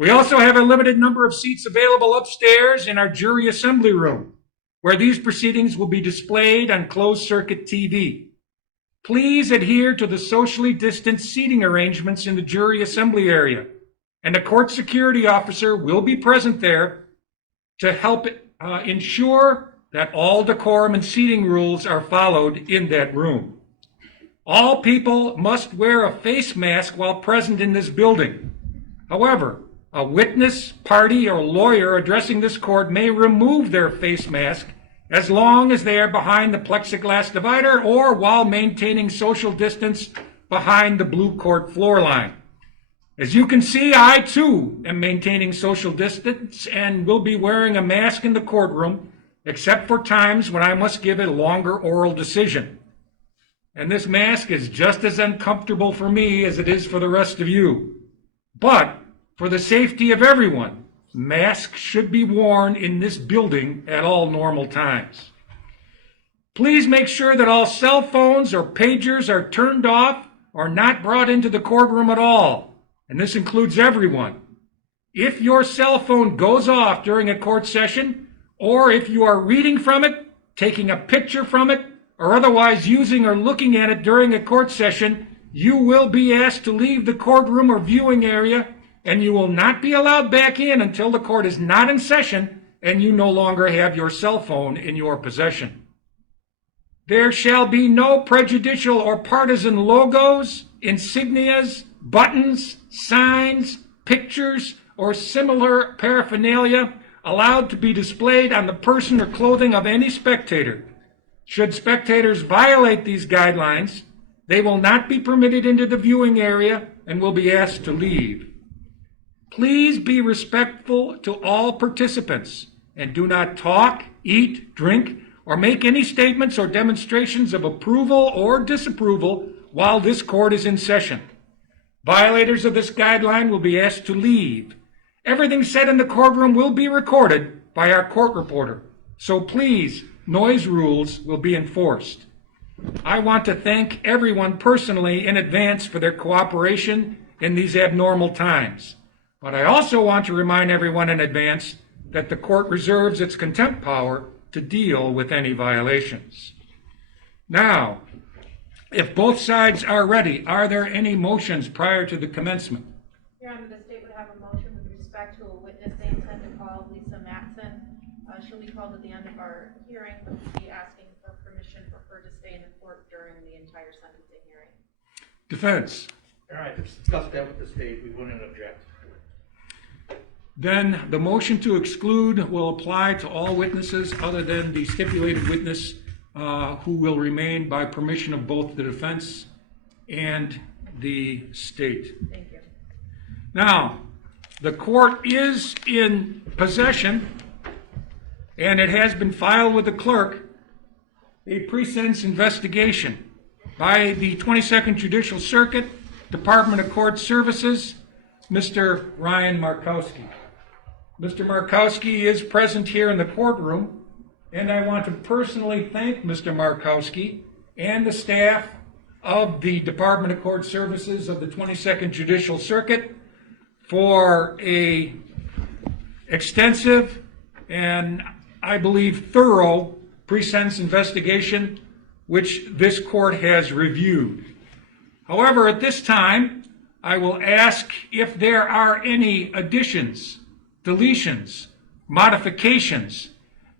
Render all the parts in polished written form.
We also have a limited number of seats available upstairs in our jury assembly room, where these proceedings will be displayed on closed-circuit TV. Please adhere to the socially distanced seating arrangements in the jury assembly area, and a court security officer will be present there to help ensure that all decorum and seating rules are followed in that room. All people must wear a face mask while present in this building. However, a witness, party, or lawyer addressing this court may remove their face mask as long as they are behind the plexiglass divider or while maintaining social distance behind the blue court floor line. As you can see, I too am maintaining social distance and will be wearing a mask in the courtroom, except for times when I must give a longer oral decision. And this mask is just as uncomfortable for me as it is for the rest of you. But for the safety of everyone, masks should be worn in this building at all normal times. Please make sure that all cell phones or pagers are turned off or not brought into the courtroom at all, and this includes everyone. If your cell phone goes off during a court session, or if you are reading from it, taking a picture from it, or otherwise using or looking at it during a court session, you will be asked to leave the courtroom or viewing area, and you will not be allowed back in until the court is not in session and you no longer have your cell phone in your possession. There shall be no prejudicial or partisan logos, insignias, buttons, signs, pictures, or similar paraphernalia allowed to be displayed on the person or clothing of any spectator. Should spectators violate these guidelines, they will not be permitted into the viewing area and will be asked to leave. Please be respectful to all participants and do not talk, eat, drink, or make any statements or demonstrations of approval or disapproval while this court is in session. Violators of this guideline will be asked to leave. Everything said in the courtroom will be recorded by our court reporter, so please, noise rules will be enforced. I want to thank everyone personally in advance for their cooperation in these abnormal times. But I also want to remind everyone in advance that the court reserves its contempt power to deal with any violations. Now, if both sides are ready, are there any motions prior to the commencement? Your Honor, the state would have a motion with respect to a witness they intend to call, Lisa Matson. She'll be called at the end of our hearing, but we'll be asking for permission for her to stay in the court during the entire sentencing hearing. Defense. All right, let's discuss that with the state. We wouldn't object. Then the motion to exclude will apply to all witnesses other than the stipulated witness who will remain by permission of both the defense and the state. Thank you. Now, the court is in possession, and it has been filed with the clerk, a pre-sentence investigation by the 22nd Judicial Circuit, Department of Court Services, Mr. Ryan Markowski. Mr. Markowski is present here in the courtroom, and I want to personally thank Mr. Markowski and the staff of the Department of Court Services of the 22nd Judicial Circuit for a extensive and, I believe, thorough pre-sentence investigation which this court has reviewed. However, at this time, I will ask if there are any additions, deletions, modifications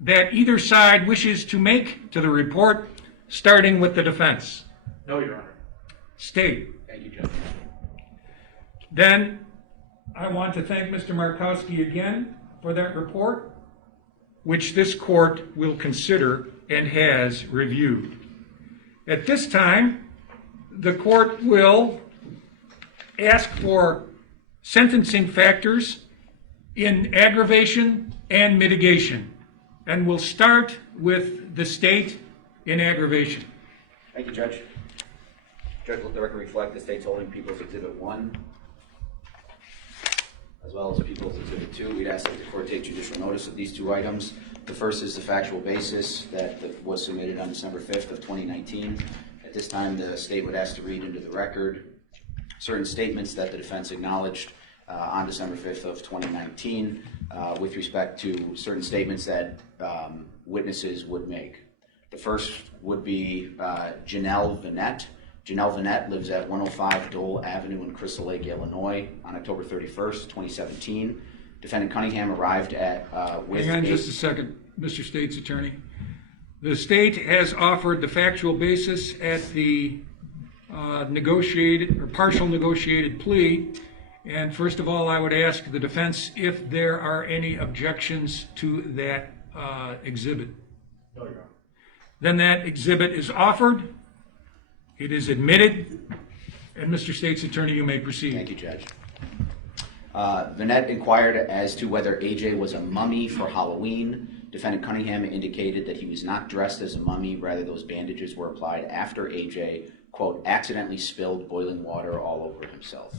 that either side wishes to make to the report, starting with the defense. No, Your Honor. State. Thank you, Judge. Then I want to thank Mr. Markowski again for that report, which this court will consider and has reviewed. At this time, the court will ask for sentencing factors in aggravation and mitigation. And we'll start with the state in aggravation. Thank you, Judge. Judge, let the record reflect the state's holding People's Exhibit 1, as well as People's Exhibit 2. We'd ask that the court take judicial notice of these two items. The first is the factual basis that was submitted on December 5th of 2019. At this time, the state would ask to read into the record certain statements that the defense acknowledged on December 5th of 2019 with respect to certain statements that witnesses would make. The first would be Janelle Vanette. Janelle Vanette lives at 105 Dole Avenue in Crystal Lake, Illinois on October 31st, 2017. Defendant Cunningham arrived at Hang on just a second, Mr. State's Attorney. The state has offered the factual basis at the negotiated or partial negotiated plea. And first of all, I would ask the defense if there are any objections to that exhibit. No, Your Honor. Then that exhibit is offered. It is admitted. And Mr. State's Attorney, you may proceed. Thank you, Judge. Vanette inquired as to whether AJ was a mummy for Halloween. Defendant Cunningham indicated that he was not dressed as a mummy, rather those bandages were applied after AJ, quote, accidentally spilled boiling water all over himself.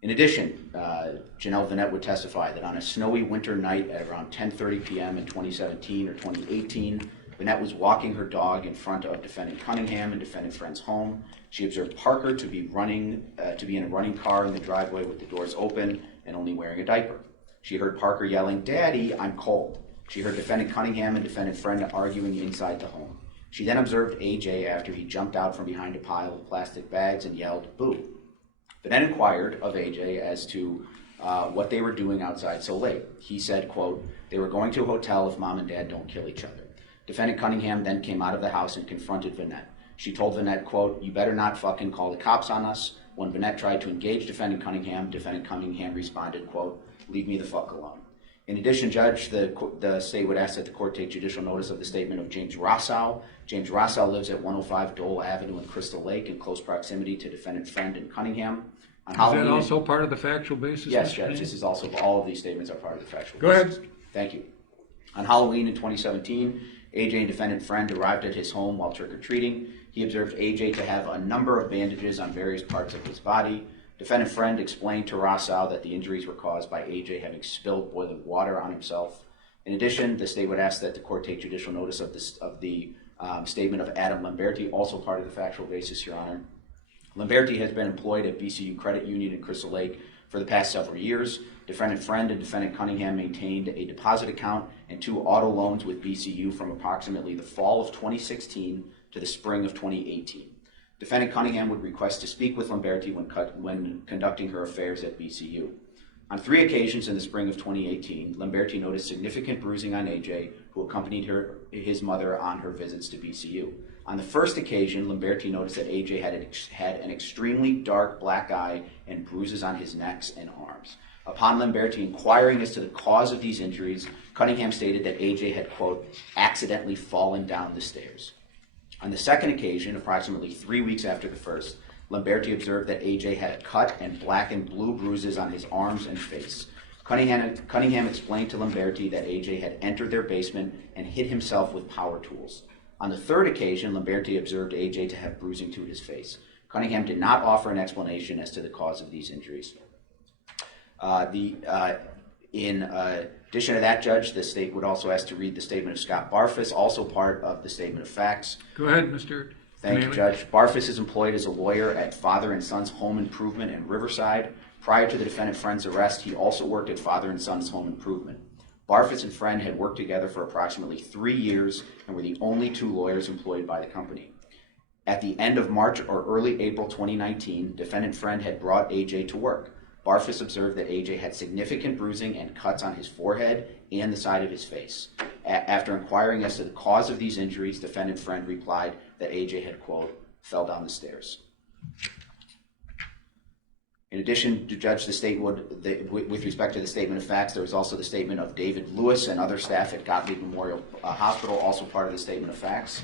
In addition, Janelle Vanette would testify that on a snowy winter night at around 10:30 p.m. in 2017 or 2018, Vanette was walking her dog in front of Defendant Cunningham and Defendant Freund's home. She observed Parker to be in a running car in the driveway with the doors open and only wearing a diaper. She heard Parker yelling, "Daddy, I'm cold." She heard Defendant Cunningham and Defendant Freund arguing inside the home. She then observed AJ after he jumped out from behind a pile of plastic bags and yelled, "Boo." Vanette inquired of AJ as to what they were doing outside so late. He said, quote, "They were going to a hotel if mom and dad don't kill each other." Defendant Cunningham then came out of the house and confronted Vanette. She told Vanette, quote, "You better not fucking call the cops on us." When Vanette tried to engage Defendant Cunningham responded, quote, "Leave me the fuck alone." In addition, Judge, the state would ask that the court take judicial notice of the statement of James Rossow. James Rossow lives at 105 Dole Avenue in Crystal Lake in close proximity to Defendant Freund and Cunningham. Is that also part of the factual basis? Yes, Mr. Judge. Kane? This is also, all of these statements are part of the factual Go basis. ahead. Thank you. On Halloween in 2017, AJ and Defendant Freund arrived at his home while trick-or-treating. He observed AJ to have a number of bandages on various parts of his body. Defendant Freund explained to Rossow that the injuries were caused by AJ having spilled boiling water on himself. In addition, the state would ask that the court take judicial notice of the statement of Adam Lamberti, also part of the factual basis, Your Honor. Lamberti has been employed at BCU Credit Union in Crystal Lake for the past several years. Defendant Freund and Defendant Cunningham maintained a deposit account and 2 auto loans with BCU from approximately the fall of 2016 to the spring of 2018. Defendant Cunningham would request to speak with Lamberti when conducting her affairs at BCU. On 3 occasions in the spring of 2018, Lamberti noticed significant bruising on AJ, who accompanied his mother on her visits to BCU. On the first occasion, Lamberti noticed that AJ had an extremely dark black eye and bruises on his neck and arms. Upon Lamberti inquiring as to the cause of these injuries, Cunningham stated that AJ had, quote, accidentally fallen down the stairs. On the second occasion, approximately 3 weeks after the first, Lamberti observed that AJ had a cut and black and blue bruises on his arms and face. Cunningham explained to Lamberti that AJ had entered their basement and hit himself with power tools. On the third occasion, Lamberti observed AJ to have bruising to his face. Cunningham did not offer an explanation as to the cause of these injuries. In addition to that, Judge, the state would also ask to read the statement of Scott Barfus, also part of the statement of facts. Go ahead, Mr. Thank you, Judge. Barfus is employed as a lawyer at Father and Son's Home Improvement in Riverside. Prior to the defendant Freund's arrest, he also worked at Father and Son's Home Improvement. Barfus and Freund had worked together for approximately 3 years and were the only 2 lawyers employed by the company. At the end of March or early April 2019, defendant Freund had brought AJ to work. Barfus observed that AJ had significant bruising and cuts on his forehead and the side of his face. After inquiring as to the cause of these injuries, defendant Freund replied that AJ had, quote, fell down the stairs. In addition to Judge, the state would, with respect to the statement of facts, there was also the statement of David Lewis and other staff at Gottlieb Memorial Hospital, also part of the statement of facts.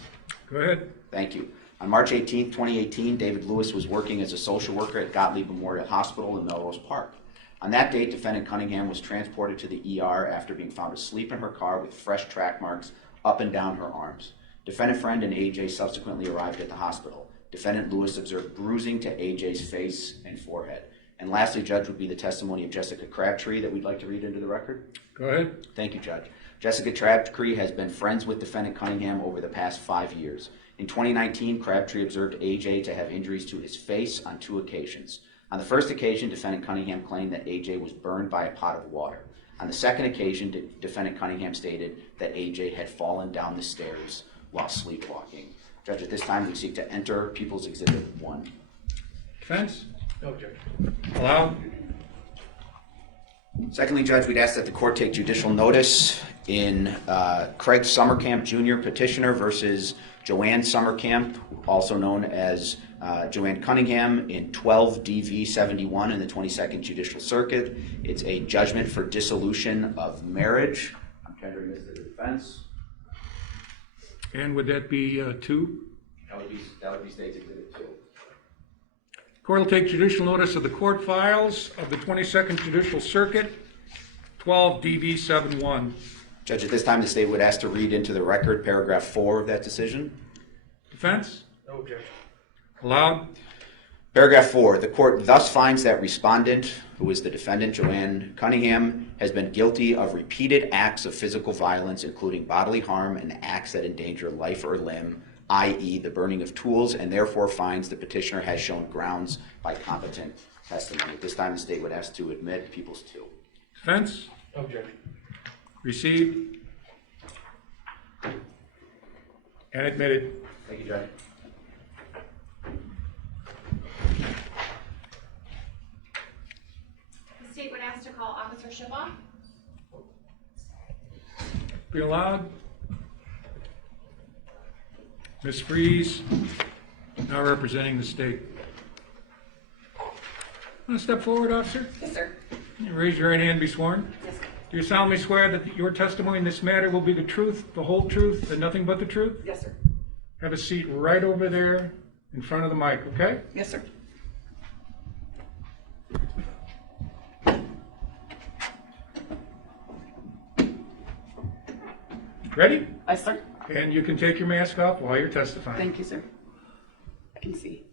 Go ahead. Thank you. On March 18, 2018, David Lewis was working as a social worker at Gottlieb Memorial Hospital in Melrose Park. On that date, defendant Cunningham was transported to the ER after being found asleep in her car with fresh track marks up and down her arms. Defendant Freund and AJ subsequently arrived at the hospital. Defendant Lewis observed bruising to AJ's face and forehead. And lastly, Judge, would be the testimony of Jessica Crabtree that we'd like to read into the record. Go ahead. Thank you, Judge. Jessica Crabtree has been friends with defendant Cunningham over the past 5 years. In 2019, Crabtree observed AJ to have injuries to his face on 2 occasions. On the first occasion, defendant Cunningham claimed that AJ was burned by a pot of water. On the second occasion, defendant Cunningham stated that AJ had fallen down the stairs while sleepwalking. Judge, at this time, we seek to enter People's Exhibit 1. Defense? No objection. Allowed. Secondly, Judge, we'd ask that the court take judicial notice in Craig Summercamp Jr. petitioner versus JoAnn Summercamp, also known as JoAnn Cunningham, in 12 DV 71 in the 22nd Judicial Circuit. It's a judgment for dissolution of marriage. I'm tendering this to the defense. And would that be 2? That would be State's Exhibit 2. Court will take judicial notice of the court files of the 22nd Judicial Circuit, 12 DV 71. Judge, at this time, the State would ask to read into the record paragraph 4 of that decision. Defense? No objection. Allowed. Paragraph 4, the court thus finds that respondent, who is the defendant, JoAnn Cunningham, has been guilty of repeated acts of physical violence, including bodily harm and acts that endanger life or limb, i.e. the burning of tools, and therefore finds the petitioner has shown grounds by competent testimony. At this time, the State would ask to admit People's 2. Defense? No objection. Received. And admitted. Thank you, Judge. The state would ask to call Officer Shabbat. Be allowed. Ms. Fries, now representing the state. Want to step forward, officer? Yes, sir. You raise your right hand and be sworn. Yes, sir. Do you solemnly swear that your testimony in this matter will be the truth, the whole truth, and nothing but the truth? Yes, sir. Have a seat right over there in front of the mic, okay? Yes, sir. Ready? Yes, sir. And you can take your mask off while you're testifying. Thank you, sir. I can see.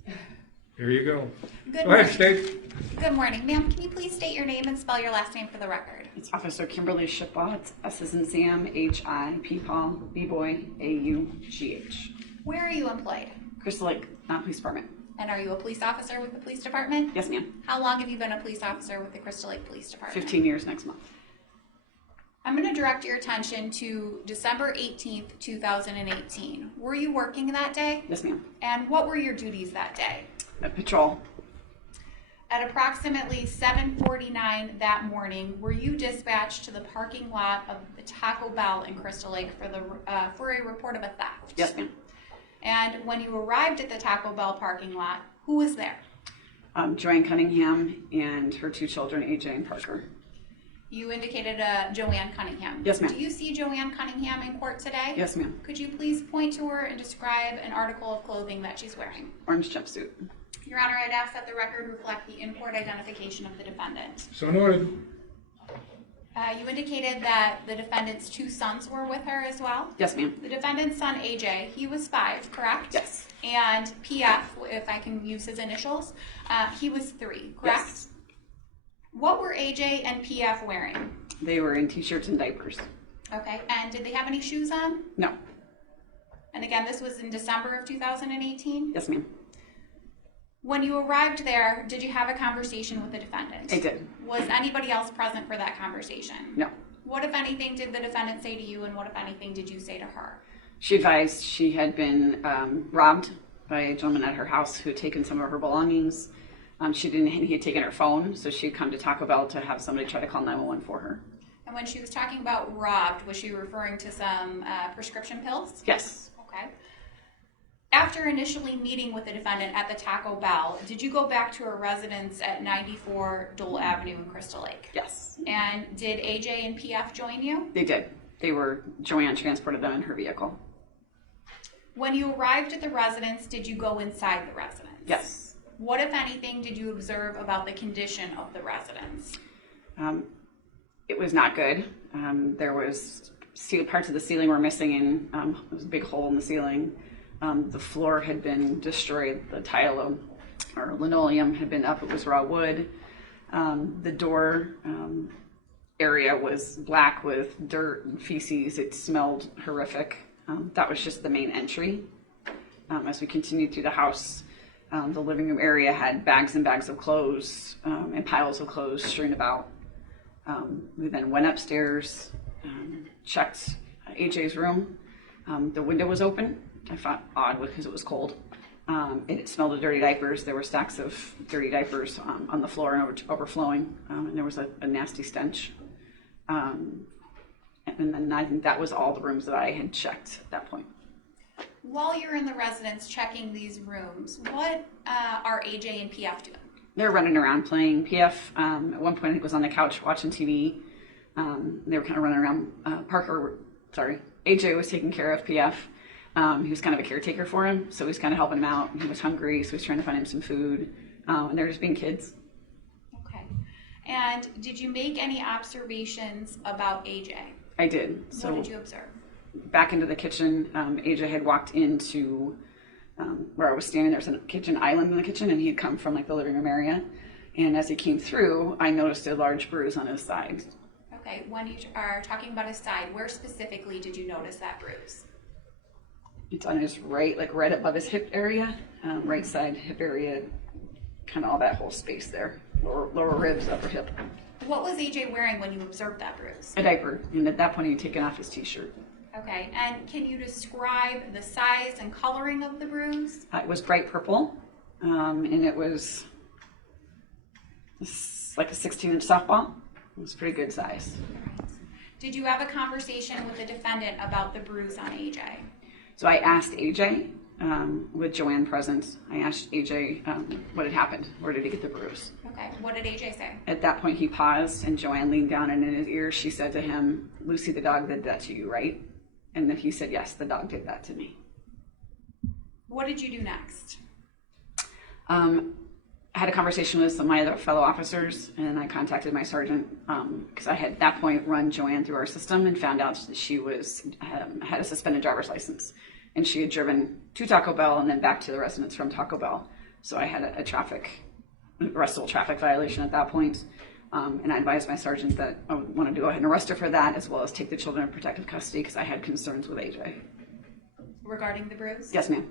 There you go. Good Go ahead, morning. State. Good morning. Ma'am, can you please state your name and spell your last name for the record? It's Officer Kimberly Shippaw. It's S as in Sam, H-I, P-Paul, B-Boy, A-U-G-H. Where are you employed? Crystal Lake, not police department. And are you a police officer with the police department? Yes, ma'am. How long have you been a police officer with the Crystal Lake Police Department? 15 years next month. I'm going to direct your attention to December 18th, 2018. Were you working that day? Yes, ma'am. And what were your duties that day? Patrol. At approximately 7:49 that morning, were you dispatched to the parking lot of the Taco Bell in Crystal Lake for a report of a theft? Yes, ma'am. And when you arrived at the Taco Bell parking lot, who was there? JoAnn Cunningham and her 2 children, AJ and Parker. You indicated JoAnn Cunningham. Yes, ma'am. Do you see JoAnn Cunningham in court today? Yes, ma'am. Could you please point to her and describe an article of clothing that she's wearing? Orange jumpsuit. Your Honor, I'd ask that the record reflect the in-court identification of the defendant. So noted. You indicated that the defendant's 2 sons were with her as well? Yes, ma'am. The defendant's son, AJ, he was 5, correct? Yes. And PF, if I can use his initials, he was 3, correct? Yes. What were AJ and PF wearing? They were in t-shirts and diapers. Okay, and did they have any shoes on? No. And again, this was in December of 2018? Yes, ma'am. When you arrived there, did you have a conversation with the defendant? I did. Was anybody else present for that conversation? No. What, if anything, did the defendant say to you, and what, if anything, did you say to her? She advised she had been robbed by a gentleman at her house who had taken some of her belongings. He had taken her phone, so she had come to Taco Bell to have somebody try to call 911 for her. And when she was talking about robbed, was she referring to some prescription pills? Yes. Okay. After initially meeting with the defendant at the Taco Bell, did you go back to her residence at 94 Dole Avenue in Crystal Lake? Yes. And did AJ and PF join you? They did. JoAnn transported them in her vehicle. When you arrived at the residence, did you go inside the residence? Yes. What, if anything, did you observe about the condition of the residence? It was not good. There was parts of the ceiling were missing, and there was a big hole in the ceiling. The floor had been destroyed. The tile or linoleum had been up. It was raw wood. The door area was black with dirt and feces. It smelled horrific. That was just the main entry. As we continued through the house, The living room area had bags and bags of clothes and piles of clothes strewn about. We then went upstairs, checked AJ's room. The window was open. I found odd because it was cold. It smelled of dirty diapers. There were stacks of dirty diapers on the floor and overflowing, and there was a nasty stench. And then I think that was all the rooms that I had checked at that point. While you're in the residence checking these rooms, what are AJ and PF doing? They're running around playing. PF, at one point, he was on the couch watching TV. They were kind of running around. AJ was taking care of PF. He was kind of a caretaker for him, so he was kind of helping him out. He was hungry, so he was trying to find him some food. And they're just being kids. Okay. And did you make any observations about AJ? I did. So What did you observe? back into the kitchen, AJ had walked into where I was standing. There was a kitchen island in the kitchen, and he had come from like the living room area. And as he came through, I noticed a large bruise on his side. Okay, when you are talking about his side, where specifically did you notice that bruise? It's on his right, like right above his hip area, right side hip area, kind of all that whole space there, lower ribs, upper hip. What was AJ wearing when you observed that bruise? A diaper, and at that point he had taken off his t-shirt. Okay, and can you describe the size and coloring of the bruise? It was bright purple, and it was like a 16-inch softball. It was pretty good size. Did you have a conversation with the defendant about the bruise on AJ? So I asked AJ, with JoAnn present, I asked AJ what had happened. Where did he get the bruise? Okay, what did AJ say? At that point he paused, and JoAnn leaned down, and in his ear she said to him, "Lucy, the dog did that to you, right?" And then he said, "Yes, the dog did that to me." What did you do next? I had a conversation with some of my other fellow officers, and I contacted my sergeant because I had at that point run JoAnn through our system and found out that she had a suspended driver's license, and she had driven to Taco Bell and then back to the residence from Taco Bell. So I had a arrestable traffic violation at that point, and I advised my sergeant that I would want to go ahead and arrest her for that, as well as take the children in protective custody because I had concerns with AJ. Regarding the bruise? Yes, ma'am.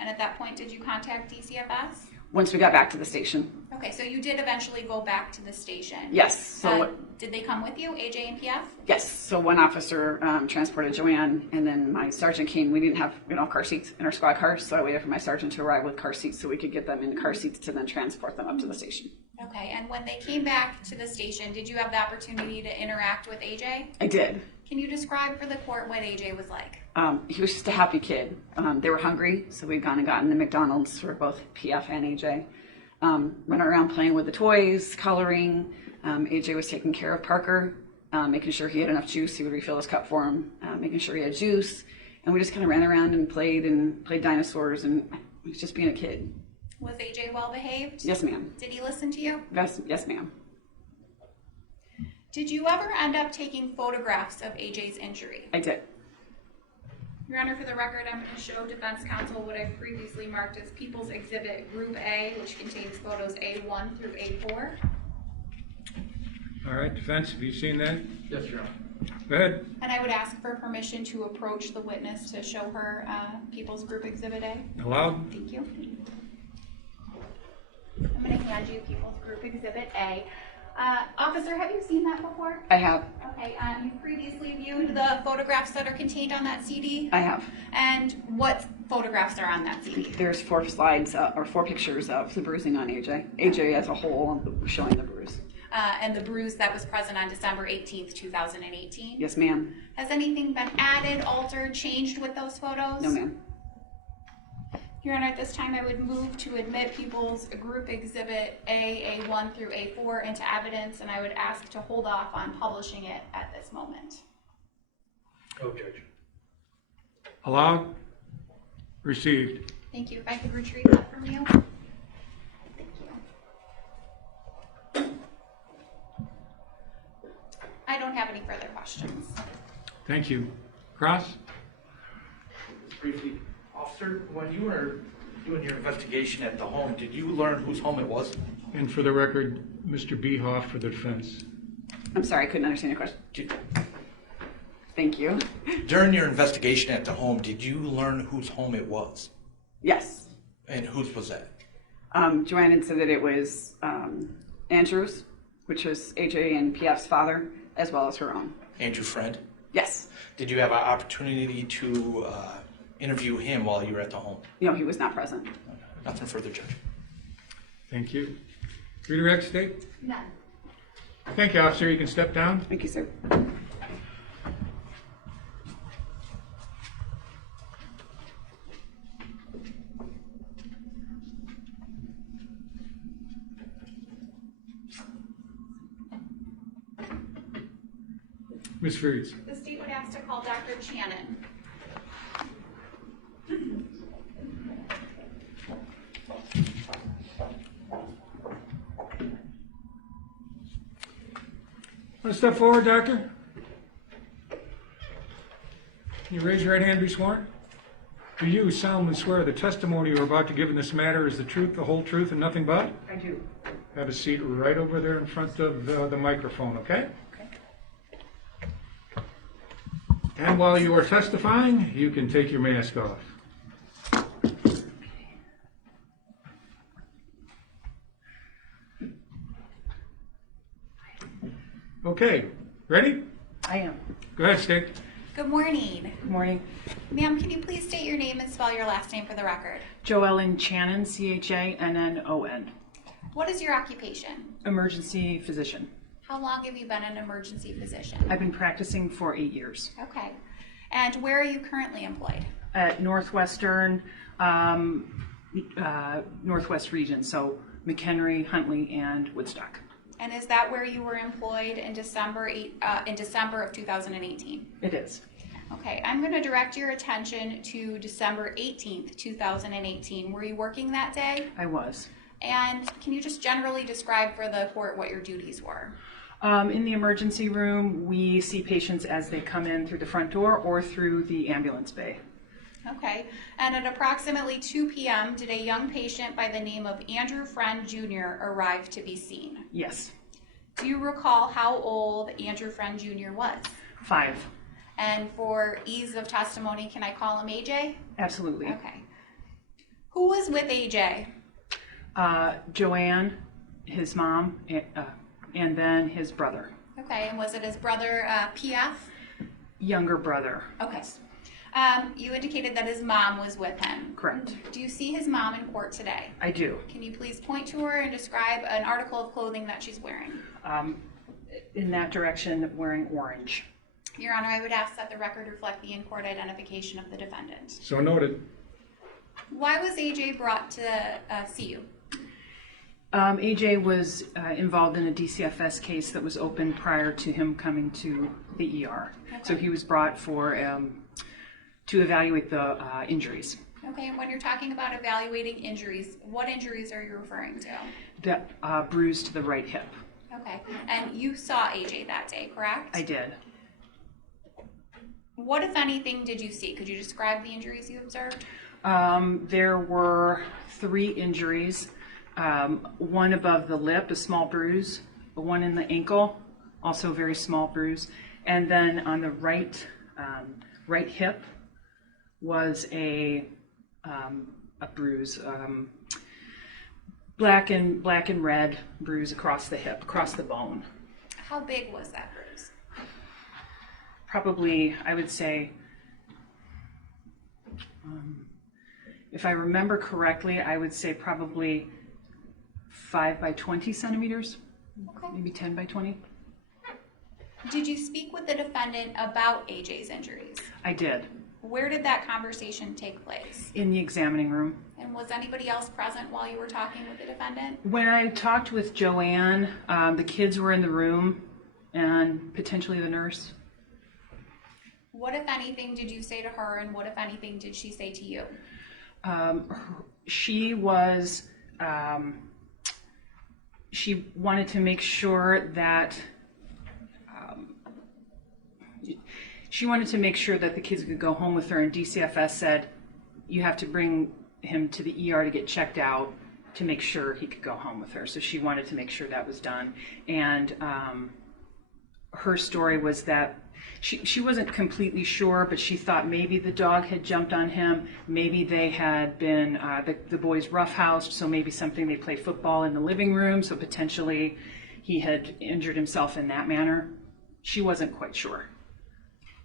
And at that point, did you contact DCFS? Once we got back to the station. Okay, so you did eventually go back to the station. Yes. So did they come with you, AJ and PF? yes. So one officer transported JoAnn, and then my sergeant came. We didn't have car seats in our squad cars, so I waited for my sergeant to arrive with car seats so we could get them in car seats to then transport them up to the station. Okay, and when they came back to the station, did you have the opportunity to interact with AJ? I did. Can you describe for the court what AJ was like? He was just a happy kid. They were hungry, so we'd gone and gotten the McDonald's for both PF and AJ. Running around playing with the toys, coloring. AJ was taking care of Parker, making sure he had enough juice. He would refill his cup for him, making sure he had juice. And we just kind of ran around and played dinosaurs, and he was just being a kid. Was AJ well behaved? Yes, ma'am. Did he listen to you? Yes, ma'am. Did you ever end up taking photographs of AJ's injury? I did. Your Honor, for the record, I'm going to show defense counsel what I've previously marked as People's Exhibit Group A, which contains photos A1 through A4. All right, defense, have you seen that? Yes, Your Honor. Go ahead. And I would ask for permission to approach the witness to show her People's Group Exhibit A. Allowed? Thank you. I'm going to hand you People's Group Exhibit A. Officer, have you seen that before? I have. Okay, you've previously viewed the photographs that are contained on that CD? I have. And what photographs are on that CD? There's 4 slides or 4 pictures of the bruising on AJ. AJ as a whole showing the bruise. And the bruise that was present on December 18th, 2018? Yes, ma'am. Has anything been added, altered, changed with those photos? No, ma'am. Your Honor, at this time I would move to admit People's Group Exhibit A, A1 through A4 into evidence, and I would ask to hold off on publishing it at this moment. No objection. Allowed? Received. Thank you. If I could retrieve that from you. Thank you. I don't have any further questions. Thank you. Cross? Briefly, officer, when you were doing your investigation at the home, did you learn whose home it was? And for the record, Mr. Behoff for the defense. I'm sorry, I couldn't understand your question. Thank you. During your investigation at the home, did you learn whose home it was? Yes. And whose was that? JoAnn had said that it was Andrew's, which was AJ and PF's father, as well as her own. Andrew Freund. Yes. Did you have an opportunity to interview him while you were at the home? No, he was not present. Nothing further, Judge. Thank you. Redirect state? None. Thank you, officer. You can step down. Thank you, sir. Ms. Freeze. The state would ask to call Dr. Shannon. Want to step forward, doctor? Can you raise your right hand and be sworn? Do you solemnly swear the testimony you are about to give in this matter is the truth, the whole truth, and nothing but? I do. Have a seat right over there in front of the microphone, okay? Okay. And while you are testifying, you can take your mask off. Okay, ready? I am. Go ahead, State. Good morning. Good morning. Ma'am, can you please state your name and spell your last name for the record? JoAnn Cunningham, CHANNON. What is your occupation? Emergency physician. How long have you been an emergency physician? I've been practicing for 8 years. Okay. And where are you currently employed? At Northwestern, Northwest region, so McHenry, Huntley, and Woodstock. And is that where you were employed in December of 2018? It is. Okay, I'm going to direct your attention to December 18th, 2018. Were you working that day? I was. And can you just generally describe for the court what your duties were? In the emergency room, we see patients as they come in through the front door or through the ambulance bay. Okay, and at approximately 2 p.m., did a young patient by the name of Andrew Freund Jr. arrive to be seen? Yes. Do you recall how old Andrew Freund Jr. was? 5. And for ease of testimony, can I call him AJ? Absolutely. Okay. Who was with AJ? JoAnn, his mom, and then his brother. Okay, and was it his brother, PF? Younger brother. Okay. You indicated that his mom was with him. Correct. Do you see his mom in court today? I do. Can you please point to her and describe an article of clothing that she's wearing? In that direction, wearing orange. Your Honor, I would ask that the record reflect the in-court identification of the defendant. So noted. Why was AJ brought to see you? AJ was involved in a DCFS case that was open prior to him coming to the ER. Okay. So he was brought for to evaluate the injuries. Okay, and when you're talking about evaluating injuries, what injuries are you referring to? That bruise to the right hip. Okay, and you saw AJ that day, correct? I did. What, if anything, did you see? Could you describe the injuries you observed? There were 3 injuries. One above the lip, a small bruise. One in the ankle, also a very small bruise. And then on the right hip was a bruise, black and red bruise across the hip, across the bone. How big was that bruise? Probably, I would say, if I remember correctly, I would say probably 5 by 20 centimeters, Okay. maybe 10 by 20. Did you speak with the defendant about AJ's injuries? I did. Where did that conversation take place? In the examining room. And was anybody else present while you were talking with the defendant? When I talked with JoAnn, the kids were in the room and potentially the nurse. What, if anything, did you say to her, and what, if anything, did she say to you? She was, she wanted to make sure that the kids could go home with her, and DCFS said, you have to bring him to the ER to get checked out to make sure he could go home with her. So she wanted to make sure that was done. And her story was that She wasn't completely sure, but she thought maybe the dog had jumped on him. Maybe they had been, the boys roughhoused, so maybe something they play football in the living room, so potentially he had injured himself in that manner. She wasn't quite sure.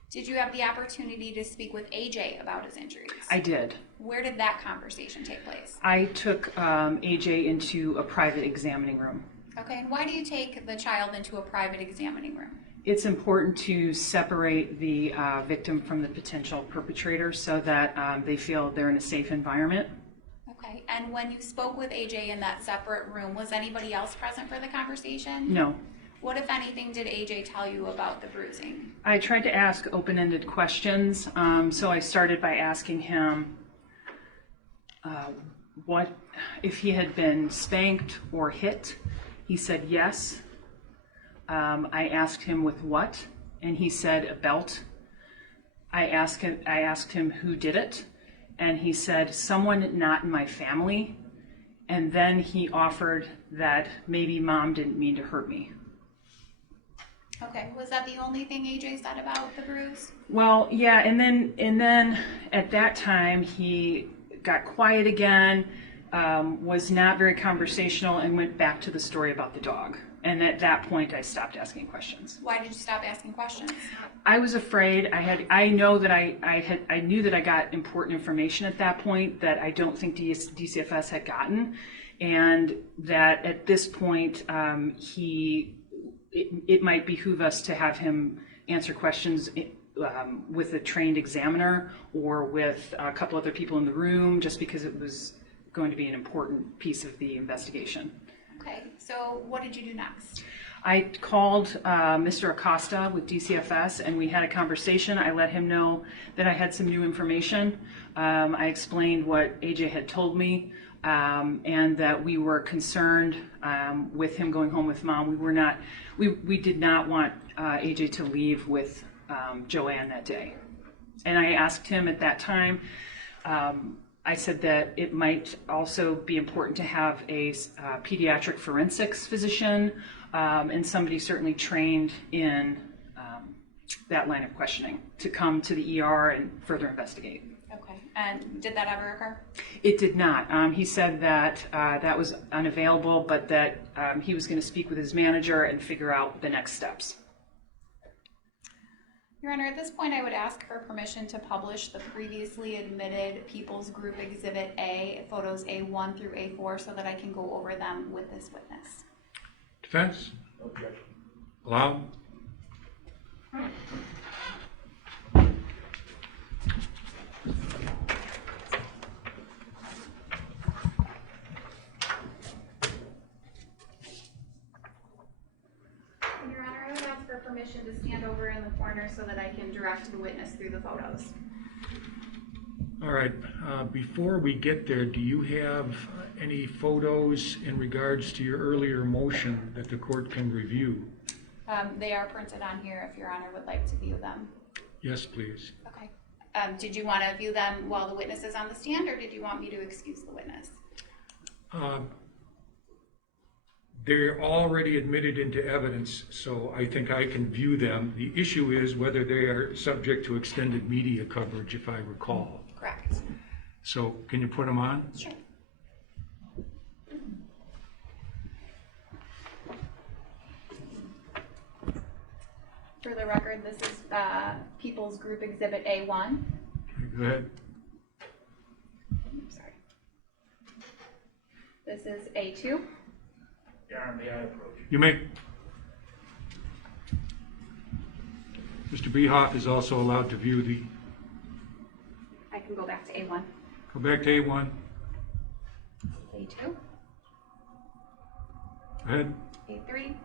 Did you have the opportunity to speak with AJ about his injuries? I did. Where did that conversation take place? I took AJ into a private examining room. Okay, and why do you take the child into a private examining room? It's important to separate the victim from the potential perpetrator so that they feel they're in a safe environment. Okay, and when you spoke with AJ in that separate room, was anybody else present for the conversation? No. What, if anything, did AJ tell you about the bruising? I tried to ask open-ended questions, so I started by asking him what if he had been spanked or hit. He said yes. I asked him with what, and he said a belt. I asked him who did it, and he said someone not in my family. And then he offered that maybe mom didn't mean to hurt me. Okay, was that the only thing AJ said about the bruise? Well, yeah, and then at that time he got quiet again, was not very conversational, and went back to the story about the dog. And at that point, I stopped asking questions. Why did you stop asking questions? I was afraid. I knew that I got important information at that point that I don't think DCFS had gotten, and that at this point it might behoove us to have him answer questions with a trained examiner or with a couple other people in the room, just because it was going to be an important piece of the investigation. Okay, so what did you do next? I called Mr. Acosta with DCFS, and we had a conversation. I let him know that I had some new information. I explained what AJ had told me, and that we were concerned with him going home with mom. We did not want AJ to leave with JoAnn that day. And I asked him at that time, I said that it might also be important to have a pediatric forensics physician and somebody certainly trained in that line of questioning to come to the ER and further investigate. Okay, and did that ever occur? It did not. He said that that was unavailable, but that he was going to speak with his manager and figure out the next steps. Your Honor, at this point I would ask for permission to publish the previously admitted People's Group Exhibit A, photos A1 through A4, so that I can go over them with this witness. Defense? Objection. Allow. Your Honor, I would ask for permission to stand over in the corner so that I can direct the witness through the photos. All right, before we get there, do you have any photos in regards to your earlier motion that the court can review? They are printed on here if Your Honor would like to view them. Yes, please. Okay. Did you want to view them while the witness is on the stand, or did you want me to excuse the witness? They're already admitted into evidence, so I think I can view them. The issue is whether they are subject to extended media coverage, if I recall. Correct. So can you put them on? Sure. For the record, this is People's Group Exhibit A1. Okay, go ahead. Sorry. This is A2. Your Honor, may I approach? You may. Mr. Behoff is also allowed to view the, I can go back to A1. go back to A1. A2. Go ahead. A3.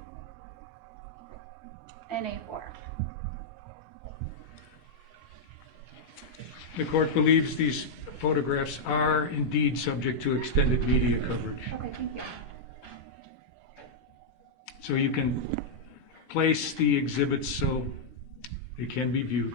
And A4. The court believes these photographs are indeed subject to extended media coverage. Okay, thank you. So you can place the exhibits so they can be viewed.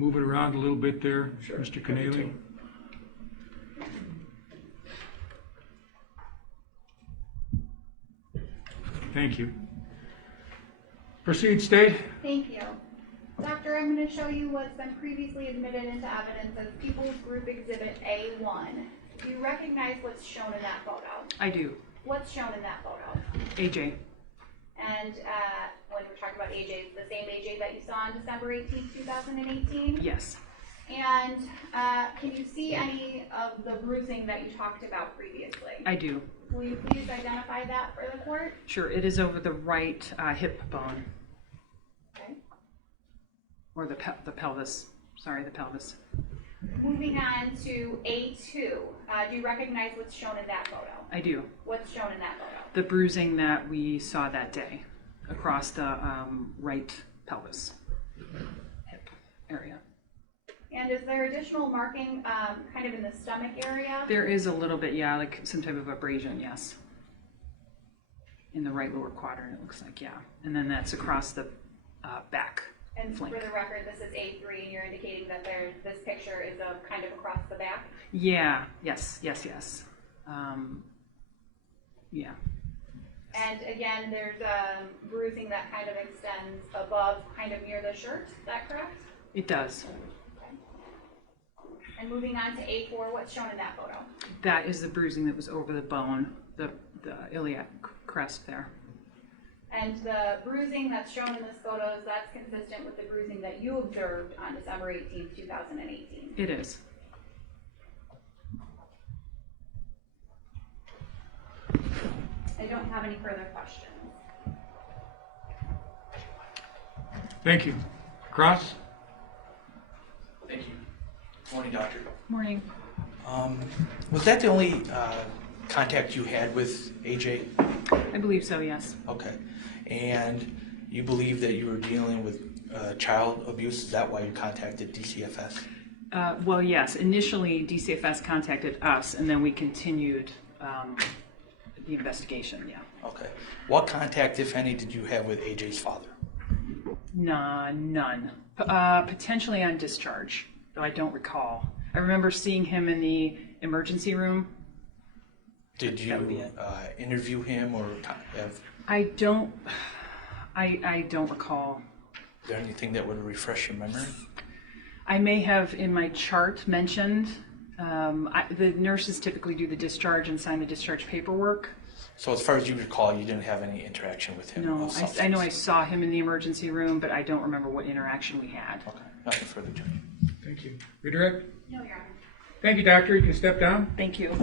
move it around a little bit there, Sure. Mr. Canale. Thank you. Proceed, State. Thank you. Doctor, I'm going to show you what's been previously admitted into evidence as People's Group Exhibit A1. Do you recognize what's shown in that photo? I do. What's shown in that photo? AJ. And when we're talking about AJ, it's the same AJ that you saw on December 18th, 2018? Yes. And can you see any of the bruising that you talked about previously? I do. Will you please identify that for the court? Sure. It is over the right hip bone, Okay. or the pelvis. Sorry, the pelvis. Moving on to A2. Do you recognize what's shown in that photo? I do. What's shown in that photo? The bruising that we saw that day across the right pelvis, hip area. And is there additional marking kind of in the stomach area? There is a little bit, yeah, like some type of abrasion, yes. In the right lower quadrant, it looks like, yeah. And then that's across the back And flank. for the record, this is A3, and you're indicating that this picture is kind of across the back? Yeah, yes. Yeah. And again, there's bruising that kind of extends above, kind of near the shirt, is that correct? It does. Okay. And moving on to A4, what's shown in that photo? That is the bruising that was over the bone, the iliac crest there. And the bruising that's shown in this photo, that's consistent with the bruising that you observed on December 18th, 2018? It is. I don't have any further questions. Thank you. Cross? Thank you. Morning, doctor. Morning. Was that the only contact you had with AJ? I believe so, yes. Okay. And you believe that you were dealing with child abuse? Is that why you contacted DCFS? Well, yes. Initially, DCFS contacted us, and then we continued the investigation, yeah. Okay. What contact, if any, did you have with AJ's father? None. Potentially on discharge, though I don't recall. I remember seeing him in the emergency room. Did That would be you it. interview him or have, I don't recall. is there anything that would refresh your memory? I may have in my chart mentioned, the nurses typically do the discharge and sign the discharge paperwork. So as far as you recall, you didn't have any interaction with him? No, of I know I substance? saw him in the emergency room, but I don't remember what interaction we had. Okay. Nothing further, Judge. Thank you. Redirect? No, Your Honor. Thank you, Doctor. You can step down. Thank you.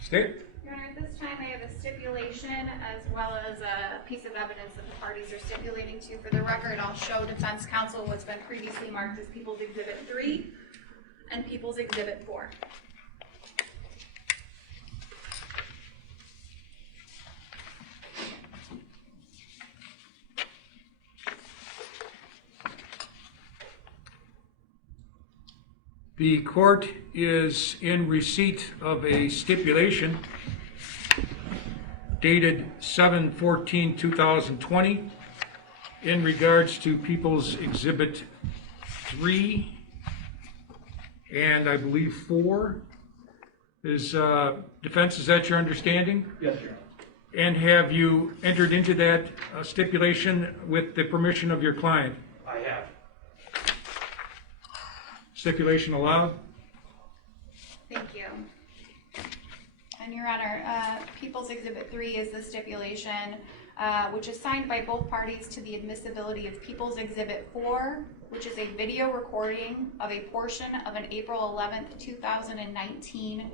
State. Your Honor, at this time I have a stipulation as well as a piece of evidence that the parties are stipulating to. For the record, I'll show defense counsel what's been previously marked as People's Exhibit 3 and People's Exhibit 4. The court is in receipt of a stipulation dated 7/14/2020 in regards to People's Exhibit 3 and I believe 4. Is defense, is that your understanding? Yes, Your Honor. And have you entered into that stipulation with the permission of your client? I have. Stipulation allowed? Thank you. And Your Honor, People's Exhibit 3 is the stipulation which is signed by both parties to the admissibility of People's Exhibit 4, which is a video recording of a portion of an April 11th, 2019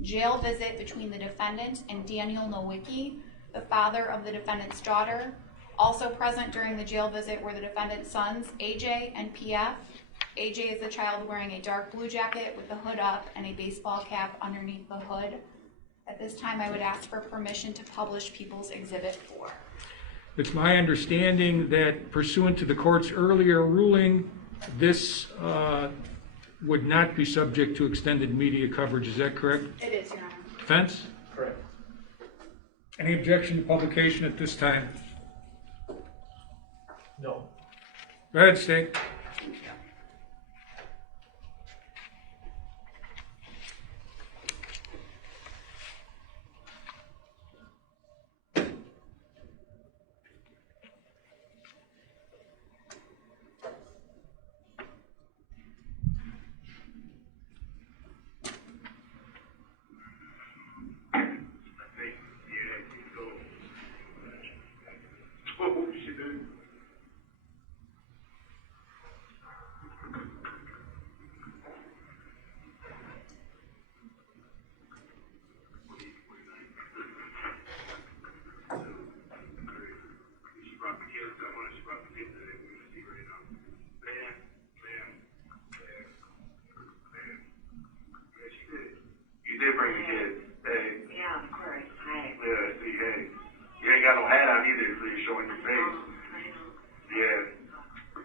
jail visit between the defendant and Daniel Nowicki, the father of the defendant's daughter. Also present during the jail visit were the defendant's sons, AJ and PF, AJ is the child wearing a dark blue jacket with the hood up and a baseball cap underneath the hood. At this time, I would ask for permission to publish People's Exhibit 4. It's my understanding that pursuant to the court's earlier ruling, this would not be subject to extended media coverage. Is that correct? It is, Your Honor. Defense? Correct. Any objection to publication at this time? No. Go ahead, State. You did bring the kids. Hey. Yeah, of course. Hi. Yeah, see, hey. You ain't got no hat on either, so you're showing your face. Yeah.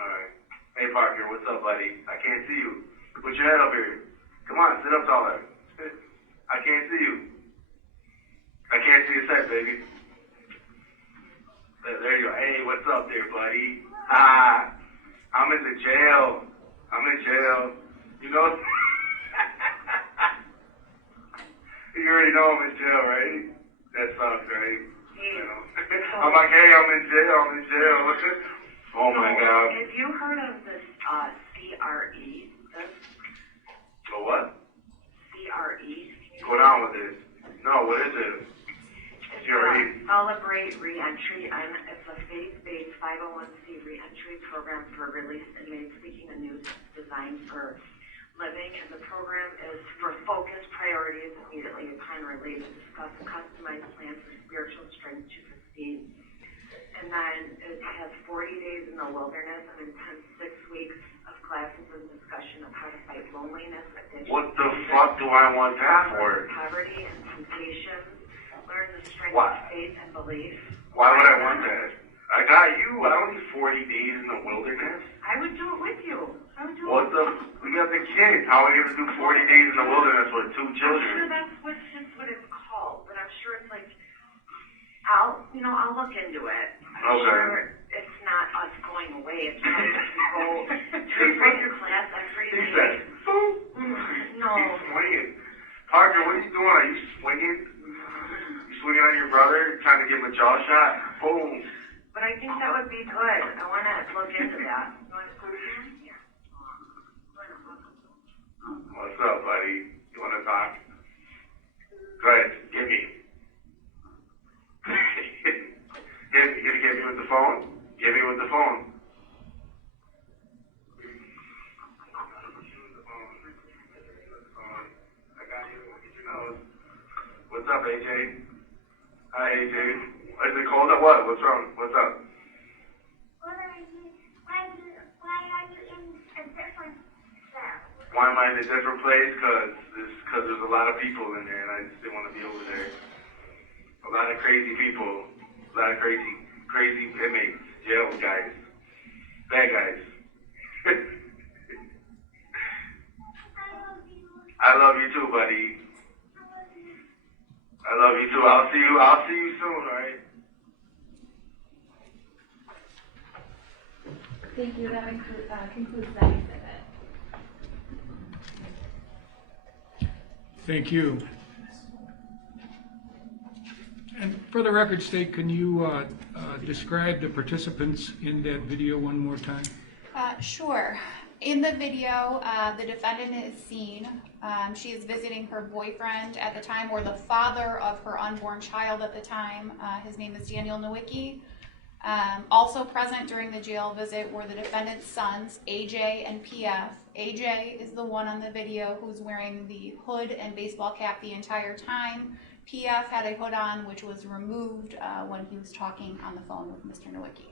Alright. Hey, Parker, what's up, buddy? I can't see you. Put your head up here. Come on, sit up taller. I can't see you. I can't see your set, baby. There you go. Hey, what's up there, buddy? Ah, I'm in the jail. I'm in jail. You know? You already know I'm in jail, right? That sucks, right? Hey. You know? I'm like, hey, I'm in jail. I'm in jail. Oh my God. Have you heard of this CRE? This So what? CRE? Go down with it. No, what is it? It's CRE. Celebrate Reentry, and it's a faith-based 501c reentry program for released inmates seeking a new design for living, and the program is for focused priorities immediately upon release to discuss a customized plan for spiritual strength to proceed. And then it has 40 days in the wilderness and intense 6 weeks of classes and discussion of how to fight loneliness, addiction, What the fuck do I want that for? poverty, and temptation. Learn the strength Why? of faith and belief. Why would I want that? I got you. I don't need 40 days in the wilderness. I would do it with you. I would do What it. the? We got the kids. How are we gonna do 40 days in the wilderness with 2 I'm sure children? that's what it's called, but I'm sure it's like, I'll look into it. I'm Okay. sure it's not us going away. It's not us to go to regular class every He day. said, "Boom." No. He's swinging. Parker, what are you doing? Are you swinging? You swinging on your brother, trying to give him a jaw shot? Boom. But I think that would be good. I want to look into that. You want to come here? Yeah. What's up, buddy? You want to talk? Go ahead. Give me. You gonna get me with the phone? Get me with the phone. I got you. Get your nose. What's up, AJ? Hi, AJ. Is it cold or what? What's wrong? What's up? Why am I in a different place? Cause there's a lot of people in there, and I just didn't want to be over there. A lot of crazy people, a lot of crazy inmates, jail guys, bad guys. I love you too, buddy. I love you too. I'll see you soon, alright? Thank you. That concludes that exhibit. Thank you. And for the record, State, can you describe the participants in that video one more time? Sure. In the video, the defendant is seen. She is visiting her boyfriend at the time, or the father of her unborn child at the time. His name is Daniel Nowicki. Also present during the jail visit were the defendant's sons, AJ and PF. AJ is the one on the video who's wearing the hood and baseball cap the entire time. PF had a hood on, which was removed when he was talking on the phone with Mr. Nowicki.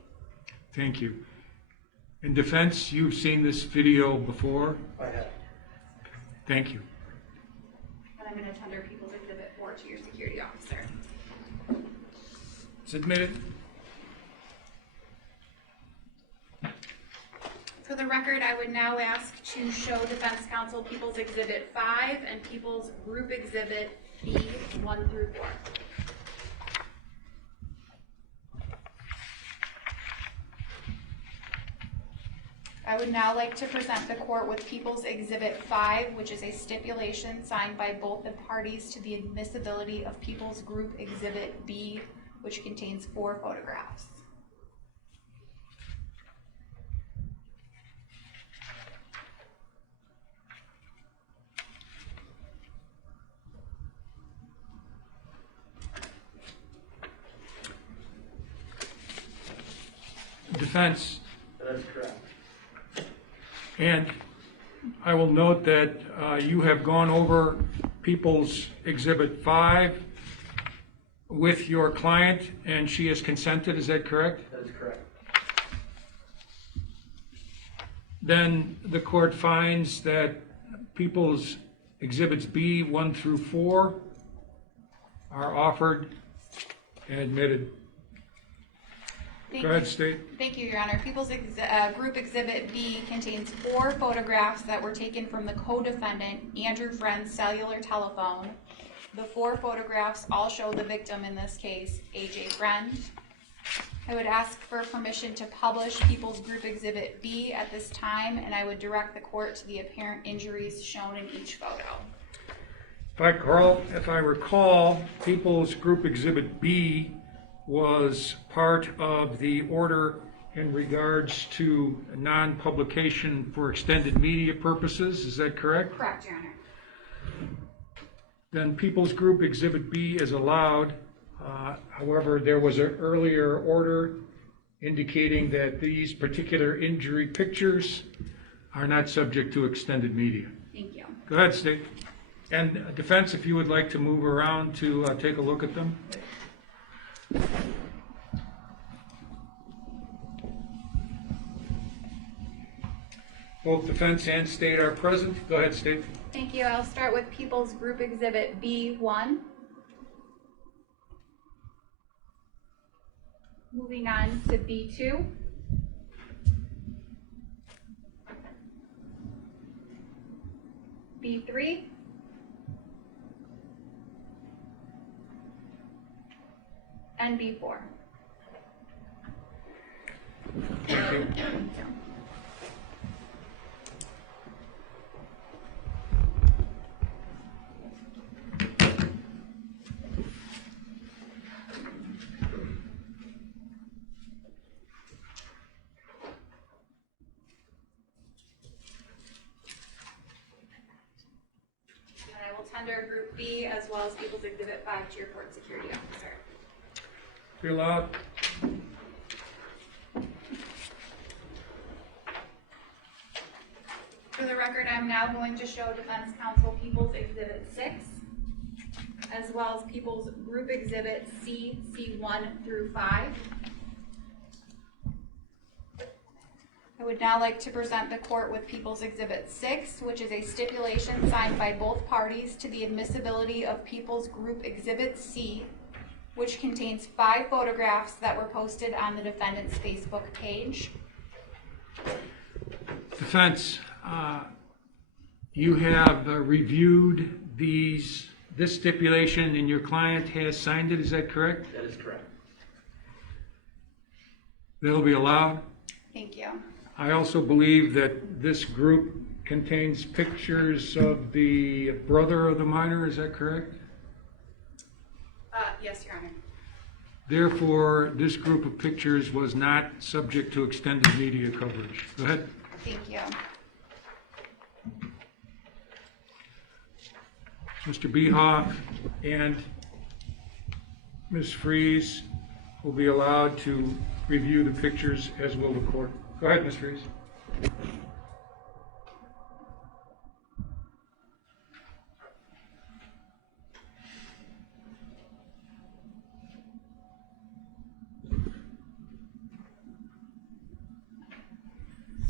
Thank you. In defense, you've seen this video before. I have. Thank you. And I'm going to tender People's Exhibit 4 to your security officer. It's admitted. For the record, I would now ask to show Defense Counsel People's Exhibit 5 and People's Group Exhibit B 1 through 4. I would now like to present the court with People's Exhibit 5, which is a stipulation signed by both the parties to the admissibility of People's Group Exhibit B, which contains 4 photographs. Defense. That's correct. And I will note that you have gone over People's Exhibit 5 with your client, and she has consented, is that correct? That is correct. Then the court finds that People's Exhibits B 1 through 4 are offered and admitted. Go ahead, State. Thank you, Your Honor. People's Group Exhibit B contains 4 photographs that were taken from the co-defendant, Andrew Freund's cellular telephone. The 4 photographs all show the victim in this case, AJ Freund. I would ask for permission to publish People's Group Exhibit B at this time, and I would direct the court to the apparent injuries shown in each photo. If I recall, People's Group Exhibit B was part of the order in regards to non-publication for extended media purposes. Is that correct? Correct, Your Honor. Then People's Group Exhibit B is allowed. However, there was an earlier order indicating that these particular injury pictures are not subject to extended media. Thank you. Go ahead, State. And defense, if you would like to move around to take a look at them. Both defense and state are present. Go ahead, State. Thank you. I'll start with People's Group Exhibit B1. Moving on to B2. B3. And B4. Thank you. And I will tender Group B as well as People's Exhibit 5 to your court security officer. Be allowed. For the record, I'm now going to show Defense Counsel People's Exhibit 6, as well as People's Group Exhibit C, C1 through 5. I would now like to present the court with People's Exhibit 6, which is a stipulation signed by both parties to the admissibility of People's Group Exhibit C, which contains 5 photographs that were posted on the defendant's Facebook page. Defense, you have reviewed this stipulation and your client has signed it, is that correct? That is correct. That'll be allowed. Thank you. I also believe that this group contains pictures of the brother of the minor, is that correct? Yes, Your Honor. Therefore, this group of pictures was not subject to extended media coverage. Go ahead. Thank you. Mr. Behoff and Ms. Fries will be allowed to review the pictures, as will the court. Go ahead, Ms. Fries.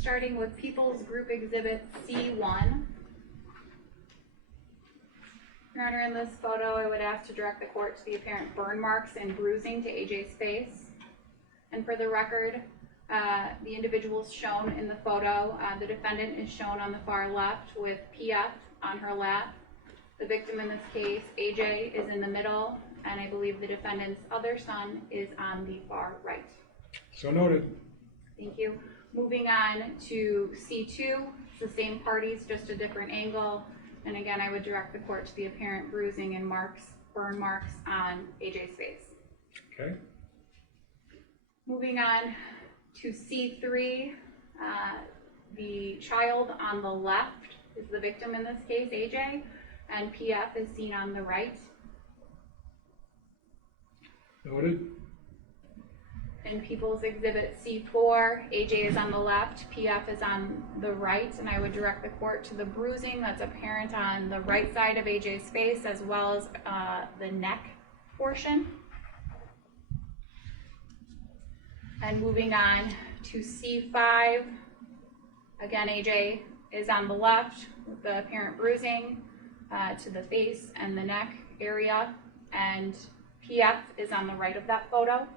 starting with People's Group Exhibit C1. Your Honor, in this photo, I would ask to direct the court to the apparent burn marks and bruising to AJ's face. And for the record, the individuals shown in the photo, the defendant is shown on the far left with PF on her lap. The victim in this case, AJ, is in the middle, and I believe the defendant's other son is on the far right. So noted. Thank you. Moving on to C2, it's the same parties, just a different angle. And again, I would direct the court to the apparent bruising and burn marks on AJ's face. Okay. Moving on to C3, the child on the left is the victim in this case, AJ, and PF is seen on the right. Noted. In People's Exhibit C4, AJ is on the left, PF is on the right, and I would direct the court to the bruising that's apparent on the right side of AJ's face as well as the neck portion. And moving on to C5, again, AJ is on the left with the apparent bruising to the face and the neck area, and PF is on the right of that photo.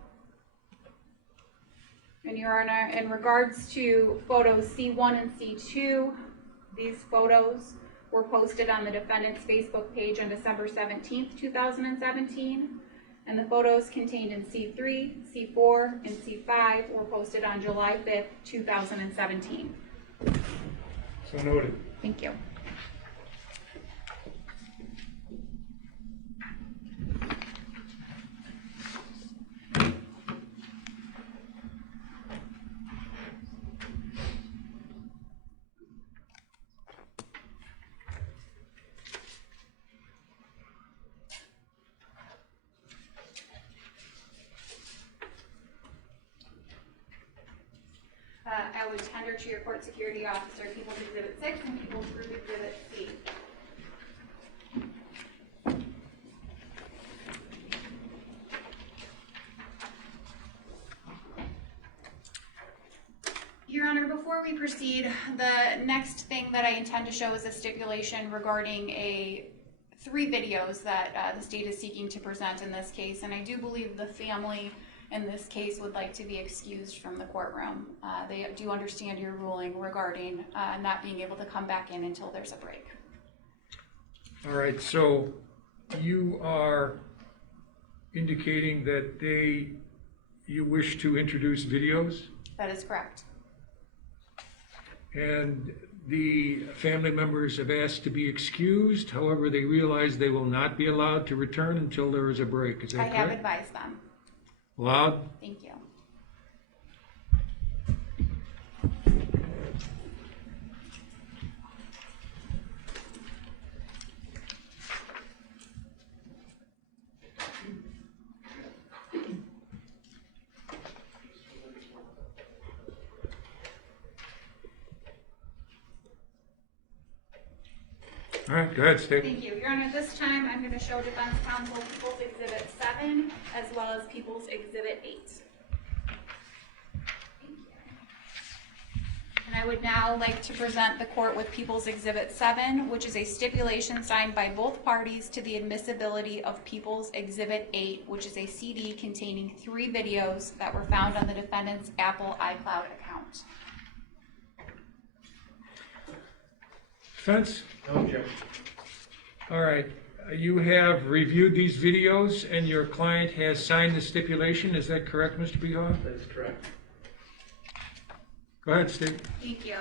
And Your Honor, in regards to photos C1 and C2, these photos were posted on the defendant's Facebook page on December 17th, 2017. And the photos contained in C3, C4, and C5 were posted on July 5th, 2017. So noted. Thank you. I would tender to your court security officer People's Exhibit 6 and People's Group Exhibit C. Your Honor, before we proceed, the next thing that I intend to show is a stipulation regarding 3 videos that the state is seeking to present in this case, and I do believe the family in this case would like to be excused from the courtroom. They do understand your ruling regarding not being able to come back in until there's a break. All right, so you are indicating that you wish to introduce videos? That is correct. And the family members have asked to be excused. However, they realize they will not be allowed to return until there is a break. Is that correct? I have advised them. Allowed? Thank you. All right, go ahead, State. Thank you. Your Honor, this time I'm going to show defense counsel People's Exhibit 7 as well as People's Exhibit 8. Thank you. And I would now like to present the court with People's Exhibit 7, which is a stipulation signed by both parties to the admissibility of People's Exhibit 8, which is a CD containing 3 videos that were found on the defendant's Apple iCloud account. Defense? No objection. All right. You have reviewed these videos and your client has signed the stipulation. Is that correct, Mr. Behoff? That is correct. Go ahead, Steve. Thank you.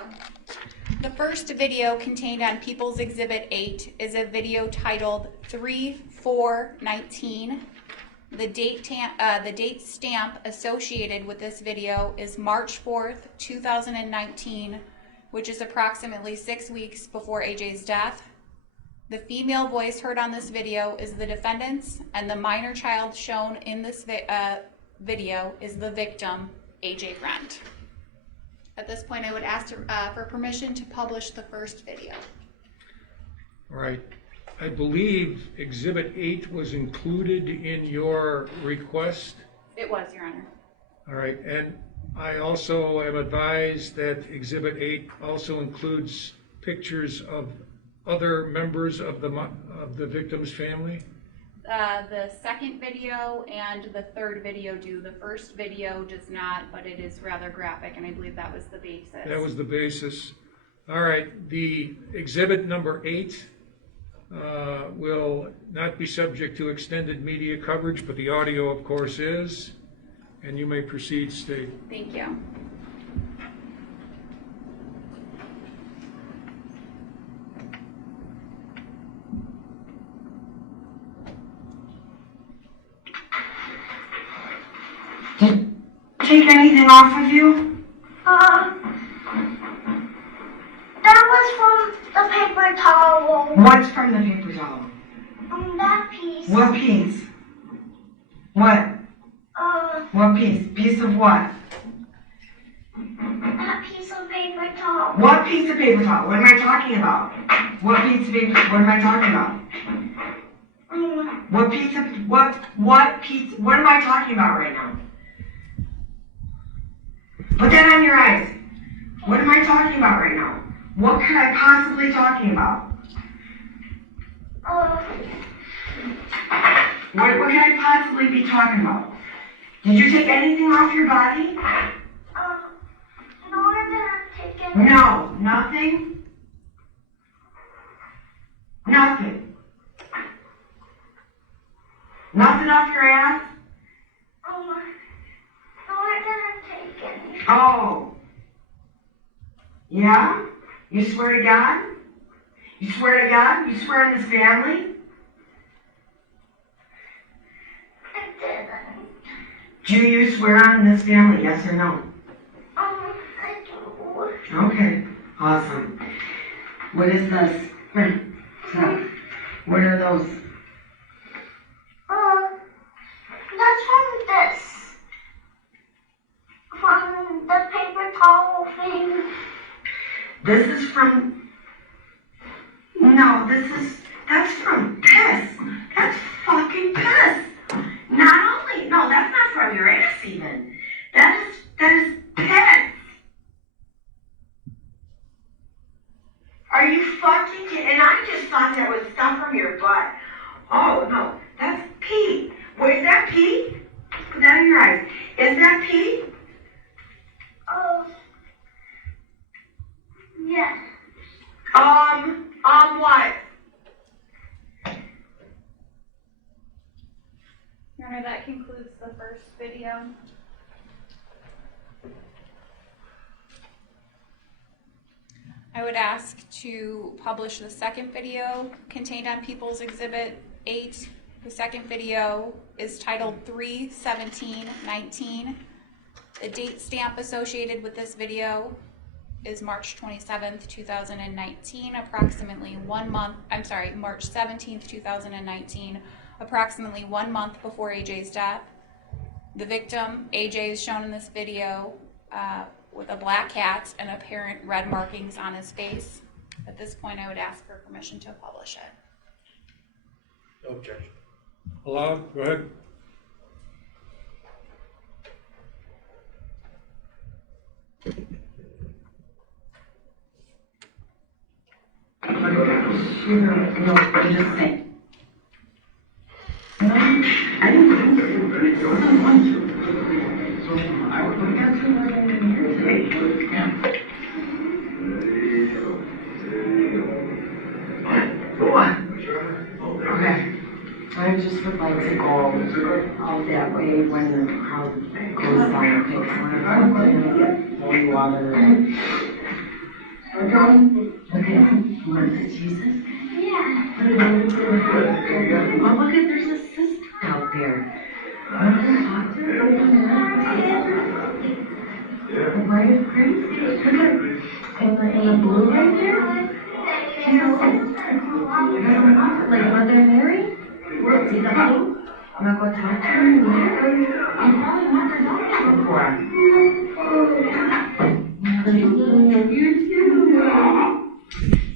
The first video contained on People's Exhibit 8 is a video titled 3/4/19. The date stamp associated with this video is March 4th, 2019, which is approximately 6 weeks before AJ's death. The female voice heard on this video is the defendant's, and the minor child shown in this video is the victim, AJ Freund. At this point, I would ask for permission to publish the first video. All right. I believe Exhibit 8 was included in your request. It was, Your Honor. All right. And I also am advised that Exhibit 8 also includes pictures of other members of the victim's family. The second video and the third video do. The first video does not, but it is rather graphic, and I believe that was the basis. That was the basis. All right, the exhibit number 8 will not be subject to extended media coverage, but the audio, of course, is. And you may proceed, Steve. Thank you. Take anything off of you? That was from the paper towel. What's from the paper towel? That piece. What piece? What? What piece? Piece of what? That piece of paper towel. What piece of paper towel? What am I talking about? What piece of paper? What am I talking about? What piece of what piece? What am I talking about right now? Put that on your eyes. What am I talking about right now? What could I possibly be talking about? What could I possibly be talking about? Did you take anything off your body? No, I didn't take it. No, nothing? Nothing. Nothing off your ass? No, I didn't take it. Oh. Yeah? You swear to God? You swear to God? You swear on this family? I didn't. Do you swear on this family, yes or no? I do. Okay, awesome. What is this? What are those? That's from this. From the paper towel thing. This is from... No, that's from piss. That's fucking piss. Not only, no, that's not from your ass even. That is piss. Are you fucking kidding? And I just thought that was stuff from your butt. Oh, no, that's pee. What is that pee? Put that in your eyes. Is that pee? Yeah. What? Your Honor, that concludes the first video. I would ask to publish the second video contained on People's Exhibit 8. The second video is titled 3/17/19. The date stamp associated with this video is March 27th, 2019, approximately 1 month, March 17th, 2019, approximately 1 month before AJ's death. The victim, AJ, is shown in this video with a black cat and apparent red markings on his face. At this point, I would ask for permission to publish it. No objection. Allowed? Go ahead. No, just say. No, I didn't want to. I don't want to. So I would look at you like I didn't hear today. Yeah. Go on. Okay. I just would like to go out that way when the crowd goes down and picks one up. I'm going to get holy water. Okay. You want to say Jesus? Yeah. Oh, look at, there's a sister out there. Want to talk to her? The bride of Christ? Look at, and the blue right there? She's like Mother Mary? See the blue? I'm going to go talk to her and meet her. I'm probably not her daughter before. You too.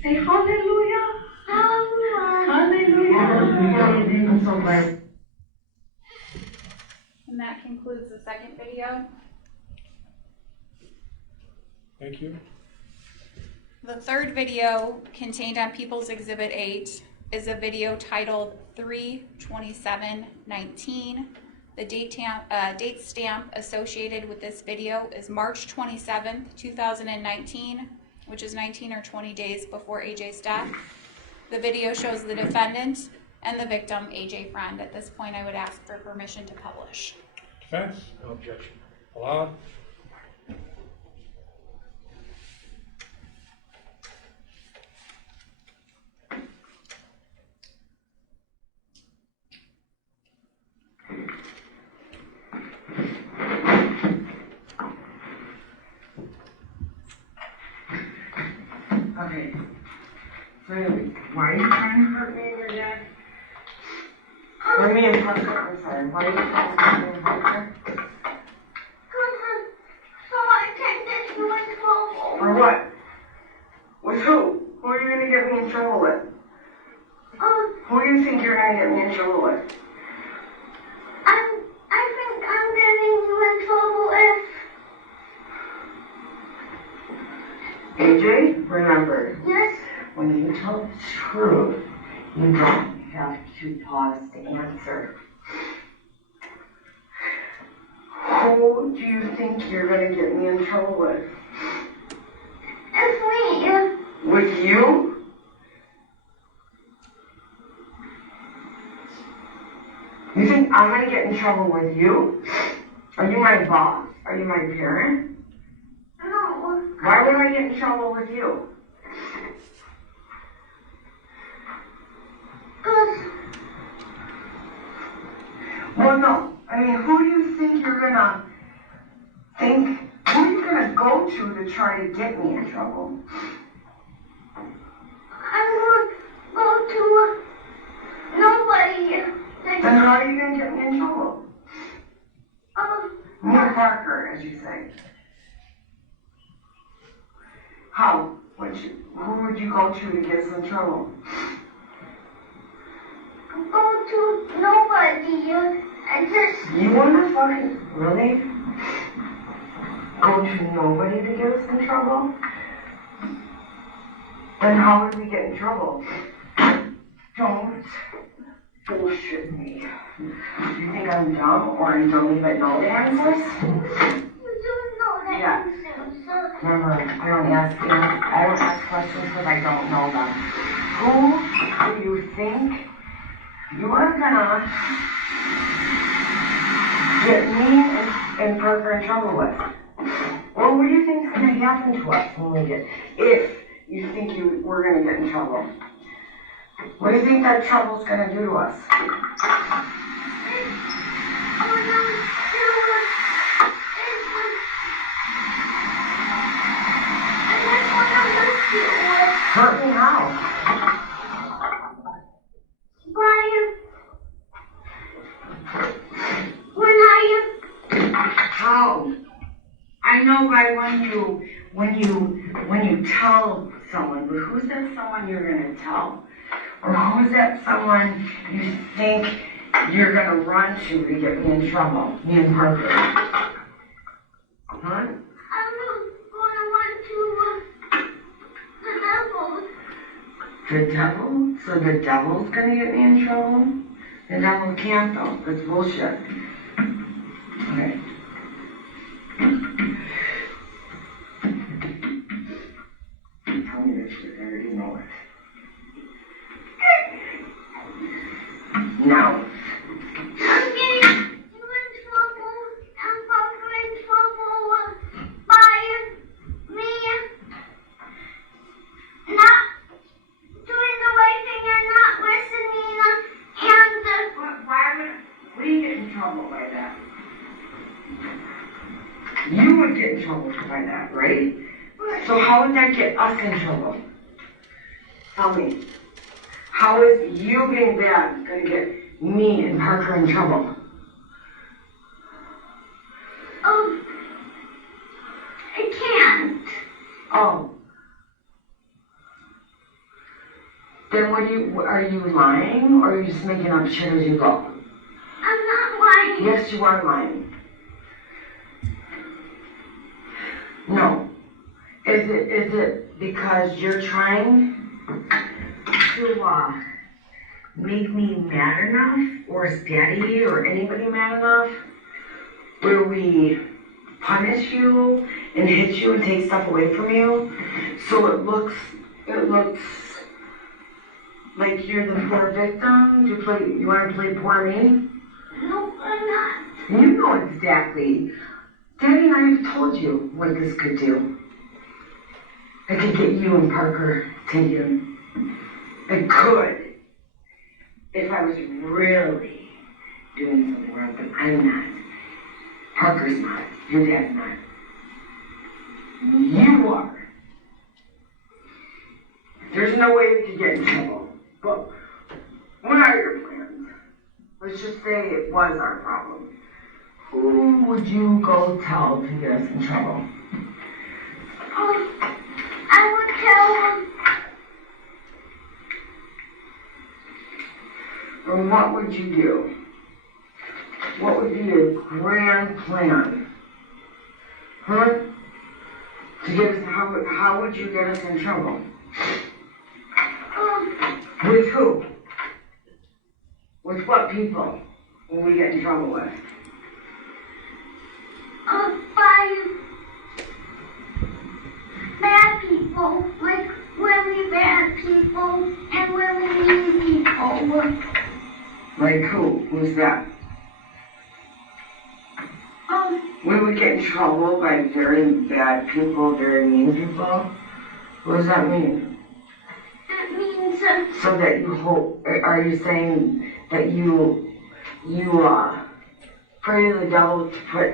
Say hallelujah. Hallelujah. I'm so glad. And that concludes the second video. Thank you. The third video contained on People's Exhibit 8 is a video titled 3/27/19. The date stamp associated with this video is March 27th, 2019, which is 19 or 20 days before AJ's death. The video shows the defendant and the victim, AJ Freund. At this point, I would ask for permission to publish. Defense? No objection. Allowed. Okay. So why are you trying to hurt me and your dad? Or me and Parker, I'm sorry. Why are you trying to hurt me and Parker? So I can get you in trouble. For what? With who? Who are you gonna get me in trouble with? Who do you think you're gonna get me in trouble with? I think I'm getting you in trouble if... AJ, remember, Yes? when you tell the truth, you don't have to pause to answer. Who do you think you're gonna get me in trouble with? It's me. With you? You think I'm gonna get in trouble with you? Are you my boss? Are you my parent? No. Why would I get in trouble with you? Because... Well, no. I mean, who do you think you're gonna think? Who are you gonna go to try to get me in trouble? I'm going to go to nobody. Then how are you gonna get me in trouble? Me and Parker, as you say. How? Who would you go to get us in trouble? Go to nobody. I just... You wanna fucking, really? Go to nobody to get us in trouble? Then how would we get in trouble? Don't bullshit me. Do you think I'm dumb or I don't even know the answers? You do know that Yeah. answer. Remember, I don't ask questions because I don't know them. Who do you think you are gonna get me and Parker in trouble with? Or what do you think is gonna happen to us when we get, if you think we're gonna get in trouble? What do you think that trouble's gonna do to us? Hurt me how? How? I know by when you tell someone, but who's that someone you're gonna tell? Or who's that someone you think you're gonna run to get me in trouble? Me and Parker. Huh? I'm gonna run to the devil. The devil? So the devil's gonna get me in trouble? The devil can't though. That's bullshit. Okay. Tell me the truth. I already know it. No. I'm getting you in trouble. I'm probably in trouble by me not doing the right thing and not listening and Why would we get in trouble by that? You would get in trouble by that, right? So how would that get us in trouble? Tell me. How is you being bad gonna get me and Parker in trouble? I can't. Oh. Then are you lying or are you just making up shit as you go? I'm not lying. Yes, you are lying. No. Is it because you're trying to make me mad enough, or is Daddy or anybody mad enough, where we punish you and hit you and take stuff away from you, so it looks like you're the poor victim? You want to play poor me? No, I'm not. You know exactly. Daddy and I have told you what this could do. I could get you and Parker taken. I could. If I was really doing something wrong, but I'm not. Parker's not. Your dad's not. You are. There's no way we could get in trouble. But what are your plans? Let's just say it was our problem. Who would you go tell to get us in trouble? I would tell him. And what would you do? What would be your grand plan? Huh? To get us, how would you get us in trouble? With who? With what people will we get in trouble with? By bad people, like really bad people and really mean people. Like who? Who's that? We would get in trouble by very bad people, very mean people? What does that mean? It means So that you hope, are you saying that you pray to the devil to put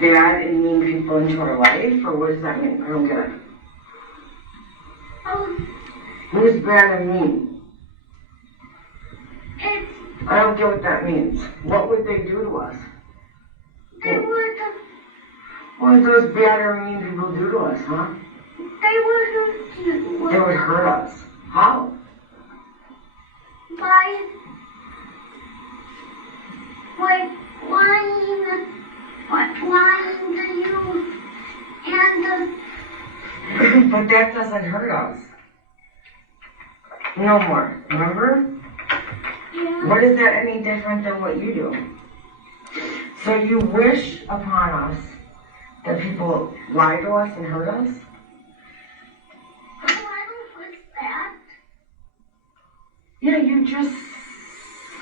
bad and mean people into our life? Or what does that mean? I don't get it. Who's bad and mean? it's I don't get what that means. What would they do to us? they would What would those bad or mean people do to us, huh? hurt you They would hurt us. How? by like lying to you and But that doesn't hurt us. No more. Remember? yeah. What is that any different than what you do? So you wish upon us that people lie to us and hurt us? I don't wish that. Yeah, you just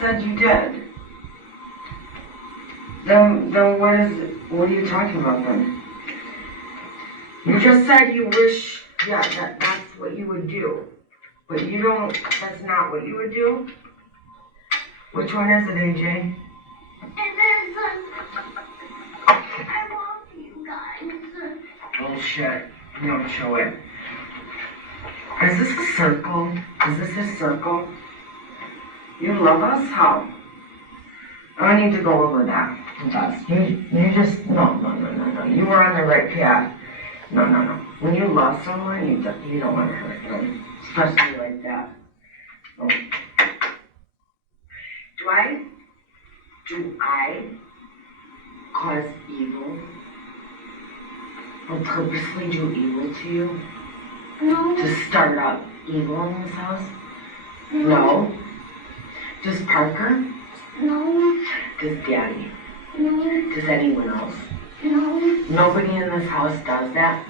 said you did. Then what are you talking about then? You just said you wish, yeah, that's what you would do. But you don't, that's not what you would do? Which one is it, AJ? It is I love you guys. Bullshit. You don't show it. Is this a circle? Is this a circle? You love us? How? I need to go over that with us. You just, no. You were on the right path. No. When you love someone, you don't want to hurt them. Especially like that. Oh. Do I cause evil? Or purposely do evil to you? No. To start up evil in this house? No. Does Parker? No. Does Daddy? No. Does anyone else? No. Nobody in this house does that?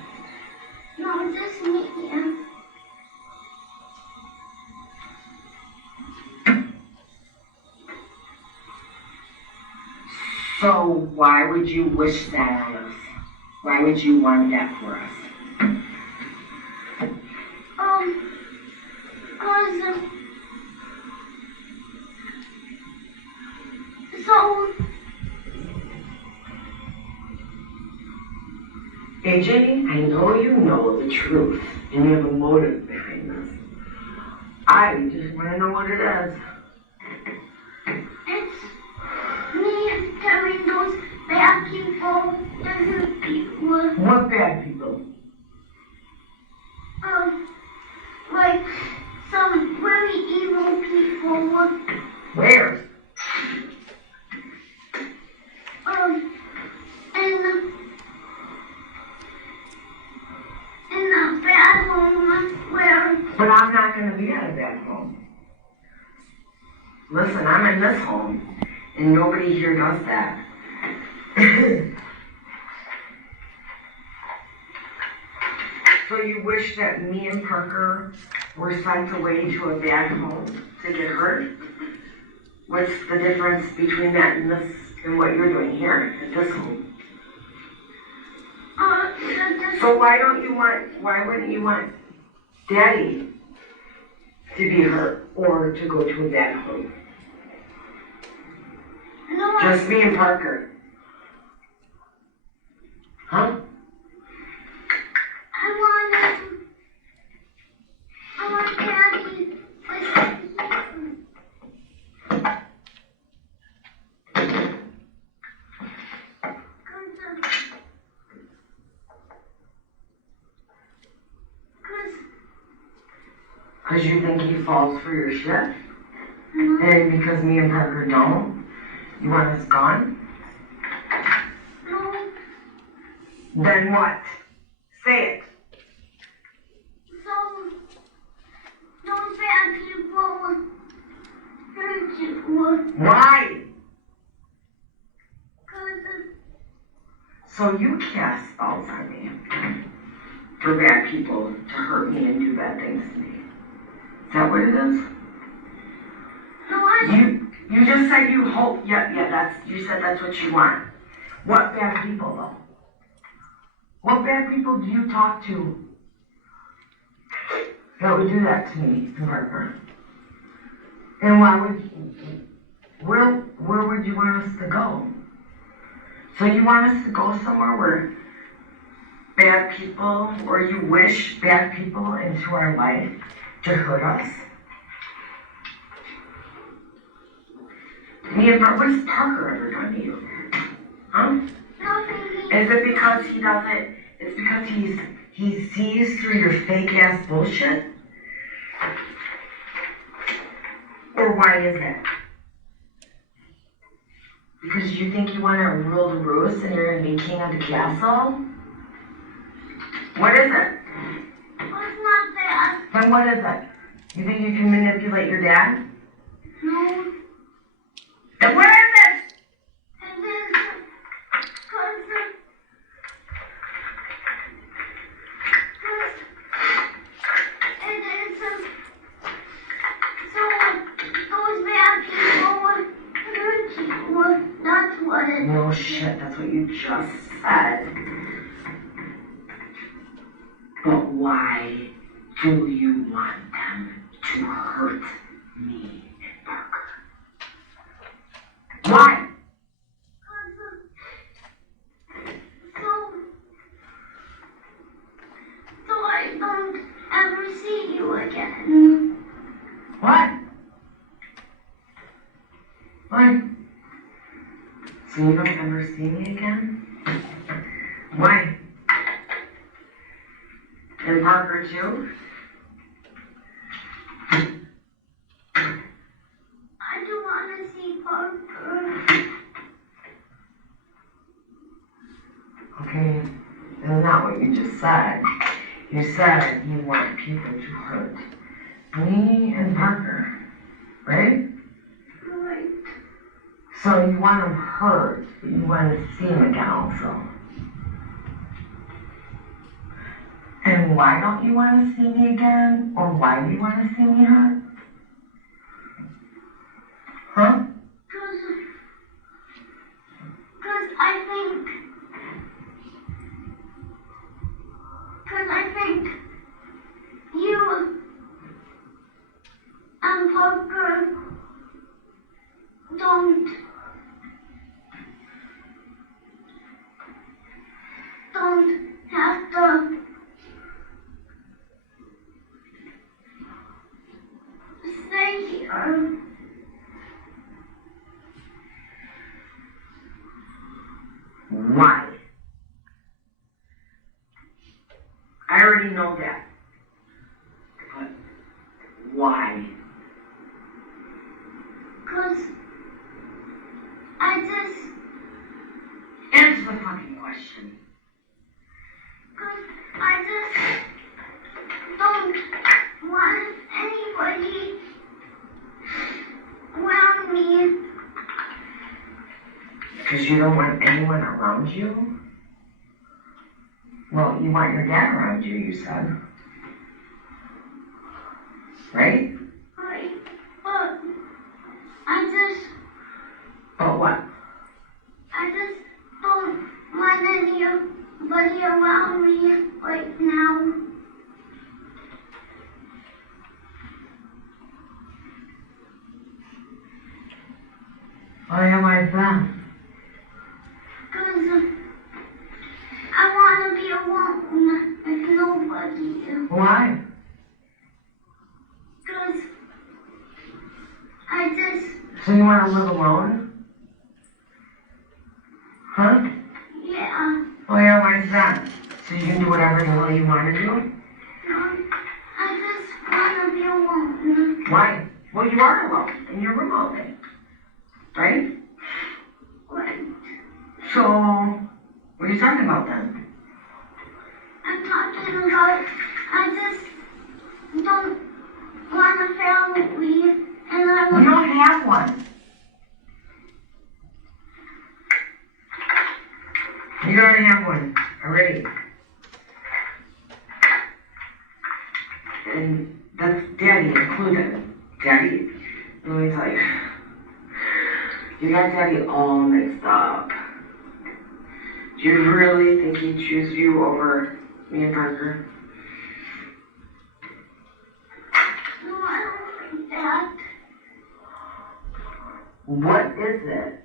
No, just me. Yeah. So why would you wish that on us? Why would you want that for us? So, AJ, I know you know the truth, and you have a motive behind this. I just want to know what it is. it's me telling those bad people to hurt people. What bad people? Like some really evil people. Where? Listen, I'm in this home, and nobody here does that. So you wish that me and Parker were sent away to a bad home to get hurt? What's the difference between that and this and what you're doing here at this home? So why wouldn't you want Daddy to be hurt or to go to a bad home? No, Just me and Parker. Huh? I want Daddy Because you think he falls for your shit? And because me and Parker don't? You want us gone? No, Then what? Say it. so those bad people hurt you. Why? 'Cause So you cast spells on me for bad people to hurt me and do bad things to me. Is that what it is? no, You just said you hope. You said that's what you want. What bad people though? What bad people do you talk to that would do that to me and Parker? And where would you want us to go? So you want us to go somewhere where bad people, or you wish bad people into our life to hurt us? Me and Parker, what's Parker ever done to you? Huh? nothing. Is it because he doesn't, it's because he sees through your fake ass bullshit? Or why is that? Because you think you want to rule the roost and you're going to be king of the castle? What is it? It's not that. Then what is it? You think you can manipulate your dad? No, Then what is it? it is 'cause it is so those bad people would hurt you. That's what it is. No shit, that's what you just said. But why do you want them to hurt me and Parker? Why? So I don't ever see you again. What? What? So you don't ever see me again? Why? And Parker too? I don't want to see Parker. Okay, that's not what you just said. You said you want people to hurt me and Parker, right? Right. So you want them hurt, but you want to see them again also. And why don't you want to see me again? Or why do you want to see me hurt? Huh? Because I think you and Parker don't have to stay here. Why? I already know that. But why? Because I just, Answer the fucking question. cause I just don't want anybody around Because you don't want anyone around you? Well, you want your dad around you, you said. Right? Right. But I just But what? don't want anybody around me right now. Why am I that? Because I want to be alone with nobody. Why? Because I just, So you want to live alone? Huh? yeah. Oh yeah, why is that? So you can do whatever the hell you want to do? I just want to be alone. Why? Well, you are alone in your room all day. Right? Right. So, what are you talking about then? I'm talking about, I just don't want a family, and I You want. don't have one. You already have one. Already. And that's Daddy included. Daddy, let me tell you. You got Daddy all mixed up. Do you really think he'd choose you over me and Parker? No, I don't think that. What is it?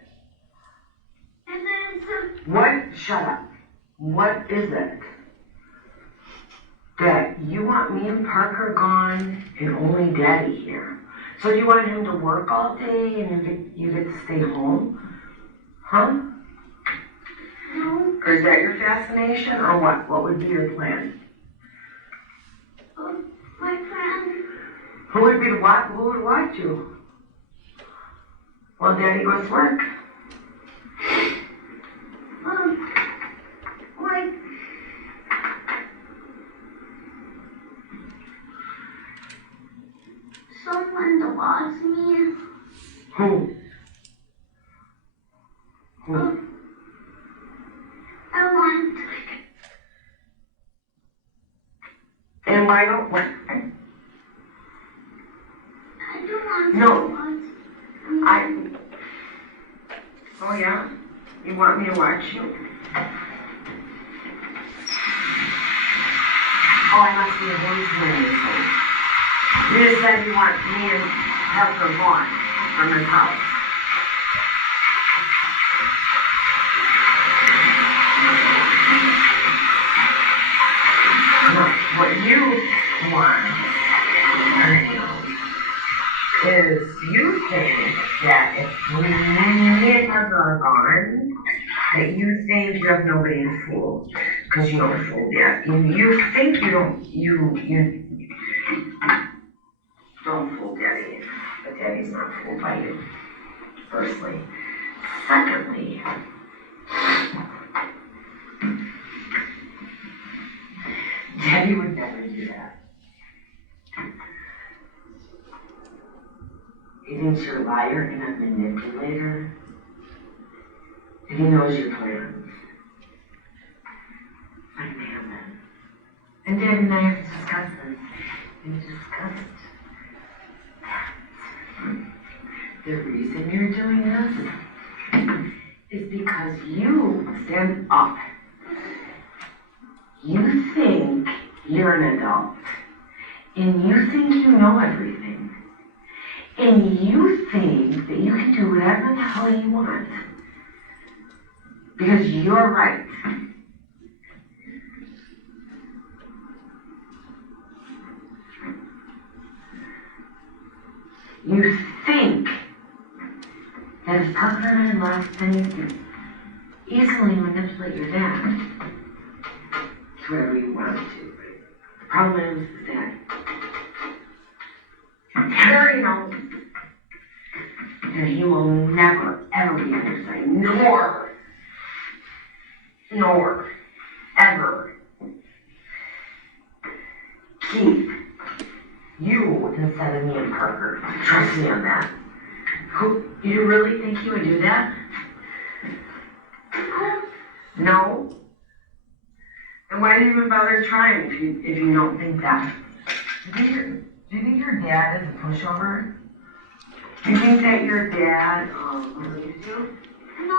And then What? Shut up. What is it? That you want me and Parker gone and only Daddy here. So you want him to work all day and you get to stay home? Huh? no, Or is that your fascination or what? What would be your plan? my friend, Who would be the what? Who would watch you? Well, Daddy goes to work. like, someone to watch me. Who? Who? I want, And why don't what? I don't want No. to watch me. Oh yeah? You want me to watch you? Oh, I must be hallucinating things. You just said you want me and Parker gone from this house. No, what you want is you think that if me and Parker are gone, that you think you have nobody to fool, because you don't fool yet. You think you don't fool Daddy, but Daddy's not fooled by you, firstly. Secondly, Daddy would never do that. He thinks you're a liar and a manipulator. And he knows your plans. Like man. And Dad and I have discussed this. We've discussed that the reason you're doing this is because you stand up. You think you're an adult. And you think you know everything. And you think that you can do whatever the hell you want. Because you're right. You think that if Tucker and I left, then you can easily manipulate your dad to whatever you want to. The problem is that Harry knows that he will never, ever be on your side, nor ever keep you instead of me and Parker. Trust me on that. You really think he would do that? No? Then why do you even bother trying if you don't think that? Do you think your dad is a pushover? Do you think that your dad believes you? No.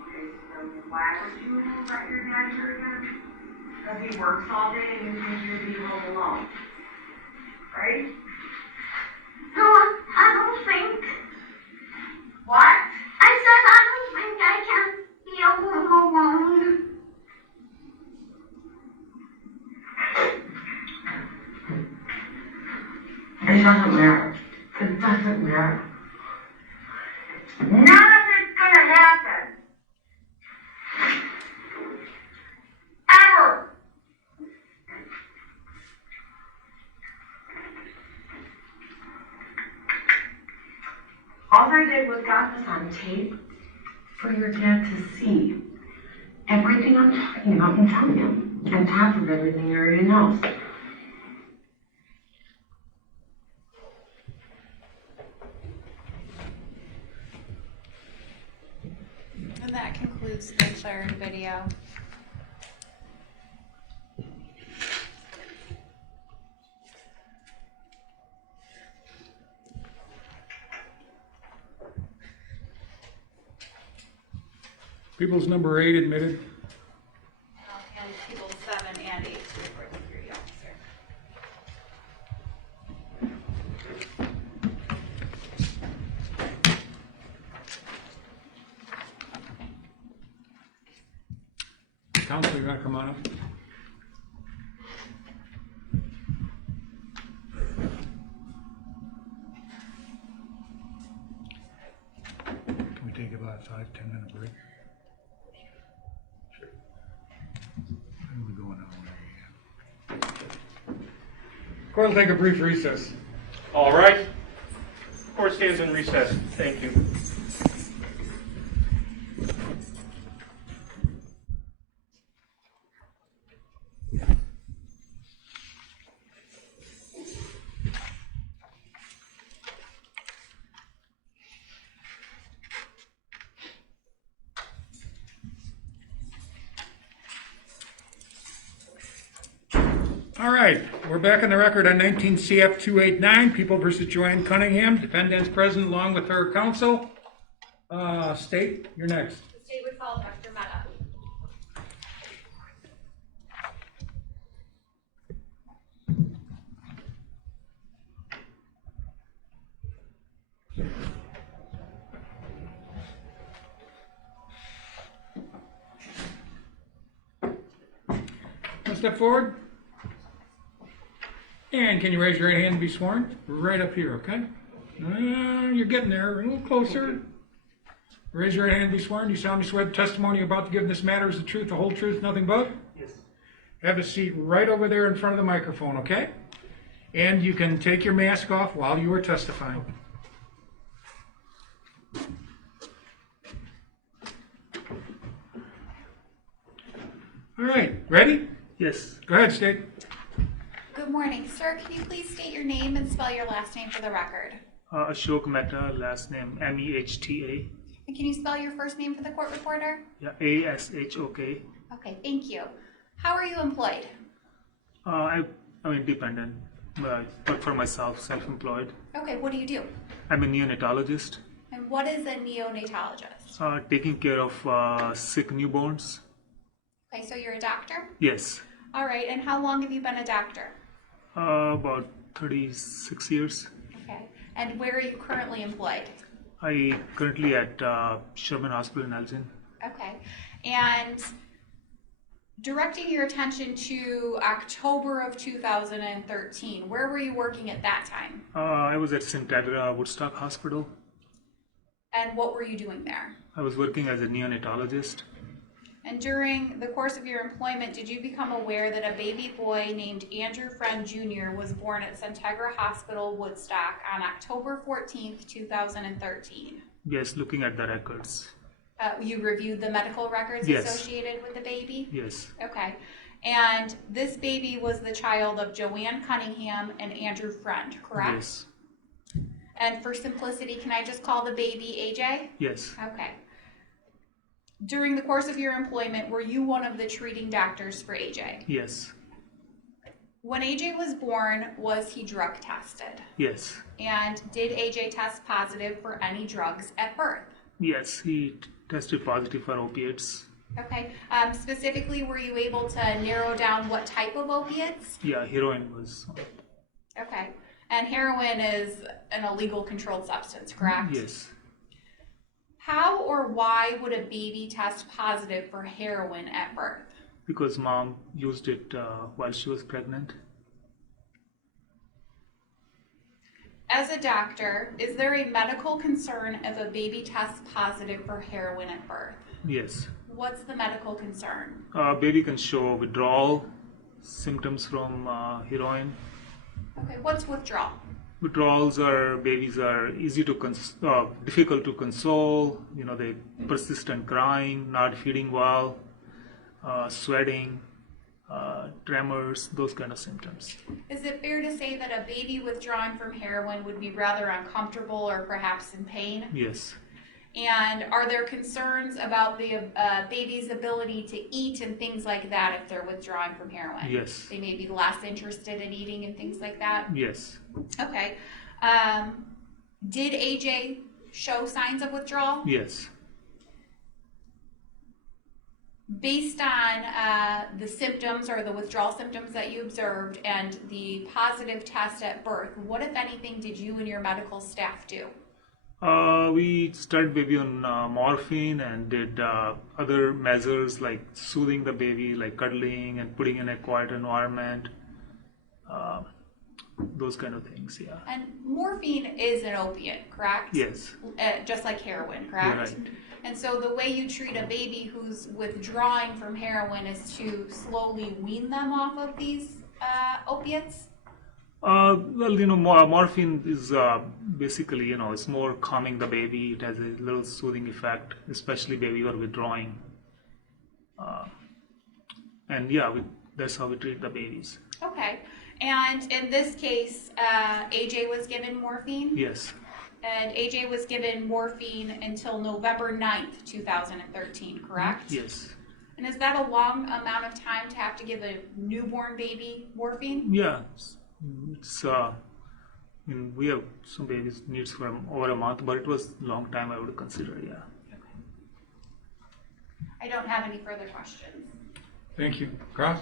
Okay, so why would you let your dad here again? Because he works all day and you think you'd be home alone. Right? No, I don't think. What? I said I don't think I can be home alone. It doesn't matter. It doesn't matter. None of it's gonna happen. Ever. All I did was got this on tape for your dad to see. Everything I'm talking about and telling him, on top of everything he already knows. And that concludes the third video. People's number 8 admitted. And people 7 and 8 to report the security officer. Counselor, you want to come on up? Can we take about a 5-10 minute break? Sure. When we going on? Court will take a brief recess. All right. Court stands in recess. Thank you. All right, we're back on the record on 19 CF 289, People versus JoAnn Cunningham. Defendant's present along with her counsel. State, you're next. The state would call Dr. Mehta. One step forward. And can you raise your right hand and be sworn? Right up here, okay? You're getting there, a little closer. Raise your right hand and be sworn. You solemnly swear the testimony you're about to give in this matter is the truth, the whole truth, nothing but? Yes. Have a seat right over there in front of the microphone, okay? And you can take your mask off while you are testifying. All right, ready? Yes. Go ahead, State. Good morning, sir. Can you please state your name and spell your last name for the record? Ashok Mehta, last name Mehta. And can you spell your first name for the court reporter? Yeah, Ashok. Okay, thank you. How are you employed? I'm independent. I work for myself, self-employed. Okay, what do you do? I'm a neonatologist, And what is a neonatologist? taking care of sick newborns. Okay, so you're a doctor? Yes. All right, and how long have you been a doctor? About 36 years. Okay, and where are you currently employed? I currently at Sherman Hospital in Elgin. Okay, and directing your attention to October of 2013, where were you working at that time? I was at St. Agatha Woodstock Hospital. And what were you doing there? I was working as a neonatologist. And during the course of your employment, did you become aware that a baby boy named Andrew Freund Jr. was born at Centegra Hospital, Woodstock on October 14th, 2013? Yes, looking at the records. You reviewed the medical records Yes. associated with the baby? Yes. Okay. And this baby was the child of JoAnn Cunningham and Andrew Freund, correct? Yes. And for simplicity, can I just call the baby AJ? Yes. Okay. During the course of your employment, were you one of the treating doctors for AJ? Yes. When AJ was born, was he drug tested? Yes. And did AJ test positive for any drugs at birth? Yes, he tested positive for opiates. Okay. Specifically, were you able to narrow down what type of opiates? Yeah, heroin was. Okay. And heroin is an illegal controlled substance, correct? Yes. How or why would a baby test positive for heroin at birth? Because mom used it while she was pregnant. As a doctor, is there a medical concern if a baby tests positive for heroin at birth? Yes. What's the medical concern? Baby can show withdrawal symptoms from heroin. Okay, what's withdrawal? Withdrawals are babies are difficult to console. You know, they persistent crying, not feeding well, sweating, tremors, those kind of symptoms. Is it fair to say that a baby withdrawing from heroin would be rather uncomfortable or perhaps in pain? Yes. And are there concerns about the baby's ability to eat and things like that if they're withdrawing from heroin? Yes. They may be less interested in eating and things like that? Yes. Okay. Did AJ show signs of withdrawal? Yes. Based on the symptoms or the withdrawal symptoms that you observed and the positive test at birth, what, if anything, did you and your medical staff do? We started baby on morphine and did other measures like soothing the baby, like cuddling and putting in a quiet environment, those kind of things, yeah. And morphine is an opiate, correct? Yes. Just like heroin, correct? Right. And so the way you treat a baby who's withdrawing from heroin is to slowly wean them off of these opiates? Well, you know, morphine is basically, you know, it's more calming the baby. It has a little soothing effect, especially baby who are withdrawing. And yeah, that's how we treat the babies. Okay. And in this case, AJ was given morphine? Yes. And AJ was given morphine until November 9th, 2013, correct? Yes. And is that a long amount of time to have to give a newborn baby morphine? Yeah. It's we have some babies needs for over a month, but it was a long time I would consider, yeah. Okay. I don't have any further questions. Thank you. Cross?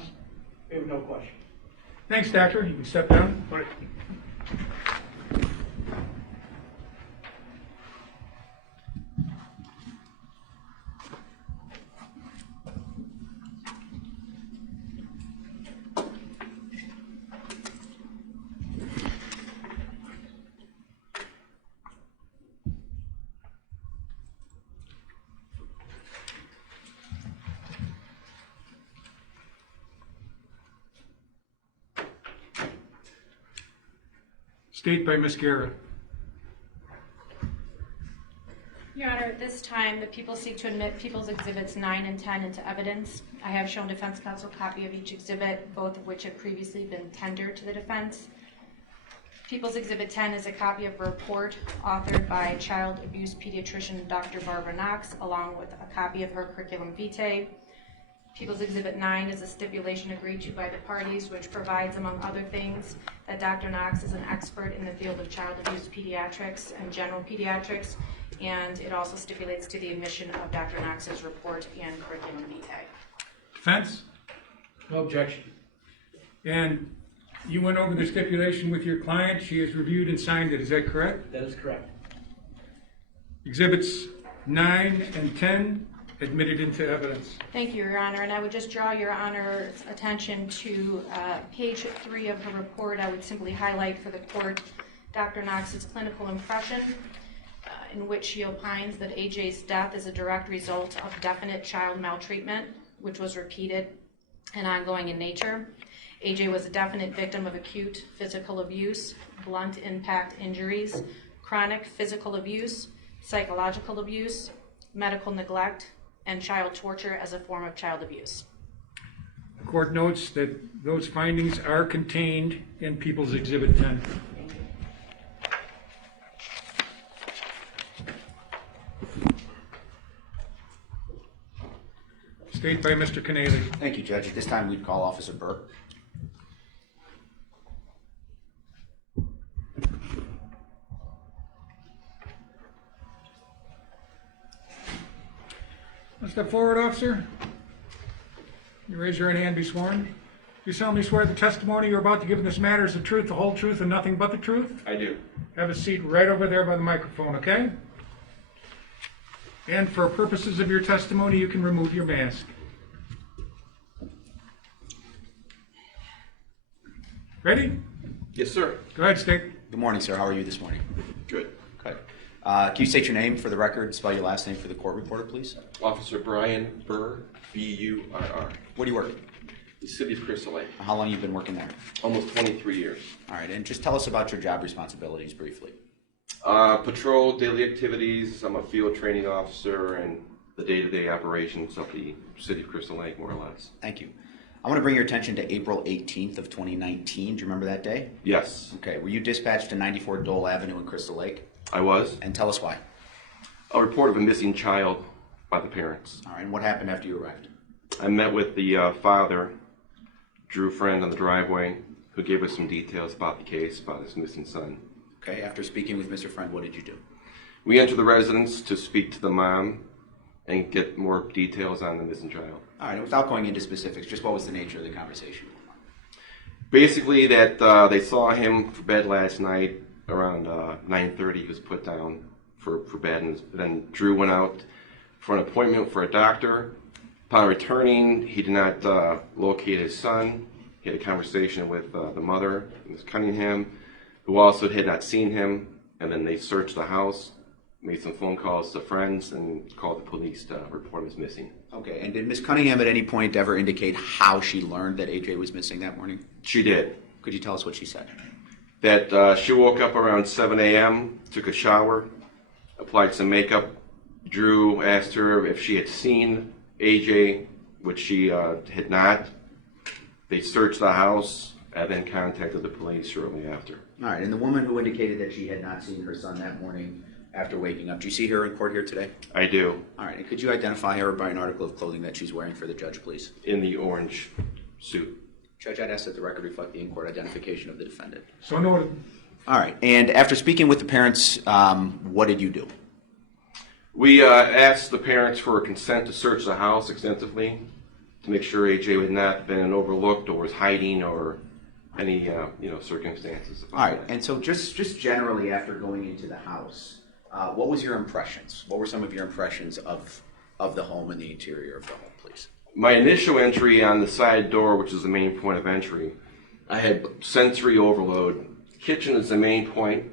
We have no question. Thanks, Doctor. You can step down. All right. State by Ms. Guerra. Your Honor, at this time, the people seek to admit People's Exhibits 9 and 10 into evidence. I have shown defense counsel a copy of each exhibit, both of which have previously been tendered to the defense. People's Exhibit 10 is a copy of a report authored by child abuse pediatrician Dr. Barbara Knox, along with a copy of her curriculum vitae. People's Exhibit 9 is a stipulation agreed to by the parties, which provides, among other things, that Dr. Knox is an expert in the field of child abuse pediatrics and general pediatrics, and it also stipulates to the admission of Dr. Knox's report and curriculum vitae. Defense? No objection. And you went over the stipulation with your client. She has reviewed and signed it. Is that correct? That is correct. Exhibits 9 and 10 admitted into evidence. Thank you, Your Honor, and I would just draw Your Honor's attention to page 3 of her report. I would simply highlight for the court Dr. Knox's clinical impression, in which she opines that AJ's death is a direct result of definite child maltreatment, which was repeated and ongoing in nature. AJ was a definite victim of acute physical abuse, blunt impact injuries, chronic physical abuse, psychological abuse, medical neglect, and child torture as a form of child abuse. The court notes that those findings are contained in People's Exhibit 10. State by Mr. Keneally. Thank you, Judge. At this time, we'd call Officer Burr. Step forward, officer. You raise your right hand, be sworn. Do you solemnly swear the testimony you're about to give in this matter is the truth, the whole truth, and nothing but the truth? I do. Have a seat right over there by the microphone, okay? And for purposes of your testimony, you can remove your mask. Ready? Yes, sir. Go ahead, State. Good morning, sir. How are you this morning? Good. Good. Can you state your name for the record, spell your last name for the court reporter, please? Officer Brian Burr, B-U-R-R. Where do you work? The city of Crystal Lake. How long have you been working there? Almost 23 years. All right, and just tell us about your job responsibilities briefly. Patrol, daily activities. I'm a field training officer and the day-to-day operations of the city of Crystal Lake, more or less. Thank you. I want to bring your attention to April 18th of 2019. Do you remember that day? Yes, Okay. Were you dispatched to 94 Dole Avenue in Crystal Lake? I was. And tell us why. A report of a missing child by the parents. All right, and what happened after you arrived? I met with the father, Andrew Freund, on the driveway, who gave us some details about the case, about his missing son. Okay, after speaking with Mr. Friend, what did you do? We entered the residence to speak to the mom and get more details on the missing child. All right, and without going into specifics, just what was the nature of the conversation? Basically, that they saw him for bed last night around 9:30. He was put down for bed, and then Drew went out for an appointment for a doctor. Upon returning, he did not locate his son. He had a conversation with the mother, Ms. Cunningham, who also had not seen him, and then they searched the house, made some phone calls to friends, and called the police to report him as missing. Okay, and did Ms. Cunningham at any point ever indicate how she learned that AJ was missing that morning? She did. Could you tell us what she said? That she woke up around 7 a.m., took a shower, applied some makeup. Drew asked her if she had seen AJ, which she had not. They searched the house and then contacted the police shortly after. All right, and the woman who indicated that she had not seen her son that morning after waking up, do you see her in court here today? I do. All right, and could you identify her by an article of clothing that she's wearing for the judge, please? In the orange suit. Judge, I'd ask that the record reflect the in-court identification of the defendant. So noted. All right, and after speaking with the parents, what did you do? We asked the parents for consent to search the house extensively to make sure AJ had not been overlooked or was hiding or any circumstances. All right, and so just generally after going into the house, what was your impressions? What were some of your impressions of the home and the interior of the home, please? My initial entry on the side door, which is the main point of entry, I had sensory overload. Kitchen is the main point.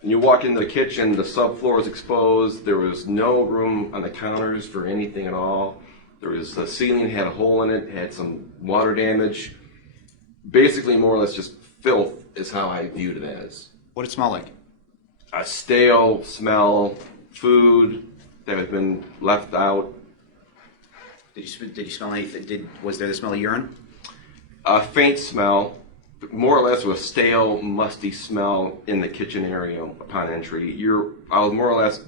When you walk into the kitchen, the subfloor is exposed. There was no room on the counters for anything at all. There was the ceiling had a hole in it, had some water damage. Basically, more or less just filth is how I viewed it as. What did it smell like? A stale smell, food that had been left out. Did you smell anything? Was there the smell of urine? A faint smell, more or less a stale, musty smell in the kitchen area upon entry. I was more or less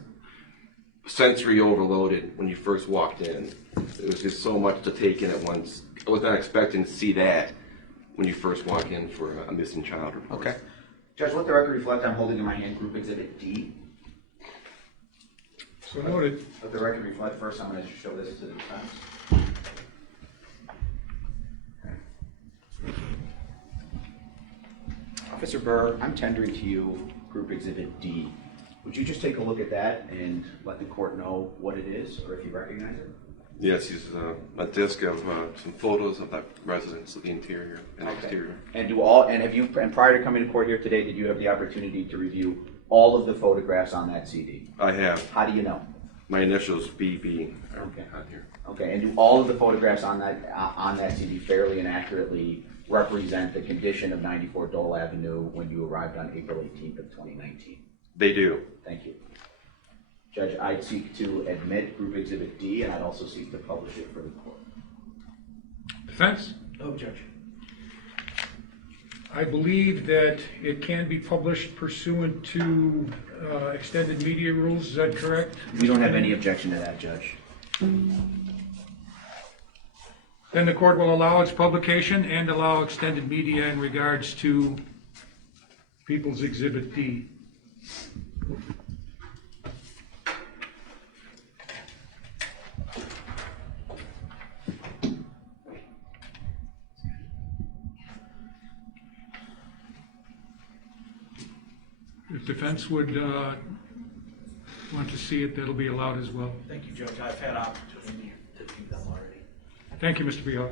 sensory overloaded when you first walked in. It was just so much to take in at once. I was not expecting to see that when you first walk in for a missing child report. Okay. Judge, let the record reflect I'm holding in my hand Group Exhibit D. So noted. Let the record reflect first. I'm going to show this to the defense. Okay. Officer Burr, I'm tendering to you Group Exhibit D. Would you just take a look at that and let the court know what it is, or if you recognize it? Yes, it's a disc of some photos of the residence, of the interior and exterior. And prior to coming to court here today, did you have the opportunity to review all of the photographs on that CD? I have. How do you know? My initials BB are Okay. on here. Okay, and do all of the photographs on that CD fairly and accurately represent the condition of 94 Dole Avenue when you arrived on April 18th of 2019? They do. Thank you. Judge, I'd seek to admit Group Exhibit D, and I'd also seek to publish it for the court. Defense? No, Judge. I believe that it can be published pursuant to extended media rules. Is that correct? We don't have any objection to that, Judge. Then the court will allow its publication and allow extended media in regards to People's Exhibit D. If defense would want to see it, that'll be allowed as well. Thank you, Judge. I've had opportunity to view them already. Thank you, Mr. Beal.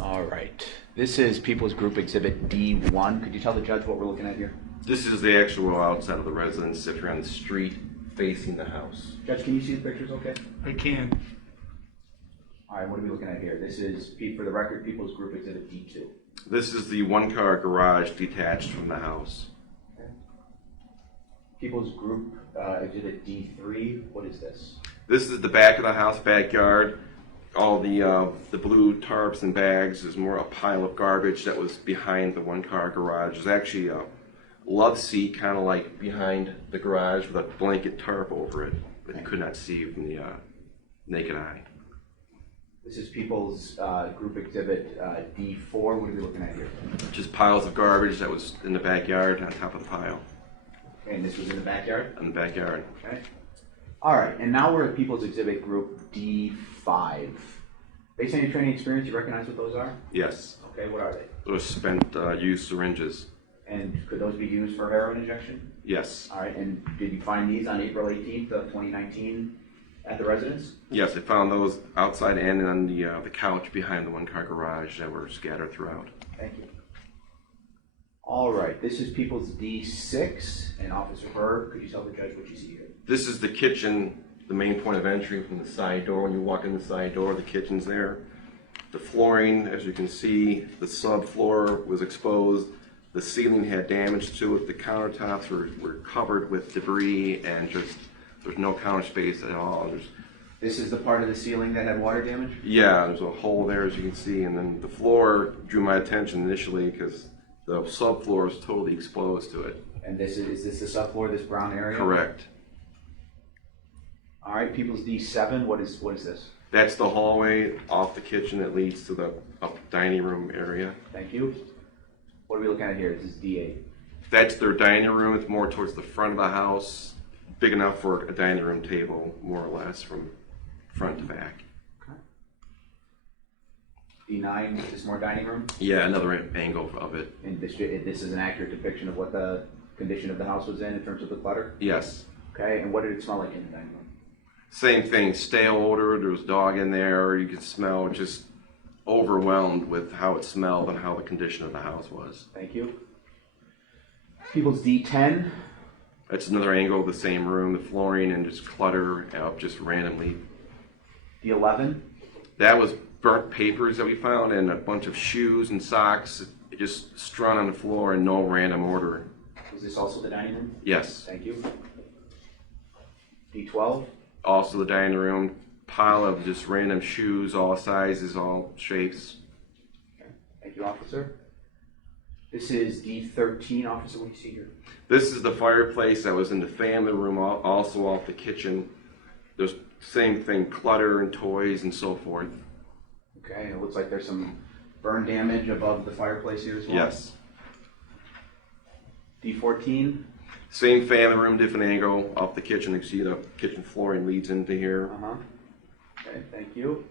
All right. This is People's Group Exhibit D1. Could you tell the judge what we're looking at here? This is the actual outside of the residence if you're on the street facing the house. Judge, can you see the pictures okay? I can. All right, what are we looking at here? This is, for the record, People's Group Exhibit D2. This is the one-car garage detached from the house. Okay. People's Group Exhibit D3, what is this? This is the back of the house, backyard. All the blue tarps and bags is more a pile of garbage that was behind the one-car garage. There's actually a love seat kind of like behind the garage with a blanket tarp over it that you could not see from the naked eye. This is People's Group Exhibit D4. What are we looking at here? Just piles of garbage that was in the backyard on top of the pile. Okay, and this was in the backyard? In the backyard. Okay. All right, and now we're at People's Exhibit Group D5. Based on your training experience, you recognize what those are? Yes. Okay, what are they? Those spent used syringes. And could those be used for heroin injection? Yes. All right, and did you find these on April 18th of 2019 at the residence? Yes, I found those outside and on the couch behind the one-car garage that were scattered throughout. Thank you. All right, this is People's D6, and Officer Berg, could you tell the judge what you see here? This is the kitchen, the main point of entry from the side door. When you walk in the side door, the kitchen's there. The flooring, as you can see, the subfloor was exposed. The ceiling had damage to it. The countertops were covered with debris and just, there's no counter space at all. This is the part of the ceiling that had water damage? Yeah, there's a hole there, as you can see. And then the floor drew my attention initially because the subfloor is totally exposed to it. And is this the subfloor, this brown area? Correct. All right, People's D7, what is this? That's the hallway off the kitchen that leads to the dining room area. Thank you. What are we looking at here? This is D8. That's their dining room. It's more towards the front of the house, big enough for a dining room table, more or less, from front to back. Okay. D9, is this more dining room? Yeah, another angle of it. And this is an accurate depiction of what the condition of the house was in terms of the clutter? Yes. Okay, and what did it smell like in the dining room? Same thing, stale odor. There was dog in there. You could smell, just overwhelmed with how it smelled and how the condition of the house was. Thank you. People's D10. That's another angle of the same room, the flooring and just clutter up just randomly. D11. That was burnt papers that we found and a bunch of shoes and socks just strewn on the floor in no random order. Was this also the dining room? Yes. Thank you. D12. Also the dining room, pile of just random shoes, all sizes, all shapes. Okay. Thank you, officer. This is D13, officer. What do you see here? This is the fireplace that was in the family room, also off the kitchen. There's same thing, clutter and toys and so forth. Okay, and it looks like there's some burn damage above the fireplace here as well? Yes. D14. Same family room, different angle off the kitchen. You can see the kitchen flooring leads into here. Okay, thank you.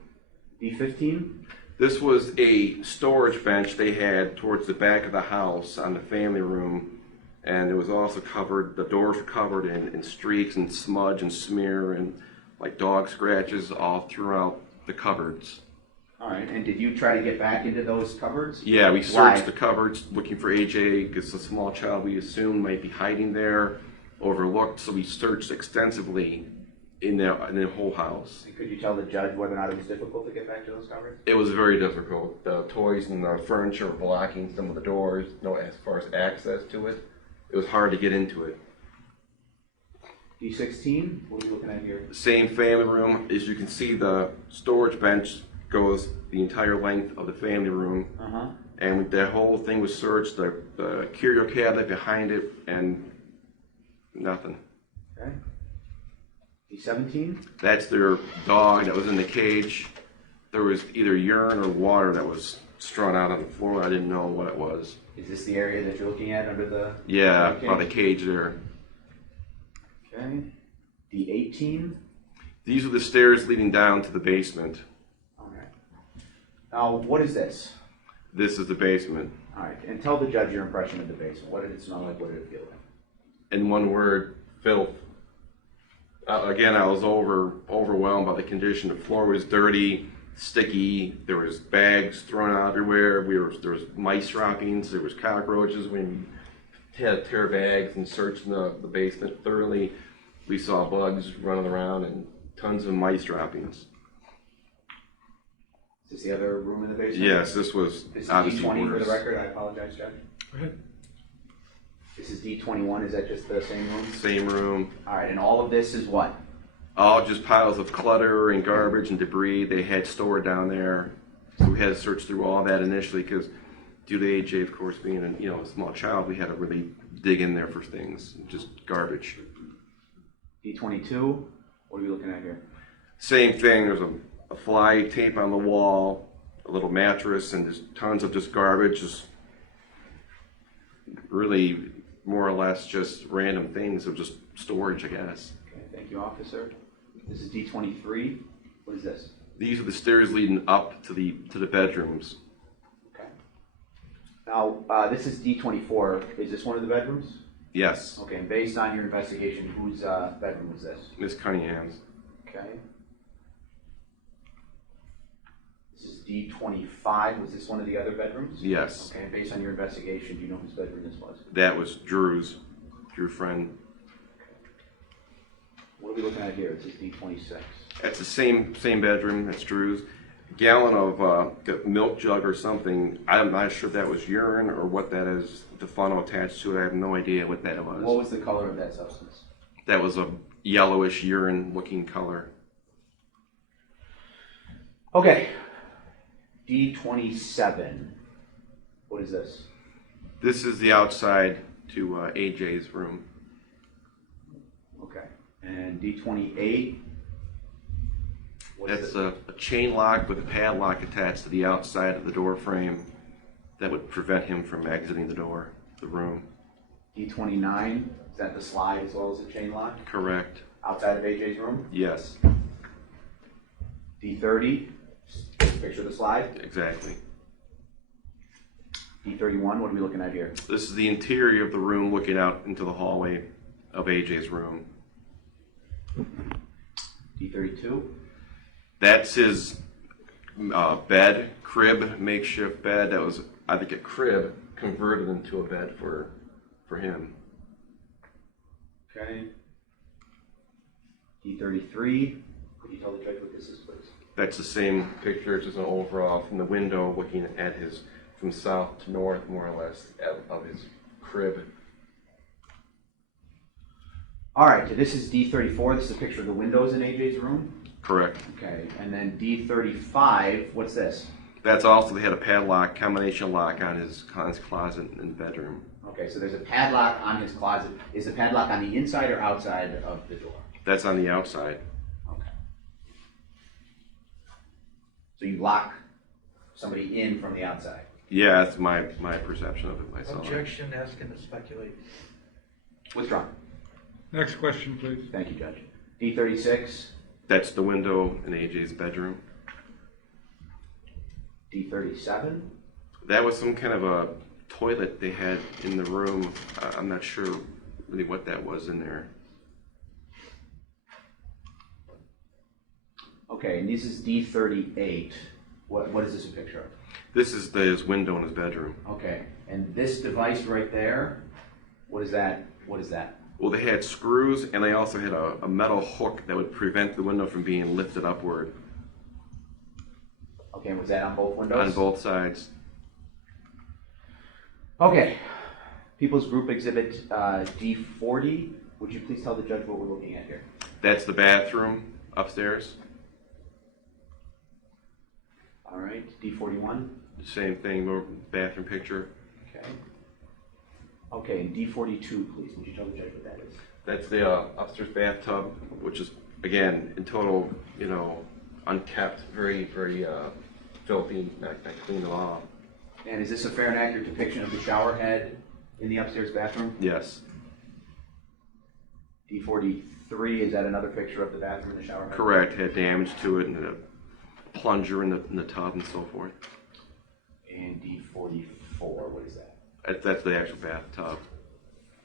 D15. This was a storage bench they had towards the back of the house on the family room, and it was also covered, the doors were covered in streaks and smudge and smear and like dog scratches all throughout the cupboards. All right, and did you try to get back into those cupboards? Yeah, we Why? searched the cupboards looking for AJ because a small child we assumed might be hiding there, overlooked, so we searched extensively in the whole house. And could you tell the judge whether or not it was difficult to get back to those cupboards? It was very difficult. The toys and the furniture were blocking some of the doors, as far as access to it. It was hard to get into it. D16, what are we looking at here? Same family room. As you can see, the storage bench goes the entire length of the family room. Uh-huh. And that whole thing was searched, the curio cabinet behind it, and nothing. Okay. D17? That's their dog that was in the cage. There was either urine or water that was strewn out on the floor. I didn't know what it was. Is this the area that you're looking at under the... Yeah, Okay. on the cage there. Okay. D18? These are the stairs leading down to the basement. Okay. Now, what is this? This is the basement. All right, and tell the judge your impression of the basement. What did it smell like? What did it feel like? In one word, filth. Again, I was overwhelmed by the condition. The floor was dirty, sticky. There was bags thrown out everywhere. There was mice droppings. There was cockroaches. When we had to tear bags and search the basement thoroughly, we saw bugs running around and tons of mice droppings. Is this the other room in the basement? Yes, this was This is obviously D20 for worse. the record. I apologize, Judge. Go ahead. This is D21. Is that just the same room? Same room. All right, and all of this is what? All just piles of clutter and garbage and debris they had stored down there. So we had to search through all that initially because due to AJ, of course, being a small child, we had to really dig in there for things, just garbage. D22. What are we looking at here? Same thing. There's a fly tape on the wall, a little mattress, and there's tons of just garbage, just really more or less just random things of just storage, I guess. Okay, thank you, officer. This is D23. What is this? These are the stairs leading up to the bedrooms. Okay. Now, this is D24. Is this one of the bedrooms? Yes, Okay, and based on your investigation, whose bedroom was this? Miss Cunningham's. Okay. This is D25. Was this one of the other bedrooms? Yes, Okay, and based on your investigation, do you know whose bedroom this was? that was Drew Friend. What are we looking at here? This is D26. That's the same bedroom. That's Drew's. Gallon of milk jug or something. I'm not sure if that was urine or what that is. The funnel attached to it. I have no idea what that was. What was the color of that substance? That was a yellowish urine-looking color. Okay. D27. What is this? This is the outside to AJ's room. Okay. And D28. What is That's it? a chain lock with a padlock attached to the outside of the door frame that would prevent him from exiting the room. D29. Is that the slide as well as the chain lock? Correct. Outside of AJ's room? Yes, D30. Picture the slide. exactly. D31. What are we looking at here? This is the interior of the room looking out into the hallway of AJ's room. D32. That's his bed, crib, makeshift bed. That was, I think, a crib converted into a bed for him. Okay. D33. Could you tell the judge what this is, please? That's the same picture, just an overall from the window looking at from south to north, more or less, of his crib. All right, so this is D34. This is a picture of the windows in AJ's room. Correct. Okay, and then D35. What's this? That's also, they had a padlock, combination lock on his closet in the bedroom. Okay, so there's a padlock on his closet. Is the padlock on the inside or outside of the door? That's on the outside. Okay. So you lock somebody in from the outside? Yeah, that's my perception of it myself. Objection, asking to speculate. Withdrawn. Next question, please. Thank you, Judge. D36. That's the window in AJ's bedroom. D37. That was some kind of a toilet they had in the room. I'm not sure really what that was in there. Okay, and this is D38. What is this a picture of? This is his window in his bedroom. Okay, and this device right there, what is that? What is that? Well, they had screws, and they also had a metal hook that would prevent the window from being lifted upward Okay, and was that on both windows? on both sides. Okay. People's Group Exhibit D40. Would you please tell the judge what we're looking at here? That's the bathroom upstairs. All right, D41. Same thing, bathroom picture. Okay. Okay, and D42, please. Would you tell the judge what that is? That's the upstairs bathtub, which is, again, in total, unkept, very, very filthy, not clean at all. And is this a fair and accurate depiction of the shower head in the upstairs bathroom? Yes. D43, is that another picture of the bathroom and the shower head? Correct. Had damage to it and a plunger in the tub and so forth. And D44, what is that? That's the actual bathtub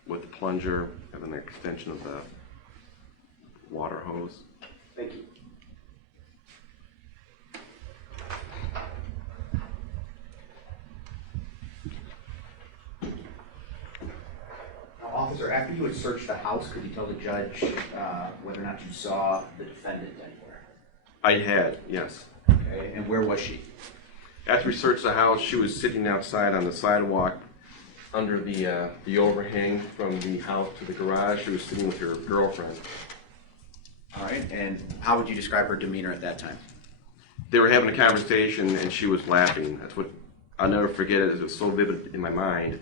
with the plunger and an extension of the water hose. Thank you. Now, officer, after you had searched the house, could you tell the judge whether or not you saw the defendant anywhere? I had, yes. Okay, and where was she? After we searched the house, she was sitting outside on the sidewalk under the overhang from the house to the garage. She was sitting with her girlfriend. All right, and how would you describe her demeanor at that time? They were having a conversation and she was laughing. That's what, I'll never forget it. It was so vivid in my mind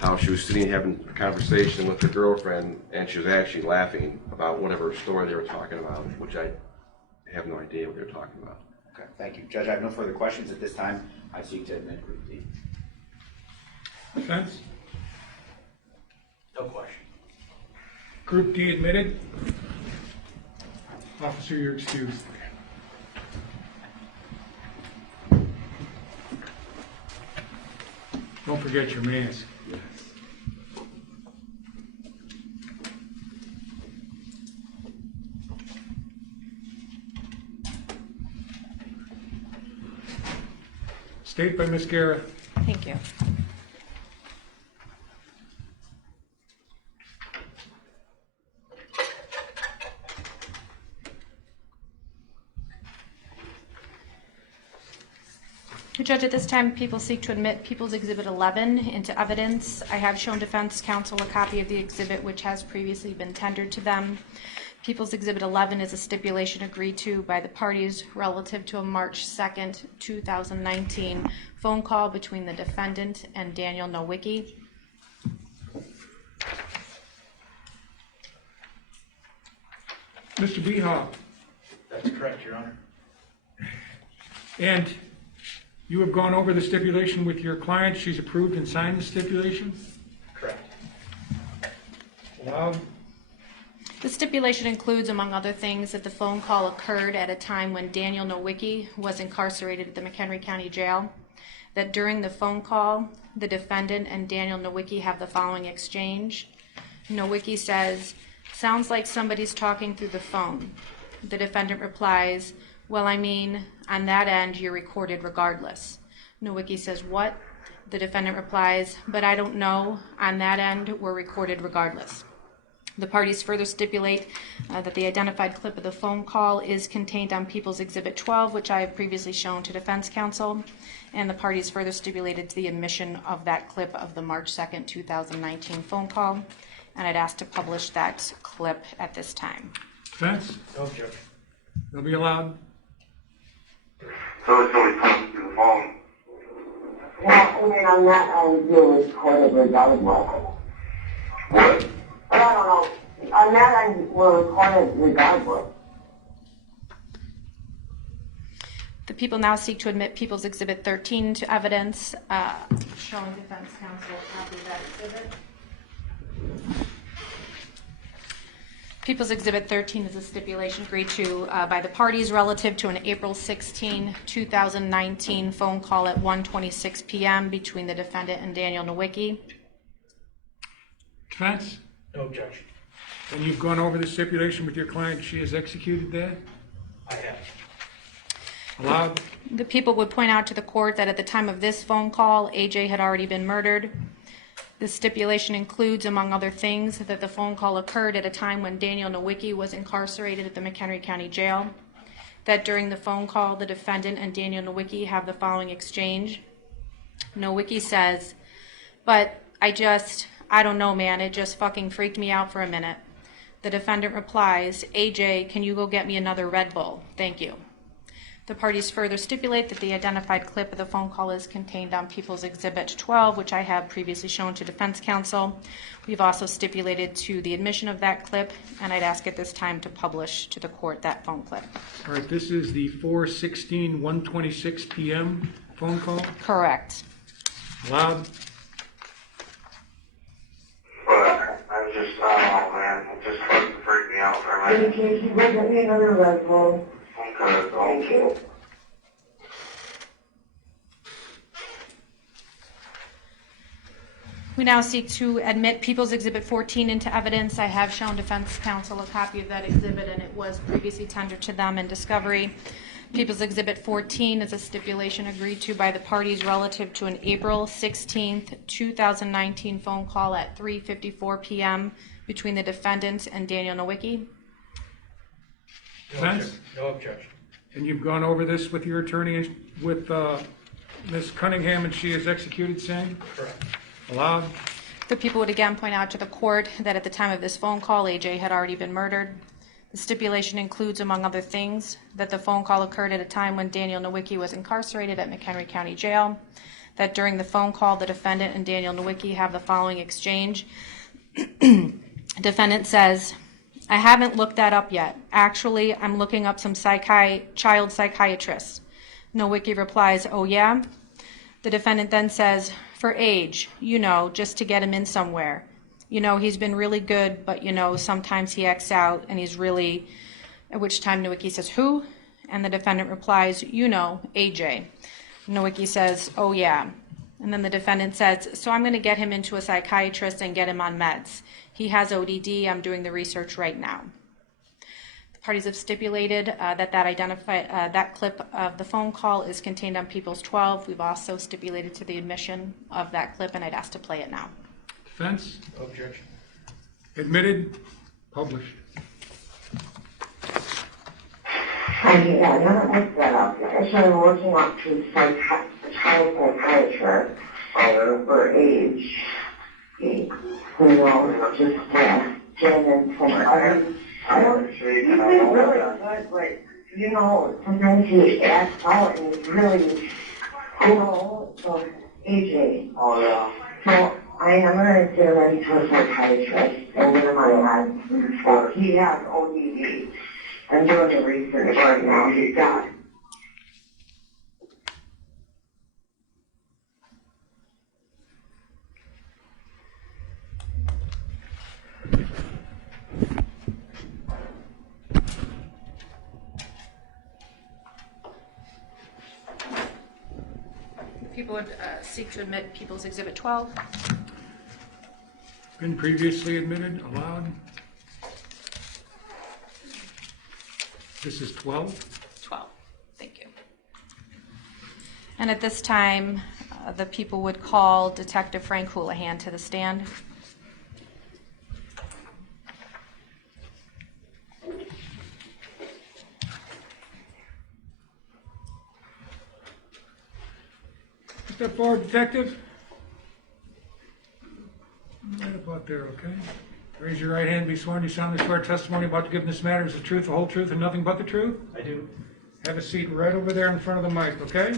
how she was sitting having a conversation with her girlfriend and she was actually laughing about whatever story they were talking about, which I have no idea what they were talking about. Okay, thank you. Judge, I have no further questions at this time. I seek to admit Group D. Defense? No question. Group D admitted. Officer, you're excused. Don't forget your mask. State by Ms. Guerra. Thank you. Judge, at this time, people seek to admit People's Exhibit 11 into evidence. I have shown defense counsel a copy of the exhibit which has previously been tendered to them. People's Exhibit 11 is a stipulation agreed to by the parties relative to a March 2nd, 2019 phone call between the defendant and Daniel Nowicki. Mr. Beha, That's correct, Your Honor. and you have gone over the stipulation with your client. She's approved and signed the stipulation? Correct. Allowed. The stipulation includes, among other things, that the phone call occurred at a time when Daniel Nowicki was incarcerated at the McHenry County Jail, that during the phone call, the defendant and Daniel Nowicki have the following exchange. Nowicki says, "Sounds like somebody's talking through the phone." The defendant replies, "Well, I mean, on that end, you're recorded regardless." Nowicki says, "What?" The defendant replies, "But I don't know. On that end, we're recorded regardless." The parties further stipulate that the identified clip of the phone call is contained on People's Exhibit 12, which I have previously shown to defense counsel, and the parties further stipulated to the admission of that clip of the March 2nd, 2019 phone call, and I'd ask to publish that clip at this time. Defense? No objection. They'll be allowed. So it's always talking through the phone. Well, I mean, on that end, you're recorded regardless. What? But I don't know. On that end, we're recorded regardless. The people now seek to admit People's Exhibit 13 to evidence, showing defense counsel a copy of that exhibit. People's Exhibit 13 is a stipulation agreed to by the parties relative to an April 16, 2019 phone call at 1:26 p.m. between the defendant and Daniel Nowicki. Defense? No objection. And you've gone over the stipulation with your client. She has executed that? I have. Allowed. The people would point out to the court that at the time of this phone call, AJ had already been murdered. The stipulation includes, among other things, that the phone call occurred at a time when Daniel Nowicki was incarcerated at the McHenry County Jail. That during the phone call, the defendant and Daniel Nowicki have the following exchange. Nowicki says, "But I don't know, man, it just fucking freaked me out for a minute." The defendant replies, AJ, can you go get me another Red Bull? Thank you. The parties further stipulate that the identified clip of the phone call is contained on People's Exhibit 12, which I have previously shown to defense counsel. We've also stipulated to the admission of that clip, and I'd ask at this time to publish to the court that phone clip. All right, this is the 4/16/126 p.m. phone call. Correct. Loud. But I'm just, oh man, it just fucking freaked me out for a minute. Can you go get me another Red Bull? Okay, Thank you. We now seek to admit People's Exhibit 14 into evidence. I have shown defense counsel a copy of that exhibit, and it was previously tendered to them in discovery. People's Exhibit 14 is a stipulation agreed to by the parties relative to an April 16th, 2019 phone call at 3:54 p.m. between the defendant and Daniel Nowicki. Defense? No objection. And you've gone over this with your attorney, with Ms. Cunningham, and she has executed same? Correct. Allowed. The people would again point out to the court that at the time of this phone call, AJ had already been murdered. The stipulation includes, among other things, that the phone call occurred at a time when Daniel Nowicki was incarcerated at McHenry County Jail, that during the phone call, the defendant and Daniel Nowicki have the following exchange. Defendant says, I haven't looked that up yet. Actually, I'm looking up some child psychiatrists. Nowicki replies, oh yeah? The defendant then says, for age, you know, just to get him in somewhere. You know, he's been really good, but you know, sometimes he acts out and he's really, at which time Nowicki says, who? And the defendant replies, you know, AJ. Nowicki says, oh yeah. And then the defendant says, so I'm going to get him into a psychiatrist and get him on meds. He has ODD. I'm doing the research right now. The parties have stipulated that clip of the phone call is contained on People's 12. We've also stipulated to the admission of that clip, and I'd ask to play it now. Defense? No objection. Admitted. Published. Yeah, none of this set up. Actually, I'm working up to a child psychiatrist for age. You know, just getting in somewhere. He's been really good, but, you know, sometimes he acts out and he's really, you know, so, AJ. Oh, yeah. So, I am going to get him into a psychiatrist and get him on meds. So, he has ODD. I'm doing the research right now. He's got it. People would seek to admit People's Exhibit 12. Been previously admitted. Allowed. This is 12. 12. Thank you. And at this time, the people would call Detective Frank Houlihan to the stand. Step forward, Detective. Right about there, okay? Raise your right hand, be sworn. You solemnly swear testimony about to give in this matter is the truth, the whole truth, and nothing but the truth? I do. Have a seat right over there in front of the mic, okay?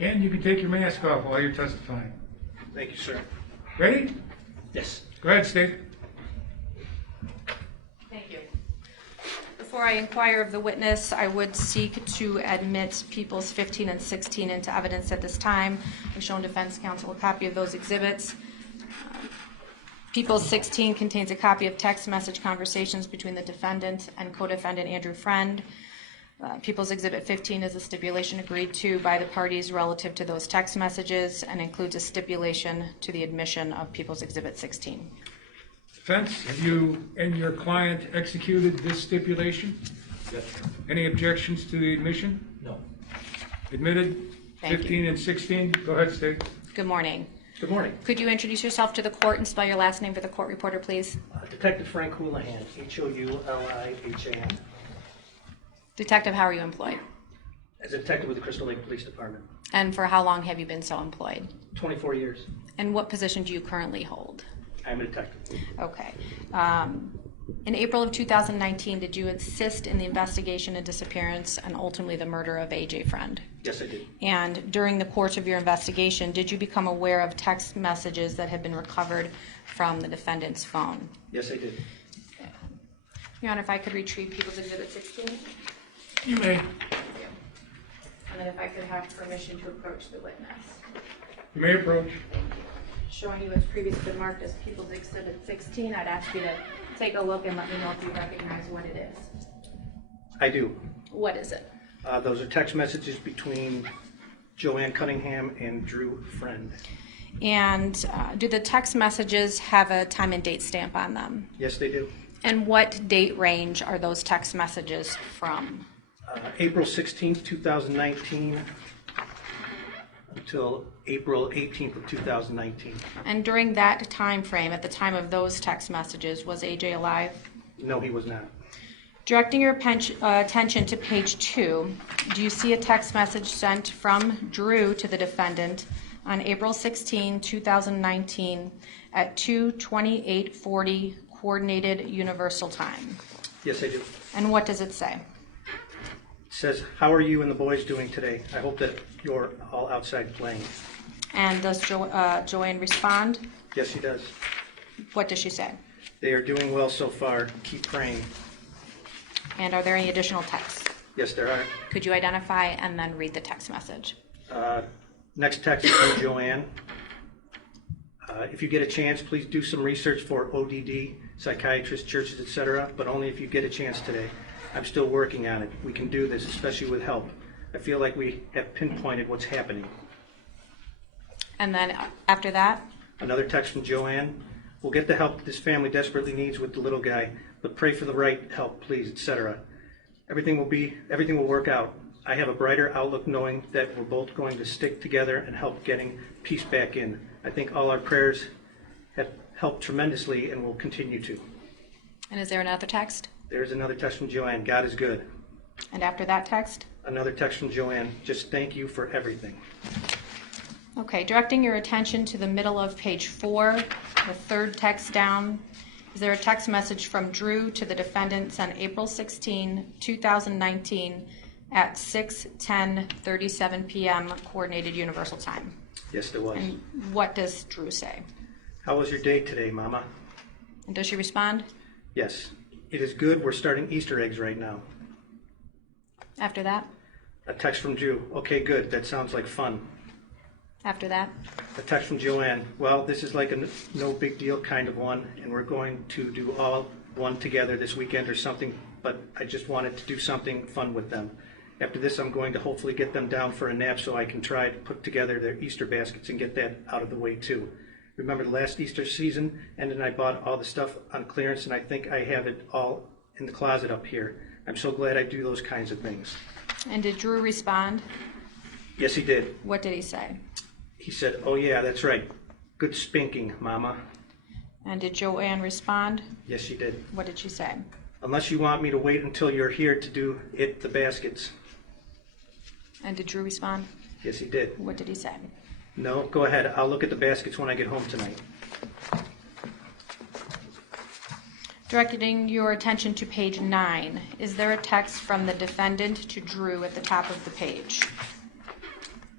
And you can take your mask off while you're testifying. Thank you, sir. Ready? Yes. Go ahead, State. Thank you. Before I inquire of the witness, I would seek to admit People's 15 and 16 into evidence at this time. I've shown defense counsel a copy of those exhibits. People's 16 contains a copy of text message conversations between the defendant and co-defendant Andrew Freund. People's Exhibit 15 is a stipulation agreed to by the parties relative to those text messages and includes a stipulation to the admission of People's Exhibit 16. Defense, have you and your client executed this stipulation? Yes, sir. Any objections to the admission? No. Admitted. Thank 15 and 16. Go ahead, State. Good morning. Good morning. Could you introduce yourself to the court and spell your last name for the court reporter, please? Detective Frank Houlihan, Houlihan. Detective, how are you employed? As a detective with the Crystal Lake Police Department. And for how long have you been so employed? 24 years. And what position do you currently hold? I'm a detective. Okay. In April of 2019, did you assist in the investigation and disappearance and ultimately the murder of AJ Freund? Yes, I did. And during the course of your investigation, did you become aware of text messages that had been recovered from the defendant's phone? Yes, I did. Your Honor, if I could retrieve People's Exhibit 16? You may. And then if I could have permission to approach the witness. You may approach. Showing you what's previously been marked as People's Exhibit 16, I'd ask you to take a look and let me know if you recognize what it is. I do. What is it? Those are text messages between JoAnn Cunningham and Drew Friend. And do the text messages have a time and date stamp on them? Yes, they do. And what date range are those text messages from? April 16th, 2019 until April 18th of 2019. And during that time frame, at the time of those text messages, was AJ alive? No, he was not. Directing your attention to page 2, do you see a text message sent from Drew to the defendant on April 16, 2019 at 2:28:40 Coordinated Universal Time? Yes, I do. And what does it say? It says, "How are you and the boys doing today? I hope that you're all outside playing." And does JoAnn respond? Yes, she does. What does she say? They are doing well so far. Keep praying. And are there any additional texts? Yes, there are. Could you identify and then read the text message? Next text is from JoAnn. If you get a chance, please do some research for ODD, psychiatrists, churches, etc., but only if you get a chance today. I'm still working on it. We can do this, especially with help. I feel like we have pinpointed what's happening. And then after that? Another text from JoAnn. We'll get the help this family desperately needs with the little guy, but pray for the right help, please, etc. Everything will work out. I have a brighter outlook knowing that we're both going to stick together and help getting peace back in. I think all our prayers have helped tremendously and will continue to. And is there another text? There's another text from JoAnn. God is good. And after that text? Another text from JoAnn. Just thank you for everything. Okay, directing your attention to the middle of page 4, the third text down. Is there a text message from Drew to the defendants on April 16, 2019 at 6:10:37 p.m. Coordinated Universal Time? Yes, there was. And what does Drew say? How was your day today, Mama? And does she respond? Yes. It is good. We're starting Easter eggs right now. After that? A text from Drew. Okay, good. That sounds like fun. After that? A text from JoAnn. Well, this is like a no big deal kind of one, and we're going to do all one together this weekend or something, but I just wanted to do something fun with them. After this, I'm going to hopefully get them down for a nap so I can try to put together their Easter baskets and get that out of the way too. Remember the last Easter season, and then I bought all the stuff on clearance, and I think I have it all in the closet up here. I'm so glad I do those kinds of things. And did Drew respond? Yes, he did. What did he say? He said, oh yeah, that's right. Good spanking, Mama. And did JoAnn respond? Yes, she did. What did she say? Unless you want me to wait until you're here to do the baskets. And did Drew respond? Yes, he did. What did he say? No, go ahead. I'll look at the baskets when I get home tonight. Directing your attention to page 9, is there a text from the defendant to Drew at the top of the page?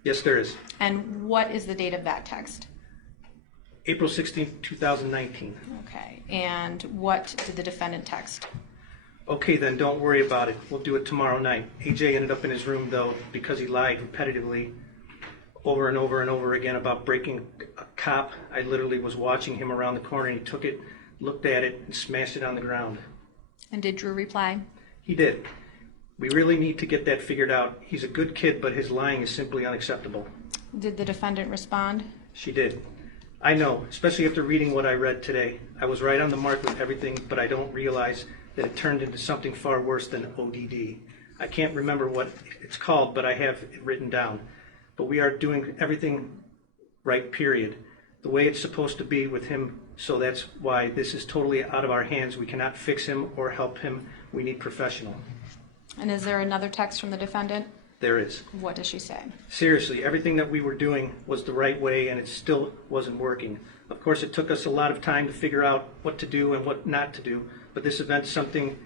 Yes, there is. And what is the date of that text? April 16th, 2019. Okay. And what did the defendant text? Okay, then don't worry about it. We'll do it tomorrow night. AJ ended up in his room, though, because he lied repetitively over and over and over again about breaking a cop. I literally was watching him around the corner, and he took it, looked at it, and smashed it on the ground. And did Drew reply? He did. We really need to get that figured out. He's a good kid, but his lying is simply unacceptable. Did the defendant respond? She did. I know, especially after reading what I read today. I was right on the mark with everything, but I don't realize that it turned into something far worse than ODD. I can't remember what it's called, but I have it written down. But we are doing everything right, period. The way it's supposed to be with him, so that's why this is totally out of our hands. We cannot fix him or help him. We need professional. And is there another text from the defendant? There is. What does she say? Seriously, everything that we were doing was the right way, and it still wasn't working. Of course, it took us a lot of time to figure out what to do and what not to do, but this event's something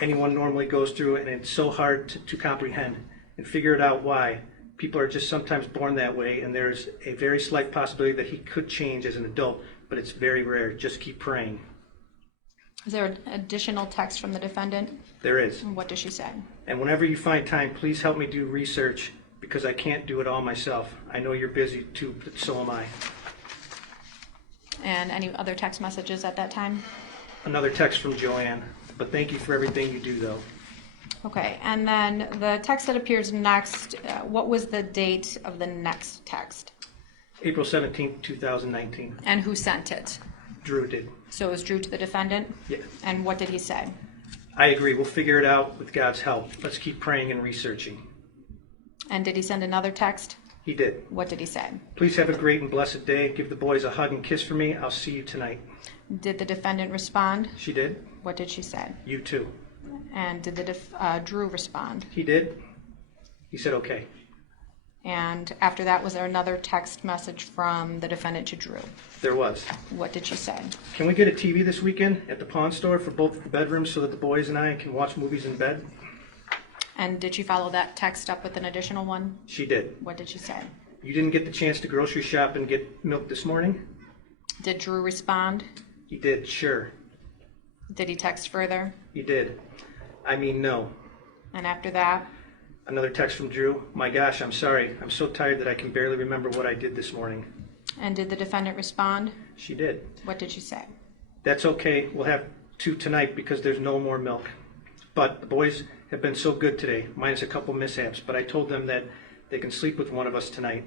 anyone normally goes through, and it's so hard to comprehend and figure it out why. People are just sometimes born that way, and there's a very slight possibility that he could change as an adult, but it's very rare. Just keep praying. Is there an additional text from the defendant? There is. And what does she say? And whenever you find time, please help me do research, because I can't do it all myself. I know you're busy too, but so am I. And any other text messages at that time? Another text from JoAnn, but thank you for everything you do, though. Okay, and then the text that appears next, what was the date of the next text? April 17th, 2019. And who sent it? Drew did. So it was Drew to the defendant? Yeah. And what did he say? I agree. We'll figure it out with God's help. Let's keep praying and researching. And did he send another text? He did. What did he say? Please have a great and blessed day. Give the boys a hug and kiss for me. I'll see you tonight. Did the defendant respond? She did. What did she say? You too. And did Drew respond? He did. He said okay. And after that, was there another text message from the defendant to Drew? There was. What did she say? Can we get a TV this weekend at the pawn store for both the bedrooms so that the boys and I can watch movies in bed? And did she follow that text up with an additional one? She did. What did she say? You didn't get the chance to grocery shop and get milk this morning? Did Drew respond? He did, sure. Did he text further? He did. I mean, no. And after that? Another text from Drew. My gosh, I'm sorry. I'm so tired that I can barely remember what I did this morning. And did the defendant respond? She did. What did she say? That's okay. We'll have 2 tonight because there's no more milk. But the boys have been so good today, minus a couple mishaps. But I told them that they can sleep with one of us tonight.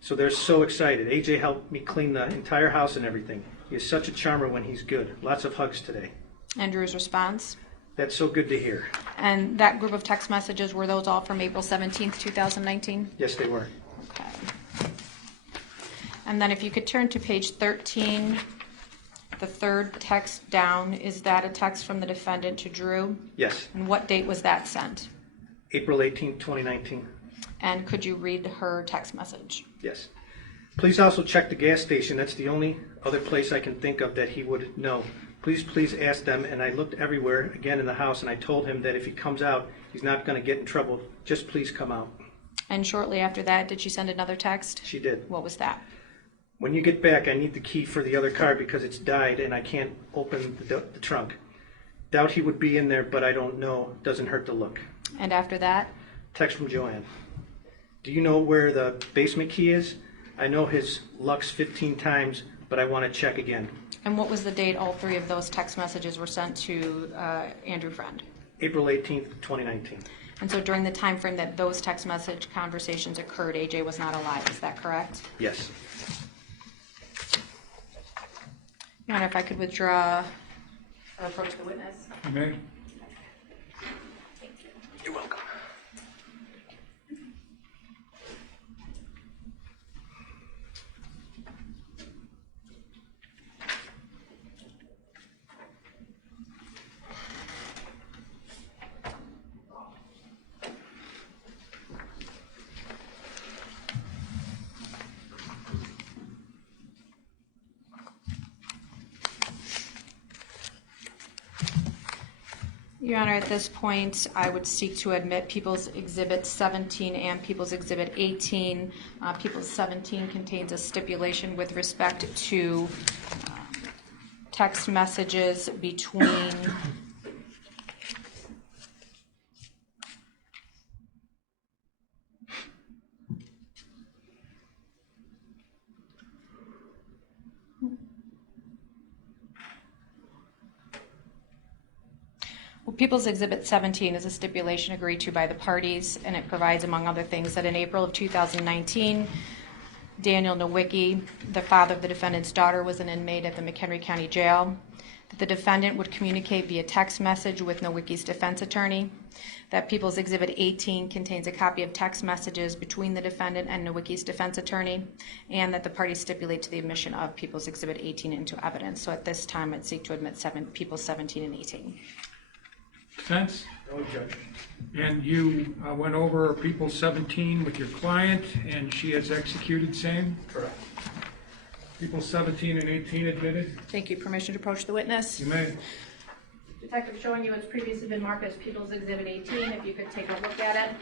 So they're so excited. AJ helped me clean the entire house and everything. He is such a charmer when he's good. Lots of hugs today. And Drew's response? That's so good to hear. And that group of text messages, were those all from April 17th, 2019? Yes, they were. Okay. And then if you could turn to page 13, the third text down, is that a text from the defendant to Drew? Yes. And what date was that sent? April 18th, 2019. And could you read her text message? Yes. Please also check the gas station. That's the only other place I can think of that he would know. Please ask them. And I looked everywhere, again in the house, and I told him that if he comes out, he's not going to get in trouble. Just please come out. And shortly after that, did she send another text? She did. What was that? When you get back, I need the key for the other car because it's died and I can't open the trunk. Doubt he would be in there, but I don't know. Doesn't hurt to look. And after that? Text from JoAnn. Do you know where the basement key is? I know his luck's 15 times, but I want to check again. And what was the date all three of those text messages were sent to Andrew Freund? April 18th, 2019. And so during the time frame that those text message conversations occurred, AJ was not alive, is that correct? Yes. Your Honor, if I could withdraw or approach the witness. You may. You're welcome. Your Honor, at this point, I would seek to admit People's Exhibit 17 and People's Exhibit 18. People's 17 contains a stipulation with respect to text messages between People's Exhibit 17 is a stipulation agreed to by the parties, and it provides, among other things, that in April of 2019, Daniel Nowicki, the father of the defendant's daughter, was an inmate at the McHenry County Jail, that the defendant would communicate via text message with Nowicki's defense attorney, that People's Exhibit 18 contains a copy of text messages between the defendant and Nowicki's defense attorney, and that the parties stipulate to the admission of People's Exhibit 18 into evidence. So at this time, I'd seek to admit People's 17 and 18. Defense? No, Judge. And you went over People 17 with your client, and she has executed same? Correct. People 17 and 18 admitted? Thank you. Permission to approach the witness? You may. Detective, showing you what's previously been marked as People's Exhibit 18, if you could take a look at it.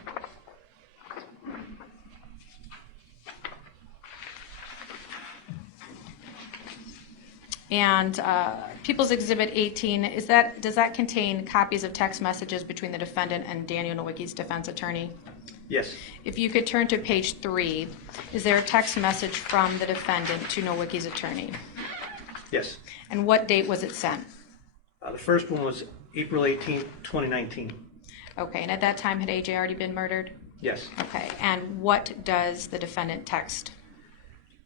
And People's Exhibit 18, does that contain copies of text messages between the defendant and Daniel Nowicki's defense attorney? Yes. If you could turn to page 3, is there a text message from the defendant to Nowicki's attorney? Yes. And what date was it sent? The first one was April 18, 2019. Okay, and at that time, had AJ already been murdered? Yes. Okay, and what does the defendant text?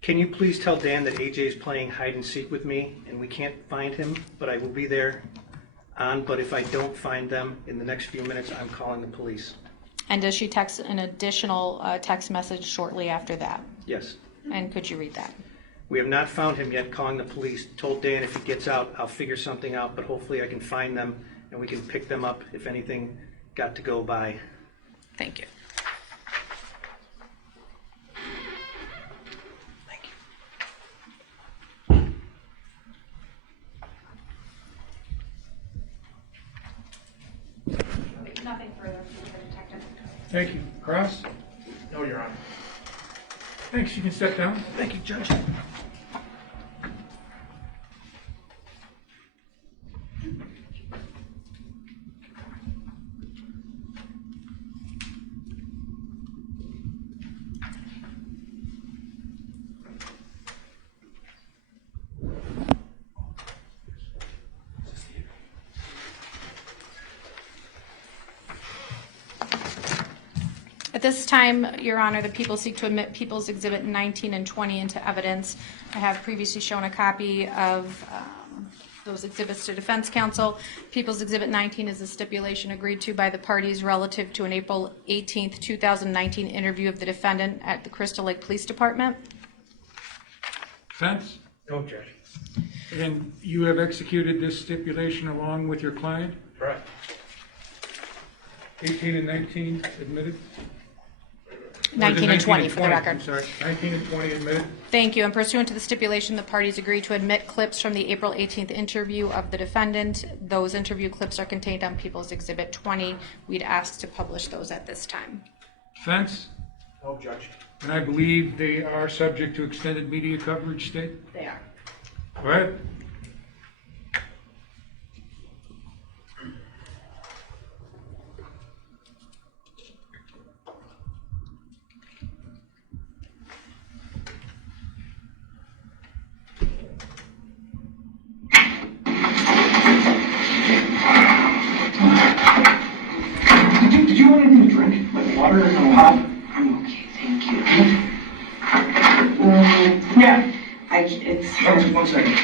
Can you please tell Dan that AJ is playing hide and seek with me and we can't find him, but I will be there on, but if I don't find them in the next few minutes, I'm calling the police. And does she text an additional text message shortly after that? Yes. And could you read that? We have not found him yet, calling the police. Told Dan if he gets out, I'll figure something out, but hopefully I can find them and we can pick them up if anything got to go by. Thank you. Nothing further from the detective. Thank you. Cross? No, Your Honor. Thanks. You can step down. Thank you, Judge. At this time, Your Honor, the people seek to admit People's Exhibit 19 and 20 into evidence. I have previously shown a copy of those exhibits to defense counsel. People's Exhibit 19 is a stipulation agreed to by the parties relative to an April 18th, 2019 interview of the defendant at the Crystal Lake Police Department. Defense? No, Judge. And you have executed this stipulation along with your client? Correct. 18 and 19 admitted? 19 and 20 for the record. I'm sorry, 19 and 20 admitted? Thank you. And pursuant to the stipulation, the parties agreed to admit clips from the April 18th interview of the defendant. Those interview clips are contained on People's Exhibit 20. We'd ask to publish those at this time. Defense? No, Judge. And I believe they are subject to extended media coverage, State? They are. Go ahead. Did you want anything to drink? Like water or no hot? I'm okay, thank you. Yeah. It's... One second.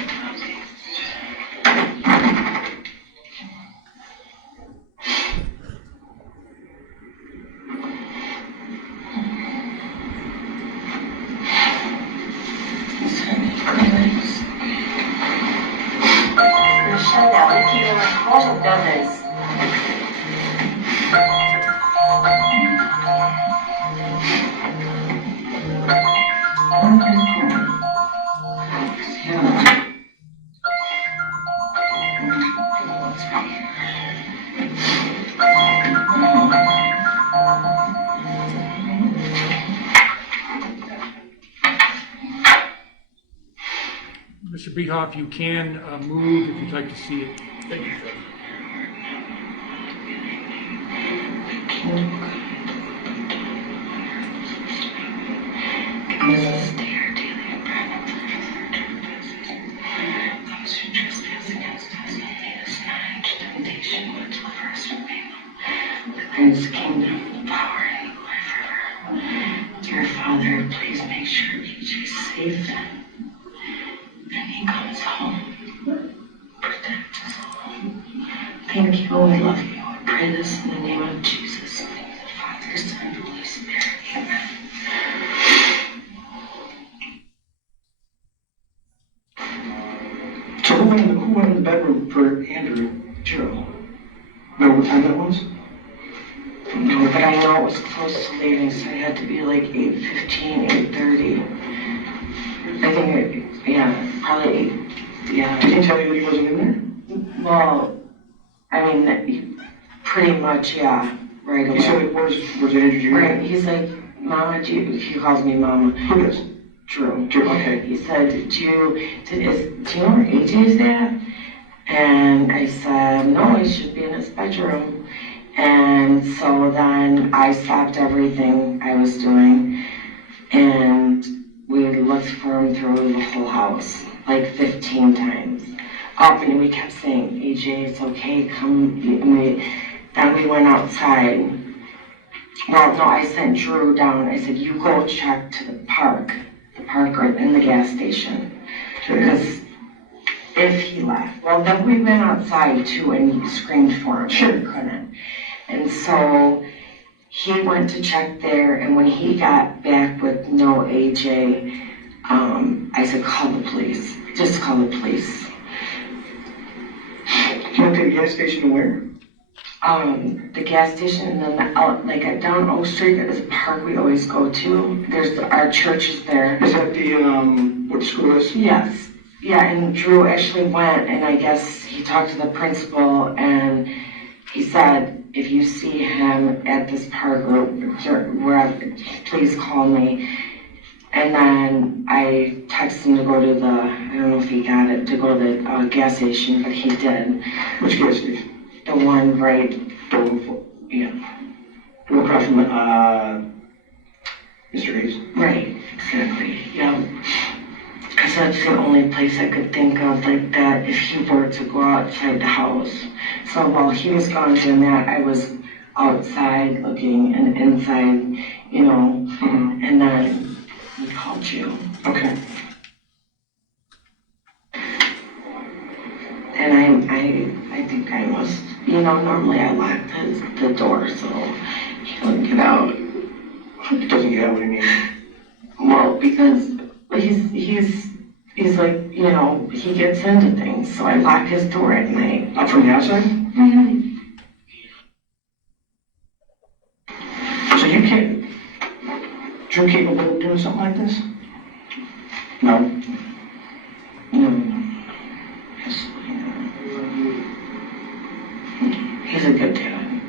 Michelle, now if you haven't done this, Mr. Behoff, you can move if you'd like to see it. Thank you, Judge. His kingdom, the power, and the glory forever. Dear Father, please make sure AJ's safe and he comes home. Protect us all. Thank you. I love you. I pray this in the name of Jesus. In the name of the Father, Son, and Holy Spirit. Amen. So who went in the bedroom for Andrew? Joe. Remember what time that was? No, but I know it was close to leaving, so it had to be like 8:15, 8:30. I think, probably 8, yeah. Did he tell you that he wasn't in there? Well, I mean, pretty much, yeah, right away. He said, where's the injury? Right, he's like, Mama, he calls me Mama. Who does? Drew. Drew, okay. He said, do you know where AJ's at? And I said, no, he should be in his bedroom. And so then I stopped everything I was doing, and we looked for him through the whole house, like 15 times. Up, and we kept saying, AJ, it's okay, come. Then we went outside. Well, no, I sent Drew down. I said, you go check to the park or in the gas station. Because if he left. Well, then we went outside too and he screamed for him. Sure. He couldn't. And so he went to check there, and when he got back with no AJ, I said, call the police. Just call the police. You went to the gas station where? The gas station, and then down Oak Street, there's a park we always go to. Our church is there. Is that the, what the school is? Yes. Yeah, and Drew actually went, and I guess he talked to the principal, and he said, if you see him at this park or wherever, please call me. And then I texted him to go to I don't know if he got it, to go to the gas station, but he did. Which gas station? The one right, yeah. The one across from, Mr. Hayes? Right, exactly, yeah. Because that's the only place I could think of like that if he were to go outside the house. So while he was gone doing that, I was outside looking and inside, and then we called you. Okay. And I think I must, normally I lock the door so he doesn't get out. He doesn't get out, what do you mean? Well, because he's like, he gets into things, so I lock his door at night. Up from the outside? Mm-hmm. So you can't, Drew capable of doing something like this? No. No. He's a good dad.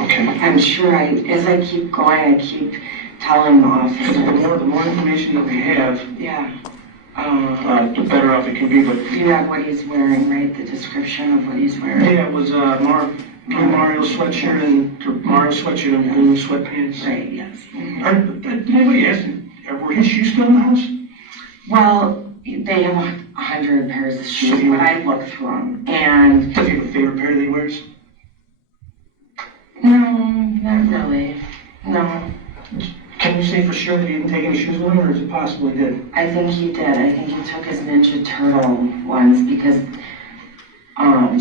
Okay. I'm sure as I keep going, I keep telling the officer. The more information that we have, yeah. The better off it can be, but. You have what he's wearing, right? The description of what he's wearing? Yeah, it was, blue Mario sweatshirt and blue sweatpants. Right, yes. Did anybody ask him, were his shoes still in the house? Well, they have 100 pairs of shoes, but I looked through them, and... Does he have a favorite pair that he wears? No, not really. No. Can you say for sure that he didn't take any shoes with him, or is it possible he did? I think he did. I think he took his Ninja Turtle ones, because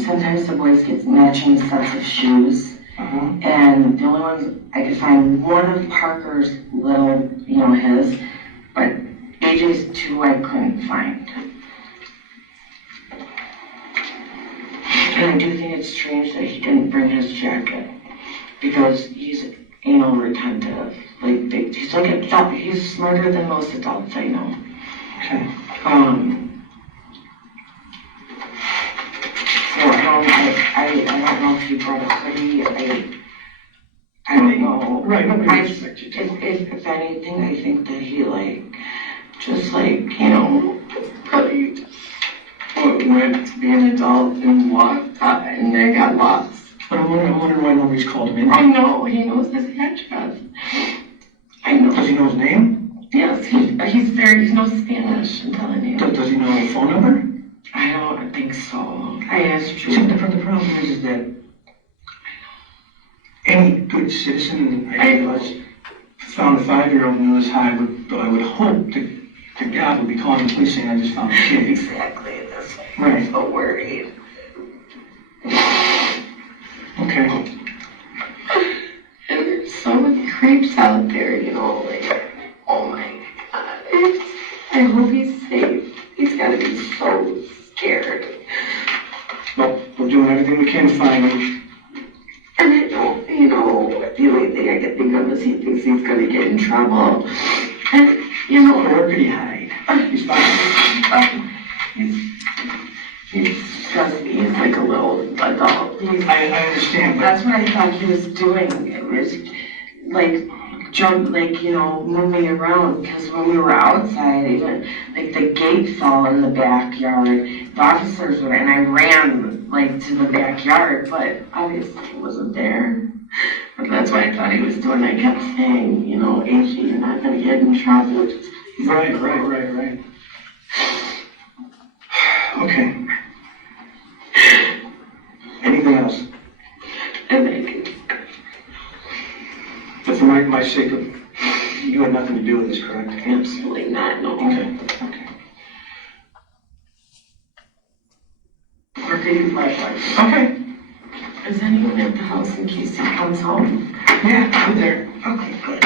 sometimes the boys get matching sets of shoes. Uh-huh. And the only ones I could find, one of Parker's little, his, but AJ's two I couldn't find. And I do think it's strange that he didn't bring his jacket, because he's anal retentive. He's like an adult. He's smarter than most adults I know. Okay. So I don't know if he brought a hoodie. I don't know. Right. If anything, I think that he probably went to be an adult and walked out and they got lost. But I'm wondering why nobody's called him in. I know, he knows his address. I know. Does he know his name? Yes, he knows Spanish, I'm telling you. Does he know a phone number? I don't think so. I asked you. See, the problem is that any good citizen, I realize, found a 5-year-old in Lewis High, I would hope to God would be calling the police saying I just found a kid. Exactly, that's why Right. I'm so worried. Okay. And there's so many creeps out there, oh my God. I hope he's safe. He's gotta be so scared. Nope, we're doing everything we can to find him. And I don't, the only thing I can think of is he thinks he's gonna get in trouble. And, Where could he hide? He's fine. Trust me, he's like a little adult. I understand, but That's what I thought he was doing. It was like moving around. Because when we were outside, even like the gate fell in the backyard. The officers were, and I ran to the backyard, but obviously he wasn't there. But that's what I thought he was doing. I kept saying, AJ, you're not gonna get in trouble. Right. Okay. Anything else? And I could. But for my sake, you had nothing to do with this, correct? Absolutely not, no. Okay. Or could you flashlight? Okay. Is anyone at the house in case he comes home? Yeah, I'm there. Okay, good.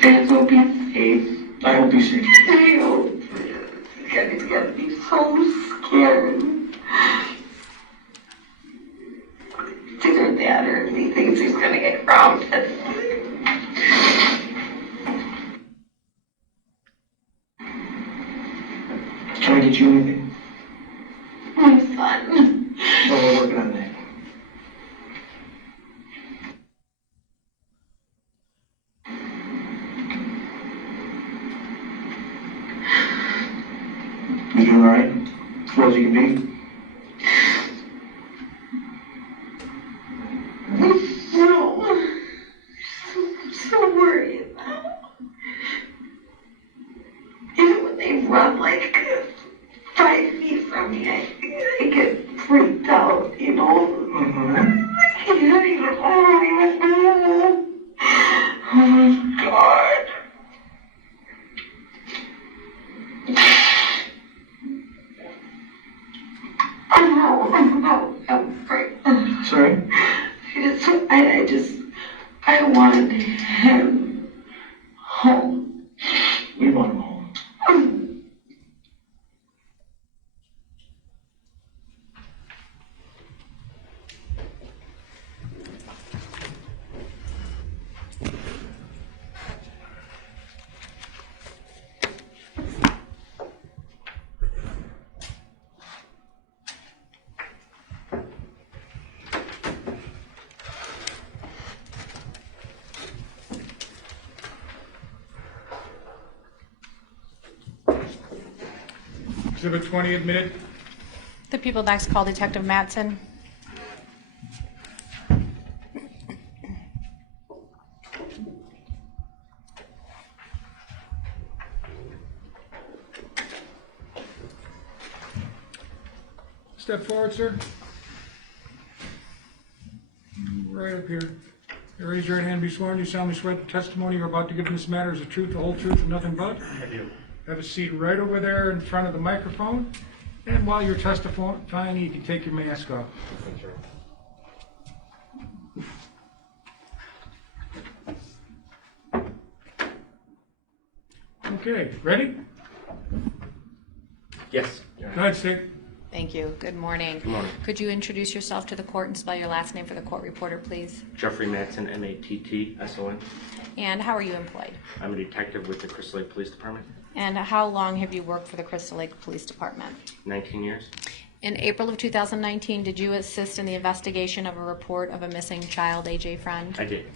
I hope he's safe. I hope he's safe. I hope. It's gonna be so scary. Either that or he thinks he's gonna get grounded. Can I get you anything? My son. Well, we're working on that. You doing all right? As well as you can be? No. I'm so worried now. Even when they run 5 feet from me, I get freaked out, Mm-hmm. I can't even. Oh, God. I'm afraid. Sorry? I wanted him home. We want him home. Exhibit 20 admitted. The people next call Detective Mattson. Step forward, sir. Right up here. You raise your right hand and be sworn. You solemnly swear the testimony you're about to give in this matter is the truth, the whole truth, and nothing but? I do. Have a seat right over there in front of the microphone. And while you're testifying, you can take your mask off. Okay, ready? Yes. Go ahead, Stig. Thank you. Good morning. Good morning. Could you introduce yourself to the court and spell your last name for the court reporter, please? Jeffrey Mattson, Mattson. And how are you employed? I'm a detective with the Crystal Lake Police Department. And how long have you worked for the Crystal Lake Police Department? 19 years. In April of 2019, did you assist in the investigation of a report of a missing child, AJ Freund? I did.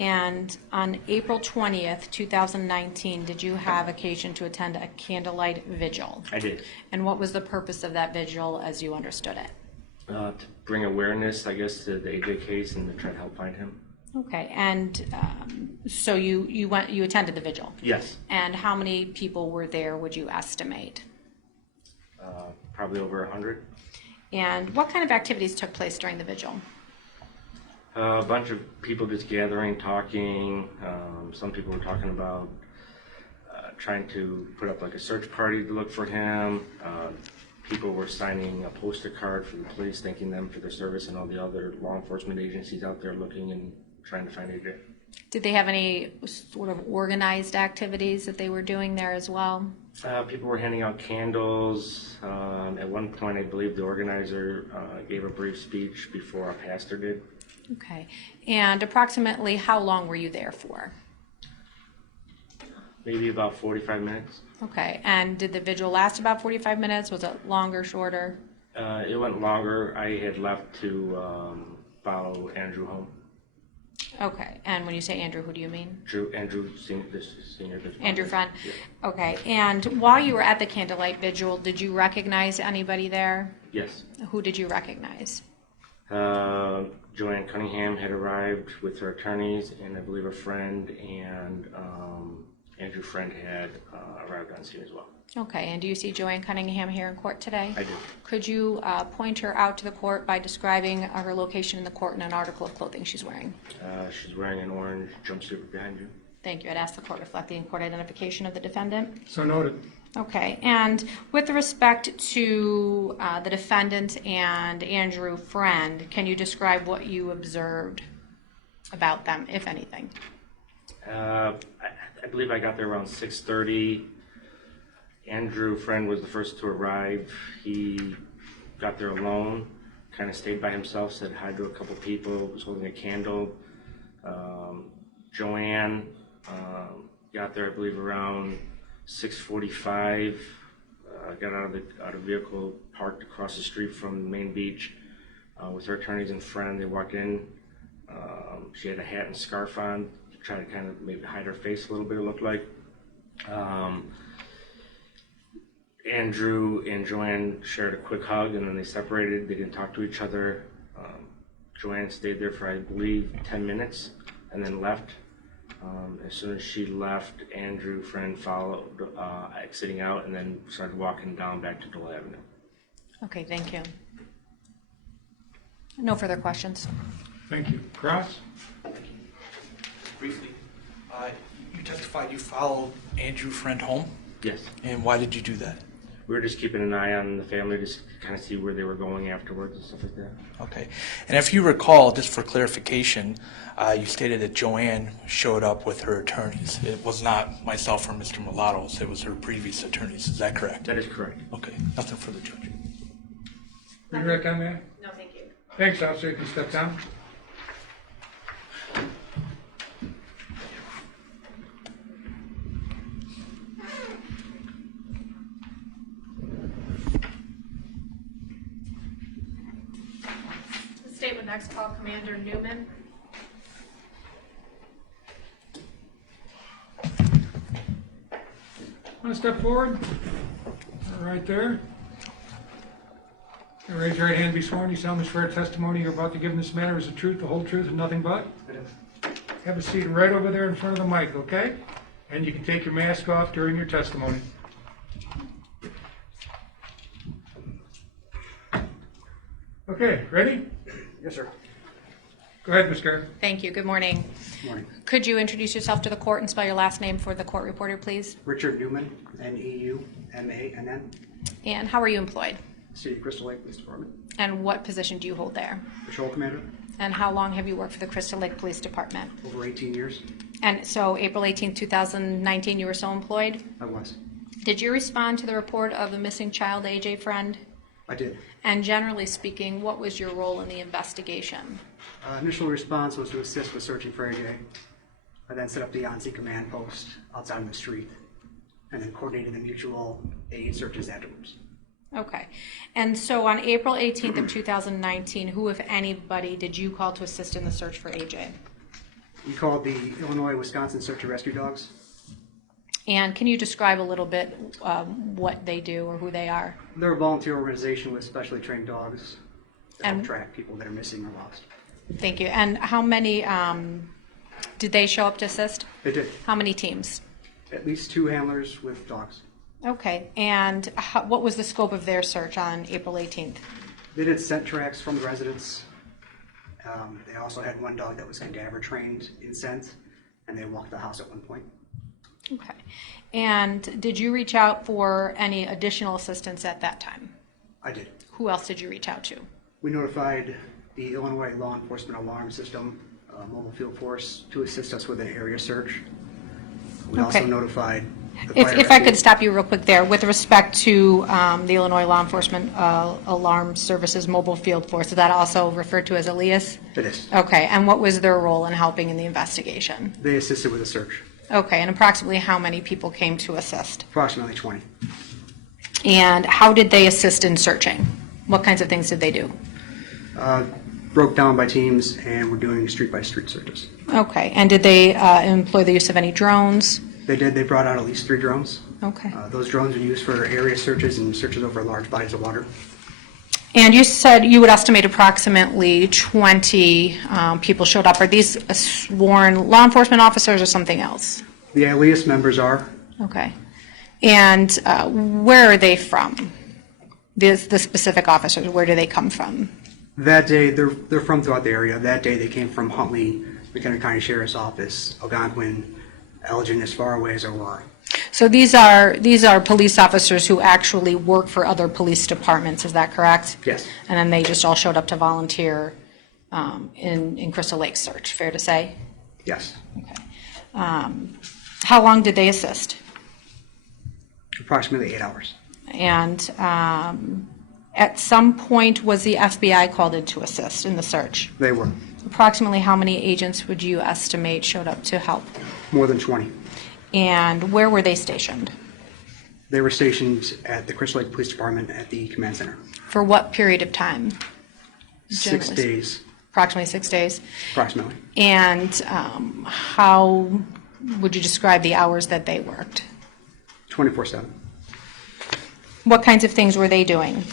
And on April 20th, 2019, did you have occasion to attend a candlelight vigil? I did. And what was the purpose of that vigil as you understood it? To bring awareness, I guess, to the AJ case and to try to help find him. Okay, and so you attended the vigil? Yes. And how many people were there, would you estimate? Probably over 100. And what kind of activities took place during the vigil? A bunch of people just gathering, talking. Some people were talking about trying to put up like a search party to look for him. People were signing a poster card for the police, thanking them for their service, and all the other law enforcement agencies out there looking and trying to find AJ. Did they have any sort of organized activities that they were doing there as well? People were handing out candles. At one point, I believe the organizer gave a brief speech before our pastor did. Okay. And approximately how long were you there for? Maybe about 45 minutes. Okay. And did the vigil last about 45 minutes? Was it longer, shorter? It went longer. I had left to follow Andrew home. Okay. And when you say Andrew, who do you mean? Andrew Senior. Andrew Freund. Yeah. Okay. And while you were at the candlelight vigil, did you recognize anybody there? Yes. Who did you recognize? JoAnn Cunningham had arrived with her attorneys, and I believe a friend, and Andrew Freund had arrived on scene as well. Okay. And do you see JoAnn Cunningham here in court today? I do. Could you point her out to the court by describing her location in the court and an article of clothing she's wearing? She's wearing an orange jumpsuit behind you. Thank you. I'd ask the court reflect the in-court identification of the defendant. So noted. Okay. And with respect to the defendant and Andrew Freund, can you describe what you observed about them, if anything? I believe I got there around 6:30. Andrew Freund was the first to arrive. He got there alone, kind of stayed by himself, said hi to a couple people, was holding a candle. JoAnn got there, I believe, around 6:45. Got out of the vehicle, parked across the street from the main beach with her attorneys and friend. They walked in. She had a hat and scarf on, to try to kind of maybe hide her face a little bit, it looked like. Andrew and JoAnn shared a quick hug, and then they separated. They didn't talk to each other. JoAnn stayed there for, I believe, 10 minutes and then left. As soon as she left, Andrew Freund followed, exiting out, and then started walking down back to Dole Avenue. Okay, thank you. No further questions. Thank you. Cross? Briefly, you testified you followed Andrew Freund home? Yes. And why did you do that? We were just keeping an eye on the family, just to kind of see where they were going afterwards and stuff like that. Okay. And if you recall, just for clarification, you stated that JoAnn showed up with her attorneys. It was not myself or Mr. Mulatto's. It was her previous attorneys. Is that correct? That is correct. Okay. Nothing for the judge. Redirect on that? No, thank you. Thanks, officer. You can step down. The state would next call Commander Newman. Want to step forward? Right there. And raise your right hand and be sworn. You solemnly swear testimony you're about to give in this matter is the truth, the whole truth, and nothing but? Have a seat right over there in front of the mic, okay? And you can take your mask off during your testimony. Okay, ready? Yes, sir. Go ahead, Ms. Garrett. Thank you. Good morning. Good morning. Could you introduce yourself to the court and spell your last name for the court reporter, please? Richard Newman, N-E-U-M-A-N-N, And how are you employed? City of Crystal Lake Police Department. And what position do you hold there? Patrol Commander, And how long have you worked for the Crystal Lake Police Department? over 18 years. And so April 18, 2019, you were so employed? I was. Did you respond to the report of the missing child, AJ Freund? I did. And generally speaking, what was your role in the investigation? Initial response was to assist with searching for AJ. I then set up the on-scene command post outside on the street, and then coordinated the mutual aid searches afterwards. Okay. And so on April 18th of 2019, who, if anybody, did you call to assist in the search for AJ? We called the Illinois-Wisconsin Search and Rescue Dogs. And can you describe a little bit what they do or who they are? They're a volunteer organization with specially trained dogs that help And- track people that are missing or lost. Thank you. And how many, did they show up to assist? They did. How many teams? At least 2 handlers with dogs. Okay. And what was the scope of their search on April 18th? They did scent tracks from the residents. They also had one dog that was cadaver trained in scent, and they walked the house at one point. Okay. And did you reach out for any additional assistance at that time? I did. Who else did you reach out to? We notified the Illinois Law Enforcement Alarm System, mobile field force, to assist us with an area search. We also Okay. notified If I could stop you real quick there, with respect to the Illinois Law Enforcement Alarm Services Mobile Field Force, is that also referred to as Elias? It is. Okay, and what was their role in helping in the investigation? They assisted with a search. Okay, and approximately how many people came to assist? Approximately 20. And how did they assist in searching? What kinds of things did they do? Broke down by teams, and we're doing street-by-street searches. Okay, and did they employ the use of any drones? They did. They brought out at least 3 drones. Okay. Those drones are used for area searches and searches over large bodies of water. And you said you would estimate approximately 20 people showed up. Are these sworn law enforcement officers or something else? The Elias members are. Okay. And where are they from? The specific officers, where do they come from? That day, they're from throughout the area. That day, they came from Huntley, McHenry County Sheriff's Office, Algonquin, Elgin, as far away as Aurora. So these are police officers who actually work for other police departments, is that correct? Yes. And then they just all showed up to volunteer in Crystal Lake search, fair to say? Yes. Okay. How long did they assist? Approximately 8 hours. And at some point, was the FBI called in to assist in the search? They were. Approximately how many agents would you estimate showed up to help? More than 20. And where were they stationed? They were stationed at the Crystal Lake Police Department at the command center. For what period of time? 6 days. Approximately 6 days. Approximately. And how would you describe the hours that they worked? 24/7. What kinds of things were they doing?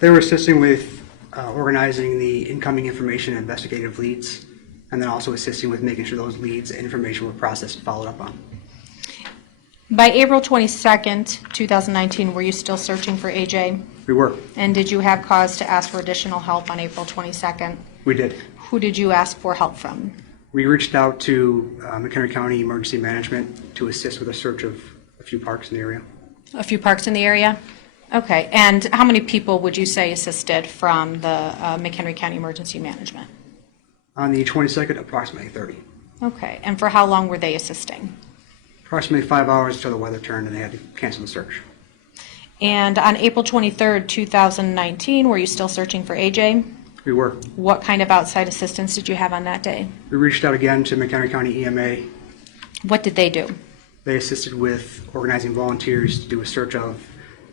They were assisting with organizing the incoming information and investigative leads, and then also assisting with making sure those leads and information were processed and followed up on. By April 22nd, 2019, were you still searching for AJ? We were. And did you have cause to ask for additional help on April 22nd? We did. Who did you ask for help from? We reached out to McHenry County Emergency Management to assist with a search of a few parks in the area. A few parks in the area? Okay. And how many people would you say assisted from the McHenry County Emergency Management? On the 22nd, approximately 30. Okay. And for how long were they assisting? Approximately 5 hours until the weather turned and they had to cancel the search. And on April 23rd, 2019, were you still searching for AJ? We were. What kind of outside assistance did you have on that day? We reached out again to McHenry County EMA. What did they do? They assisted with organizing volunteers to do a search of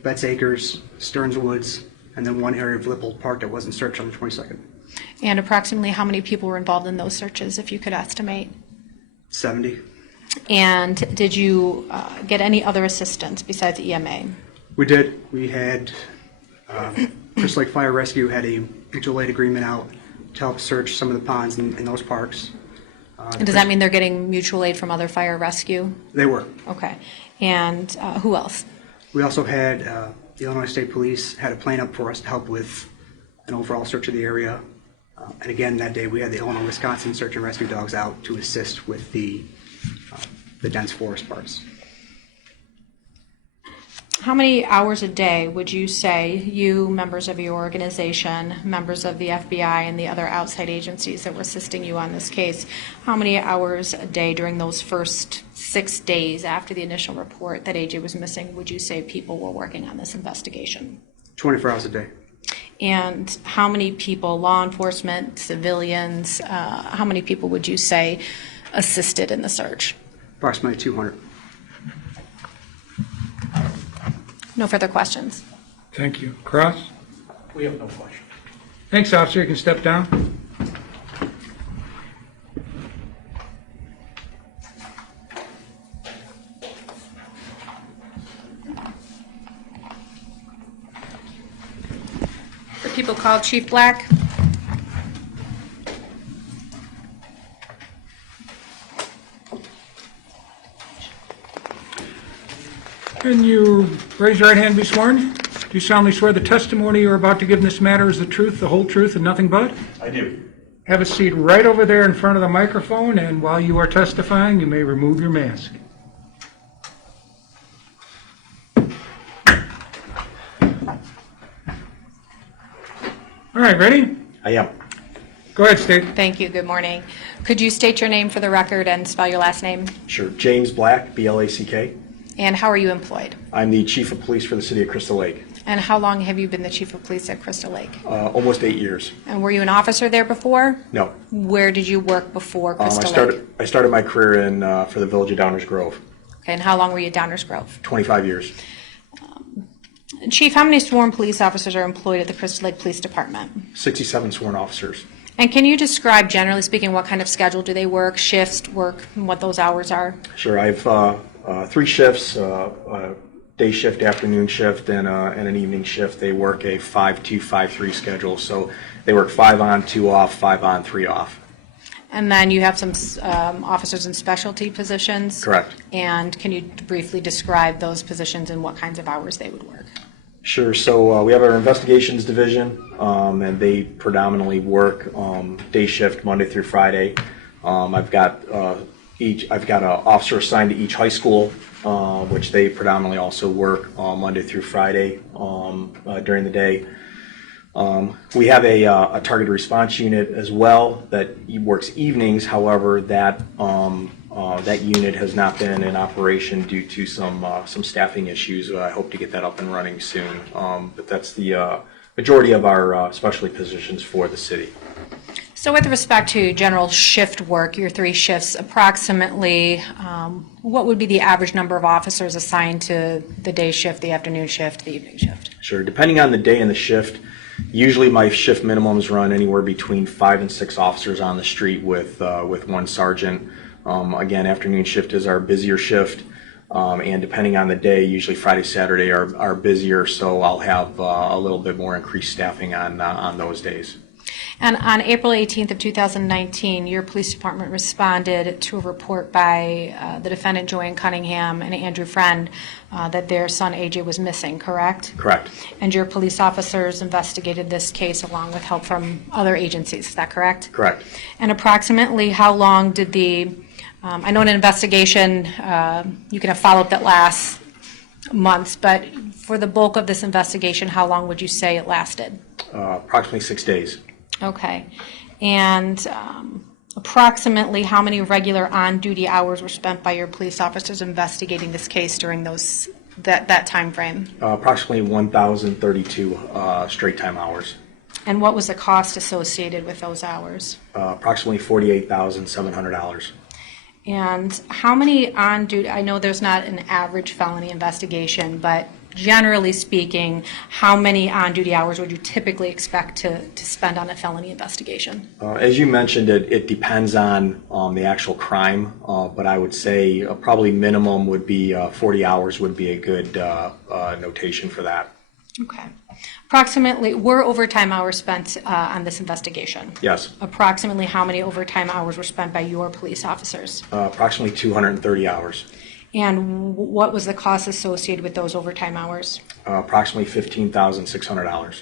Betts Acres, Stearns Woods, and then one area of Lippold Park that wasn't searched on the 22nd. And approximately how many people were involved in those searches, if you could estimate? 70. And did you get any other assistance besides EMA? We did. We had Crystal Lake Fire Rescue had a mutual aid agreement out to help search some of the ponds in those parks. And does that mean they're getting mutual aid from other fire rescue? They were. Okay. And who else? We also had the Illinois State Police had a plane up for us to help with an overall search of the area. And again, that day we had the Illinois Wisconsin search and rescue dogs out to assist with the dense forest parts. How many hours a day would you say you, members of your organization, members of the FBI, and the other outside agencies that were assisting you on this case, how many hours a day during those first 6 days after the initial report that AJ was missing would you say people were working on this investigation? 24 hours a day. And how many people, law enforcement, civilians, how many people would you say assisted in the search? Approximately 200. No further questions. Thank you. Cross? We have no question. Thanks, officer. You can step down. The people called Chief Black. Can you raise your right hand and be sworn? Do you solemnly swear the testimony you are about to give in this matter is the truth, the whole truth, and nothing but? I do. Have a seat right over there in front of the microphone, and while you are testifying, you may remove your mask. All right, ready? I am. Go ahead, state. Thank you. Good morning. Could you state your name for the record and spell your last name? Sure. James Black, B-L-A-C-K. And how are you employed? I'm the chief of police for the city of Crystal Lake. And how long have you been the chief of police at Crystal Lake? Almost 8 years. And were you an officer there before? No. Where did you work before Crystal Lake? I started my career in for the village of Downers Grove. Okay, and how long were you at Downers Grove? 25 years. Chief, how many sworn police officers are employed at the Crystal Lake Police Department? 67 sworn officers. And can you describe, generally speaking, what kind of schedule do they work, shifts work, and what those hours are? Sure. I have 3 shifts, a day shift, afternoon shift, and an evening shift. They work a 5-2, 5-3 schedule. So they work 5 on, 2 off, 5 on, 3 off. And then you have some officers in specialty positions? Correct. And can you briefly describe those positions and what kinds of hours they would work? Sure. So we have our investigations division, and they predominantly work day shift Monday through Friday. I've got an officer assigned to each high school, which they predominantly also work Monday through Friday during the day. We have a targeted response unit as well that works evenings. However, that unit has not been in operation due to some staffing issues. I hope to get that up and running soon. But that's the majority of our specialty positions for the city. So with respect to general shift work, your 3 shifts, approximately what would be the average number of officers assigned to the day shift, the afternoon shift, the evening shift? Sure. Depending on the day and the shift, usually my shift minimums run anywhere between 5 and 6 officers on the street with 1 sergeant. Again, afternoon shift is our busier shift, and depending on the day, usually Friday, Saturday are busier, so I'll have a little bit more increased staffing on those days. And on April 18th of 2019, your police department responded to a report by the defendant JoAnn Cunningham and Andrew Freund that their son AJ was missing, correct? Correct. And your police officers investigated this case along with help from other agencies, is that correct? Correct. And approximately how long did I know in an investigation you can have follow-up that lasts months, but for the bulk of this investigation, how long would you say it lasted? Approximately 6 days. Okay. And approximately how many regular on-duty hours were spent by your police officers investigating this case during that time frame? Approximately 1,032 straight time hours. And what was the cost associated with those hours? Approximately $48,700. And how many on-duty, I know there's not an average felony investigation, but generally speaking, how many on-duty hours would you typically expect to spend on a felony investigation? As you mentioned, it depends on the actual crime, but I would say probably minimum would be 40 hours would be a good notation for that. Okay. Approximately, were overtime hours spent on this investigation? Yes. Approximately how many overtime hours were spent by your police officers? Approximately 230 hours. And what was the cost associated with those overtime hours? Approximately $15,600.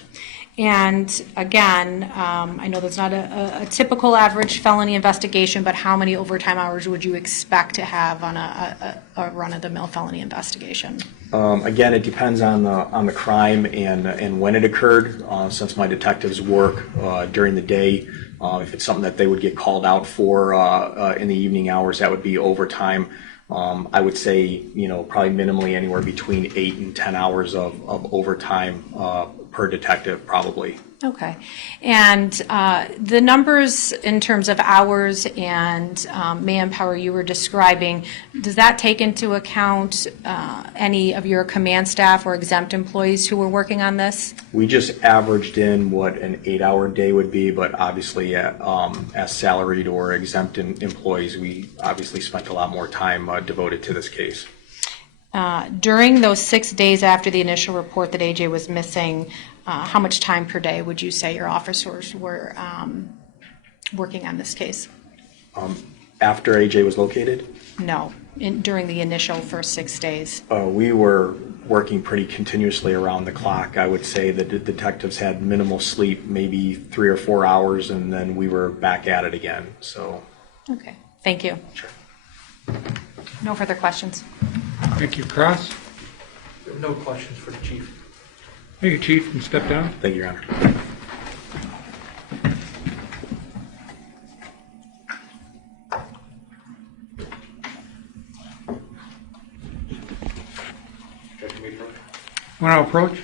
And again, I know that's not a typical average felony investigation, but how many overtime hours would you expect to have on a run-of-the-mill felony investigation? Again, it depends on the crime and when it occurred. Since my detectives work during the day, if it's something that they would get called out for in the evening hours, that would be overtime. I would say, probably minimally anywhere between 8 and 10 hours of overtime per detective, probably. Okay. And the numbers in terms of hours and manpower you were describing, does that take into account any of your command staff or exempt employees who were working on this? We just averaged in what an 8-hour day would be, but obviously as salaried or exempt employees, we obviously spent a lot more time devoted to this case. During those 6 days after the initial report that AJ was missing, how much time per day would you say your officers were working on this case? After AJ was located? No, during the initial first 6 days. We were working pretty continuously around the clock. I would say that the detectives had minimal sleep, maybe 3 or 4 hours, and then we were back at it again. So. Okay, thank you. Sure. No further questions. Thank you. Cross? No questions for the chief. Thank you, Chief. You can step down. Thank you, Your Honor. want to approach?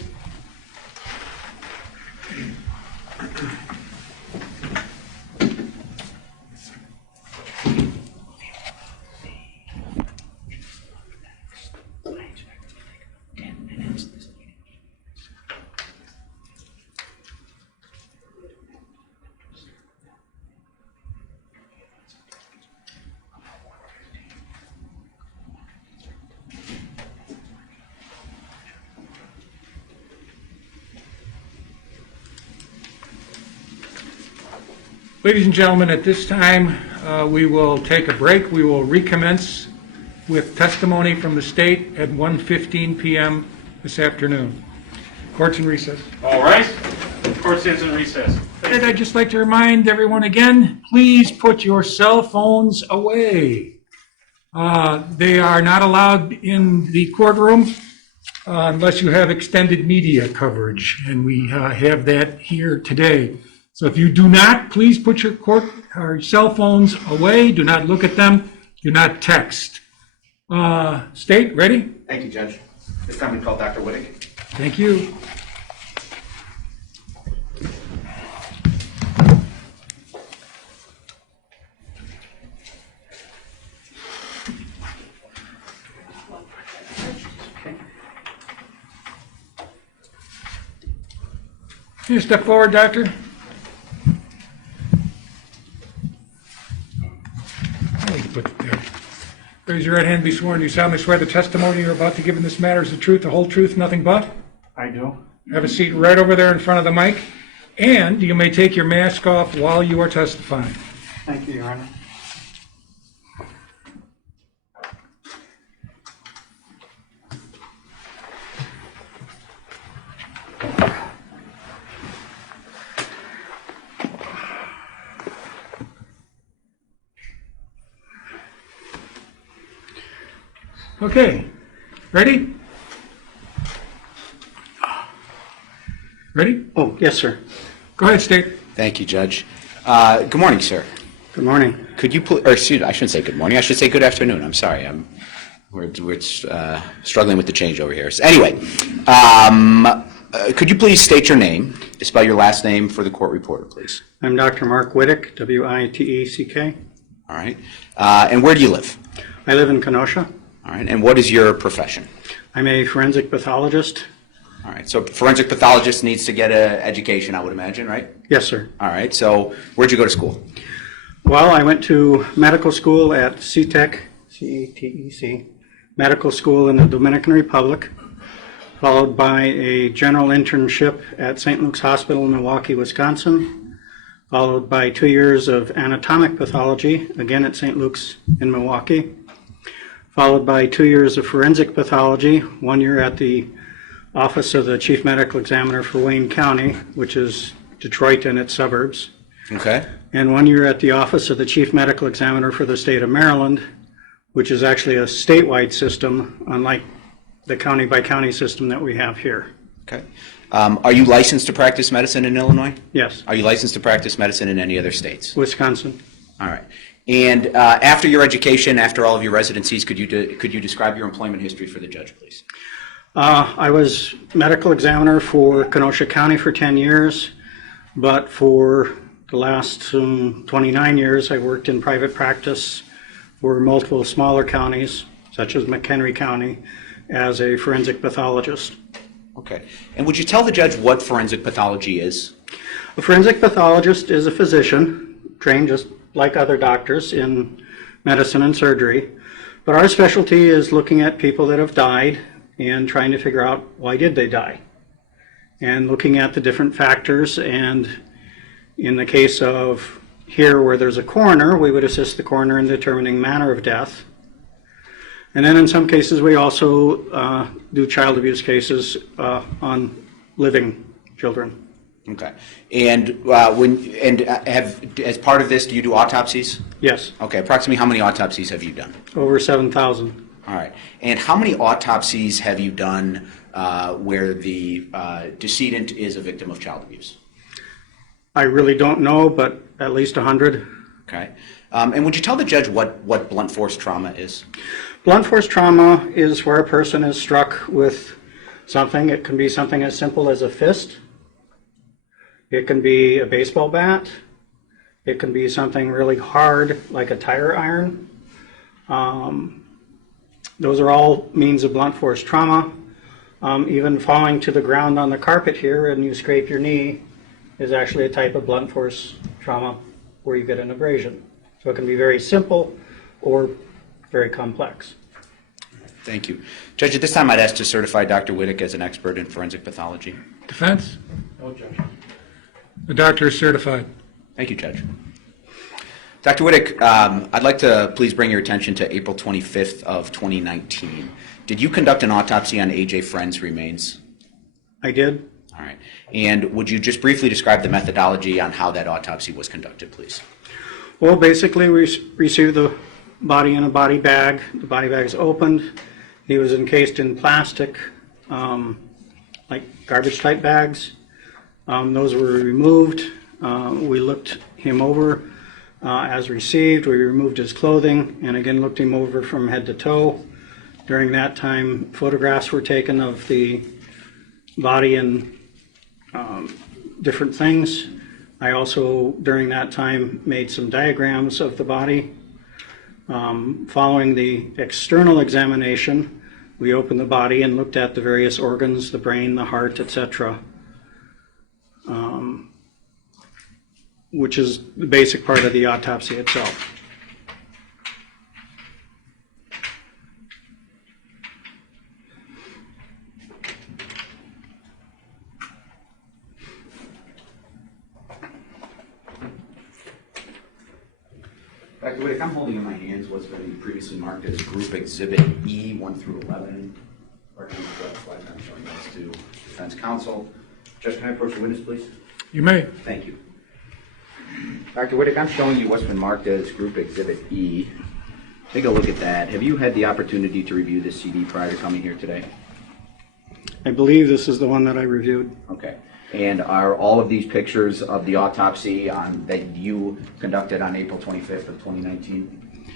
Ladies and gentlemen, at this time, we will take a break. We will recommence with testimony from the state at 1:15 p.m. this afternoon. Court's in recess. All right. Court stands in recess. And I'd just like to remind everyone again, please put your cell phones away. They are not allowed in the courtroom unless you have extended media coverage, and we have that here today. So if you do not, please put your cell phones away. Do not look at them. Do not text. State, ready? Thank you, Judge. This time we call Dr. Whittick. Thank you. Can you step forward, doctor? Raise your right hand and be sworn. Do you solemnly swear the testimony you're about to give in this matter is the truth, the whole truth, nothing but? I do. Have a seat right over there in front of the mic, and you may take your mask off while you are testifying. Thank you, Your Honor. Okay, ready? Ready? Oh, yes, sir. Go ahead, State. Thank you, Judge. Good morning, sir. Good morning. Could you, or excuse me, I shouldn't say good morning. I should say good afternoon. I'm sorry. We're struggling with the change over here. So anyway, could you please state your name, spell your last name for the court reporter, please? I'm Dr. Mark Whittick, W-I-T-E-C-K. All right. And where do you live? I live in Kenosha. All right. And what is your profession? I'm a forensic pathologist. All right. So forensic pathologist needs to get an education, I would imagine, right? Yes, sir. All right. So where'd you go to school? Well, I went to medical school at CTEC, C-E-T-E-C, medical school in the Dominican Republic, followed by a general internship at St. Luke's Hospital in Milwaukee, Wisconsin, followed by 2 years of anatomic pathology, again at St. Luke's in Milwaukee, followed by 2 years of forensic pathology, 1 year at the Office of the Chief Medical Examiner for Wayne County, which is Detroit and its suburbs. Okay. And 1 year at the Office of the Chief Medical Examiner for the state of Maryland, which is actually a statewide system, unlike the county-by-county system that we have here. Okay. Are you licensed to practice medicine in Illinois? Yes. Are you licensed to practice medicine in any other states? Wisconsin. All right. And after your education, after all of your residencies, could you describe your employment history for the judge, please? I was medical examiner for Kenosha County for 10 years, but for the last 29 years, I worked in private practice for multiple smaller counties, such as McHenry County, as a forensic pathologist. Okay. And would you tell the judge what forensic pathology is? A forensic pathologist is a physician, trained just like other doctors in medicine and surgery, but our specialty is looking at people that have died and trying to figure out why did they die, and looking at the different factors. And in the case of here where there's a coroner, we would assist the coroner in determining manner of death. And then in some cases we also do child abuse cases on living children. Okay. And as part of this, do you do autopsies? Yes. Okay. Approximately how many autopsies have you done? Over 7,000. All right. And how many autopsies have you done where the decedent is a victim of child abuse? I really don't know, but at least 100. Okay. And would you tell the judge what blunt force trauma is? Blunt force trauma is where a person is struck with something. It can be something as simple as a fist. It can be a baseball bat. It can be something really hard like a tire iron. Those are all means of blunt force trauma. Even falling to the ground on the carpet here and you scrape your knee is actually a type of blunt force trauma where you get an abrasion. So it can be very simple or very complex. Thank you. Judge, at this time I'd ask to certify Dr. Whittick as an expert in forensic pathology. Defense? No, Judge. The doctor is certified. Thank you, Judge. Dr. Whittick, I'd like to please bring your attention to April 25th of 2019. Did you conduct an autopsy on AJ Freund's remains? I did. All right. And would you just briefly describe the methodology on how that autopsy was conducted, please? Well, basically, we received the body in a body bag. The body bag is opened. He was encased in plastic, like garbage-type bags. Those were removed. We looked him over as received. We removed his clothing and again looked him over from head to toe. During that time, photographs were taken of the body and different things. I also, during that time, made some diagrams of the body. Following the external examination, we opened the body and looked at the various organs, the brain, the heart, etc., which is the basic part of the autopsy itself. Dr. Whittick, I'm holding in my hands what's been previously marked as Group Exhibit E, 1 through 11. I'm showing this to defense counsel. Judge, can I approach the witness, please? You may. Thank you. Dr. Whittick, I'm showing you what's been marked as Group Exhibit E. Take a look at that. Have you had the opportunity to review this CD prior to coming here today? I believe this is the one that I reviewed. Okay. And are all of these pictures of the autopsy that you conducted on April 25th of 2019?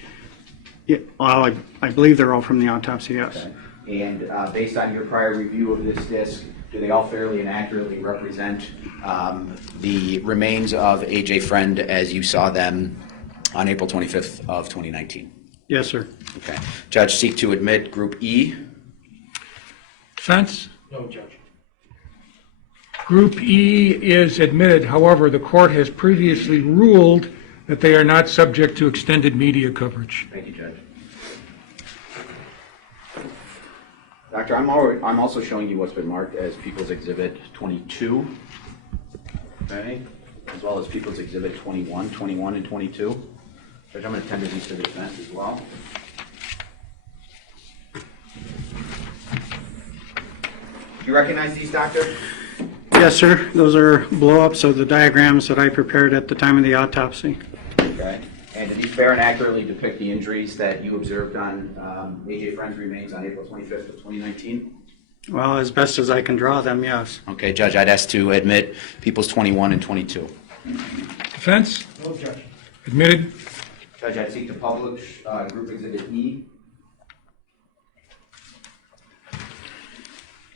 Yeah, well, I believe they're all from the autopsy, yes. Okay. And based on your prior review of this disc, do they all fairly and accurately represent the remains of AJ Freund as you saw them on April 25th of 2019? Yes, sir. Okay. Judge, seek to admit Group E. Defense? No, Judge. Group E is admitted. However, the court has previously ruled that they are not subject to extended media coverage. Thank you, Judge. Doctor, I'm also showing you what's been marked as People's Exhibit 22, okay, as well as People's Exhibit 21, 21, and 22. Judge, I'm going to tender these to the defense as well. Do you recognize these, Doctor? Yes, sir. Those are blow-ups of the diagrams that I prepared at the time of the autopsy. Okay. And did these fair and accurately depict the injuries that you observed on AJ Freund's remains on April 25th of 2019? Well, as best as I can draw them, yes. Okay, Judge, I'd ask to admit People's 21 and 22. Defense? No, Judge. Admitted. Judge, I'd seek to publish Group Exhibit E.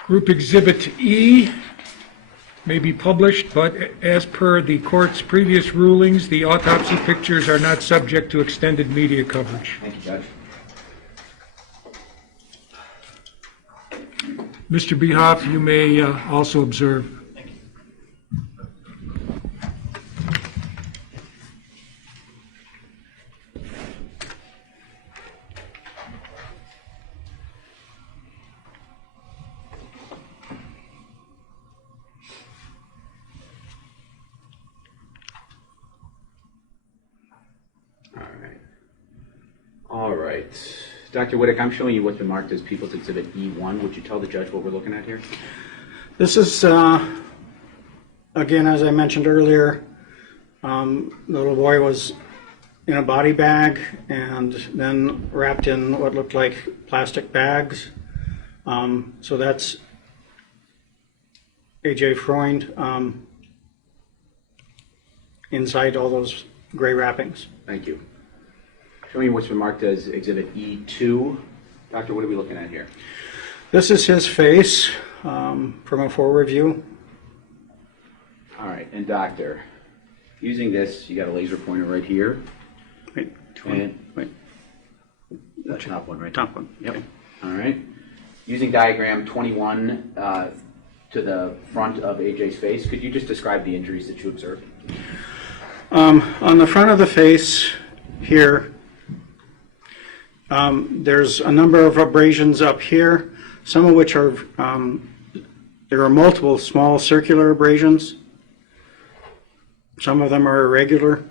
Group Exhibit E may be published, but as per the court's previous rulings, the autopsy pictures are not subject to extended media coverage. Thank you, Judge. Mr. Behoff, you may also observe. All right. Dr. Whittick, I'm showing you what's been marked as People's Exhibit E1. Would you tell the judge what we're looking at here? This is, again, as I mentioned earlier, the little boy was in a body bag and then wrapped in what looked like plastic bags. So that's AJ Freund inside all those gray wrappings. Thank you. Showing you what's been marked as Exhibit E2. Doctor, what are we looking at here? This is his face. from a forward view. All right, and doctor, using this, you got a laser pointer right here. Wait, Wait. The top one, right? Top one. Yep. All right. Using diagram 21 to the front of AJ's face, could you just describe the injuries that you observed? On the front of the face here, there's a number of abrasions up here, some of which are, there are multiple small circular abrasions. Some of them are irregular.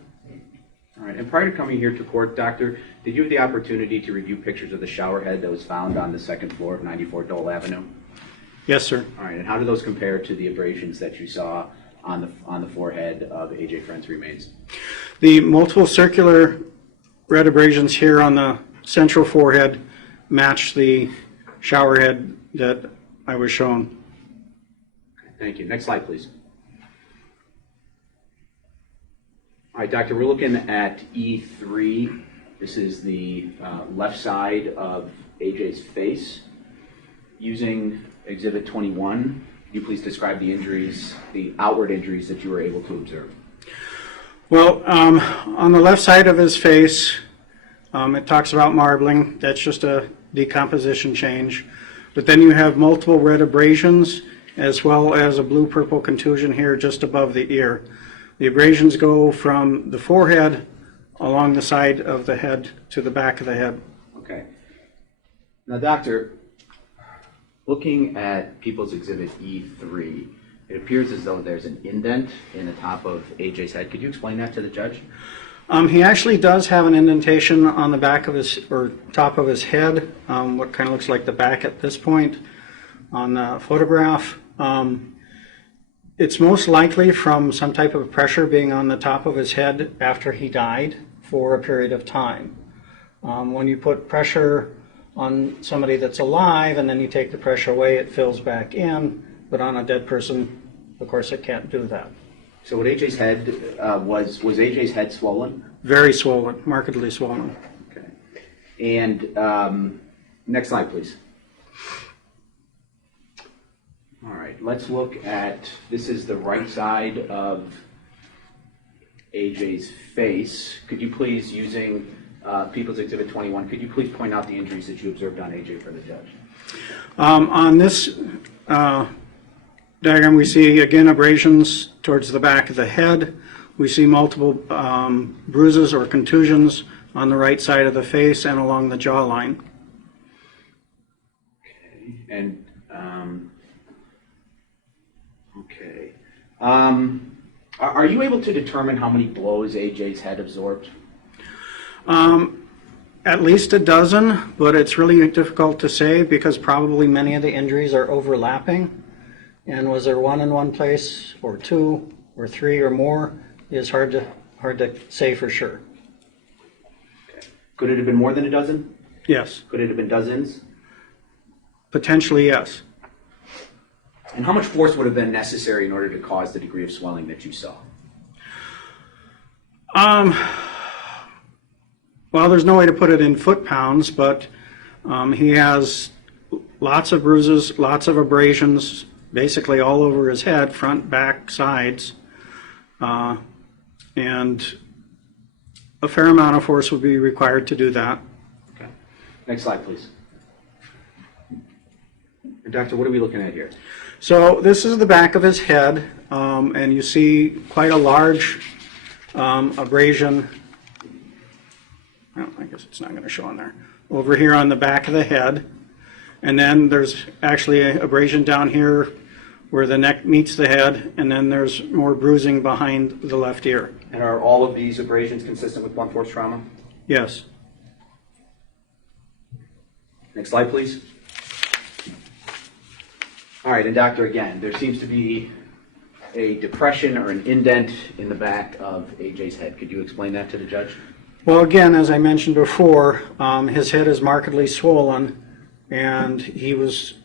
All right, and prior to coming here to court, doctor, did you have the opportunity to review pictures of the shower head that was found on the second floor of 94 Dole Avenue? Yes, sir. All right, and how do those compare to the abrasions that you saw on the forehead of AJ Freund's remains? The multiple circular red abrasions here on the central forehead match the shower head that I was shown. Thank you. Next slide, please. All right, doctor, we're looking at E3. This is the left side of AJ's face. Using Exhibit 21, can you please describe the injuries, the outward injuries that you were able to observe? Well, on the left side of his face, it talks about marbling. That's just a decomposition change. But then you have multiple red abrasions as well as a blue-purple contusion here just above the ear. The abrasions go from the forehead along the side of the head to the back of the head. Okay. Now, doctor, looking at People's Exhibit E3, it appears as though there's an indent in the top of AJ's head. Could you explain that to the judge? He actually does have an indentation on the back of his, or top of his head, what kind of looks like the back at this point on the photograph. It's most likely from some type of pressure being on the top of his head after he died for a period of time. When you put pressure on somebody that's alive and then you take the pressure away, it fills back in, but on a dead person, of course, it can't do that. So what AJ's head, was AJ's head swollen? Very swollen, markedly swollen. Okay. And next slide, please. All right, let's look at, this is the right side of AJ's face. Could you please, using People's Exhibit 21, could you please point out the injuries that you observed on AJ for the judge? On this diagram, we see, again, abrasions towards the back of the head. We see multiple bruises or contusions on the right side of the face and along the jawline. Okay, and, okay. Are you able to determine how many blows AJ's head absorbed? At least a dozen, but it's really difficult to say because probably many of the injuries are overlapping. And was there one in one place, or two, or three, or more? Is hard to say for sure. Okay. Could it have been more than a dozen? Yes. Could it have been dozens? Potentially, yes. And how much force would have been necessary in order to cause the degree of swelling that you saw? Well, there's no way to put it in foot-pounds, but he has lots of bruises, lots of abrasions, basically all over his head, front, back, sides, and a fair amount of force would be required to do that. Okay. Next slide, please. And doctor, what are we looking at here? So this is the back of his head, and you see quite a large abrasion. Well, I guess it's not going to show on there. Over here on the back of the head. And then there's actually an abrasion down here where the neck meets the head, and then there's more bruising behind the left ear. And are all of these abrasions consistent with blunt force trauma? Yes. Next slide, please. All right, and doctor, again, there seems to be a depression or an indent in the back of AJ's head. Could you explain that to the judge? Well, again, as I mentioned before, his head is markedly swollen, and he was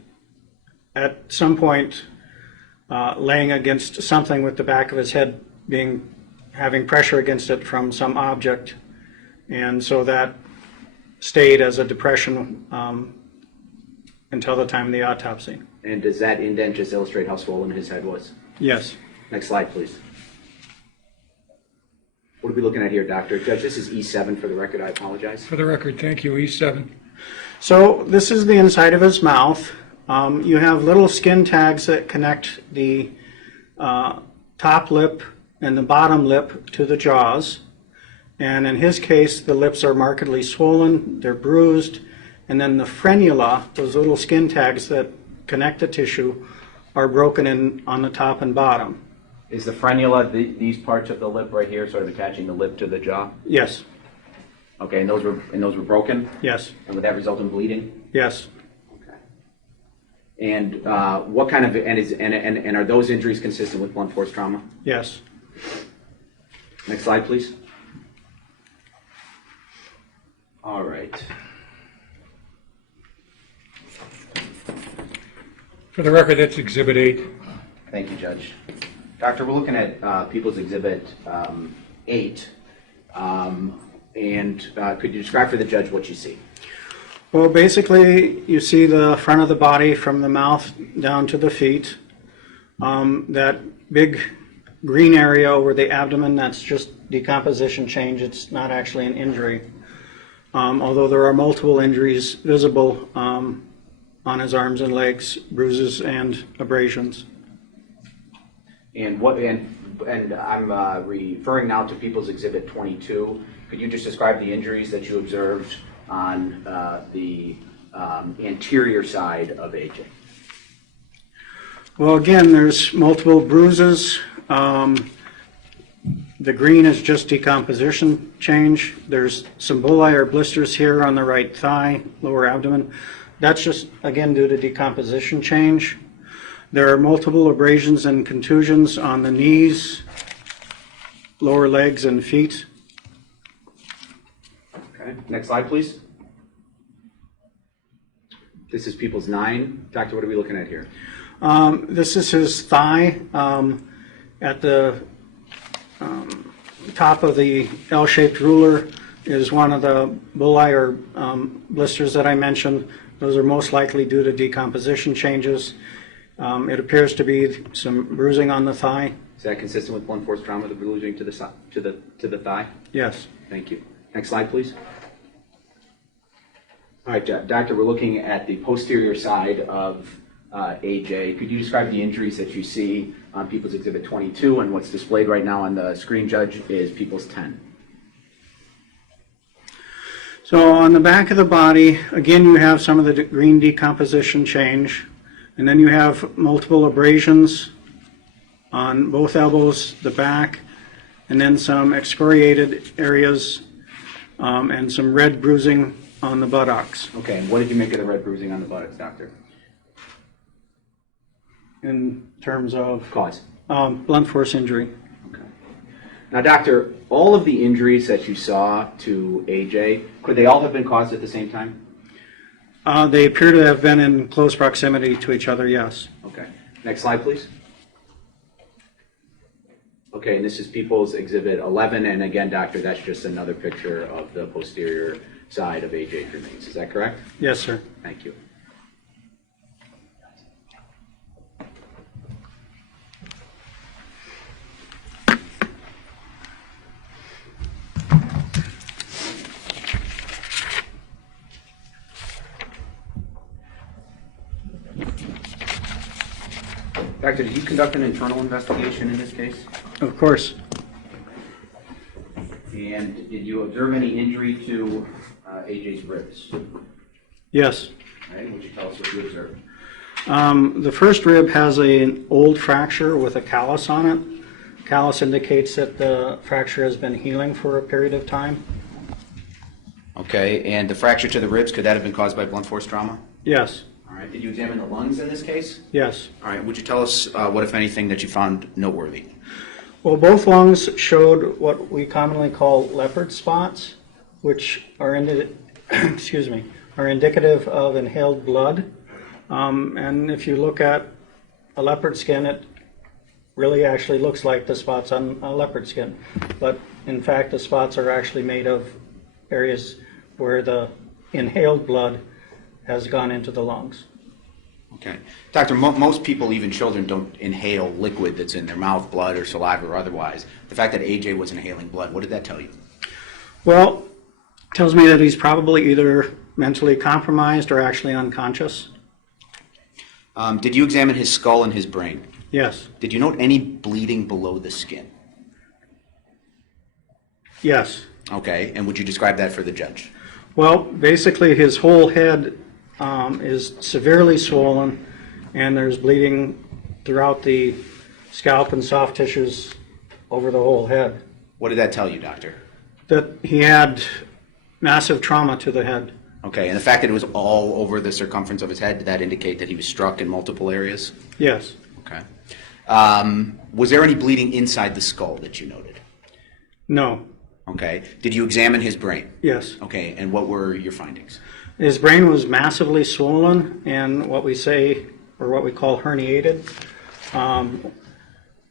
at some point laying against something with the back of his head having pressure against it from some object, and so that stayed as a depression until the time of the autopsy. And does that indent just illustrate how swollen his head was? Yes. Next slide, please. What are we looking at here, Doctor? Judge, this is E7 for the record. I apologize. For the record, thank you, E7. So this is the inside of his mouth. You have little skin tags that connect the top lip and the bottom lip to the jaws. And in his case, the lips are markedly swollen, they're bruised, and then the frenula, those little skin tags that connect the tissue, are broken in on the top and bottom. Is the frenula these parts of the lip right here, sort of attaching the lip to the jaw? Yes. Okay, and those were broken? Yes. And would that result in bleeding? Yes. And what kind of and are those injuries consistent with blunt force trauma? Yes. Next slide, please. All right. For the record, that's Exhibit 8. Thank you, Judge. Doctor, we're looking at People's Exhibit 8. Could you describe for the judge what you see? Well, basically, you see the front of the body from the mouth down to the feet. That big green area over the abdomen, that's just decomposition change. It's not actually an injury. Although there are multiple injuries visible on his arms and legs, bruises and abrasions. And I'm referring now to People's Exhibit 22. Could you just describe the injuries that you observed on the anterior side of AJ? Well, again, there's multiple bruises. The green is just decomposition change. There's some bullae or blisters here on the right thigh, lower abdomen. That's just, again, due to decomposition change. There are multiple abrasions and contusions on the knees, lower legs, and feet. Okay. Next slide, please. This is People's 9. Doctor, what are we looking at here? This is his thigh. At the top of the L-shaped ruler is one of the bullae or blisters that I mentioned. Those are most likely due to decomposition changes. It appears to be some bruising on the thigh. Is that consistent with blunt force trauma, the bruising to the thigh? Yes. Thank you. Next slide, please. All right, Doctor, we're looking at the posterior side of AJ. Could you describe the injuries that you see on People's Exhibit 22, and what's displayed right now on the screen, Judge, is People's 10? So on the back of the body, again, you have some of the green decomposition change, and then you have multiple abrasions on both elbows, the back, and then some excoriated areas and some red bruising on the buttocks. Okay, and what did you make of the red bruising on the buttocks, Doctor? In terms of? Cause. Blunt force injury. Okay. Now, Doctor, all of the injuries that you saw to AJ, could they all have been caused at the same time? They appear to have been in close proximity to each other, yes. Okay. Next slide, please. Okay, and this is People's Exhibit 11, and again, Doctor, that's just another picture of the posterior side of AJ's remains. Is that correct? Yes, sir. Thank you. Doctor, did you conduct an internal investigation in this case? Of course. And did you observe any injury to AJ's ribs? Yes. All right, would you tell us what you observed? The first rib has an old fracture with a callus on it. Callus indicates that the fracture has been healing for a period of time. Okay, and the fracture to the ribs, could that have been caused by blunt force trauma? Yes. All right, did you examine the lungs in this case? Yes. All right, would you tell us what, if anything, that you found noteworthy? Well, both lungs showed what we commonly call leopard spots, which are are indicative of inhaled blood. And if you look at a leopard skin, it really actually looks like the spots on a leopard skin. But in fact, the spots are actually made of areas where the inhaled blood has gone into the lungs. Okay. Doctor, most people, even children, don't inhale liquid that's in their mouth, blood or saliva or otherwise. The fact that AJ was inhaling blood, what did that tell you? Well, it tells me that he's probably either mentally compromised or actually unconscious. Did you examine his skull and his brain? Yes. Did you note any bleeding below the skin? Yes. Okay, and would you describe that for the judge? Well, basically his whole head is severely swollen, and there's bleeding throughout the scalp and soft tissues over the whole head. What did that tell you, doctor? That he had massive trauma to the head. Okay, and the fact that it was all over the circumference of his head, did that indicate that he was struck in multiple areas? Yes. Okay. Was there any bleeding inside the skull that you noted? No. Okay. Did you examine his brain? Yes. Okay, and what were your findings? His brain was massively swollen and what we say, or what we call herniated.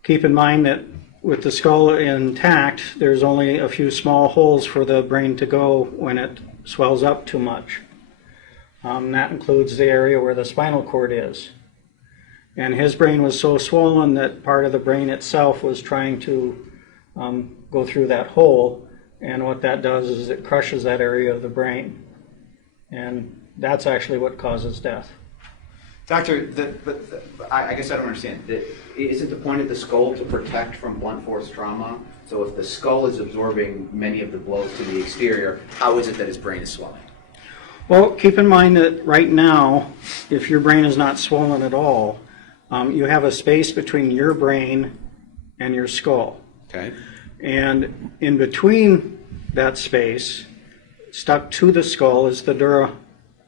Keep in mind that with the skull intact, there's only a few small holes for the brain to go when it swells up too much. That includes the area where the spinal cord is. And his brain was so swollen that part of the brain itself was trying to go through that hole, and what that does is it crushes that area of the brain. And that's actually what causes death. Doctor, I guess I don't understand. Isn't the point of the skull to protect from blunt force trauma? So if the skull is absorbing many of the blows to the exterior, how is it that his brain is swelling? Well, keep in mind that right now, if your brain is not swollen at all, you have a space between your brain and your skull. Okay. And in between that space, stuck to the skull, is the dura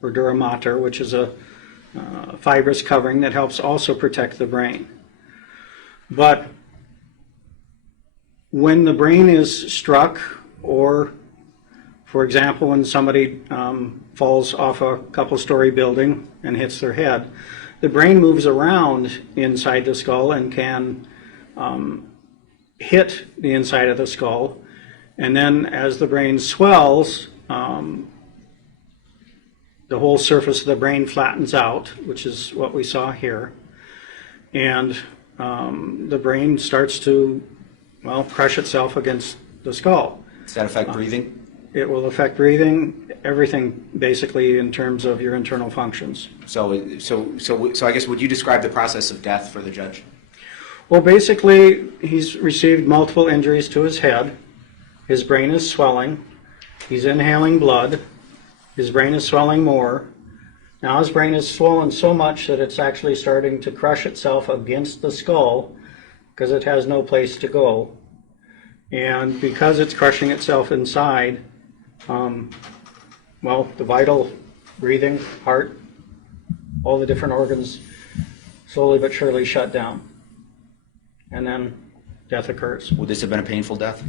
or dura mater, which is a fibrous covering that helps also protect the brain. But when the brain is struck, or for example, when somebody falls off a couple-story building and hits their head, the brain moves around inside the skull and can hit the inside of the skull. And then as the brain swells, the whole surface of the brain flattens out, which is what we saw here. And the brain starts to, well, crush itself against the skull. Does that affect breathing? It will affect breathing, everything basically in terms of your internal functions. So I guess would you describe the process of death for the judge? Well, basically, he's received multiple injuries to his head. His brain is swelling. He's inhaling blood. His brain is swelling more. Now his brain is swollen so much that it's actually starting to crush itself against the skull because it has no place to go. And because it's crushing itself inside, well, the vital, breathing, heart, all the different organs slowly but surely shut down. And then death occurs. Would this have been a painful death?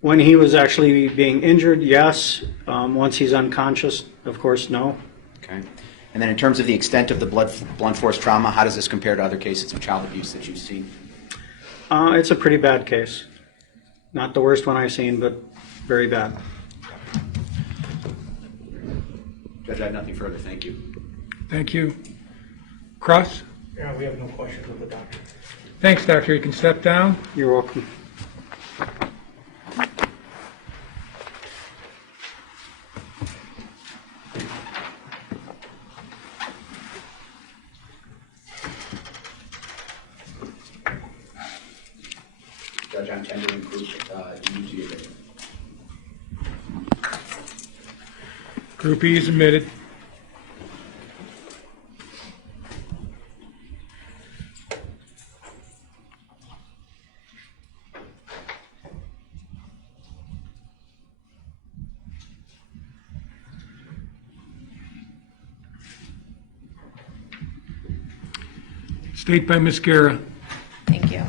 When he was actually being injured, yes. Once he's unconscious, of course, no. Okay. And then in terms of the extent of the blunt force trauma, how does this compare to other cases of child abuse that you've seen? It's a pretty bad case. Not the worst one I've seen, but very bad. Judge, I have nothing further. Thank you. Thank you. Cross? Yeah, we have no questions of the doctor. Thanks, Doctor. You can step down. You're welcome. Judge, I'm tendering proof due to your written. Group E is admitted. State by Ms. Guerra. Thank you.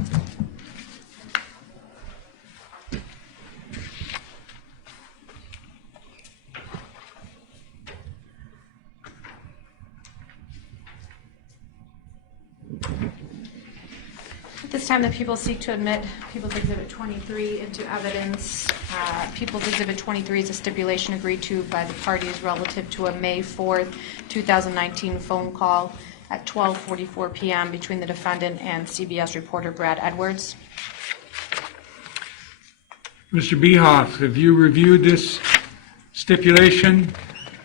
At this time, the people seek to admit People's Exhibit 23 into evidence. People's Exhibit 23 is a stipulation agreed to by the parties relative to a May 4th, 2019 phone call at 12:44 p.m. between the defendant and CBS reporter Brad Edwards. Mr. Behoff, have you reviewed this stipulation,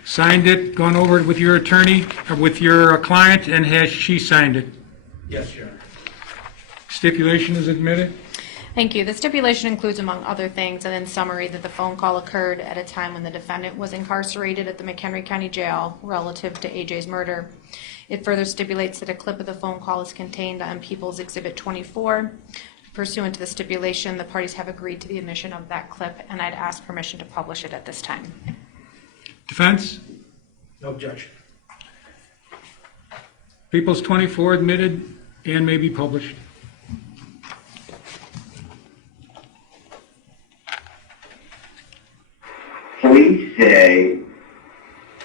signed it, gone over it with your attorney, or with your client, and has she signed it? Yes, Your Honor. Stipulation is admitted? Thank you. The stipulation includes, among other things, and in summary, that the phone call occurred at a time when the defendant was incarcerated at the McHenry County Jail relative to AJ's murder. It further stipulates that a clip of the phone call is contained on People's Exhibit 24. Pursuant to the stipulation, the parties have agreed to the admission of that clip, and I'd ask permission to publish it at this time. Defense? No objection. People's 24 admitted and may be published. Police say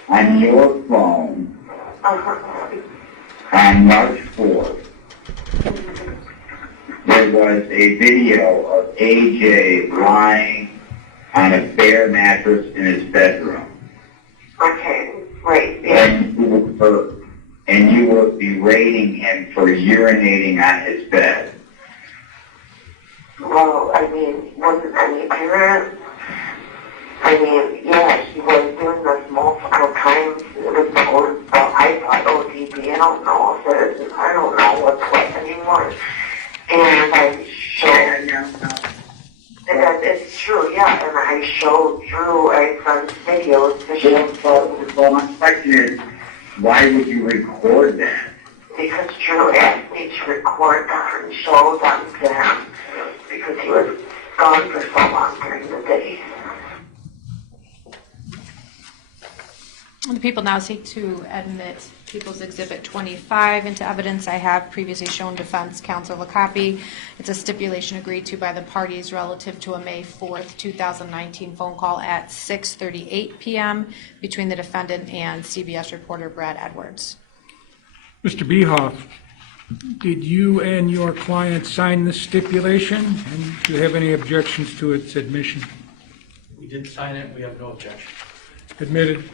on your phone on March 4th, there was a video of AJ lying on a bare mattress in his bedroom. Okay, right. And you were berating him for urinating on his bed. Well, I mean, wasn't any apparent? I mean, yeah, he was doing this multiple times. It was I thought ODB. I don't know what's what anymore. And I showed, and it's true, yeah, and I showed Drew some videos to show. Well, my question is, why would you record that? Because Drew asked me to record them and show them to him because he was gone for so long during the day. The people now seek to admit People's Exhibit 25 into evidence. I have previously shown defense counsel a copy. It's a stipulation agreed to by the parties relative to a May 4th, 2019 phone call at 6:38 p.m. between the defendant and CBS reporter Brad Edwards. Mr. Behoff, did you and your client sign this stipulation? And do you have any objections to its admission? We did sign it. We have no objection. Admitted.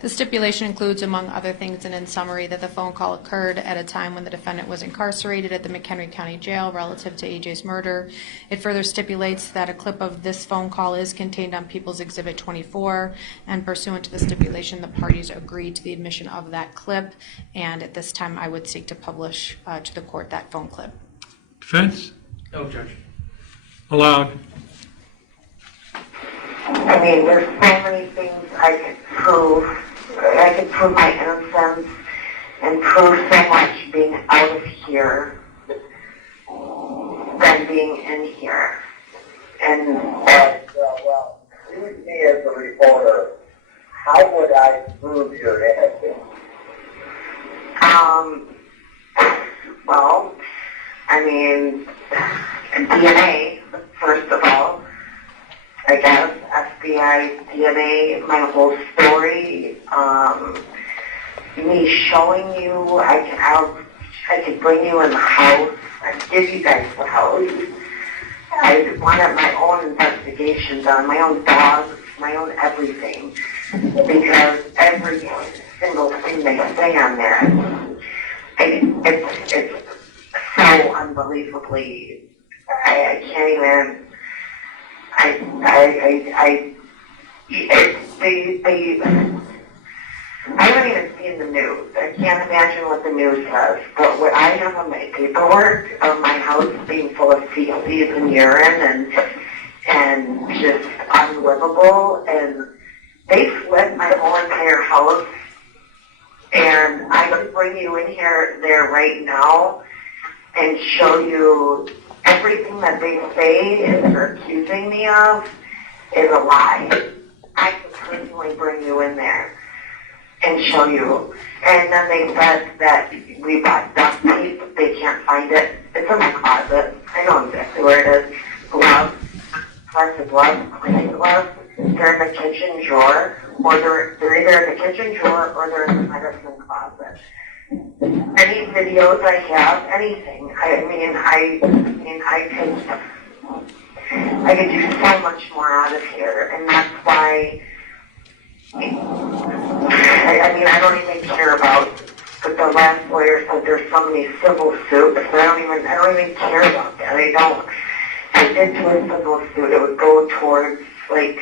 The stipulation includes, among other things, and in summary, that the phone call occurred at a time when the defendant was incarcerated at the McHenry County Jail relative to AJ's murder. It further stipulates that a clip of this phone call is contained on People's Exhibit 24, and pursuant to the stipulation, the parties agreed to the admission of that clip, and at this time, I would seek to publish to the court that phone clip. Defense? No objection. Allowed. I mean, there's so many things I could prove. I could prove my innocence and prove so much being out of here than being in here. And well, use me as a reporter. How would I prove your innocence? Well, I mean, DNA, first of all. I guess FBI, DNA, my whole story, me showing you, I could bring you in the house, I could give you guys the house. I wanted my own investigation done, my own dogs, my own everything, because every single thing they say on there, it's so unbelievably, I can't even. I haven't even seen the news. I can't imagine what the news says. But what I have on my paperwork of my house being full of feces and urine and just unlivable, and they flipped my whole entire house. And I could bring you in there right now and show you everything that they say is they're accusing me of is a lie. I can personally bring you in there and show you. And then they said that we bought duct tape. They can't find it. It's in my closet. I know exactly where it is. Gloves, plastic gloves, cleaning gloves. They're in the kitchen drawer, or they're either in the kitchen drawer or they're in the medicine closet. any videos I have, anything. I could do so much more out of here, and that's why. I don't even care about. But the last lawyer said there's so many civil suits. I don't even care about that. If I did do a civil suit, it would go towards like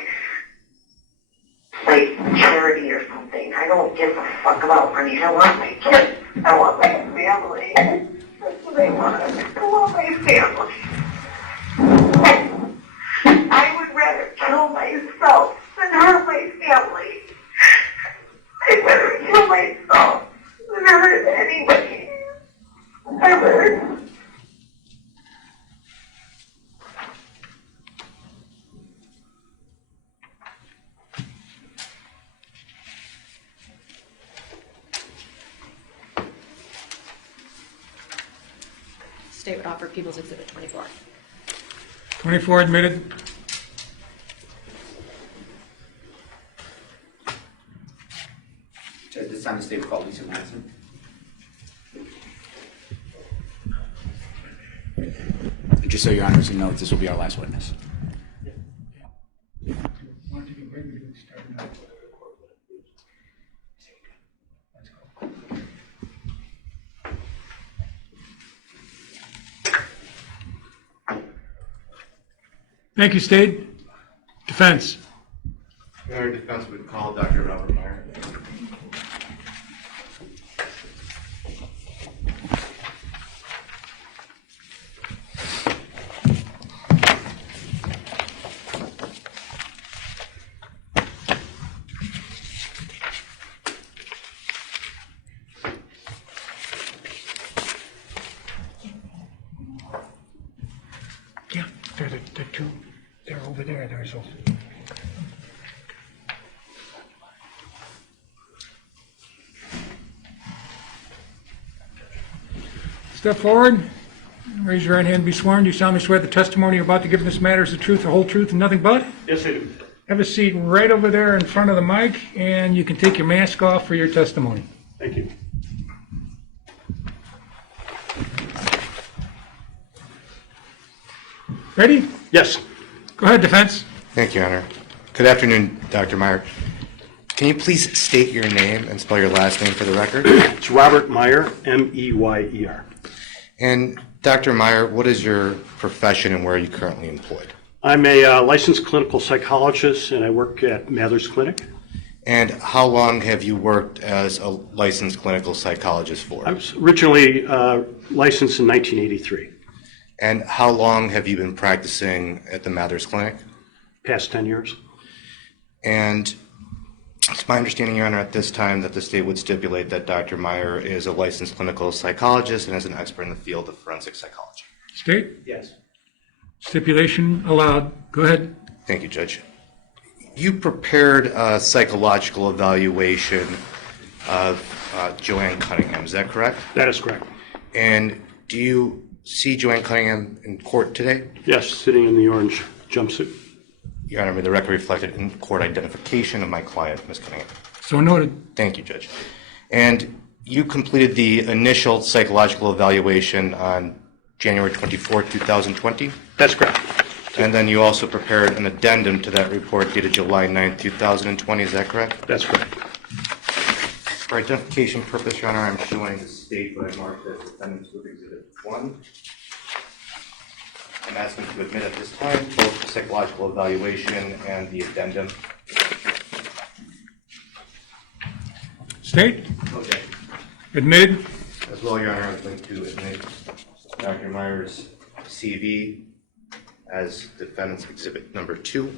charity or something. I don't give a fuck about money. I want my kids. I want my family. That's what I want. I want my family. I would rather kill myself than hurt my family. I'd rather kill myself than hurt anybody. Ever. State would offer People's Exhibit 24. 24 admitted. At this time, the state will call Lisa Madison. Just so your honors know, this will be our last witness. Thank you, State. Defense. Our defense would call Dr. Robert Meyer. Yeah, they're two. They're over there. There's a. Step forward. Raise your right hand and be sworn. Do you solemnly swear the testimony you're about to give in this matter is the truth, the whole truth, and nothing but? Yes, I do. Have a seat right over there in front of the mic, and you can take your mask off for your testimony. Thank you. Ready? Yes. Go ahead, defense. Thank you, Your Honor. Good afternoon, Dr. Meyer. Can you please state your name and spell your last name for the record? It's Robert Meyer, M-E-Y-E-R. And Dr. Meyer, what is your profession and where are you currently employed? I'm a licensed clinical psychologist, and I work at Mather's Clinic. And how long have you worked as a licensed clinical psychologist for? I was originally licensed in 1983. And how long have you been practicing at the Mather's Clinic? Past 10 years. And it's my understanding, Your Honor, at this time that the state would stipulate that Dr. Meyer is a licensed clinical psychologist and is an expert in the field of forensic psychology. State? Yes. Stipulation allowed. Go ahead. Thank you, Judge. You prepared a psychological evaluation of JoAnn Cunningham, is that correct? That is correct. And do you see JoAnn Cunningham in court today? Yes, sitting in the orange jumpsuit. Your Honor, may the record reflected in court identification of my client, Ms. Cunningham. So noted. Thank you, Judge. And you completed the initial psychological evaluation on January 24, 2020? That's correct. And then you also prepared an addendum to that report dated July 9, 2020, is that correct? That's correct. For identification purpose, Your Honor, I'm showing the state what I marked as defendant's with Exhibit 1. I'm asking to admit at this time both the psychological evaluation and the addendum. State? Okay. Admitted. As well, Your Honor, I'd like to admit Dr. Meyer's CV as defendant's Exhibit number 2.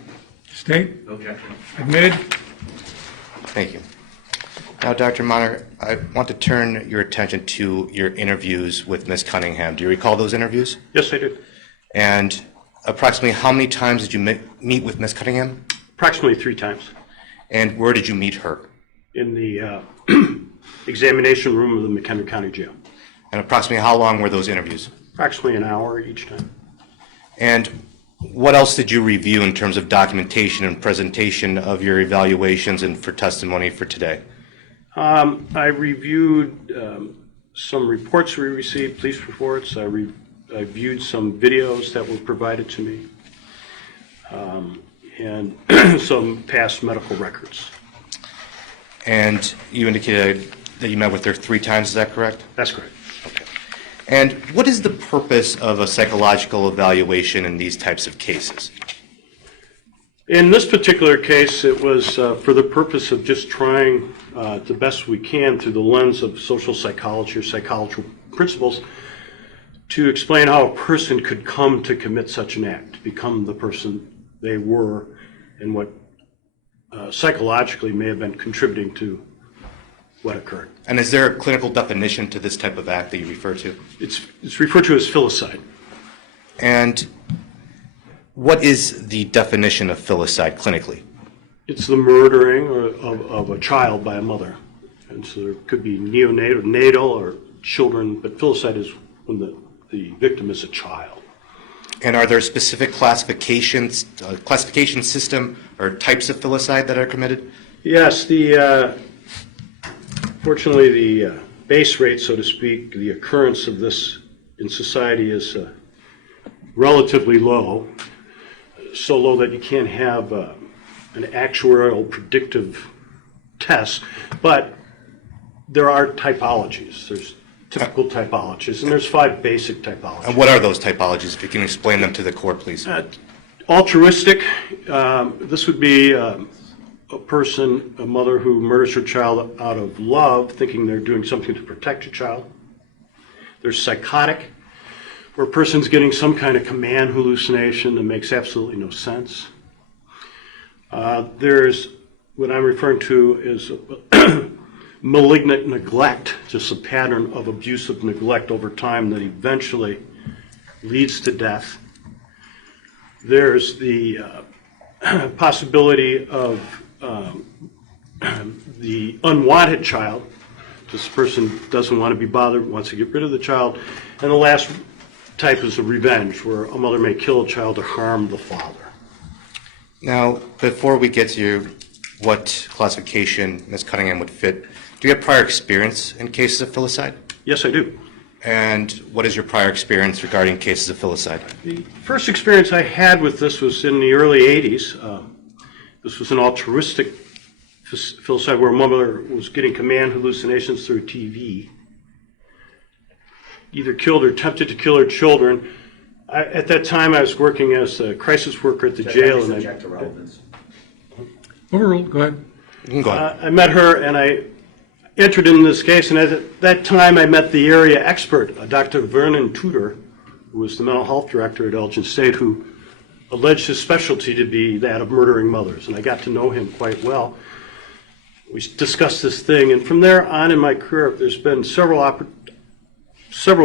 State? Objection. Admitted. Thank you. Now, Dr. Meyer, I want to turn your attention to your interviews with Ms. Cunningham. Do you recall those interviews? Yes, I do. And approximately how many times did you meet with Ms. Cunningham? Approximately 3 times. And where did you meet her? In the examination room of the McHenry County Jail. And approximately how long were those interviews? Approximately an hour each time. And what else did you review in terms of documentation and presentation of your evaluations and for testimony for today? I reviewed some reports we received, police reports. I viewed some videos that were provided to me, and some past medical records. And you indicated that you met with her 3 times, is that correct? That's correct. Okay. And what is the purpose of a psychological evaluation in these types of cases? In this particular case, it was for the purpose of just trying the best we can through the lens of social psychology or psychological principles to explain how a person could come to commit such an act, to become the person they were, and what psychologically may have been contributing to what occurred. And is there a clinical definition to this type of act that you refer to? It's referred to as filicide. And what is the definition of filicide clinically? It's the murdering of a child by a mother. And so there could be neonatal, natal, or children, but filicide is when the victim is a child. And are there specific classification system or types of filicide that are committed? Yes, fortunately the base rate, so to speak, the occurrence of this in society is relatively low, so low that you can't have an actuarial predictive test, but there are typologies. There's typical typologies, and there's 5 basic typologies. And what are those typologies, if you can explain them to the court, please? Altruistic, this would be a mother who murders her child out of love, thinking they're doing something to protect your child. There's psychotic, where a person's getting some kind of command hallucination that makes absolutely no sense. There's what I'm referring to is malignant neglect, just a pattern of abusive neglect over time that eventually leads to death. There's the possibility of the unwanted child. This person doesn't want to be bothered, wants to get rid of the child. And the last type is the revenge, where a mother may kill a child to harm the father. Now, before we get to what classification Ms. Cunningham would fit, do you have prior experience in cases of filicide? Yes, I do. And what is your prior experience regarding cases of filicide? The first experience I had with this was in the early 80s. This was an altruistic filicide where a mother was getting command hallucinations through TV. Either killed or attempted to kill her children. At that time, I was working as a crisis worker at the jail. Subject to relevance. Overruled. Go ahead. Go ahead. I met her and I entered in this case, and at that time I met the area expert, Dr. Vernon Tudor, who was the mental health director at Elgin State, who alleged his specialty to be that of murdering mothers, and I got to know him quite well. We discussed this thing, and from there on in my career, there's been several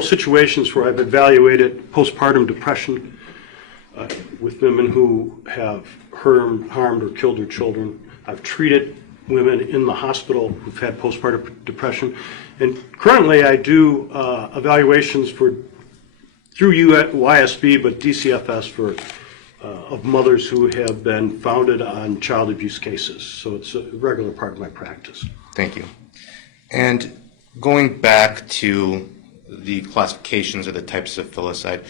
situations where I've evaluated postpartum depression with women who have harmed or killed their children. I've treated women in the hospital who've had postpartum depression. And currently I do evaluations through YSB, but DCFS of mothers who have been founded on child abuse cases. So it's a regular part of my practice. Thank you. And going back to the classifications or the types of filicide,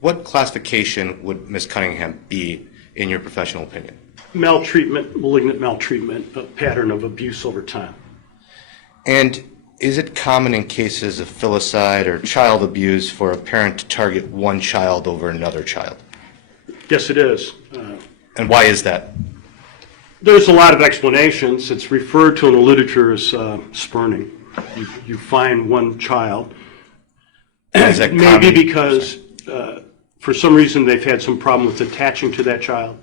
what classification would Ms. Cunningham be in your professional opinion? Maltreatment, malignant maltreatment, a pattern of abuse over time. And is it common in cases of filicide or child abuse for a parent to target one child over another child? Yes, it is. And why is that? There's a lot of explanations. It's referred to in the literature as spurning. You find one child. Is that maybe common? Because for some reason they've had some problem with attaching to that child.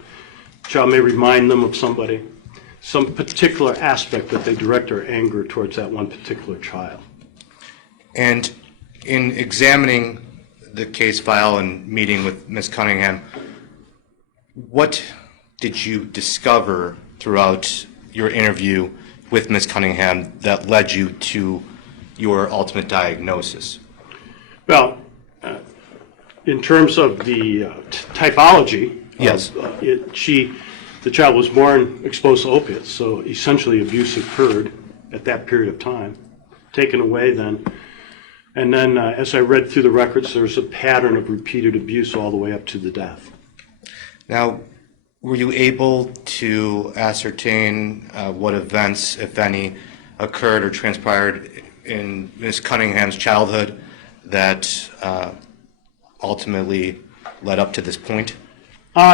The child may remind them of somebody, some particular aspect that they direct their anger towards that one particular child. And in examining the case file and meeting with Ms. Cunningham, what did you discover throughout your interview with Ms. Cunningham that led you to your ultimate diagnosis? Well, in terms of the typology, yes, the child was born exposed to opiates, so essentially abuse occurred at that period of time. Taken away then, And then as I read through the records, there's a pattern of repeated abuse all the way up to the death. Now, were you able to ascertain what events, if any, occurred or transpired in Ms. Cunningham's childhood that ultimately led up to this point?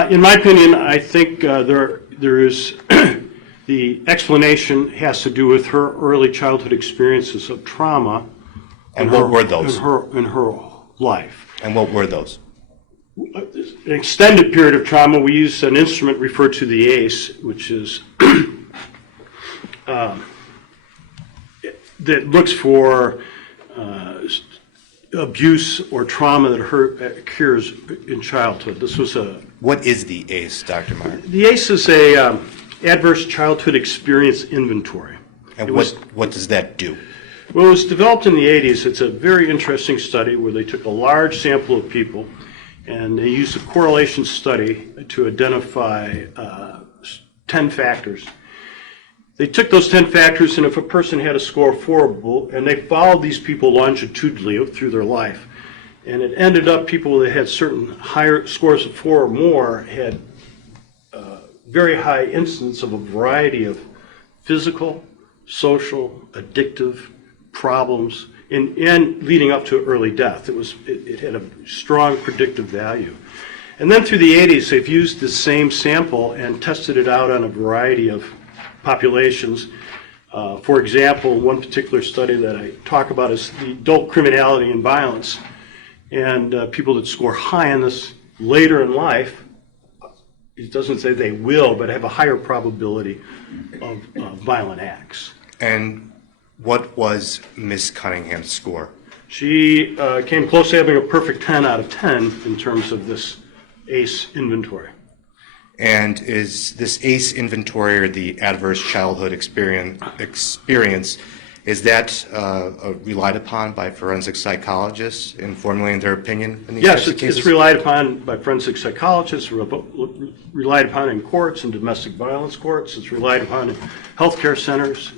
In my opinion, I think there is the explanation has to do with her early childhood experiences of trauma. And what were those? In her life. And what were those? An extended period of trauma. We use an instrument referred to the ACE, which is that looks for abuse or trauma that occurs in childhood. This was a. What is the ACE, Dr. Meyer? The ACE is a adverse childhood experience inventory. And what does that do? Well, it was developed in the 80s. It's a very interesting study where they took a large sample of people and they used a correlation study to identify 10 factors. They took those 10 factors, and if a person had a score of 4, and they followed these people longitudinally through their life, and it ended up people that had certain higher scores of 4 or more had very high incidence of a variety of physical, social, addictive problems, and leading up to early death. It had a strong predictive value. And then through the 80s, they've used the same sample and tested it out on a variety of populations. For example, one particular study that I talk about is the adult criminality and violence. And people that score high on this later in life, it doesn't say they will, but have a higher probability of violent acts. And what was Ms. Cunningham's score? She came close to having a perfect 10 out of 10 in terms of this ACE inventory. And is this ACE inventory, or the adverse childhood experience, is that relied upon by forensic psychologists in formulating their opinion in these types of cases? It's relied upon by forensic psychologists, relied upon in courts and domestic violence courts. It's relied upon in healthcare centers.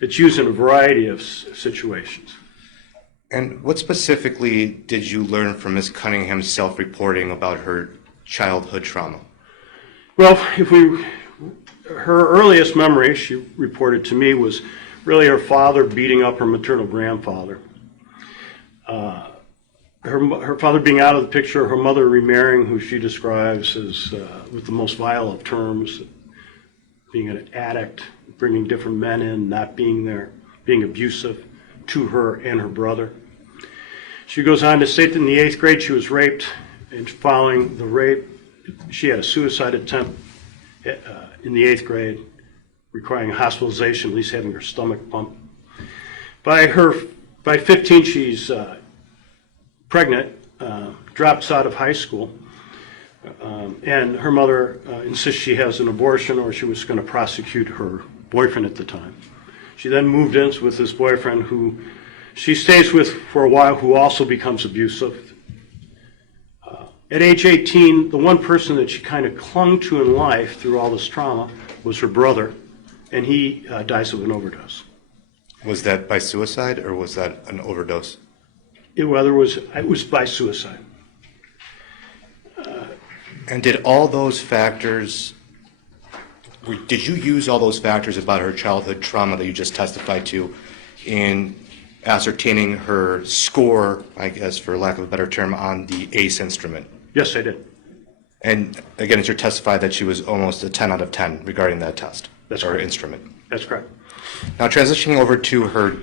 It's used in a variety of situations. And what specifically did you learn from Ms. Cunningham's self-reporting about her childhood trauma? Well, her earliest memory, she reported to me, was really her father beating up her maternal grandfather. Her father being out of the picture, her mother remarrying, who she describes as, with the most vile of terms, being an addict, bringing different men in, not being there, being abusive to her and her brother. She goes on to state that in the 8th grade she was raped, and following the rape, she had a suicide attempt in the 8th grade, requiring hospitalization, at least having her stomach pumped. By 15, she's pregnant, drops out of high school, and her mother insists she has an abortion or she was going to prosecute her boyfriend at the time. She then moved in with this boyfriend who she stays with for a while, who also becomes abusive. At age 18, the one person that she kind of clung to in life through all this trauma was her brother, and he dies of an overdose. Was that by suicide, or was that an overdose? It was by suicide. And did all those factors, did you use all those factors about her childhood trauma that you just testified to in ascertaining her score, I guess for lack of a better term, on the ACE instrument? Yes, I did. And again, it's your testify that she was almost a 10 out of 10 regarding that test. That's or correct. Instrument. That's correct. Now, transitioning over to her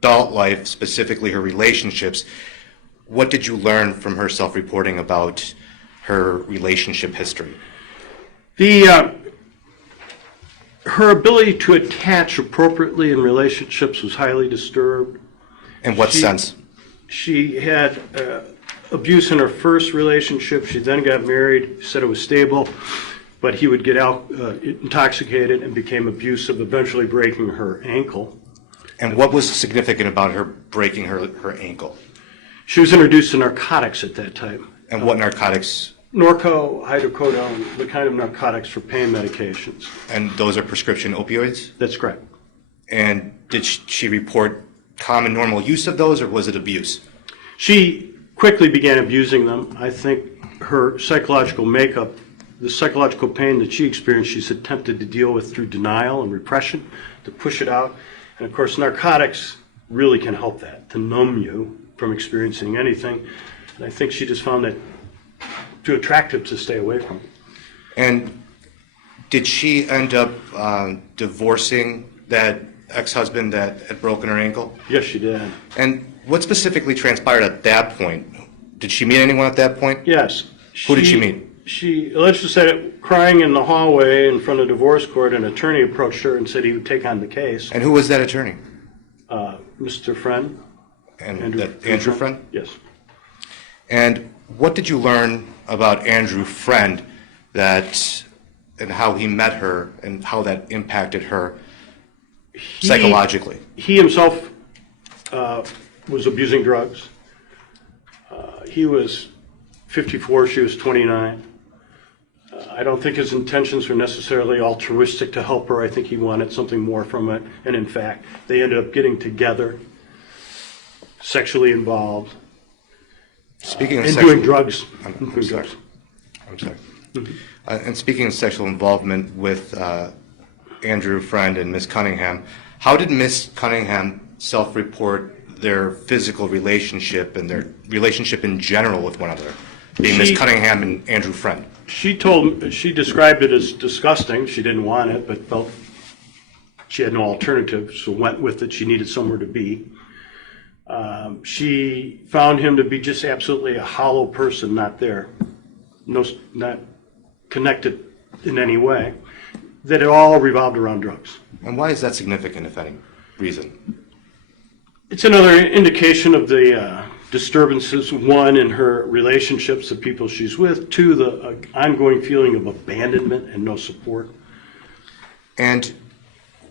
adult life, specifically her relationships, what did you learn from her self-reporting about her relationship history? Her ability to attach appropriately in relationships was highly disturbed. In what sense? She had abuse in her first relationship. She then got married, said it was stable, but he would get intoxicated and became abusive, eventually breaking her ankle. And what was significant about her breaking her ankle? She was introduced to narcotics at that time. And what narcotics? Norco, hydrocodone, the kind of narcotics for pain medications. And those are prescription opioids? That's correct. And did she report common normal use of those, or was it abuse? She quickly began abusing them. I think her psychological makeup, the psychological pain that she experienced, she's attempted to deal with through denial and repression, to push it out. And of course, narcotics really can help that, to numb you from experiencing anything. And I think she just found that too attractive to stay away from. And did she end up divorcing that ex-husband that had broken her ankle? Yes, she did. And what specifically transpired at that point? Did she meet anyone at that point? Yes. Who did she meet? Let's just say, crying in the hallway in front of divorce court, an attorney approached her and said he would take on the case. And who was that attorney? Mr. Freund. Andrew Freund? Yes. And what did you learn about Andrew Freund and how he met her and how that impacted her psychologically? He himself was abusing drugs. He was 54, she was 29. I don't think his intentions were necessarily altruistic to help her. I think he wanted something more from it. And in fact, they ended up getting together, sexually involved, doing drugs. I'm sorry. Mm-hmm. And speaking of sexual involvement with Andrew Freund and Ms. Cunningham, how did Ms. Cunningham self-report their physical relationship and their relationship in general with one another, being Ms. Cunningham and Andrew Freund? She described it as disgusting. She didn't want it, but felt she had no alternative, so went with it. She needed somewhere to be. She found him to be just absolutely a hollow person, not there, not connected in any way, that it all revolved around drugs. And why is that significant, if any reason? It's another indication of the disturbances, one, in her relationships, the people she's with, two, the ongoing feeling of abandonment and no support. And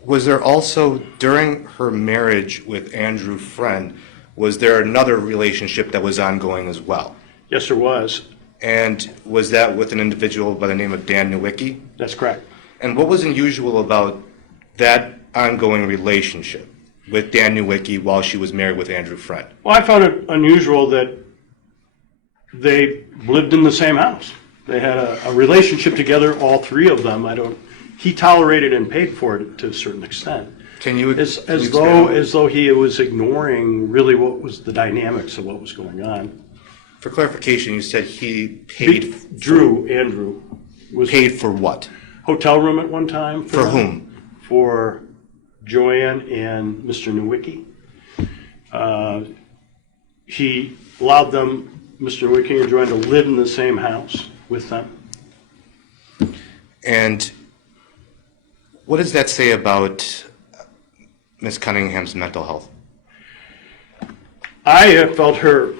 was there also, during her marriage with Andrew Freund, was there another relationship that was ongoing as well? Yes, there was. And was that with an individual by the name of Dan Nowicki? That's correct. And what was unusual about that ongoing relationship with Dan Nowicki while she was married with Andrew Freund? Well, I found it unusual that they lived in the same house. They had a relationship together, all three of them. He tolerated and paid for it to a certain extent. As though he was ignoring really what was the dynamics of what was going on. For clarification, you said he paid Andrew was paid for what? Hotel room at one time. For whom? For JoAnn and Mr. Nowicki. He allowed them, Mr. Nowicki and JoAnn, to live in the same house with them. And what does that say about Ms. Cunningham's mental health? I have felt her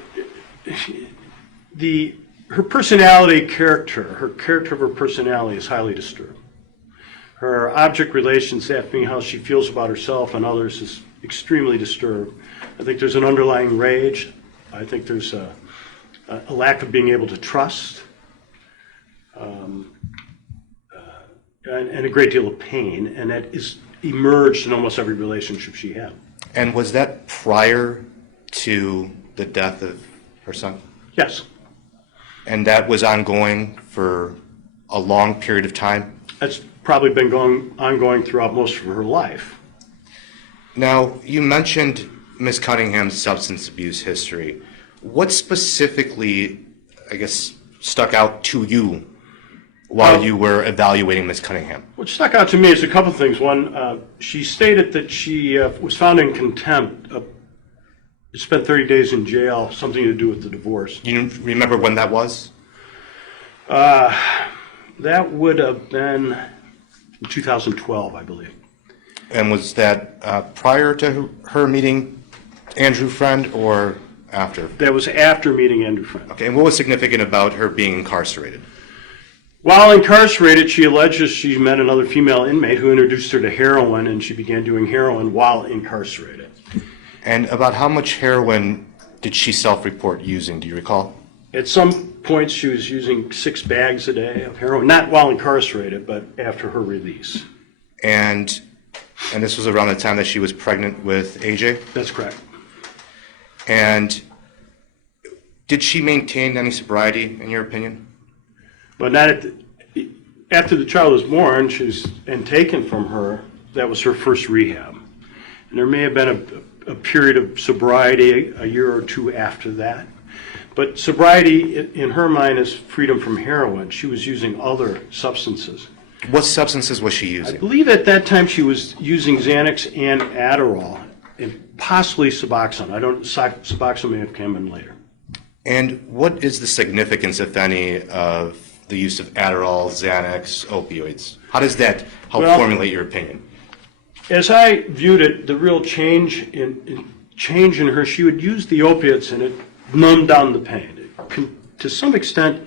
personality her character of her personality is highly disturbed. Her object relations, asking how she feels about herself and others, is extremely disturbed. I think there's an underlying rage. I think there's a lack of being able to trust, and a great deal of pain, and that is emerged in almost every relationship she had. And was that prior to the death of her son? Yes. And that was ongoing for a long period of time? That's probably been ongoing throughout most of her life. Now, you mentioned Ms. Cunningham's substance abuse history. What specifically, I guess, stuck out to you while you were evaluating Ms. Cunningham? What stuck out to me is a couple things. One, she stated that she was found in contempt, spent 30 days in jail, something to do with the divorce. Do you remember when that was? That would have been in 2012, I believe. And was that prior to her meeting Andrew Freund or after? That was after meeting Andrew Freund. Okay, and what was significant about her being incarcerated? While incarcerated, she alleges she met another female inmate who introduced her to heroin, and she began doing heroin while incarcerated. And about how much heroin did she self-report using, do you recall? At some points, she was using 6 bags a day of heroin, not while incarcerated, but after her release. And And this was around the time that she was pregnant with AJ? That's correct. And did she maintain any sobriety, in your opinion? But not after the child was born and taken from her, that was her first rehab. And there may have been a period of sobriety a year or two after that. But sobriety, in her mind, is freedom from heroin. She was using other substances. What substances was she using? I believe at that time she was using Xanax and Adderall, and possibly Suboxone. Suboxone may have come in later. And what is the significance, if any, of the use of Adderall, Xanax, opioids? How does that help formulate your opinion? As I viewed it, the real change in her, she would use the opiates and it numbed down the pain. It to some extent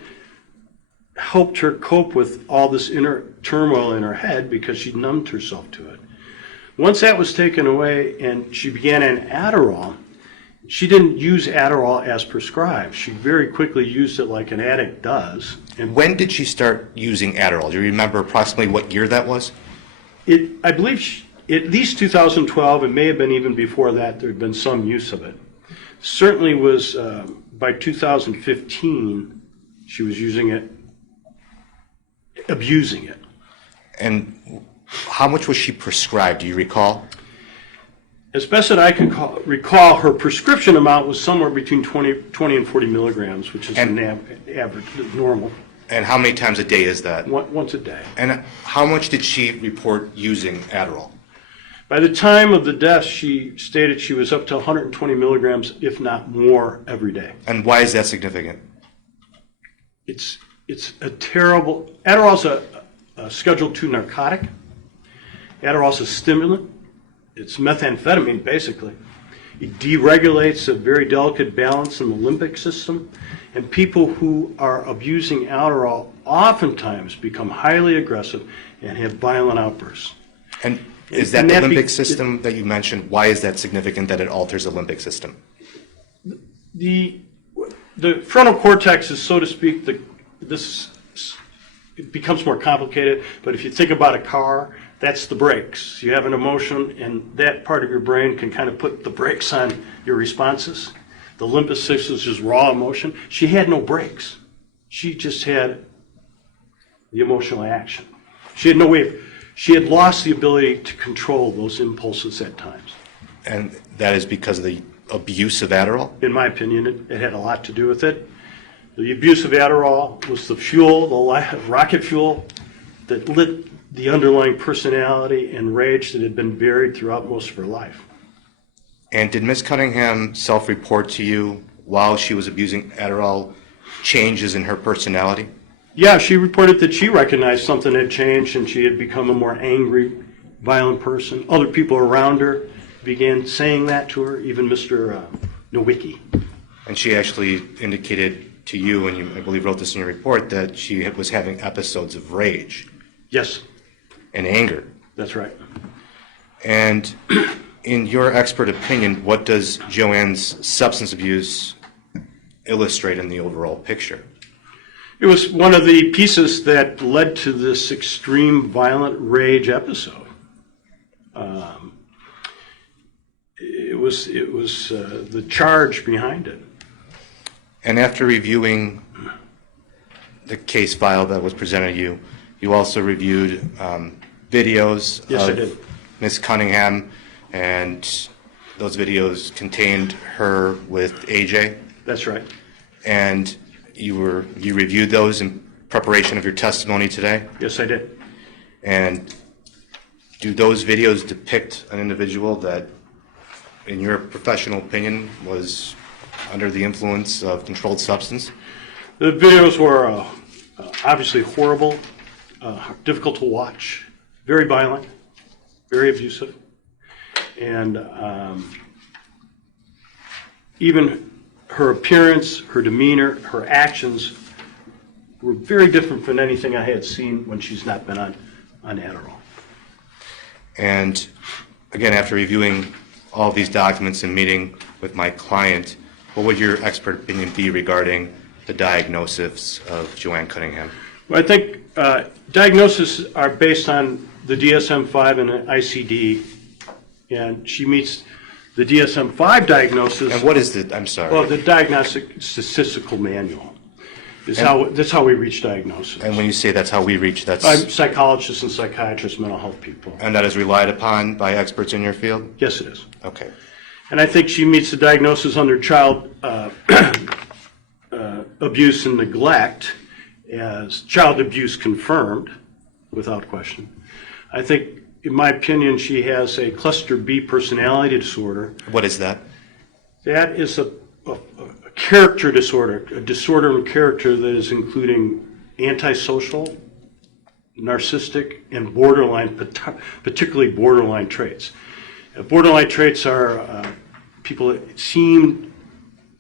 helped her cope with all this inner turmoil in her head because she numbed herself to it. Once that was taken away and she began an Adderall, she didn't use Adderall as prescribed. She very quickly used it like an addict does. And when did she start using Adderall? Do you remember approximately what year that was? I believe at least 2012, it may have been even before that, there had been some use of it. Certainly was by 2015, she was using it, abusing it. And how much was she prescribed? Do you recall? As best that I can recall, her prescription amount was somewhere between 20 and 40 milligrams, which is an average, normal. And how many times a day is that? Once a day. And how much did she report using Adderall? By the time of the death, she stated she was up to 120 milligrams, if not more, every day. And why is that significant? It's a terrible... Adderall's a Schedule II narcotic. Adderall's a stimulant. It's methamphetamine, basically. It deregulates a very delicate balance in the limbic system. And people who are abusing Adderall oftentimes become highly aggressive and have violent outbursts. And is that the limbic system that you mentioned? Why is that significant that it alters the limbic system? The frontal cortex is, so to speak, it becomes more complicated, but if you think about a car, that's the brakes. You have an emotion, and that part of your brain can kind of put the brakes on your responses. The limbic system is just raw emotion. She had no brakes. She just had the emotional action. She had no way of... She had lost the ability to control those impulses at times. And that is because of the abuse of Adderall? In my opinion, it had a lot to do with it. The abuse of Adderall was the fuel, the rocket fuel, that lit the underlying personality and rage that had been buried throughout most of her life. And did Ms. Cunningham self-report to you while she was abusing Adderall changes in her personality? Yeah, she reported that she recognized something had changed and she had become a more angry, violent person. Other people around her began saying that to her, even Mr. Nowicki. And she actually indicated to you, and you, I believe, wrote this in your report, that she was having episodes of rage. Yes. And anger. That's right. And in your expert opinion, what does JoAnn's substance abuse illustrate in the overall picture? It was one of the pieces that led to this extreme violent rage episode. It was the charge behind it. And after reviewing the case file that was presented to you, you also reviewed videos of Ms. Cunningham, and those videos contained her with AJ? That's right. And you reviewed those in preparation of your testimony today? Yes, I did. And do those videos depict an individual that, in your professional opinion, was under the influence of controlled substance? The videos were obviously horrible, difficult to watch, very violent, very abusive, and even her appearance, her demeanor, her actions were very different from anything I had seen when she's not been on Adderall. And again, after reviewing all of these documents and meeting with my client, what would your expert opinion be regarding the diagnosis of JoAnn Cunningham? Well, I think diagnoses are based on the DSM-5 and the ICD, and she meets the DSM-5 diagnosis. And what is the, I'm sorry. Well, the Diagnostic Statistical Manual. That's how we reach diagnosis. And when you say that's how we reach, that's... I'm psychologists and psychiatrists, mental health people. And that is relied upon by experts in your field? Yes, it is. Okay. And I think she meets the diagnosis under child abuse and neglect as child abuse confirmed, without question. I think, in my opinion, she has a cluster B personality disorder. What is that? That is a character disorder, a disorder in character that is including antisocial, narcissistic, and borderline, particularly borderline traits. Borderline traits are people that seem,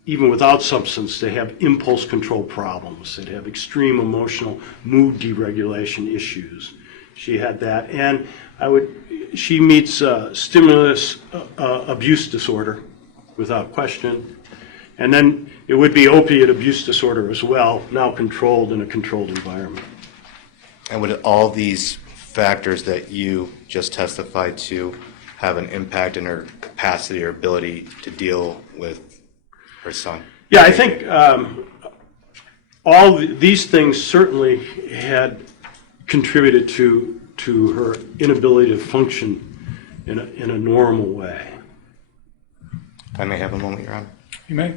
even without substance, they have impulse control problems, that have extreme emotional mood deregulation issues. She had that, and she meets stimulus abuse disorder, without question. And then it would be opiate abuse disorder as well, now controlled in a controlled environment. And would all these factors that you just testified to have an impact in her capacity or ability to deal with her son? Yeah, I think all these things certainly had contributed to her inability to function in a normal way. If I may have a moment, Your Honor. You may.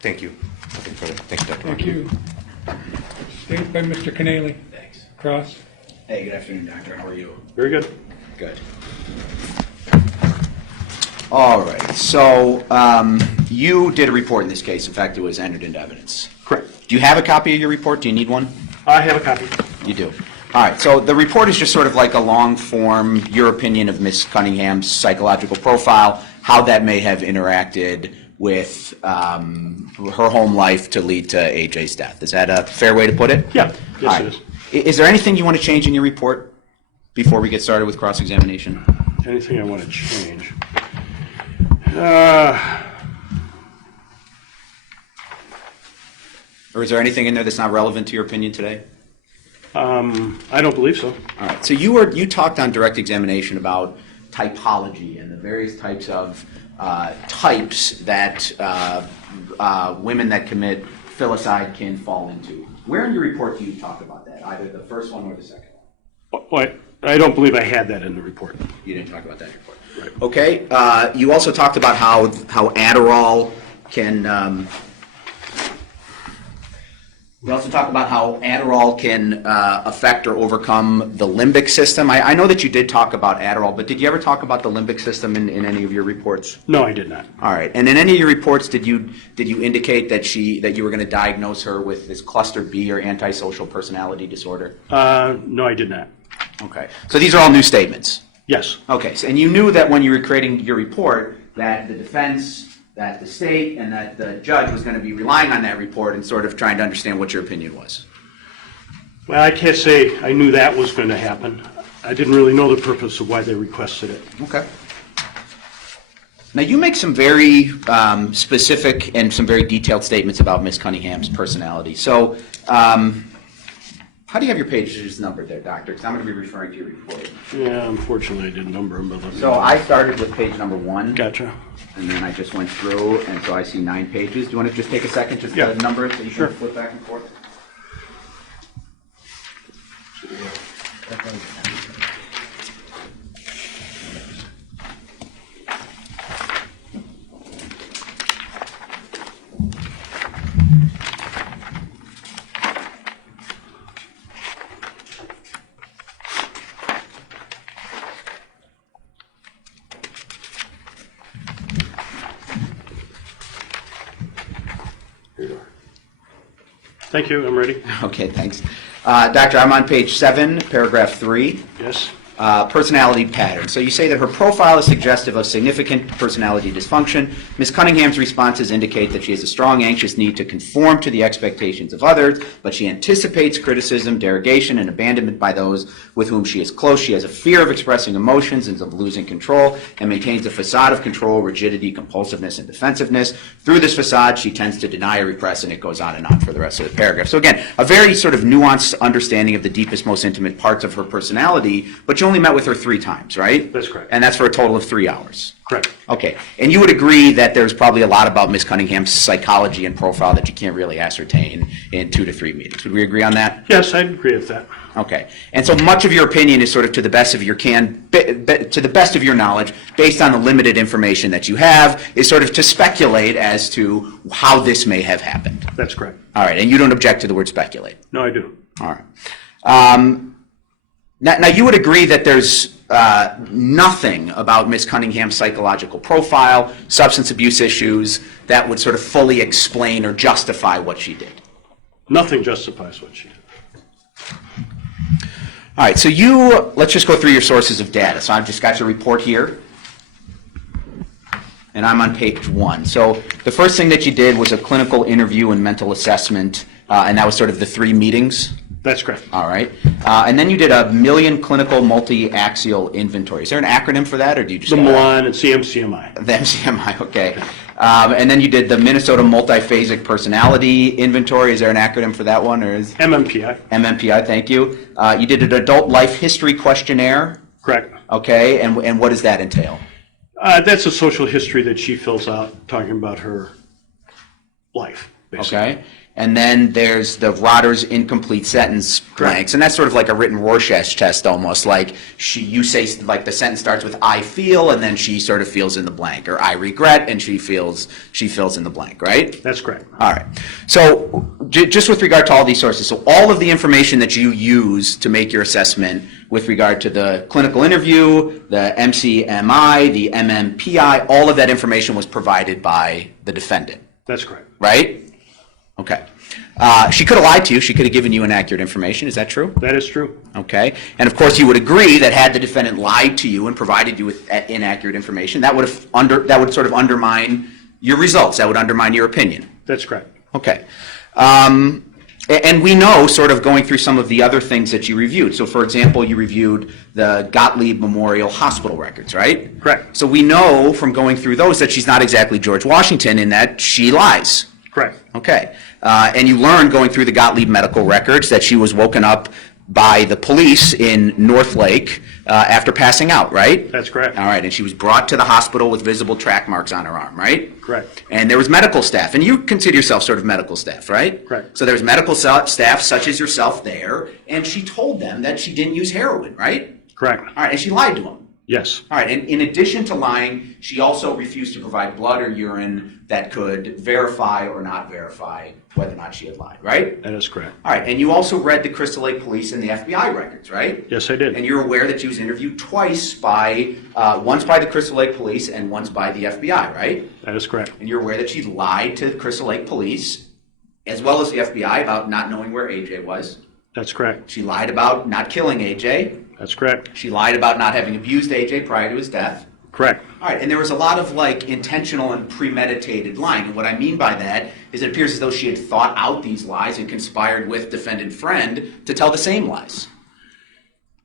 Thank you. Nothing further. Thank you, Dr. Thank you. State by Mr. Canale. Thanks. Cross. Hey, good afternoon, doctor. How are you? Very good. Good. All right, so you did a report in this case. In fact, it was entered into evidence. Correct. Do you have a copy of your report? Do you need one? I have a copy. You do. All right, so the report is just sort of like a long form, your opinion of Ms. Cunningham's psychological profile, how that may have interacted with her home life to lead to AJ's death. Is that a fair way to put it? Yeah, yes it is. Is there anything you want to change in your report before we get started with cross-examination? Anything I want to change? Or is there anything in there that's not relevant to your opinion today? I don't believe so. All right. So you talked on direct examination about typology and the various types of types that women that commit filicide can fall into. Where in your report do you talk about that? Either the first one or the second one? Well, I don't believe I had that in the report. You didn't talk about that in your report. Right. Okay. You also talked about how Adderall can. We also talk about how Adderall can affect or overcome the limbic system. I know that you did talk about Adderall, but did you ever talk about the limbic system in any of your reports? No, I did not. All right. And in any of your reports, did you indicate that you were going to diagnose her with this cluster B or antisocial personality disorder? No, I did not. Okay. So these are all new statements? Yes. Okay. So, and you knew that when you were creating your report that the defense, that the state, and that the judge was going to be relying on that report and sort of trying to understand what your opinion was. Well, I can't say I knew that was going to happen. I didn't really know the purpose of why they requested it. Okay. Now, you make some very specific and some very detailed statements about Ms. Cunningham's personality. So, how do you have your pages numbered there, Doctor? Because I'm going to be referring to your report. Yeah, unfortunately, I didn't number them. So I started with page number 1. Gotcha. And then I just went through, and so I see 9 pages. Do you want to just take a second just to number it so you can flip back and forth? Thank you. I'm ready. Okay, thanks. Doctor, I'm on page 7, paragraph 3. Yes. personality pattern. So you say that her profile is suggestive of significant personality dysfunction. Ms. Cunningham's responses indicate that she has a strong anxious need to conform to the expectations of others, but she anticipates criticism, derogation, and abandonment by those with whom she is close. She has a fear of expressing emotions and of losing control, and maintains a facade of control, rigidity, compulsiveness, and defensiveness. Through this facade, she tends to deny or repress, and it goes on and on for the rest of the paragraph. So again, a very sort of nuanced understanding of the deepest, most intimate parts of her personality, but you only met with her 3 times, right? That's correct. And that's for a total of 3 hours. Correct. Okay. And you would agree that there's probably a lot about Ms. Cunningham's psychology and profile that you can't really ascertain in 2 to 3 meetings. Would we agree on that? Yes, I'd agree with that. Okay. And so much of your opinion is sort of to the best of your to the best of your knowledge, based on the limited information that you have, is sort of to speculate as to how this may have happened. That's correct. All right. And you don't object to the word speculate? No, I do. All right. Now, you would agree that there's nothing about Ms. Cunningham's psychological profile, substance abuse issues, that would sort of fully explain or justify what she did? Nothing justifies what she did. All right, so let's just go through your sources of data. So I've just got your report here, and I'm on page 1. So the first thing that you did was a clinical interview and mental assessment, and that was sort of the 3 meetings? That's correct. All right. And then you did a Million Clinical Multi-Axial Inventory. Is there an acronym for that, or do you just... The Milan and CMCMI. The MCMI, okay. And then you did the Minnesota Multiphasic Personality Inventory. Is there an acronym for that one, or is... MMPI. MMPI, thank you. You did an Adult Life History Questionnaire. Correct. Okay, and what does that entail? That's a social history that she fills out, talking about her life, basically. Okay. And then there's the Rotter's incomplete sentence blanks, and that's sort of like a written Rorschach test almost. Like you say, like the sentence starts with "I feel," and then she sort of fills in the blank, or "I regret," and she fills in the blank, right? That's correct. All right. So just with regard to all these sources, so all of the information that you use to make your assessment with regard to the clinical interview, the MCMI, the MMPI, all of that information was provided by the defendant. That's correct. Right? Okay. She could have lied to you. She could have given you inaccurate information. Is that true? That is true. Okay. And of course, you would agree that had the defendant lied to you and provided you with inaccurate information, that would sort of undermine your results. That would undermine your opinion. That's correct. Okay. And we know, sort of going through some of the other things that you reviewed. So, for example, you reviewed the Gottlieb Memorial Hospital records, right? Correct. So we know from going through those that she's not exactly George Washington in that she lies. Correct. Okay. And you learned going through the Gottlieb medical records that she was woken up by the police in North Lake after passing out, right? That's correct. All right. And she was brought to the hospital with visible track marks on her arm, right? Correct. And there was medical staff. And you consider yourself sort of medical staff, right? Correct. So there was medical staff such as yourself there, and she told them that she didn't use heroin, right? Correct. All right. And she lied to them. Yes. All right, and in addition to lying, she also refused to provide blood or urine that could verify or not verify whether or not she had lied, right? That is correct. All right, and you also read the Crystal Lake Police and the FBI records, right? Yes, I did. And you're aware that she was interviewed twice once by the Crystal Lake Police and once by the FBI, right? That is correct. And you're aware that she lied to the Crystal Lake Police as well as the FBI about not knowing where AJ was. That's correct. She lied about not killing AJ. That's correct. She lied about not having abused AJ prior to his death. Correct. All right, and there was a lot of intentional and premeditated lying. And what I mean by that is it appears as though she had thought out these lies and conspired with defendant Friend to tell the same lies.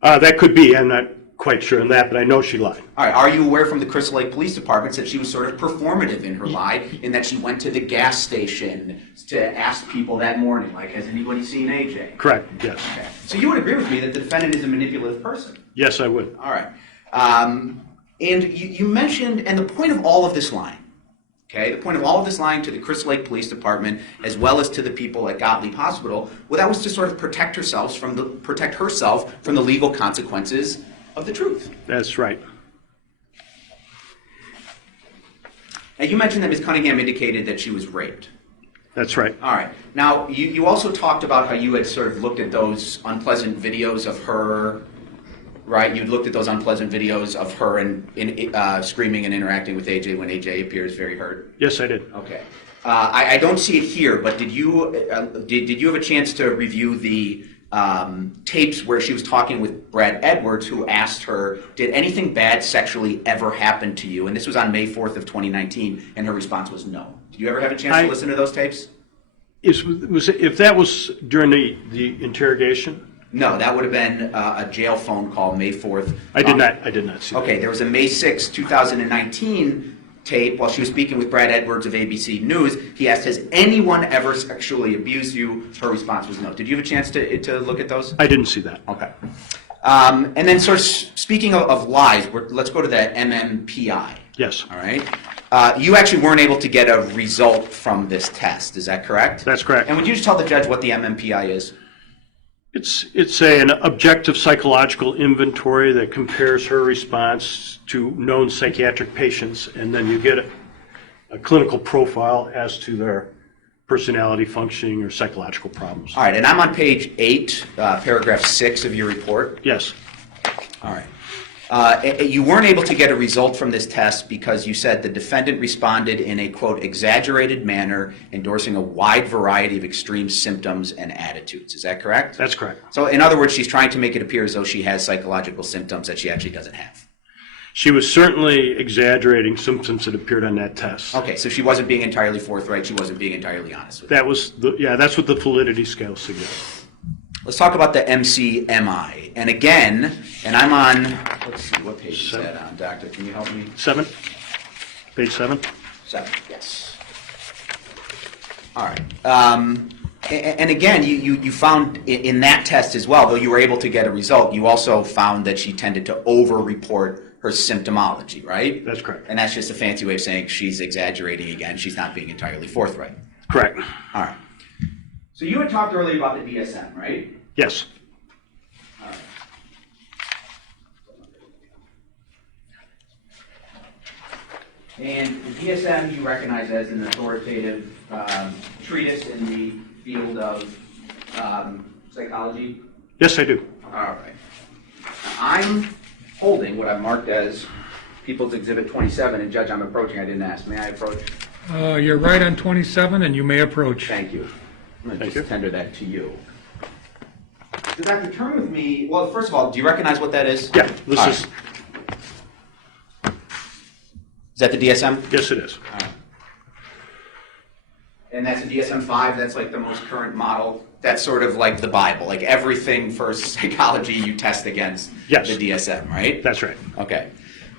That could be. I'm not quite sure on that, but I know she lied. All right, are you aware from the Crystal Lake Police Departments that she was sort of performative in her lie, in that she went to the gas station to ask people that morning, like, has anybody seen AJ? Correct, yes. Okay. So you would agree with me that the defendant is a manipulative person? Yes, I would. All right. And you mentioned, and the point of all of this lying, okay, the point of all of this lying to the Crystal Lake Police Department as well as to the people at Gottlieb Hospital, well, that was to sort of protect herself from the legal consequences of the truth. That's right. Now, you mentioned that Ms. Cunningham indicated that she was raped. That's right. All right. Now, you also talked about how you had sort of looked at those unpleasant videos of her, right? You looked at those unpleasant videos of her in screaming and interacting with AJ when AJ appears very hurt. Yes, I did. Okay. I don't see it here, but did you have a chance to review the tapes where she was talking with Brad Edwards, who asked her, did anything bad sexually ever happen to you? And this was on May 4th of 2019, and her response was no. Did you ever have a chance to listen to those tapes? If that was during the interrogation? No, that would have been a jail phone call, May 4th. I did not see that. Okay, there was a May 6, 2019 tape while she was speaking with Brad Edwards of ABC News. He asked, has anyone ever sexually abused you? Her response was no. Did you have a chance to look at those? I didn't see that. Okay. And then sort of speaking of lies, let's go to that MMPI. Yes. All right. You actually weren't able to get a result from this test. Is that correct? That's correct. And would you just tell the judge what the MMPI is? It's an objective psychological inventory that compares her response to known psychiatric patients, and then you get a clinical profile as to their personality functioning or psychological problems. All right, and I'm on page 8, paragraph 6 of your report. Yes. All right. You weren't able to get a result from this test because you said the defendant responded in a, quote, exaggerated manner, endorsing a wide variety of extreme symptoms and attitudes. Is that correct? That's correct. So, in other words, she's trying to make it appear as though she has psychological symptoms that she actually doesn't have. She was certainly exaggerating symptoms that appeared on that test. Okay, so she wasn't being entirely forthright. She wasn't being entirely honest with you. That's what the validity scale suggests. Let's talk about the MCMI. And again, and I'm on, let's see, what page is that on, Doctor? Can you help me? 7. Page 7. 7, yes. All right. And again, you found in that test as well, though you were able to get a result, you also found that she tended to over-report her symptomology, right? That's correct. And that's just a fancy way of saying she's exaggerating again. She's not being entirely forthright. Correct. All right. So you had talked earlier about the DSM, right? Yes. All right. And the DSM you recognize as an authoritative treatise in the field of psychology? Yes, I do. All right. I'm holding what I've marked as People's Exhibit 27, and Judge, I'm approaching. I didn't ask. May I approach? You're right on 27, and you may approach. Thank you. I'm going to just tender that to you. So, Doctor, turn with me. Well, first of all, do you recognize what that is? Yeah, this is. Is that the DSM? Yes, it is. All right. And that's a DSM-5. That's like the most current model. That's sort of like the Bible. Like everything for psychology you test against the DSM, right? That's right. Okay.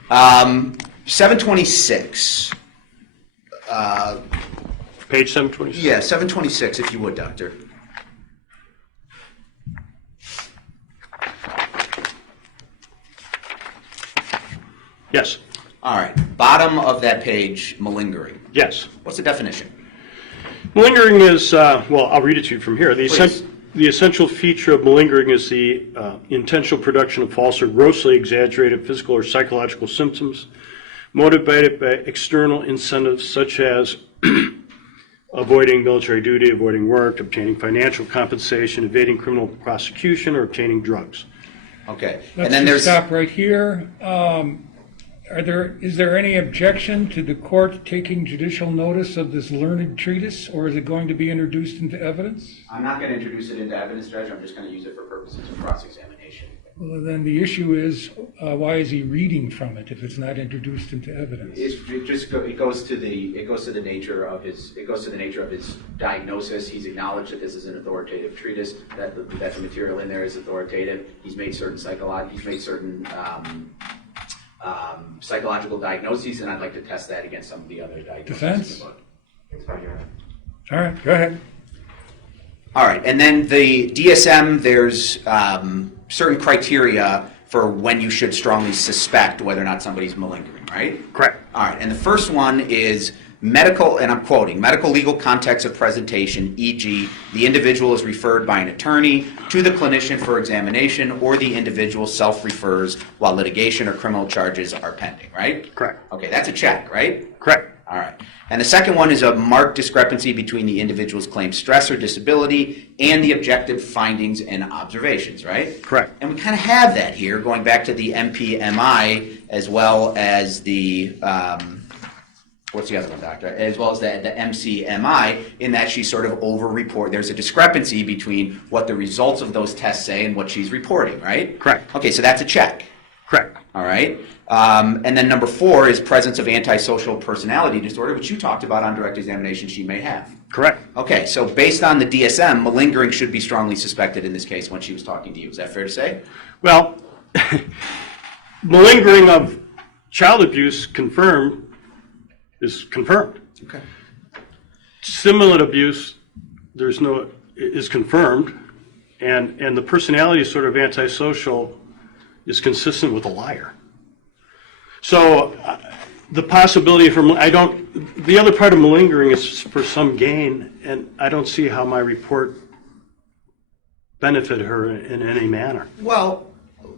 726. Page 726? Yeah, 726, if you would, Doctor. Yes. All right. Bottom of that page, malingering. Yes. What's the definition? Malingering is, well, I'll read it to you from here. The essential feature of malingering is the intentional production of false or grossly exaggerated physical or psychological symptoms motivated by external incentives such as avoiding military duty, avoiding work, obtaining financial compensation, evading criminal prosecution, or obtaining drugs. Okay. Let's just stop right here. Is there any objection to the court taking judicial notice of this learned treatise, or is it going to be introduced into evidence? I'm not going to introduce it into evidence, Judge. I'm just going to use it for purposes of cross-examination. Well, then the issue is, why is he reading from it if it's not introduced into evidence? It goes to the nature of his diagnosis. He's acknowledged that this is an authoritative treatise, that the material in there is authoritative. He's made certain psychological diagnoses, and I'd like to test that against some of the other diagnoses Defense? in the book. All right, go ahead. All right, and then the DSM, there's certain criteria for when you should strongly suspect whether or not somebody's malingering, right? Correct. All right, and the first one is medical, and I'm quoting, medical legal context of presentation, e.g., the individual is referred by an attorney to the clinician for examination, or the individual self-refers while litigation or criminal charges are pending, right? Correct. Okay, that's a check, right? Correct. All right. And the second one is a marked discrepancy between the individual's claimed stress or disability and the objective findings and observations, right? Correct. And we kind of have that here, going back to the MPMI as well as the what's the other one, doctor? As well as the MCMI, in that she sort of over-report. There's a discrepancy between what the results of those tests say and what she's reporting, right? Correct. Okay, so that's a check. Correct. All right. And then number 4 is presence of antisocial personality disorder, which you talked about on direct examination she may have. Correct. Okay, so based on the DSM, malingering should be strongly suspected in this case when she was talking to you. Is that fair to say? Well, malingering of child abuse is confirmed. Okay. Simulant abuse, is confirmed, and the personality is sort of antisocial is consistent with a liar. So the possibility for the other part of malingering is for some gain, and I don't see how my report benefited her in any manner. Well,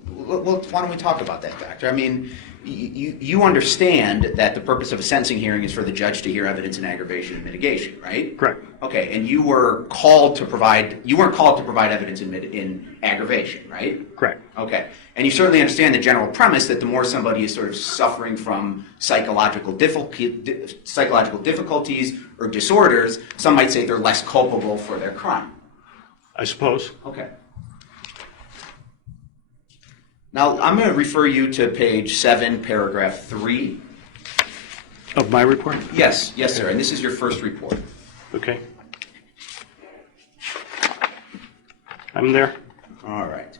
why don't we talk about that, doctor? I mean, you understand that the purpose of a sentencing hearing is for the judge to hear evidence in aggravation and mitigation, right? Correct. Okay, and you weren't called to provide evidence in aggravation, right? Correct. Okay, and you certainly understand the general premise that the more somebody is sort of suffering from psychological difficulties or disorders, some might say they're less culpable for their crime. I suppose. Okay. Now, I'm going to refer you to page 7, paragraph 3. Of my report? Yes, sir, and this is your first report. Okay. I'm there. All right.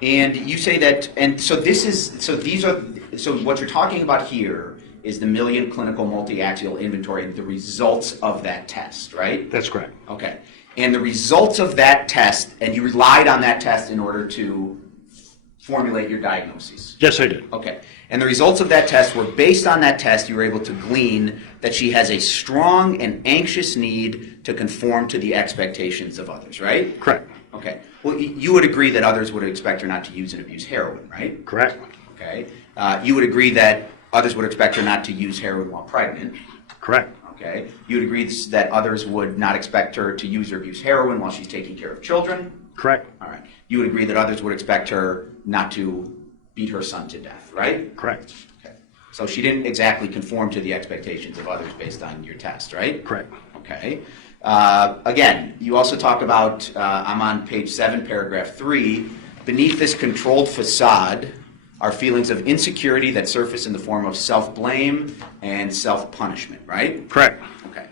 And you say that, and so what you're talking about here is the Million Clinical Multi-Axial Inventory and the results of that test, right? That's correct. Okay. And the results of that test, and you relied on that test in order to formulate your diagnoses. Yes, I did. Okay. And the results of that test were based on that test, you were able to glean that she has a strong and anxious need to conform to the expectations of others, right? Correct. Okay. Well, you would agree that others would expect her not to use and abuse heroin, right? Correct. Okay. You would agree that others would expect her not to use heroin while pregnant. Correct. Okay. You would agree that others would not expect her to use or abuse heroin while she's taking care of children. Correct. All right. You would agree that others would expect her not to beat her son to death, right? Correct. Okay. So she didn't exactly conform to the expectations of others based on your test, right? Correct. Okay. Again, you also talk about, I'm on page 7, paragraph 3, beneath this controlled facade are feelings of insecurity that surface in the form of self-blame and self-punishment, right? Correct. Okay.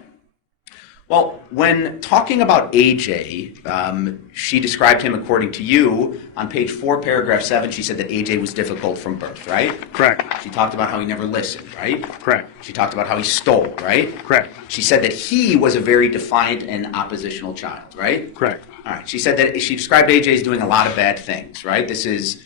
Well, when talking about AJ, she described him according to you. On page 4, paragraph 7, she said that AJ was difficult from birth, right? Correct. She talked about how he never listened, right? Correct. She talked about how he stole, right? Correct. She said that he was a very defiant and oppositional child, right? Correct. All right. She said that she described AJ as doing a lot of bad things, right? This is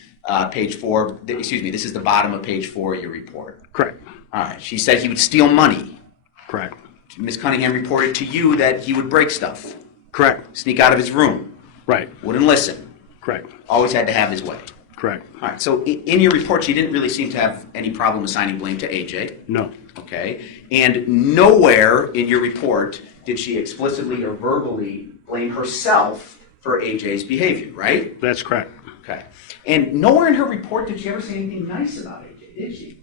page 4, this is the bottom of page 4 of your report. Correct. All right. She said he would steal money. Correct. Ms. Cunningham reported to you that he would break stuff. Correct. Sneak out of his room. Right. Wouldn't listen. Correct. Always had to have his way. Correct. All right. So in your report, she didn't really seem to have any problem assigning blame to AJ. No. Okay. And nowhere in your report did she explicitly or verbally blame herself for AJ's behavior, right? That's correct. Okay. And nowhere in her report did she ever say anything nice about AJ, did she?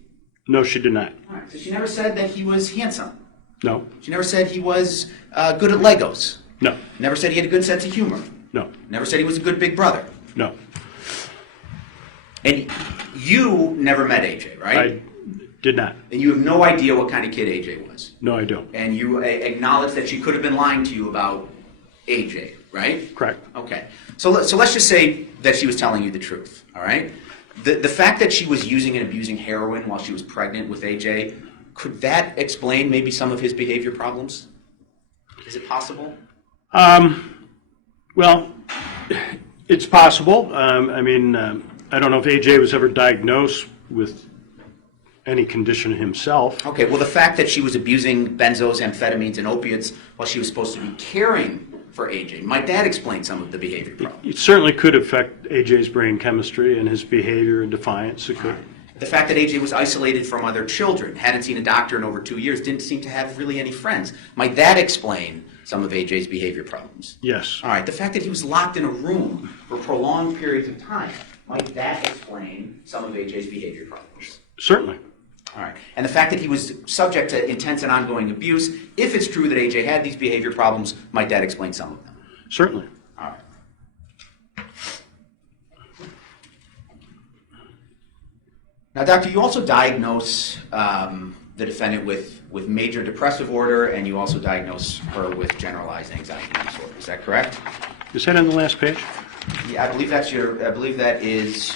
No, she did not. All right. So she never said that he was handsome. No. She never said he was good at Legos. No. Never said he had a good sense of humor. No. Never said he was a good big brother. No. And you never met AJ, right? I did not. And you have no idea what kind of kid AJ was. No, I don't. And you acknowledge that she could have been lying to you about AJ, right? Correct. Okay. So let's just say that she was telling you the truth, all right? The fact that she was using and abusing heroin while she was pregnant with AJ, could that explain maybe some of his behavior problems? Is it possible? Well, it's possible. I don't know if AJ was ever diagnosed with any condition himself. Okay, well, the fact that she was abusing benzos, amphetamines, and opiates while she was supposed to be caring for AJ, might that explain some of the behavior problems? It certainly could affect AJ's brain chemistry and his behavior and defiance. It could. The fact that AJ was isolated from other children, hadn't seen a doctor in over 2 years, didn't seem to have really any friends. Might that explain some of AJ's behavior problems? Yes. All right, the fact that he was locked in a room for prolonged periods of time, might that explain some of AJ's behavior problems? Certainly. All right. And the fact that he was subject to intense and ongoing abuse, if it's true that AJ had these behavior problems, might that explain some of them? Certainly. All right. Now, doctor, you also diagnose the defendant with major depressive order, and you also diagnose her with generalized anxiety disorder. Is that correct? Is that on the last page? Yeah, I believe that is.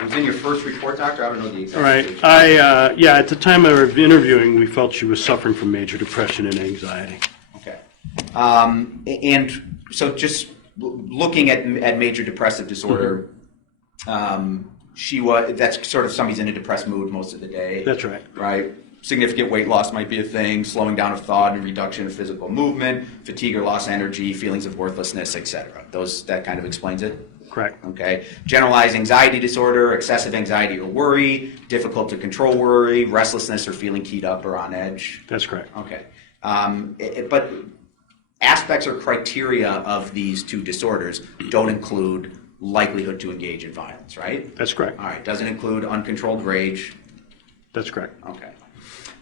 It was in your first report, doctor. I don't know the exact. All right. page. At the time of interviewing, we felt she was suffering from major depression and anxiety. Okay. And so just looking at major depressive disorder, that's sort of somebody's in a depressed mood most of the day. That's right. Right? Significant weight loss might be a thing, slowing down of thought and reduction of physical movement, fatigue or loss of energy, feelings of worthlessness, etc. That kind of explains it? Correct. Okay. Generalized anxiety disorder, excessive anxiety or worry, difficult to control worry, restlessness or feeling keyed up or on edge. That's correct. Okay. But aspects or criteria of these two disorders don't include likelihood to engage in violence, right? That's correct. All right. Doesn't include uncontrolled rage. That's correct. Okay.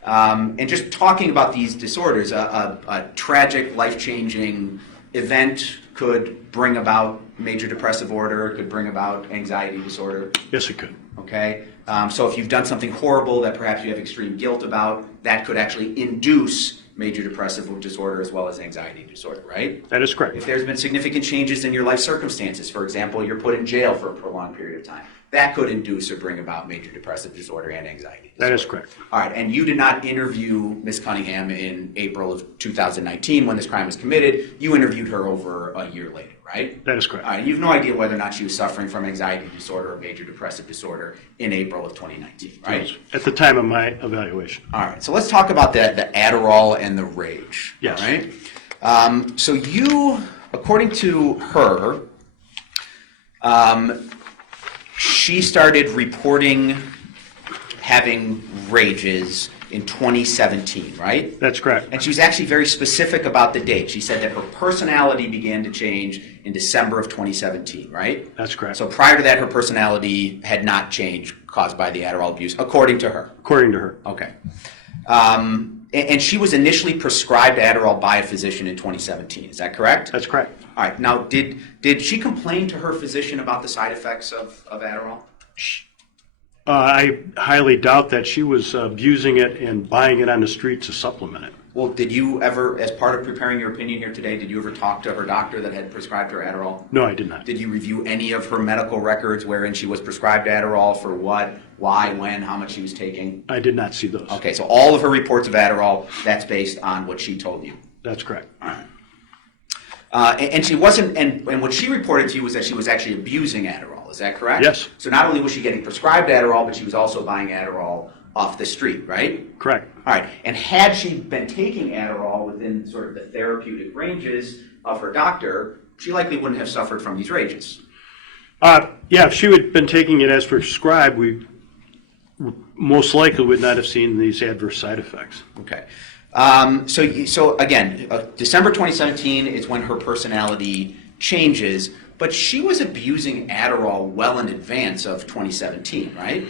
And just talking about these disorders, a tragic, life-changing event could bring about major depressive order, could bring about anxiety disorder. Yes, it could. Okay. So if you've done something horrible that perhaps you have extreme guilt about, that could actually induce major depressive disorder as well as anxiety disorder, right? That is correct. If there's been significant changes in your life circumstances, for example, you're put in jail for a prolonged period of time, that could induce or bring about major depressive disorder and anxiety disorder. That is correct. All right, and you did not interview Ms. Cunningham in April of 2019 when this crime was committed. You interviewed her over a year later, right? That is correct. All right, and you have no idea whether or not she was suffering from anxiety disorder or major depressive disorder in April of 2019, right? Yes. At the time of my evaluation. All right, so let's talk about the Adderall and the rage. Yes. All right? So you, according to her, she started reporting having rages in 2017, right? That's correct. And she was actually very specific about the date. She said that her personality began to change in December of 2017, right? That's correct. So prior to that, her personality had not changed caused by the Adderall abuse, according to her. According to her. Okay. And she was initially prescribed Adderall by a physician in 2017. Is that correct? That's correct. All right. Now, did she complain to her physician about the side effects of Adderall? I highly doubt that. She was abusing it and buying it on the street to supplement it. Well, did you ever, as part of preparing your opinion here today, did you ever talk to her doctor that had prescribed her Adderall? No, I did not. Did you review any of her medical records wherein she was prescribed Adderall for what, why, when, how much she was taking? I did not see those. Okay, so all of her reports of Adderall, that's based on what she told you. That's correct. All right. And she wasn't, and what she reported to you was that she was actually abusing Adderall. Is that correct? Yes. So not only was she getting prescribed Adderall, but she was also buying Adderall off the street, right? Correct. All right. And had she been taking Adderall within sort of the therapeutic ranges of her doctor, she likely wouldn't have suffered from these rages. Yeah, if she had been taking it as prescribed, we most likely would not have seen these adverse side effects. Okay. So again, December 2017 is when her personality changes, but she was abusing Adderall well in advance of 2017, right?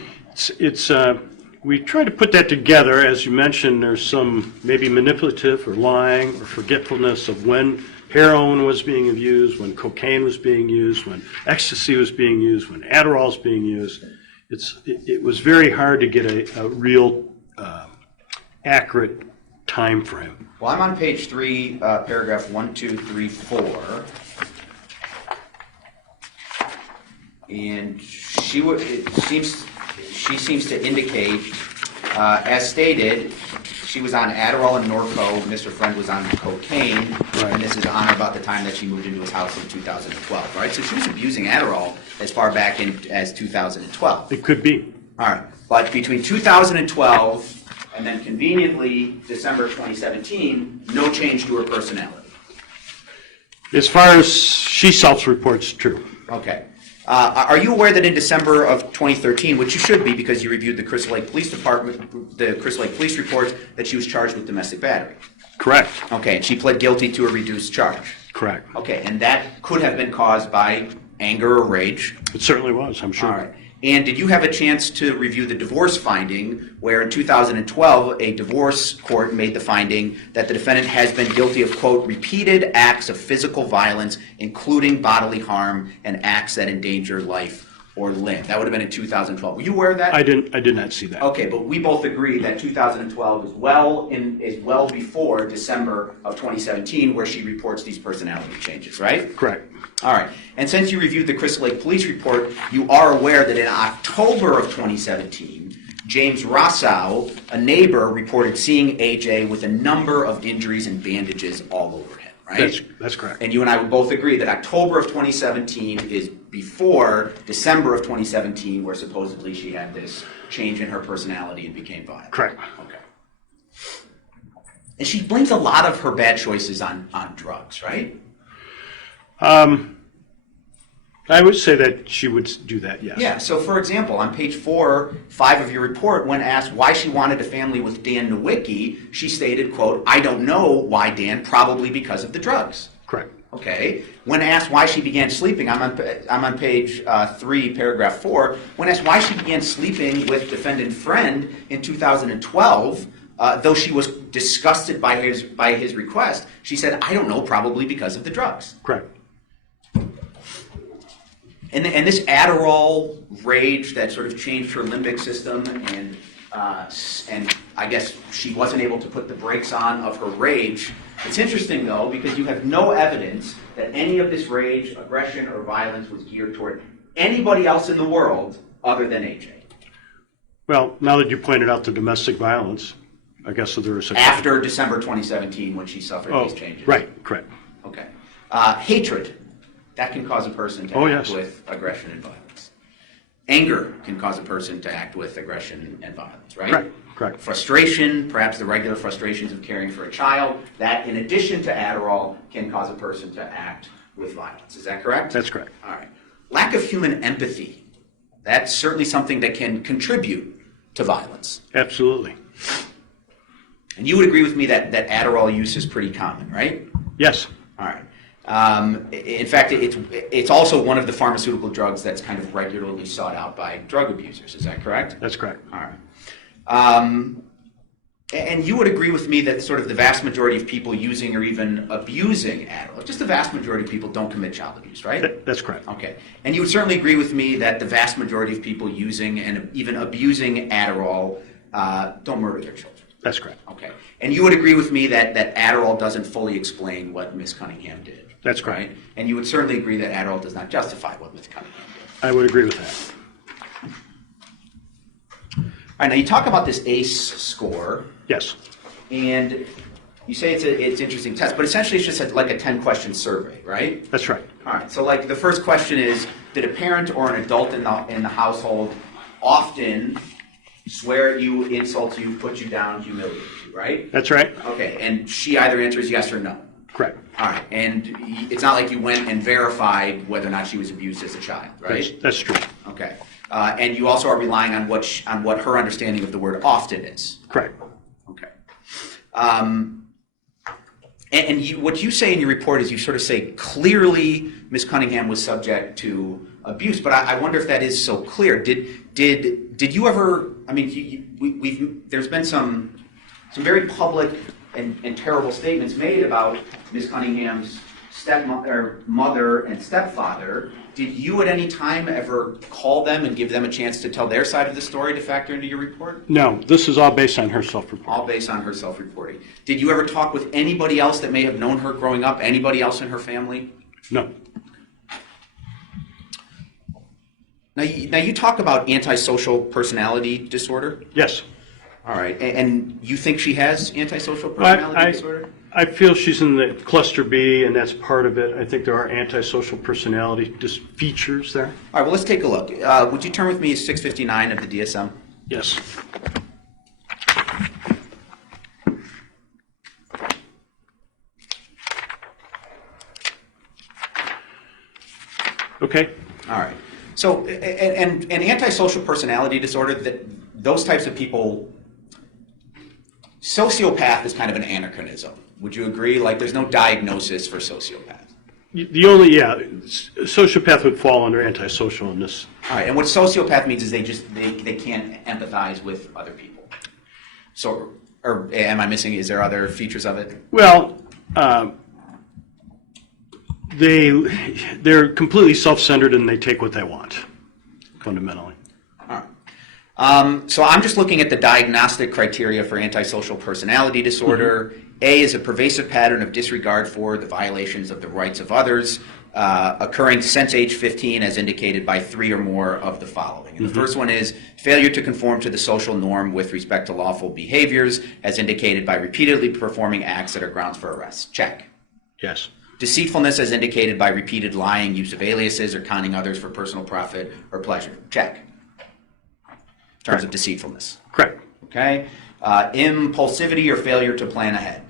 We tried to put that together. As you mentioned, there's some maybe manipulative or lying or forgetfulness of when heroin was being abused, when cocaine was being used, when ecstasy was being used, when Adderall was being used. It was very hard to get a real accurate time frame. Well, I'm on page 3, paragraph 1, 2, 3, 4. And she seems to indicate, as stated, she was on Adderall and Norco. Mr. Freund was on cocaine, right. And this is on or about the time that she moved into his house in 2012, right? So she was abusing Adderall as far back as 2012. It could be. All right, but between 2012 and then conveniently December 2017, no change to her personality. As far as she self-reports, true. Okay. Are you aware that in December of 2013, which you should be because you reviewed the Crystal Lake Police Department, the Crystal Lake Police reports, that she was charged with domestic battery? Correct. Okay, and she pled guilty to a reduced charge? Correct. Okay, and that could have been caused by anger or rage? It certainly was, I'm sure. All right. And did you have a chance to review the divorce finding where in 2012 a divorce court made the finding that the defendant has been guilty of, quote, repeated acts of physical violence, including bodily harm and acts that endanger life or limb? That would have been in 2012. Were you aware of that? I did not see that. Okay, but we both agree that 2012 is well before December of 2017, where she reports these personality changes, right? Correct. All right. And since you reviewed the Crystal Lake Police report, you are aware that in October of 2017, James Rossau, a neighbor, reported seeing AJ with a number of injuries and bandages all over him, right? That's correct. And you and I would both agree that October of 2017 is before December of 2017, where supposedly she had this change in her personality and became violent. Correct. Okay. And she blames a lot of her bad choices on drugs, right? I would say that she would do that, yes. Yeah, so for example, on page 4-5 of your report, when asked why she wanted a family with Dan Nowicki, she stated, quote, I don't know why Dan, probably because of the drugs. Correct. Okay. When asked why she began sleeping, I'm on page 3, paragraph 4. When asked why she began sleeping with defendant Freund in 2012, though she was disgusted by his request, she said, I don't know, probably because of the drugs. Correct. And this Adderall rage that sort of changed her limbic system, and I guess she wasn't able to put the brakes on of her rage. It's interesting, though, because you have no evidence that any of this rage, aggression, or violence was geared toward anybody else in the world other than AJ. Well, now that you pointed out the domestic violence, I guess so there was a... After December 2017, when she suffered these changes. Right, correct. Okay. Hatred. That can cause a person to act with aggression and violence. Anger can cause a person to act with aggression and violence, right? Correct. Frustration, perhaps the regular frustrations of caring for a child, that in addition to Adderall can cause a person to act with violence. Is that correct? That's correct. All right. Lack of human empathy. That's certainly something that can contribute to violence. Absolutely. And you would agree with me that Adderall use is pretty common, right? Yes. All right. In fact, it's also one of the pharmaceutical drugs that's kind of regularly sought out by drug abusers. Is that correct? That's correct. All right. And you would agree with me that sort of the vast majority of people using or even abusing Adderall, just the vast majority of people don't commit child abuse, right? That's correct. Okay. And you would certainly agree with me that the vast majority of people using and even abusing Adderall don't murder their children. That's correct. Okay. And you would agree with me that Adderall doesn't fully explain what Ms. Cunningham did. That's correct. Right? And you would certainly agree that Adderall does not justify what Ms. Cunningham did. I would agree with that. All right, now you talk about this ACE score. Yes. And you say it's an interesting test, but essentially it's just like a 10-question survey, right? That's right. All right, so like the first question is, did a parent or an adult in the household often swear at you, insult you, put you down, humiliate you, right? That's right. Okay, and she either answers yes or no. Correct. All right, and it's not like you went and verified whether or not she was abused as a child, right? That's true. Okay, and you also are relying on what her understanding of the word often is. Correct. Okay. And what you say in your report is you sort of say clearly Ms. Cunningham was subject to abuse, but I wonder if that is so clear. Did you ever? I mean, there's been some very public and terrible statements made about Ms. Cunningham's mother and stepfather. Did you at any time ever call them and give them a chance to tell their side of the story to factor into your report? No, this is all based on her self-reporting. All based on her self-reporting. Did you ever talk with anybody else that may have known her growing up? Anybody else in her family? No. Now you talk about antisocial personality disorder? Yes. All right. And you think she has antisocial personality disorder? I feel she's in the cluster B, and that's part of it. I think there are antisocial personality features there. All right, well, let's take a look. Would you turn with me to 659 of the DSM? Yes. Okay. All right. So, and antisocial personality disorder, those types of people, sociopath is kind of an anachronism. Would you agree? Like, there's no diagnosis for sociopath. The only, sociopath would fall under antisocial in this. All right, and what sociopath means is they can't empathize with other people. So, or am I missing, is there other features of it? Well, they're completely self-centered and they take what they want, fundamentally. So I'm just looking at the diagnostic criteria for antisocial personality disorder. A is a pervasive pattern of disregard for the violations of the rights of others, occurring since age 15 as indicated by 3 or more of the following. And the first one is failure to conform to the social norm with respect to lawful behaviors as indicated by repeatedly performing acts that are grounds for arrest. Check. Yes. Deceitfulness as indicated by repeated lying, use of aliases, or conning others for personal profit or pleasure. Check. In terms of deceitfulness. Correct. Okay. Impulsivity or failure to plan ahead.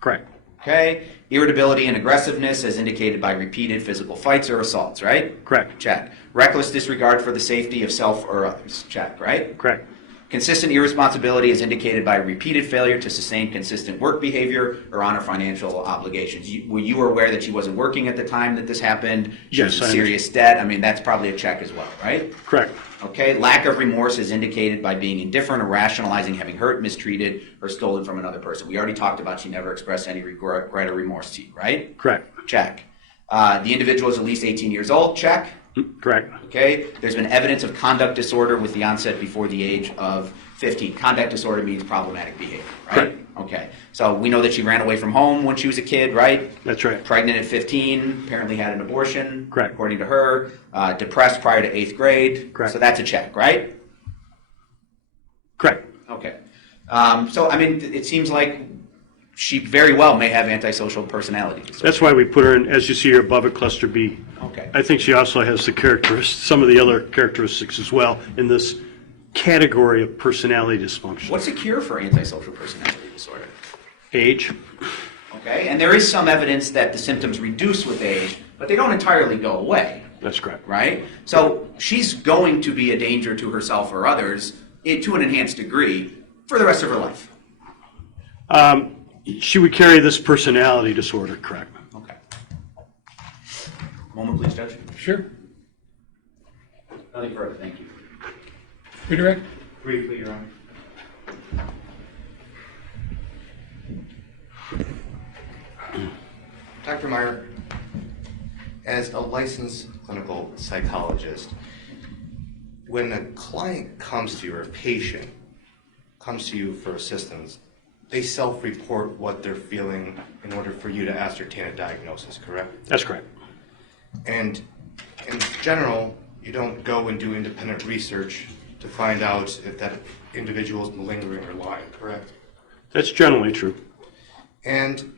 Correct. Okay. Irritability and aggressiveness as indicated by repeated physical fights or assaults, right? Correct. Check. Reckless disregard for the safety of self or others. Check, right? Correct. Consistent irresponsibility is indicated by repeated failure to sustain consistent work behavior or honor financial obligations. Were you aware that she wasn't working at the time that this happened? She was in serious debt. I mean, that's probably a check as well, right? Correct. Okay. Lack of remorse is indicated by being indifferent or rationalizing having hurt, mistreated, or stolen from another person. We already talked about she never expressed any regret or remorse to you, right? Correct. Check. The individual is at least 18 years old. Check. Correct. Okay. There's been evidence of conduct disorder with the onset before the age of 15. Conduct disorder means problematic behavior, right? Correct. Okay. So we know that she ran away from home when she was a kid, right? That's right. Pregnant at 15, apparently had an abortion, Correct. according to her. Depressed prior to 8th grade. Correct. So that's a check, right? Correct. Okay. So, I mean, it seems like she very well may have antisocial personality disorder. That's why we put her in, as you see here above it, cluster B. Okay. I think she also has the characteristics, some of the other characteristics as well in this category of personality dysfunction. What's the cure for antisocial personality disorder? Age. Okay, and there is some evidence that the symptoms reduce with age, but they don't entirely go away. That's correct. Right? So she's going to be a danger to herself or others to an enhanced degree for the rest of her life. She would carry this personality disorder, correct? Okay. Moment, please, Judge. Sure. Nothing further, thank you. Redirect. Briefly, Your Honor. Dr. Meyer, as a licensed clinical psychologist, when a client comes to you or a patient comes to you for assistance, they self-report what they're feeling in order for you to ascertain a diagnosis, correct? That's correct. And in general, you don't go and do independent research to find out if that individual is malingering or lying, correct? That's generally true. And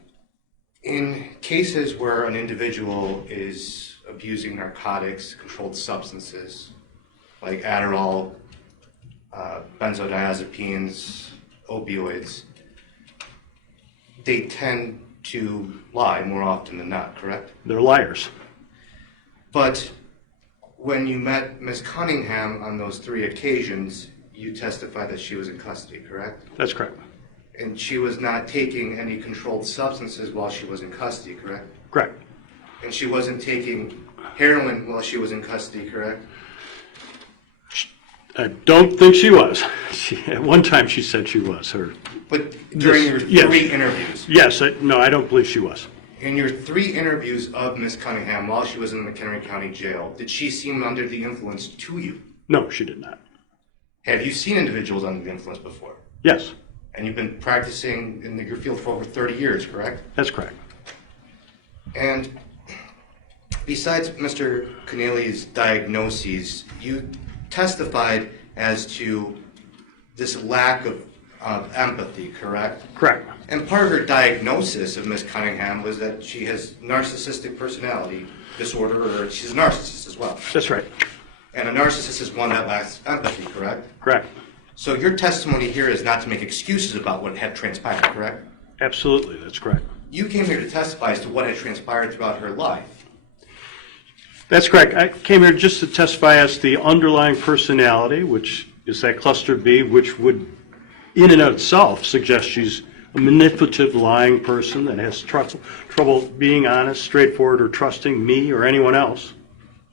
in cases where an individual is abusing narcotics, controlled substances, like Adderall, benzodiazepines, opioids, they tend to lie more often than not, correct? They're liars. But when you met Ms. Cunningham on those 3 occasions, you testified that she was in custody, correct? That's correct. And she was not taking any controlled substances while she was in custody, correct? Correct. And she wasn't taking heroin while she was in custody, correct? I don't think she was. At one time she said she was. But during your 3 interviews? Yes. No, I don't believe she was. In your 3 interviews of Ms. Cunningham while she was in the McHenry County Jail, did she seem under the influence to you? No, she did not. Have you seen individuals under the influence before? Yes. And you've been practicing in your field for over 30 years, correct? That's correct. And besides Mr. Keneally's diagnoses, you testified as to this lack of empathy, correct? Correct. And part of her diagnosis of Ms. Cunningham was that she has narcissistic personality disorder, or she's a narcissist as well. That's right. And a narcissist is one that lacks empathy, correct? Correct. So your testimony here is not to make excuses about what had transpired, correct? Absolutely, that's correct. You came here to testify as to what had transpired throughout her life. That's correct. I came here just to testify as the underlying personality, which is that cluster B, which would, in and of itself, suggest she's a manipulative, lying person that has trouble being honest, straightforward, or trusting me or anyone else.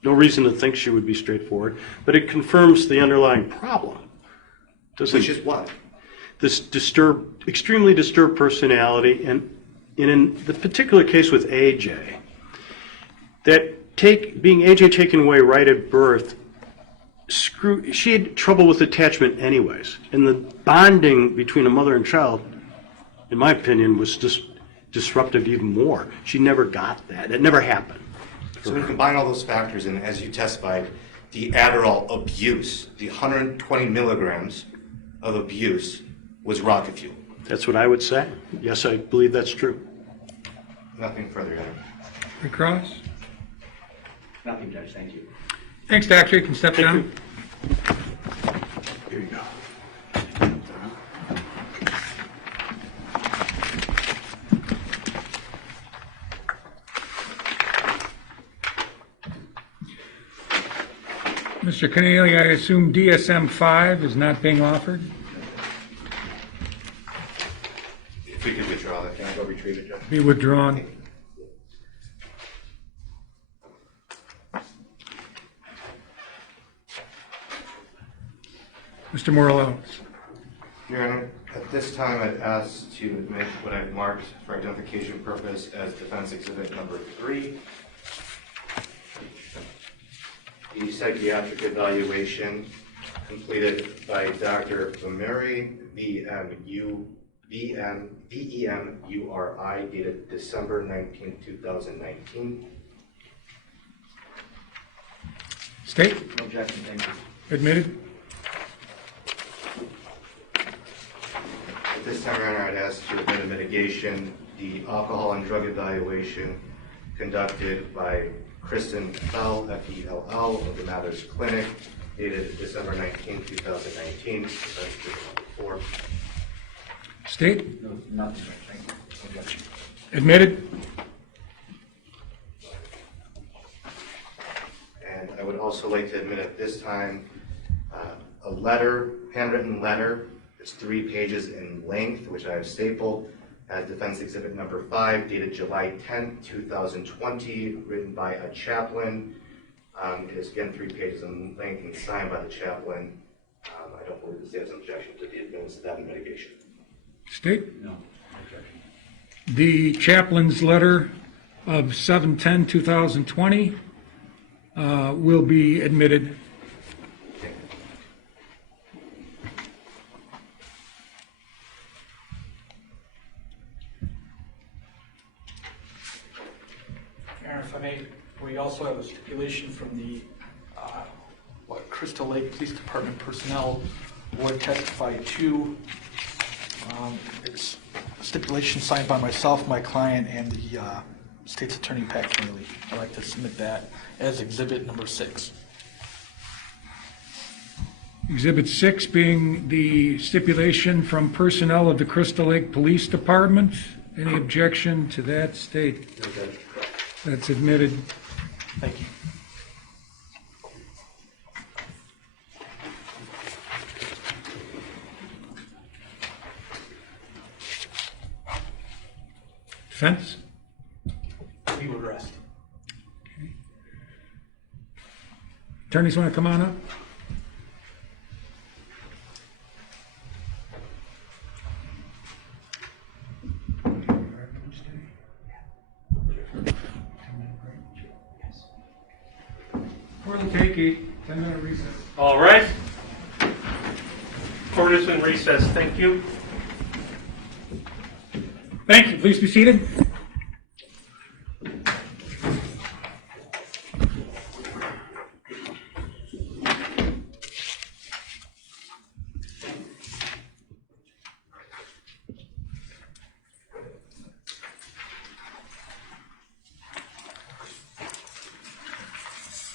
No reason to think she would be straightforward, but it confirms the underlying problem. Which is what? This extremely disturbed personality, and in the particular case with AJ, being AJ taken away right at birth, she had trouble with attachment anyways, and the bonding between a mother and child, in my opinion, was just disruptive even more. She never got that. It never happened. So when you combine all those factors, and as you testified, the Adderall abuse, the 120 milligrams of abuse was rocket fuel. That's what I would say. Yes, I believe that's true. Nothing further, Your Honor. Recross? Nothing, Judge. Thank you. Thanks, Doctor. You can step down. Here you go. Mr. Keneally, I assume DSM-5 is not being offered? If we could withdraw that, can I go retrieve it, Judge? Be withdrawn. Mr. Morello. Your Honor, at this time, I'd ask to admit what I've marked for identification purpose as defense exhibit number 3. The psychiatric evaluation completed by Dr. Vemuri, V-E-M-U-R-I, dated December 19, 2019. State? No objection, thank you. Admitted? At this time, Your Honor, I'd ask to admit a mitigation, the alcohol and drug evaluation conducted by Kristen Fell, F-E-L-L, of the Mathers Clinic, dated December 19, 2019. That's exhibit number 4. State? No, nothing, thank you. No objection. Admitted? And I would also like to admit at this time a letter, handwritten letter. It's 3 pages in length, which I have stapled as defense exhibit number 5, dated July 10, 2020, written by a chaplain. It is again 3 pages in length and signed by the chaplain. I don't believe the state has an objection to the admittance of that in mitigation. State? No objection. The chaplain's letter of 7/10/2020 will be admitted. If I may, we also have a stipulation from the Crystal Lake Police Department personnel would testify to. It's a stipulation signed by myself, my client, and the State's Attorney, Pat Keneally. I'd like to submit that as exhibit number 6. Exhibit 6 being the stipulation from personnel of the Crystal Lake Police Department. Any objection to that, State? No objection. That's admitted. Thank you. Defense? We would rest. Okay. Attorneys want to come on up? For the take, 10-minute recess. All right. Court is in recess. Thank you. Thank you. Please be seated.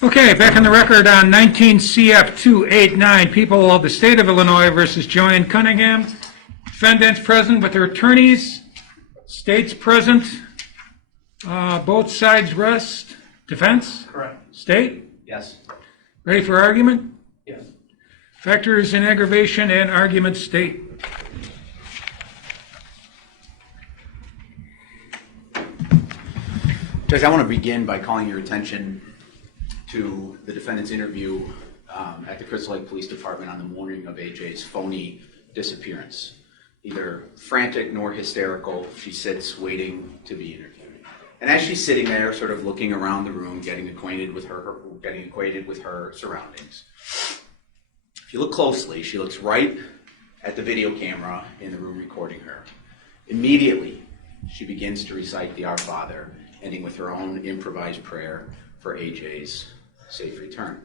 Okay, back on the record on 19 CF 289, people of the state of Illinois versus JoAnn Cunningham. Defendants present with their attorneys. States present. Both sides rest. Defense? Correct. State? Yes. Ready for argument? Yes. Factors in aggravation and argument, State. Judge, I want to begin by calling your attention to the defendant's interview at the Crystal Lake Police Department on the morning of AJ's phony disappearance. Neither frantic nor hysterical, she sits waiting to be interviewed. And as she's sitting there, sort of looking around the room, getting acquainted with her surroundings, if you look closely, she looks right at the video camera in the room recording her. Immediately, she begins to recite the Our Father, ending with her own improvised prayer for AJ's safe return.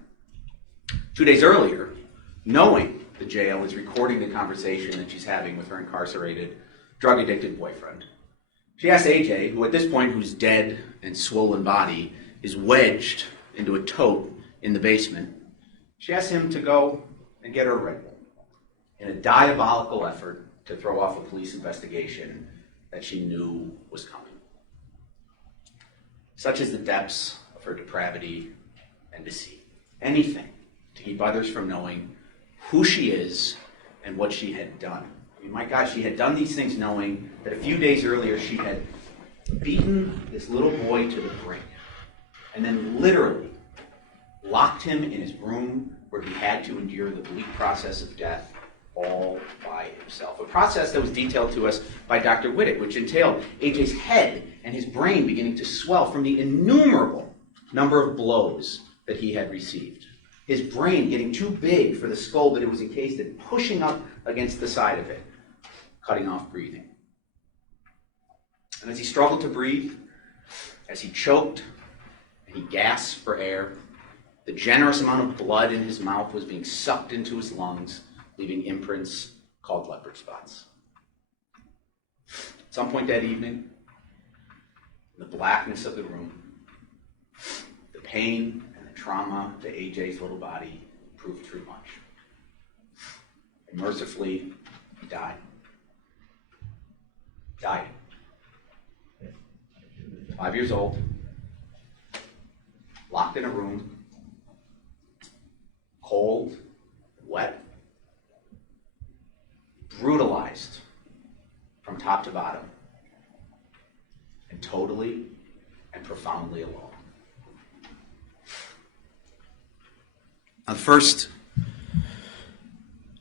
2 days earlier, knowing the jail is recording the conversation that she's having with her incarcerated, drug-addicted boyfriend, she asks AJ, who at this point, whose dead and swollen body is wedged into a tote in the basement, she asks him to go and get her a Red Bull in a diabolical effort to throw off a police investigation that she knew was coming. Such is the depths of her depravity and deceit. Anything to keep others from knowing who she is and what she had done. I mean, my God, she had done these things knowing that a few days earlier she had beaten this little boy to the brink and then literally locked him in his room where he had to endure the bleak process of death all by himself. A process that was detailed to us by Dr. Whittick, which entailed AJ's head and his brain beginning to swell from the innumerable number of blows that he had received. His brain getting too big for the skull that it was encased in, pushing up against the side of it, cutting off breathing. And as he struggled to breathe, as he choked and he gasped for air, the generous amount of blood in his mouth was being sucked into his lungs, leaving imprints called leopard spots. At some point that evening, in the blackness of the room, the pain and the trauma to AJ's little body proved too much. And mercifully, he died. Died. 5 years old, locked in a room, cold, wet, brutalized from top to bottom, and totally and profoundly alone. Now, the first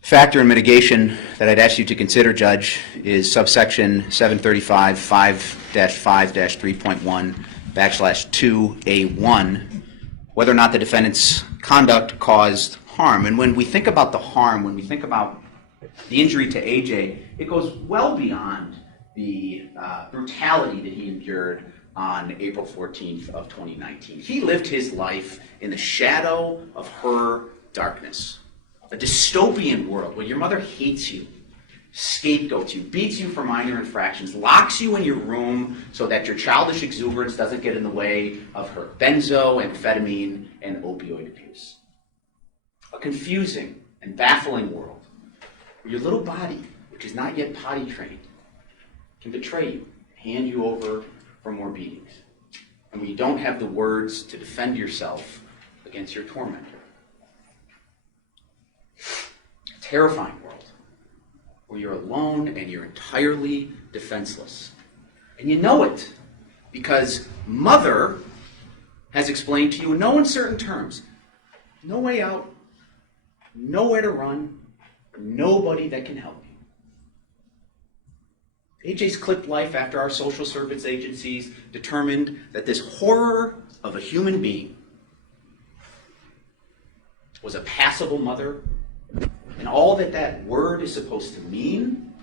factor in mitigation that I'd ask you to consider, Judge, is subsection 735 5-5-3.1/2A1, whether or not the defendant's conduct caused harm. And when we think about the harm, when we think about the injury to AJ, it goes well beyond the brutality that he endured on April 14th of 2019. He lived his life in the shadow of her darkness. A dystopian world where your mother hates you, scapegoats you, beats you for minor infractions, locks you in your room so that your childish exuberance doesn't get in the way of her benzo, amphetamine, and opioid abuse. A confusing and baffling world where your little body, which is not yet potty trained, can betray you, hand you over for more beatings, and where you don't have the words to defend yourself against your tormentor. A terrifying world where you're alone and you're entirely defenseless. And you know it because Mother has explained to you in no uncertain terms, no way out, nowhere to run, nobody that can help you. AJ's clipped life after our social service agencies determined that this horror of a human being was a passable mother, and all that that word is supposed to mean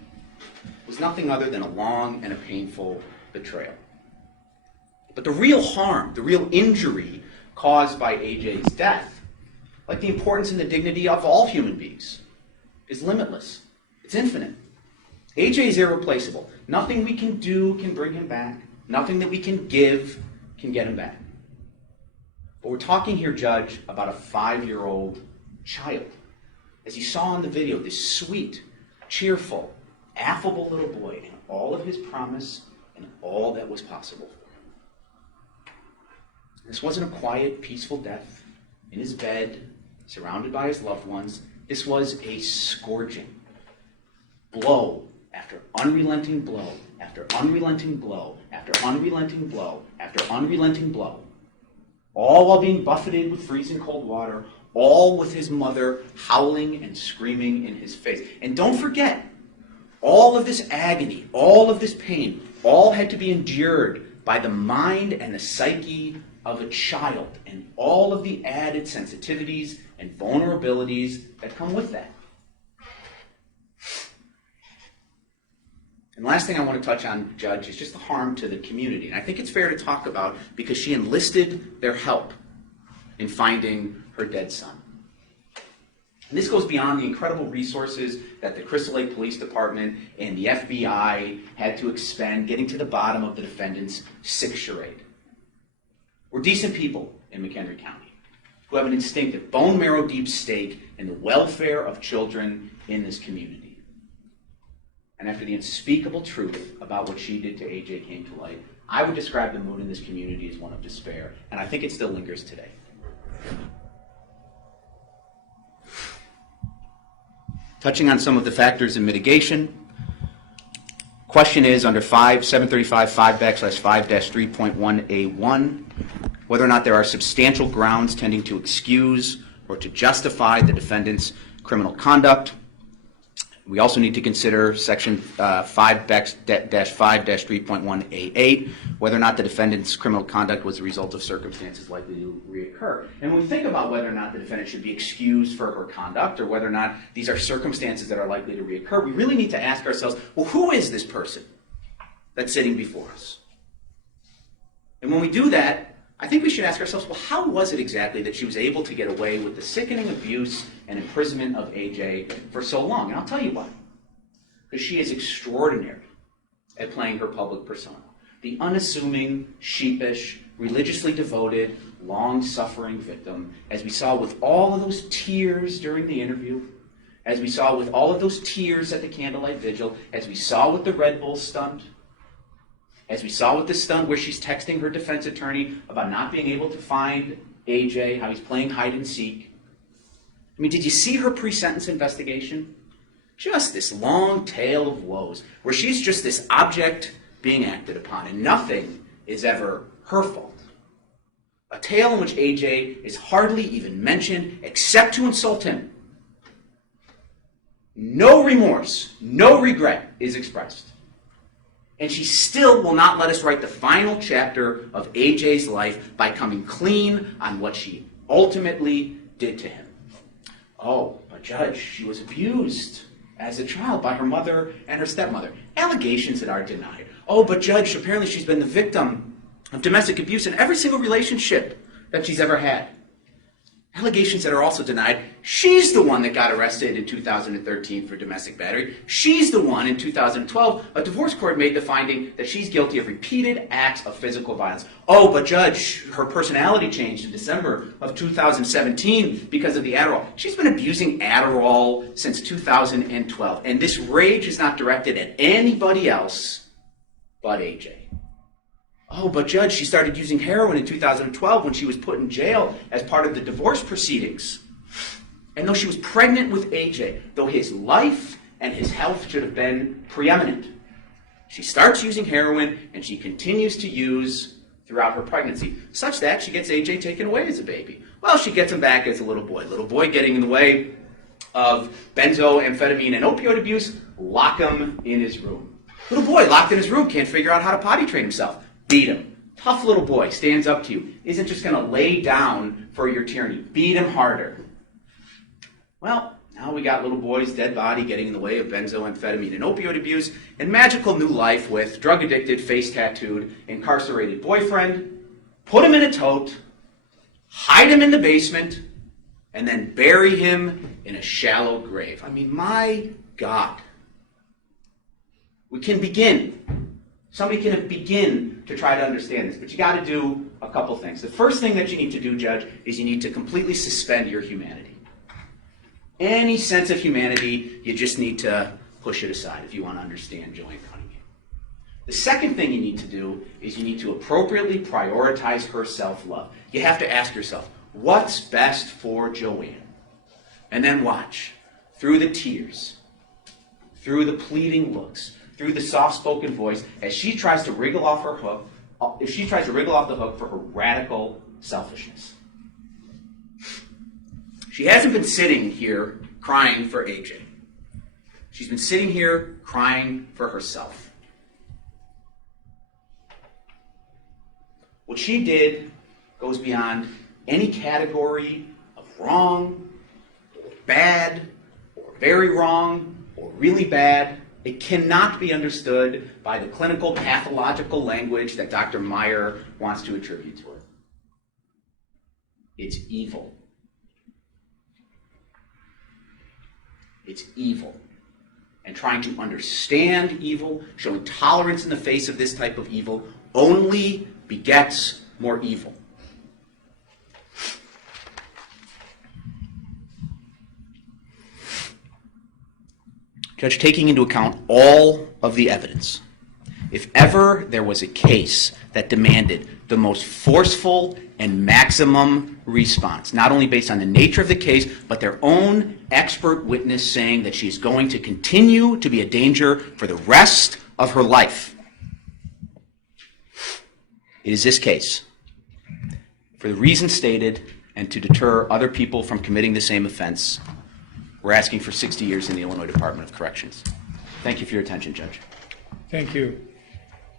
was nothing other than a long and a painful betrayal. But the real harm, the real injury caused by AJ's death, like the importance and the dignity of all human beings, is limitless. It's infinite. AJ is irreplaceable. Nothing we can do can bring him back. Nothing that we can give can get him back. But we're talking here, Judge, about a 5-year-old child. As you saw in the video, this sweet, cheerful, affable little boy and all of his promise and all that was possible for him. This wasn't a quiet, peaceful death in his bed, surrounded by his loved ones. This was a scourging blow after unrelenting blow after unrelenting blow, after unrelenting blow, after unrelenting blow, all while being buffeted with freezing cold water, all with his mother howling and screaming in his face. And don't forget, all of this agony, all of this pain, all had to be endured by the mind and the psyche of a child, and all of the added sensitivities and vulnerabilities that come with that. And last thing I want to touch on, Judge, is just the harm to the community. And I think it's fair to talk about because she enlisted their help in finding her dead son. And this goes beyond the incredible resources that the Crystal Lake Police Department and the FBI had to expend getting to the bottom of the defendant's sick charade. We're decent people in McHenry County who have an instinctive, bone marrow deep stake in the welfare of children in this community. And after the unspeakable truth about what she did to AJ came to light, I would describe the mood in this community as one of despair, and I think it still lingers today. Touching on some of the factors in mitigation, question is under 735-5/5-3.1A1, whether or not there are substantial grounds tending to excuse or to justify the defendant's criminal conduct. We also need to consider section 5-5-3.1A8, whether or not the defendant's criminal conduct was a result of circumstances likely to reoccur. And when we think about whether or not the defendant should be excused for her conduct or whether or not these are circumstances that are likely to reoccur, we really need to ask ourselves, well, who is this person that's sitting before us? And when we do that, I think we should ask ourselves, well, how was it exactly that she was able to get away with the sickening abuse and imprisonment of AJ for so long? And I'll tell you why. Because she is extraordinary at playing her public persona. The unassuming, sheepish, religiously devoted, long-suffering victim, as we saw with all of those tears during the interview, as we saw with all of those tears at the candlelight vigil, as we saw with the Red Bull stunt, as we saw with the stunt where she's texting her defense attorney about not being able to find AJ, how he's playing hide and seek. I mean, did you see her pre-sentence investigation? Just this long tale of woes, where she's just this object being acted upon, and nothing is ever her fault. A tale in which AJ is hardly even mentioned except to insult him. No remorse, no regret is expressed. And she still will not let us write the final chapter of AJ's life by coming clean on what she ultimately did to him. Oh, but Judge, she was abused as a child by her mother and her stepmother. Allegations that are denied. Oh, but Judge, apparently she's been the victim of domestic abuse in every single relationship that she's ever had. Allegations that are also denied. She's the one that got arrested in 2013 for domestic battery. She's the one in 2012, a divorce court made the finding that she's guilty of repeated acts of physical violence. Oh, but Judge, her personality changed in December of 2017 because of the Adderall. She's been abusing Adderall since 2012. And this rage is not directed at anybody else but AJ. Oh, but Judge, she started using heroin in 2012 when she was put in jail as part of the divorce proceedings. And though she was pregnant with AJ, though his life and his health should have been preeminent, she starts using heroin and she continues to use throughout her pregnancy, such that she gets AJ taken away as a baby. Well, she gets him back as a little boy. Little boy getting in the way of benzoamphetamine and opioid abuse, lock him in his room. Little boy locked in his room, can't figure out how to potty train himself. Beat him. Tough little boy, stands up to you, isn't just going to lay down for your tyranny. Beat him harder. Well, now we got little boy's dead body getting in the way of benzoamphetamine and opioid abuse, and magical new life with drug-addicted, face-tattooed, incarcerated boyfriend. Put him in a tote, hide him in the basement, and then bury him in a shallow grave. I mean, my God. We can begin. Somebody can begin to try to understand this, but you got to do a couple things. The first thing that you need to do, Judge, is you need to completely suspend your humanity. Any sense of humanity, you just need to push it aside if you want to understand JoAnn Cunningham. The second thing you need to do is you need to appropriately prioritize her self-love. You have to ask yourself, what's best for JoAnn? And then watch, through the tears, through the pleading looks, through the soft-spoken voice as she tries to wriggle off her hook, if she tries to wriggle off the hook for her radical selfishness. She hasn't been sitting here crying for AJ. She's been sitting here crying for herself. What she did goes beyond any category of wrong, or bad, or very wrong, or really bad. It cannot be understood by the clinical pathological language that Dr. Meyer wants to attribute to her. It's evil. It's evil. And trying to understand evil, showing tolerance in the face of this type of evil, only begets more evil. Judge, taking into account all of the evidence, if ever there was a case that demanded the most forceful and maximum response, not only based on the nature of the case, but their own expert witness saying that she's going to continue to be a danger for the rest of her life, it is this case. For the reasons stated, and to deter other people from committing the same offense, we're asking for 60 years in the Illinois Department of Corrections. Thank you for your attention, Judge. Thank you.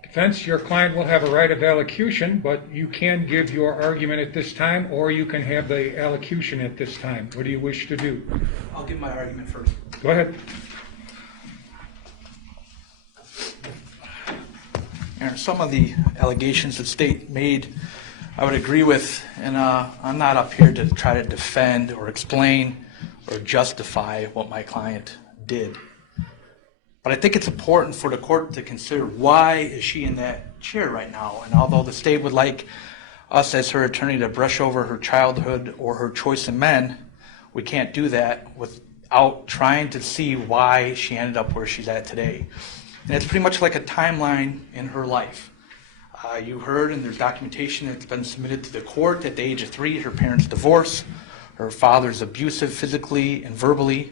Defense, your client will have a right of allocution, but you can give your argument at this time, or you can have the allocution at this time. What do you wish to do? I'll give my argument first. Go ahead. Aaron, some of the allegations the state made, I would agree with, and I'm not up here to try to defend or explain or justify what my client did. But I think it's important for the court to consider, why is she in that chair right now? And although the state would like us as her attorney to brush over her childhood or her choice in men, we can't do that without trying to see why she ended up where she's at today. And it's pretty much like a timeline in her life. You heard, and there's documentation that's been submitted to the court, at the age of 3, her parents divorced. Her father's abusive physically and verbally,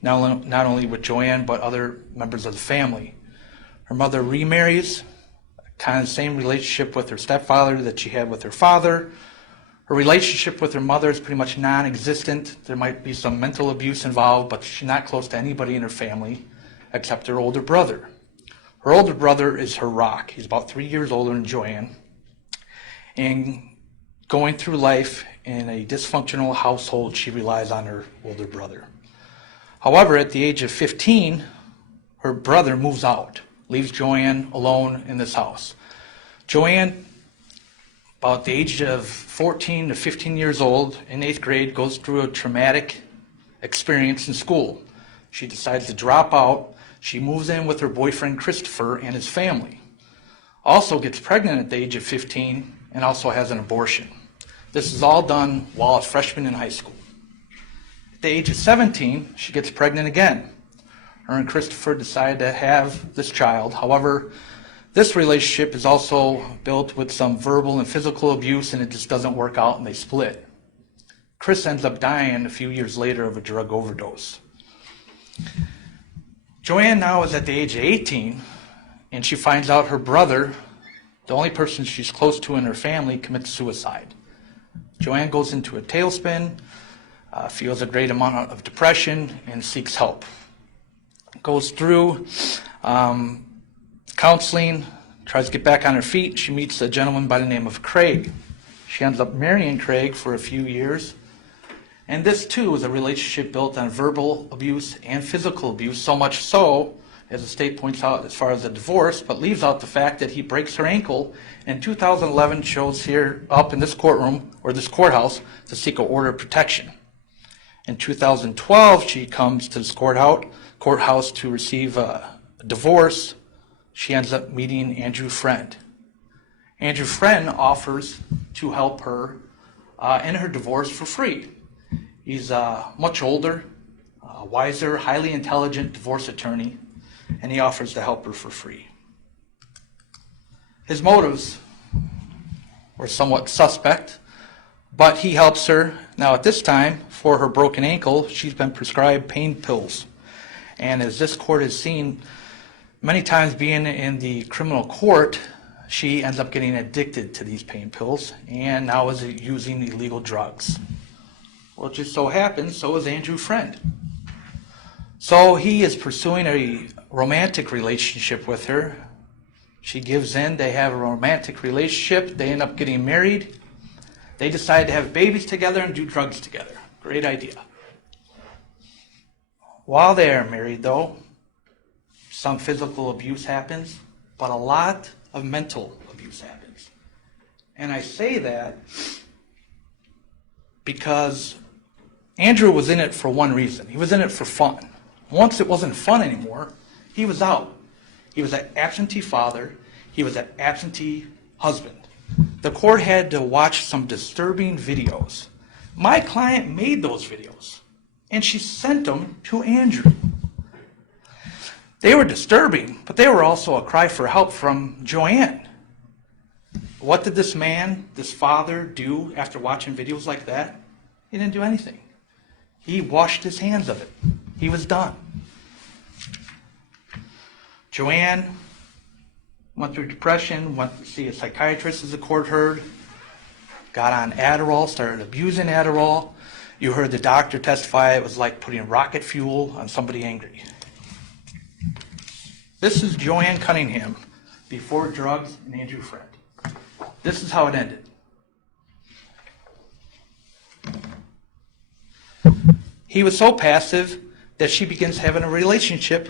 not only with JoAnn, but other members of the family. Her mother remarries, kind of the same relationship with her stepfather that she had with her father. Her relationship with her mother is pretty much non-existent. There might be some mental abuse involved, but she's not close to anybody in her family except her older brother. Her older brother is her rock. He's about 3 years older than JoAnn. And going through life in a dysfunctional household, she relies on her older brother. However, at the age of 15, her brother moves out, leaves JoAnn alone in this house. JoAnn, about the age of 14 to 15 years old, in 8th grade, goes through a traumatic experience in school. She decides to drop out. She moves in with her boyfriend Christopher and his family. Also gets pregnant at the age of 15 and also has an abortion. This is all done while a freshman in high school. At the age of 17, she gets pregnant again. Her and Christopher decide to have this child. However, this relationship is also built with some verbal and physical abuse, and it just doesn't work out, and they split. Chris ends up dying a few years later of a drug overdose. JoAnn now is at the age of 18, and she finds out her brother, the only person she's close to in her family, commits suicide. JoAnn goes into a tailspin, feels a great amount of depression, and seeks help. Goes through counseling, tries to get back on her feet. She meets a gentleman by the name of Craig. She ends up marrying Craig for a few years. And this, too, is a relationship built on verbal abuse and physical abuse, so much so, as the state points out, as far as a divorce, but leaves out the fact that he breaks her ankle. In 2011, shows here up in this courtroom, or this courthouse, to seek an order of protection. In 2012, she comes to this courthouse to receive a divorce. She ends up meeting Andrew Freund. Andrew Freund offers to help her in her divorce for free. He's much older, wiser, highly intelligent divorce attorney, and he offers to help her for free. His motives were somewhat suspect, but he helps her. Now at this time, for her broken ankle, she's been prescribed pain pills. And as this court has seen, many times being in the criminal court, she ends up getting addicted to these pain pills and now is using illegal drugs. Well, it just so happens, so is Andrew Freund. So he is pursuing a romantic relationship with her. She gives in, they have a romantic relationship, they end up getting married. They decide to have babies together and do drugs together. Great idea. While they are married, though, some physical abuse happens, but a lot of mental abuse happens. And I say that because Andrew was in it for one reason. He was in it for fun. Once it wasn't fun anymore, he was out. He was an absentee father. He was an absentee husband. The court had to watch some disturbing videos. My client made those videos, and she sent them to Andrew. They were disturbing, but they were also a cry for help from JoAnn. What did this man, this father, do after watching videos like that? He didn't do anything. He washed his hands of it. He was done. JoAnn went through depression, went to see a psychiatrist, as the court heard, got on Adderall, started abusing Adderall. You heard the doctor testify it was like putting rocket fuel on somebody angry. This is JoAnn Cunningham before drugs and Andrew Freund. This is how it ended. He was so passive that she begins having a relationship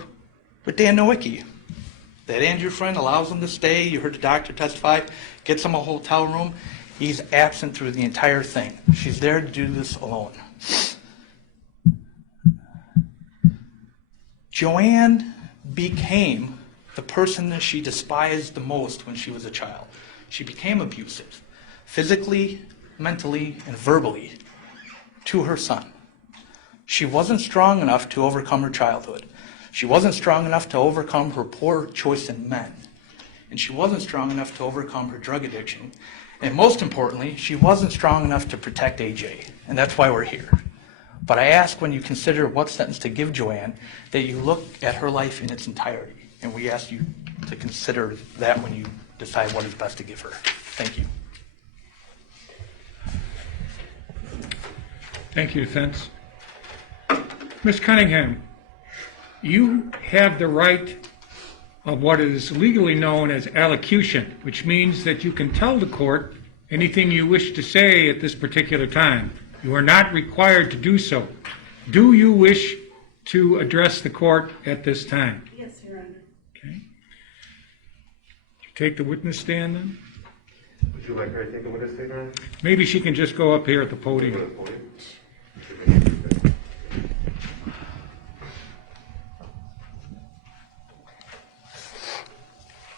with Dan Nowicki. That Andrew Freund allows him to stay. You heard the doctor testify, gets him a hotel room. He's absent through the entire thing. She's there to do this alone. JoAnn became the person that she despised the most when she was a child. She became abusive, physically, mentally, and verbally, to her son. She wasn't strong enough to overcome her childhood. She wasn't strong enough to overcome her poor choice in men. And she wasn't strong enough to overcome her drug addiction. And most importantly, she wasn't strong enough to protect AJ. And that's why we're here. But I ask, when you consider what sentence to give JoAnn, that you look at her life in its entirety. And we ask you to consider that when you decide what is best to give her. Thank you. Thank you, defense. Ms. Cunningham, you have the right of what is legally known as allocution, which means that you can tell the court anything you wish to say at this particular time. You are not required to do so. Do you wish to address the court at this time? Yes, Your Honor. Okay. Take the witness stand then. Would you like her to take a witness statement? Maybe she can just go up here at the podium.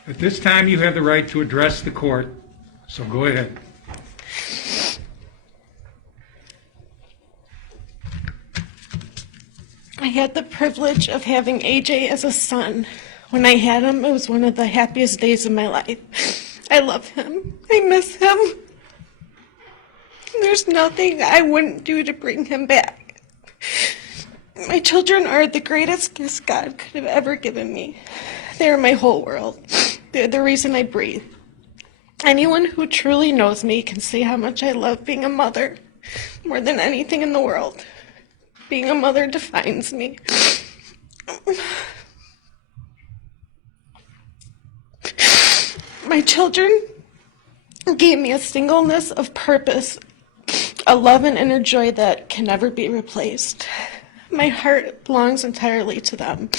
At this time, you have the right to address the court, so go ahead. I had the privilege of having AJ as a son. When I had him, it was one of the happiest days of my life. I love him. I miss him. There's nothing I wouldn't do to bring him back. My children are the greatest gift God could have ever given me. They're my whole world. They're the reason I breathe. Anyone who truly knows me can see how much I love being a mother more than anything in the world. Being a mother defines me. My children gave me a singleness of purpose, a love and inner joy that can never be replaced. My heart belongs entirely to them.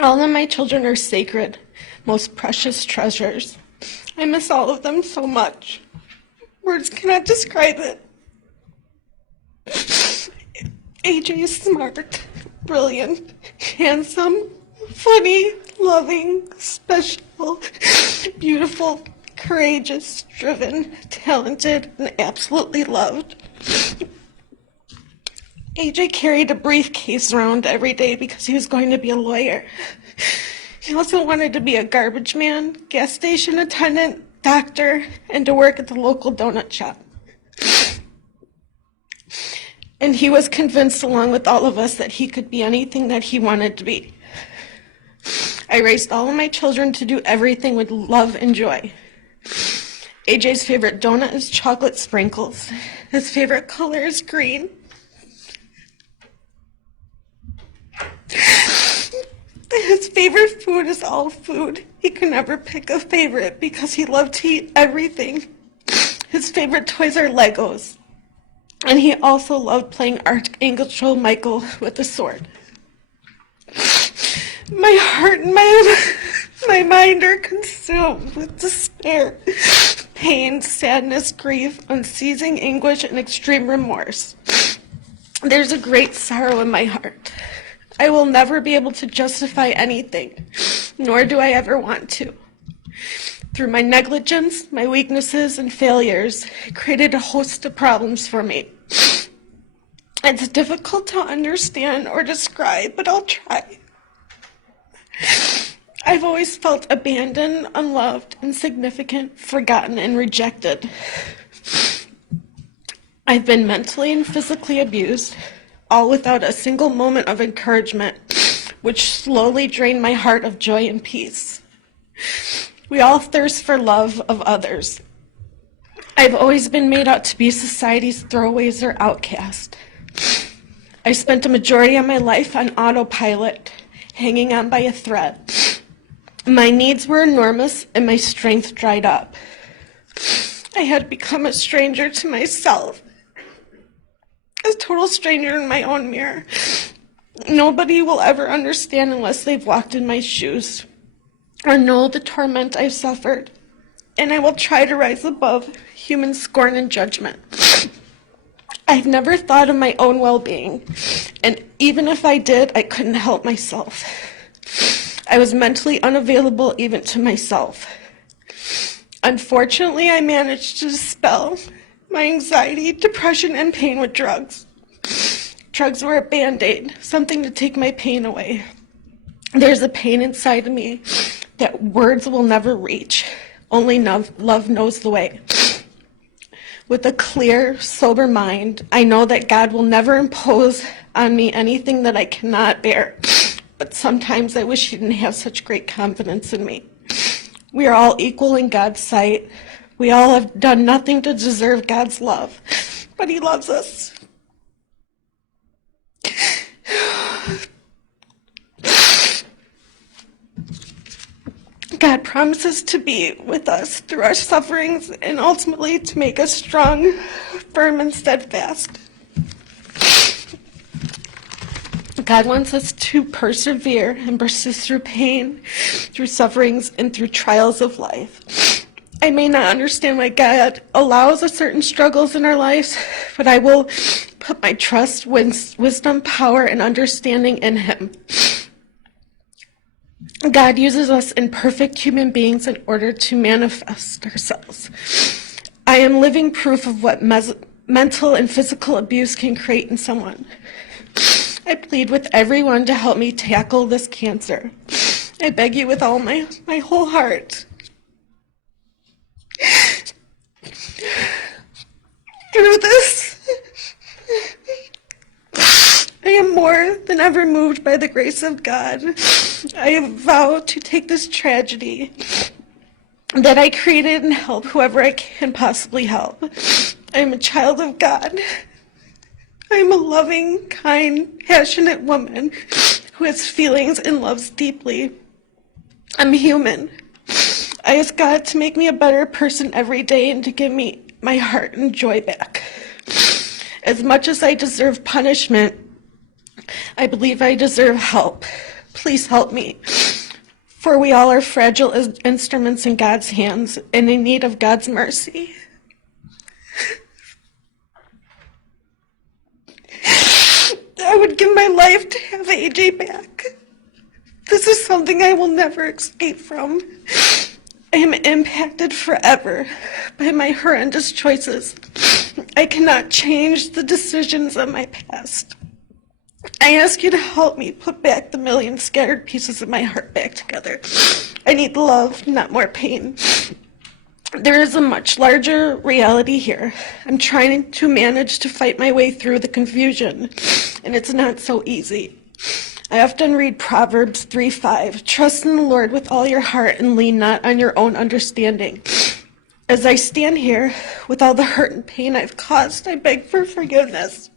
All of my children are sacred, most precious treasures. I miss all of them so much. Words cannot describe it. AJ is smart, brilliant, handsome, funny, loving, special, beautiful, courageous, driven, talented, and absolutely loved. AJ carried a briefcase around every day because he was going to be a lawyer. He also wanted to be a garbage man, gas station attendant, doctor, and to work at the local donut shop. And he was convinced, along with all of us, that he could be anything that he wanted to be. I raised all of my children to do everything with love and joy. AJ's favorite donut is chocolate sprinkles. His favorite color is green. His favorite food is all food. He could never pick a favorite because he loved to eat everything. His favorite toys are Legos. And he also loved playing Archangel Michael with the sword. My heart and my mind are consumed with despair, pain, sadness, grief, unceasing anguish, and extreme remorse. There's a great sorrow in my heart. I will never be able to justify anything, nor do I ever want to. Through my negligence, my weaknesses, and failures, it created a host of problems for me. It's difficult to understand or describe, but I'll try. I've always felt abandoned, unloved, insignificant, forgotten, and rejected. I've been mentally and physically abused, all without a single moment of encouragement, which slowly drained my heart of joy and peace. We all thirst for love of others. I've always been made out to be society's throwaways or outcast. I spent a majority of my life on autopilot, hanging on by a thread. My needs were enormous and my strength dried up. I had become a stranger to myself, a total stranger in my own mirror. Nobody will ever understand unless they've walked in my shoes or know the torment I've suffered, and I will try to rise above human scorn and judgment. I've never thought of my own well-being, and even if I did, I couldn't help myself. I was mentally unavailable even to myself. Unfortunately, I managed to dispel my anxiety, depression, and pain with drugs. Drugs were a Band-Aid, something to take my pain away. There's a pain inside of me that words will never reach. Only love knows the way. With a clear, sober mind, I know that God will never impose on me anything that I cannot bear. But sometimes I wish He didn't have such great confidence in me. We are all equal in God's sight. We all have done nothing to deserve God's love, but He loves us. God promises to be with us through our sufferings and ultimately to make us strong, firm, and steadfast. God wants us to persevere and persist through pain, through sufferings, and through trials of life. I may not understand why God allows certain struggles in our lives, but I will put my trust, wisdom, power, and understanding in Him. God uses us imperfect human beings in order to manifest ourselves. I am living proof of what mental and physical abuse can create in someone. I plead with everyone to help me tackle this cancer. I beg you with all my whole heart. Through this, I am more than ever moved by the grace of God. I have vowed to take this tragedy that I created and help whoever I can possibly help. I am a child of God. I am a loving, kind, passionate woman who has feelings and loves deeply. I'm human. I ask God to make me a better person every day and to give me my heart and joy back. As much as I deserve punishment, I believe I deserve help. Please help me. For we all are fragile instruments in God's hands and in need of God's mercy. I would give my life to have AJ back. This is something I will never escape from. I am impacted forever by my horrendous choices. I cannot change the decisions of my past. I ask you to help me put back the million scattered pieces of my heart back together. I need love, not more pain. There is a much larger reality here. I'm trying to manage to fight my way through the confusion, and it's not so easy. I often read Proverbs 3:5. Trust in the Lord with all your heart and lean not on your own understanding. As I stand here with all the hurt and pain I've caused, I beg for forgiveness.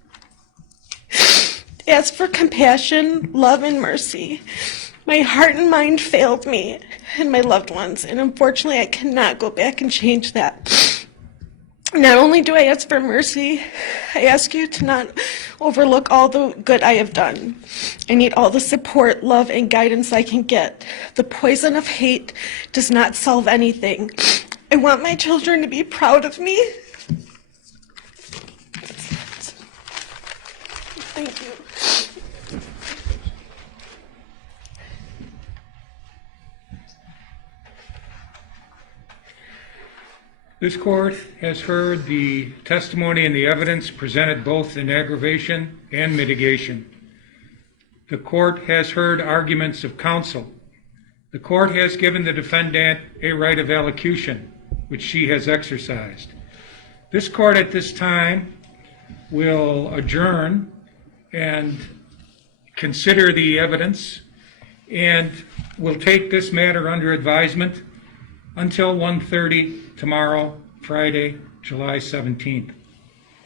Ask for compassion, love, and mercy. My heart and mind failed me and my loved ones, and unfortunately I cannot go back and change that. Not only do I ask for mercy, I ask you to not overlook all the good I have done. I need all the support, love, and guidance I can get. The poison of hate does not solve anything. I want my children to be proud of me. Thank you. This court has heard the testimony and the evidence presented both in aggravation and mitigation. The court has heard arguments of counsel. The court has given the defendant a right of allocution, which she has exercised. This court at this time will adjourn and consider the evidence and will take this matter under advisement until 1:30 tomorrow, Friday, July 17th.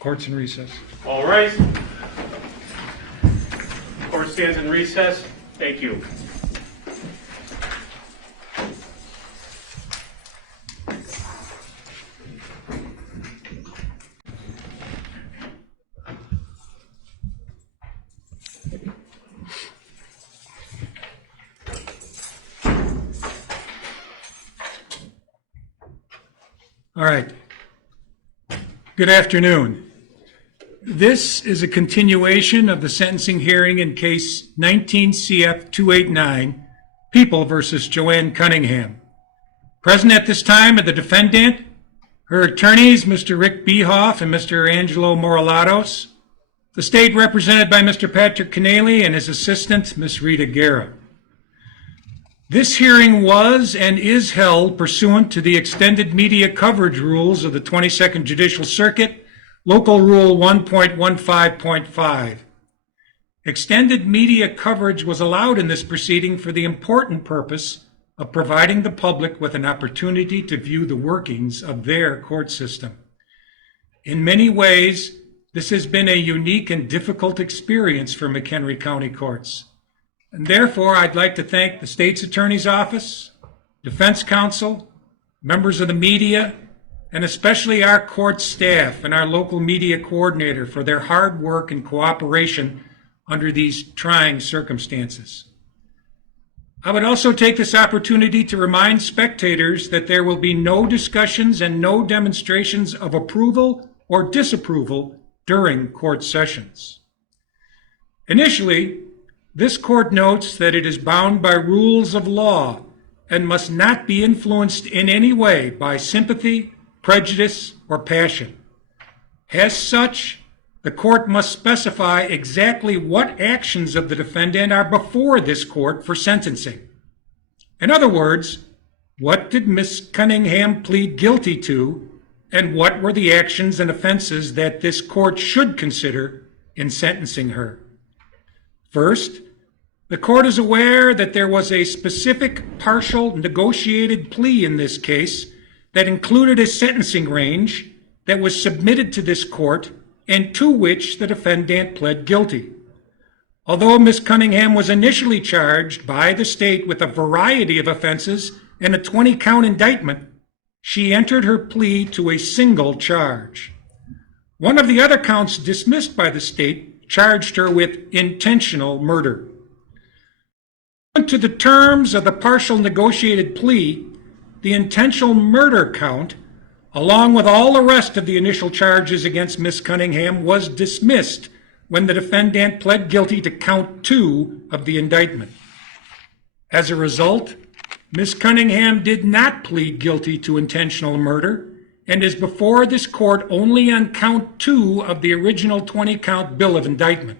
Court's in recess. All right. Court stands in recess. Thank you. All right. Good afternoon. This is a continuation of the sentencing hearing in case 19 CF 289, People versus JoAnn Cunningham. Present at this time are the defendant, her attorneys, Mr. Rick Behoff and Mr. Angelo Moralatos, the state represented by Mr. Patrick Canale and his assistant, Ms. Rita Guerra. This hearing was and is held pursuant to the extended media coverage rules of the 22nd Judicial Circuit, Local Rule 1.15.5. Extended media coverage was allowed in this proceeding for the important purpose of providing the public with an opportunity to view the workings of their court system. In many ways, this has been a unique and difficult experience for McHenry County courts. And therefore, I'd like to thank the state's attorney's office, defense counsel, members of the media, and especially our court staff and our local media coordinator for their hard work and cooperation under these trying circumstances. I would also take this opportunity to remind spectators that there will be no discussions and no demonstrations of approval or disapproval during court sessions. Initially, this court notes that it is bound by rules of law and must not be influenced in any way by sympathy, prejudice, or passion. As such, the court must specify exactly what actions of the defendant are before this court for sentencing. In other words, what did Ms. Cunningham plead guilty to, and what were the actions and offenses that this court should consider in sentencing her? First, the court is aware that there was a specific partial negotiated plea in this case that included a sentencing range that was submitted to this court and to which the defendant pled guilty. Although Ms. Cunningham was initially charged by the state with a variety of offenses and a 20-count indictment, she entered her plea to a single charge. One of the other counts dismissed by the state charged her with intentional murder. To the terms of the partial negotiated plea, the intentional murder count, along with all the rest of the initial charges against Ms. Cunningham, was dismissed when the defendant pled guilty to count 2 of the indictment. As a result, Ms. Cunningham did not plead guilty to intentional murder and is before this court only on count 2 of the original 20-count bill of indictment.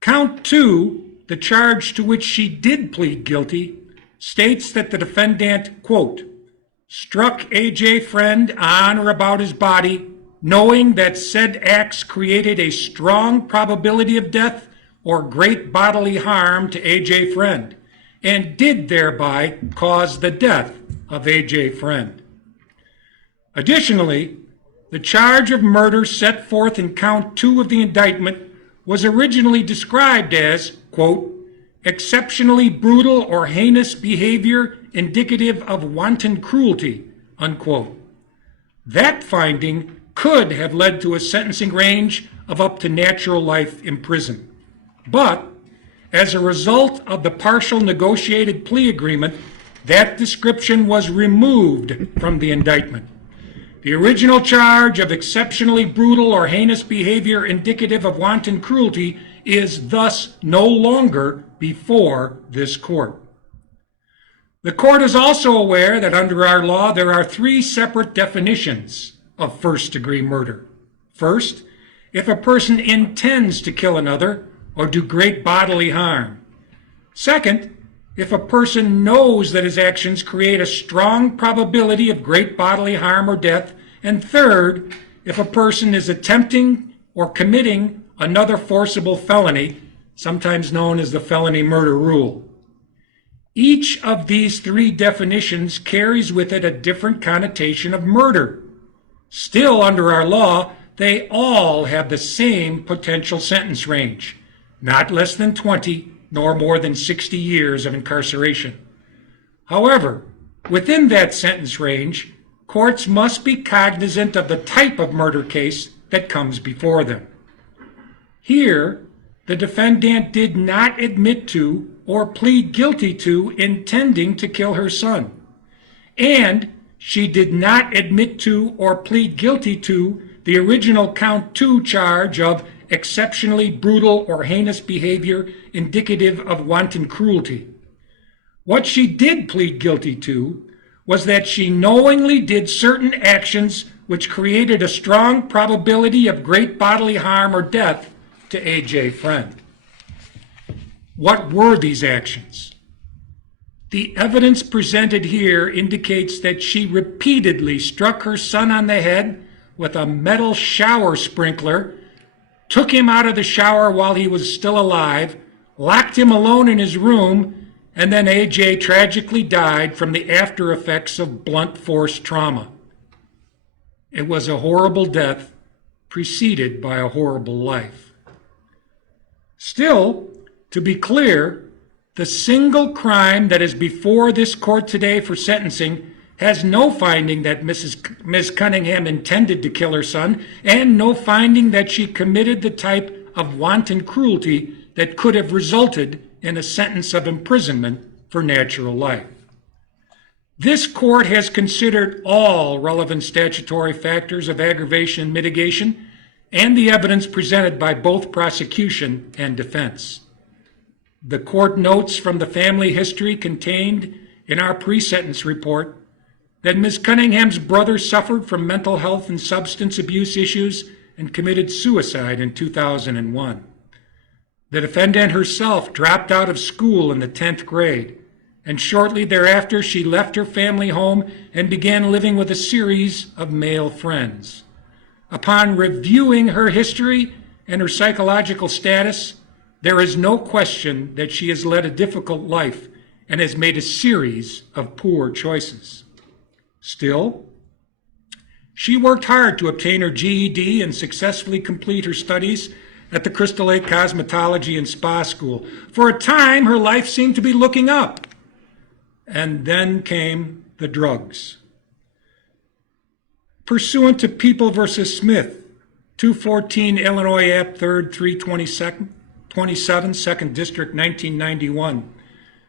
Count 2, the charge to which she did plead guilty, states that the defendant, quote, struck AJ Freund on or about his body, knowing that said acts created a strong probability of death or great bodily harm to AJ Freund, and did thereby cause the death of AJ Freund. Additionally, the charge of murder set forth in count 2 of the indictment was originally described as, quote, exceptionally brutal or heinous behavior indicative of wanton cruelty, unquote. That finding could have led to a sentencing range of up to natural life in prison. But, as a result of the partial negotiated plea agreement, that description was removed from the indictment. The original charge of exceptionally brutal or heinous behavior indicative of wanton cruelty is thus no longer before this court. The court is also aware that under our law there are 3 separate definitions of first-degree murder. First, if a person intends to kill another or do great bodily harm. Second, if a person knows that his actions create a strong probability of great bodily harm or death. And third, if a person is attempting or committing another forcible felony, sometimes known as the felony murder rule. Each of these 3 definitions carries with it a different connotation of murder. Still, under our law, they all have the same potential sentence range, not less than 20 nor more than 60 years of incarceration. However, within that sentence range, courts must be cognizant of the type of murder case that comes before them. Here, the defendant did not admit to or plead guilty to intending to kill her son, and she did not admit to or plead guilty to the original count 2 charge of exceptionally brutal or heinous behavior indicative of wanton cruelty. What she did plead guilty to was that she knowingly did certain actions which created a strong probability of great bodily harm or death to AJ Freund. What were these actions? The evidence presented here indicates that she repeatedly struck her son on the head with a metal shower sprinkler, took him out of the shower while he was still alive, locked him alone in his room, and then AJ tragically died from the after effects of blunt force trauma. It was a horrible death preceded by a horrible life. Still, to be clear, the single crime that is before this court today for sentencing has no finding that Ms. Cunningham intended to kill her son, and no finding that she committed the type of wanton cruelty that could have resulted in a sentence of imprisonment for natural life. This court has considered all relevant statutory factors of aggravation and mitigation and the evidence presented by both prosecution and defense. The court notes from the family history contained in our pre-sentence report that Ms. Cunningham's brother suffered from mental health and substance abuse issues and committed suicide in 2001. The defendant herself dropped out of school in the 10th grade, and shortly thereafter she left her family home and began living with a series of male friends. Upon reviewing her history and her psychological status, there is no question that she has led a difficult life and has made a series of poor choices. Still, she worked hard to obtain her GED and successfully complete her studies at the Crystal Lake Cosmetology and Spa School. For a time, her life seemed to be looking up. And then came the drugs. Pursuant to People v. Smith, 214 Illinois App 3rd, 327, 2nd District, 1991,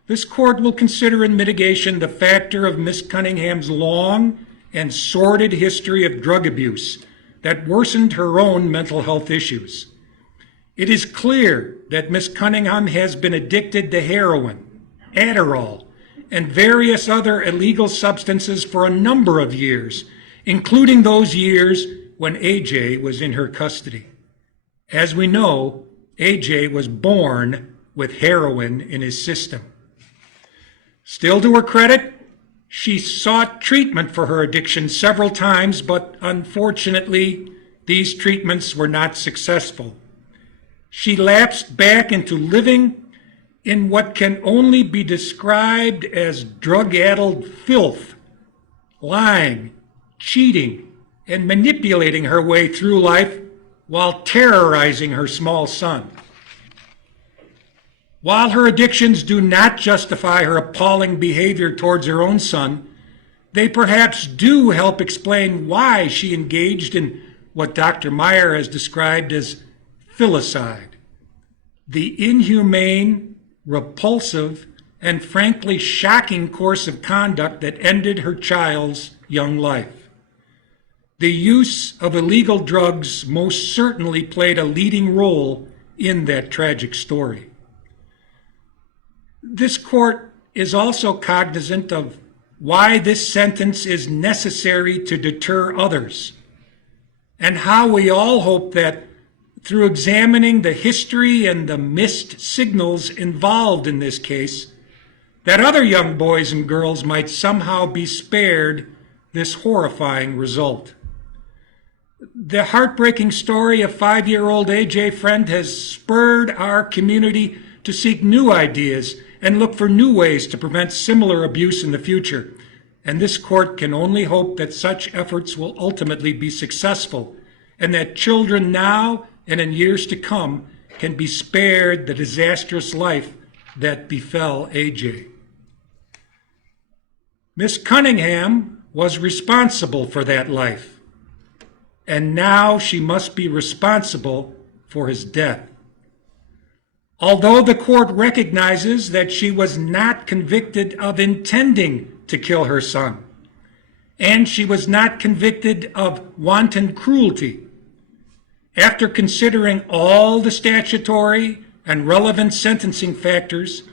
this court will consider in mitigation the factor of Miss Cunningham's long and sordid history of drug abuse that worsened her own mental health issues. It is clear that Miss Cunningham has been addicted to heroin, Adderall, and various other illegal substances for a number of years, including those years when AJ was in her custody. As we know, AJ was born with heroin in his system. Still to her credit, she sought treatment for her addiction several times, but unfortunately, these treatments were not successful. she lapsed back into living in what can only be described as drug-addled filth, lying, cheating, and manipulating her way through life while terrorizing her small son. While her addictions do not justify her appalling behavior towards her own son, they perhaps do help explain why she engaged in what Dr. Meyer has described as filicide, the inhumane, repulsive, and frankly shocking course of conduct that ended her child's young life. The use of illegal drugs most certainly played a leading role in that tragic story. This court is also cognizant of why this sentence is necessary to deter others, and how we all hope that through examining the history and the missed signals involved in this case, that other young boys and girls might somehow be spared this horrifying result. The heartbreaking story of 5-year-old AJ Freund has spurred our community to seek new ideas and look for new ways to prevent similar abuse in the future. And this court can only hope that such efforts will ultimately be successful, and that children now and in years to come can be spared the disastrous life that befell AJ. Miss Cunningham was responsible for that life, and now she must be responsible for his death. Although the court recognizes that she was not convicted of intending to kill her son, and she was not convicted of wanton cruelty, after considering all the statutory and relevant sentencing factors,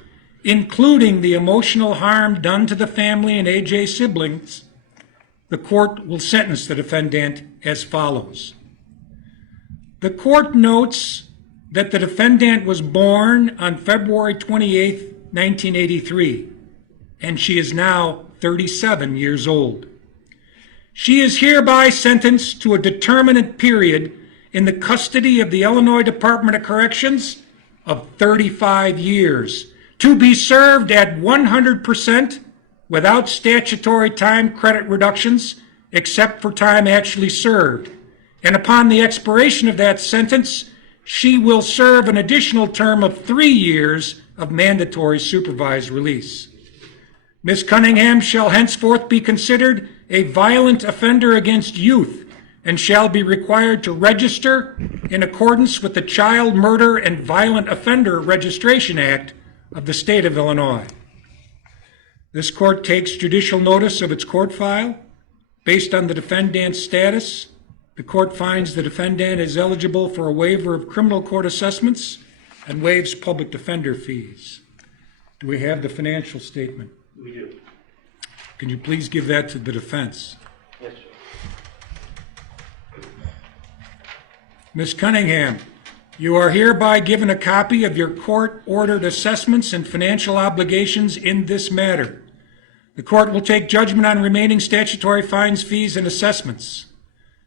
including the emotional harm done to the family and AJ's siblings, the court will sentence the defendant as follows. The court notes that the defendant was born on February 28, 1983, and she is now 37 years old. She is hereby sentenced to a determinate period in the custody of the Illinois Department of Corrections of 35 years, to be served at 100% without statutory time credit reductions, except for time actually served. And upon the expiration of that sentence, she will serve an additional term of 3 years of mandatory supervised release. Ms. Cunningham shall henceforth be considered a violent offender against youth and shall be required to register in accordance with the Child Murder and Violent Offender Registration Act of the state of Illinois. This court takes judicial notice of its court file. Based on the defendant's status, the court finds the defendant is eligible for a waiver of criminal court assessments and waives public defender fees. Do we have the financial statement? We do. Can you please give that to the defense? Yes, sir. Ms. Cunningham, you are hereby given a copy of your court-ordered assessments and financial obligations in this matter. The court will take judgment on remaining statutory fines, fees, and assessments.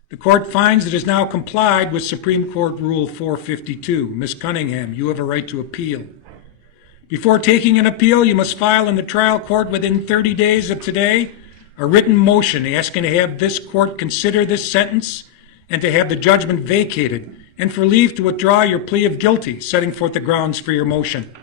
The court finds it has now complied with Supreme Court Rule 452. Ms. Cunningham, you have a right to appeal. Before taking an appeal, you must file in the trial court within 30 days of today a written motion asking to have this court consider this sentence and to have the judgment vacated, and for leave to withdraw your plea of guilty, setting forth the grounds for your motion.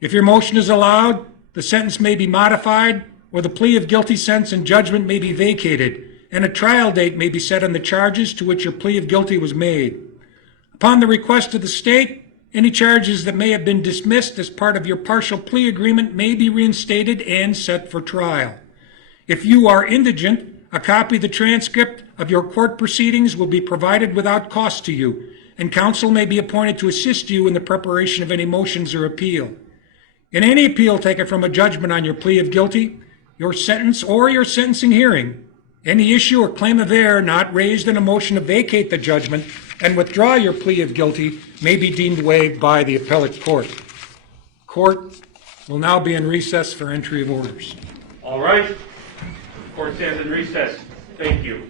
If your motion is allowed, the sentence may be modified, or the plea of guilty sentence and judgment may be vacated, and a trial date may be set on the charges to which your plea of guilty was made. Upon the request of the state, any charges that may have been dismissed as part of your partial plea agreement may be reinstated and set for trial. If you are indigent, a copy of the transcript of your court proceedings will be provided without cost to you, and counsel may be appointed to assist you in the preparation of any motions or appeal. In any appeal taken from a judgment on your plea of guilty, your sentence, or your sentencing hearing, any issue or claim of error not raised in a motion to vacate the judgment and withdraw your plea of guilty may be deemed waived by the appellate court. Court will now be in recess for entry of orders. All right. Court stands in recess. Thank you.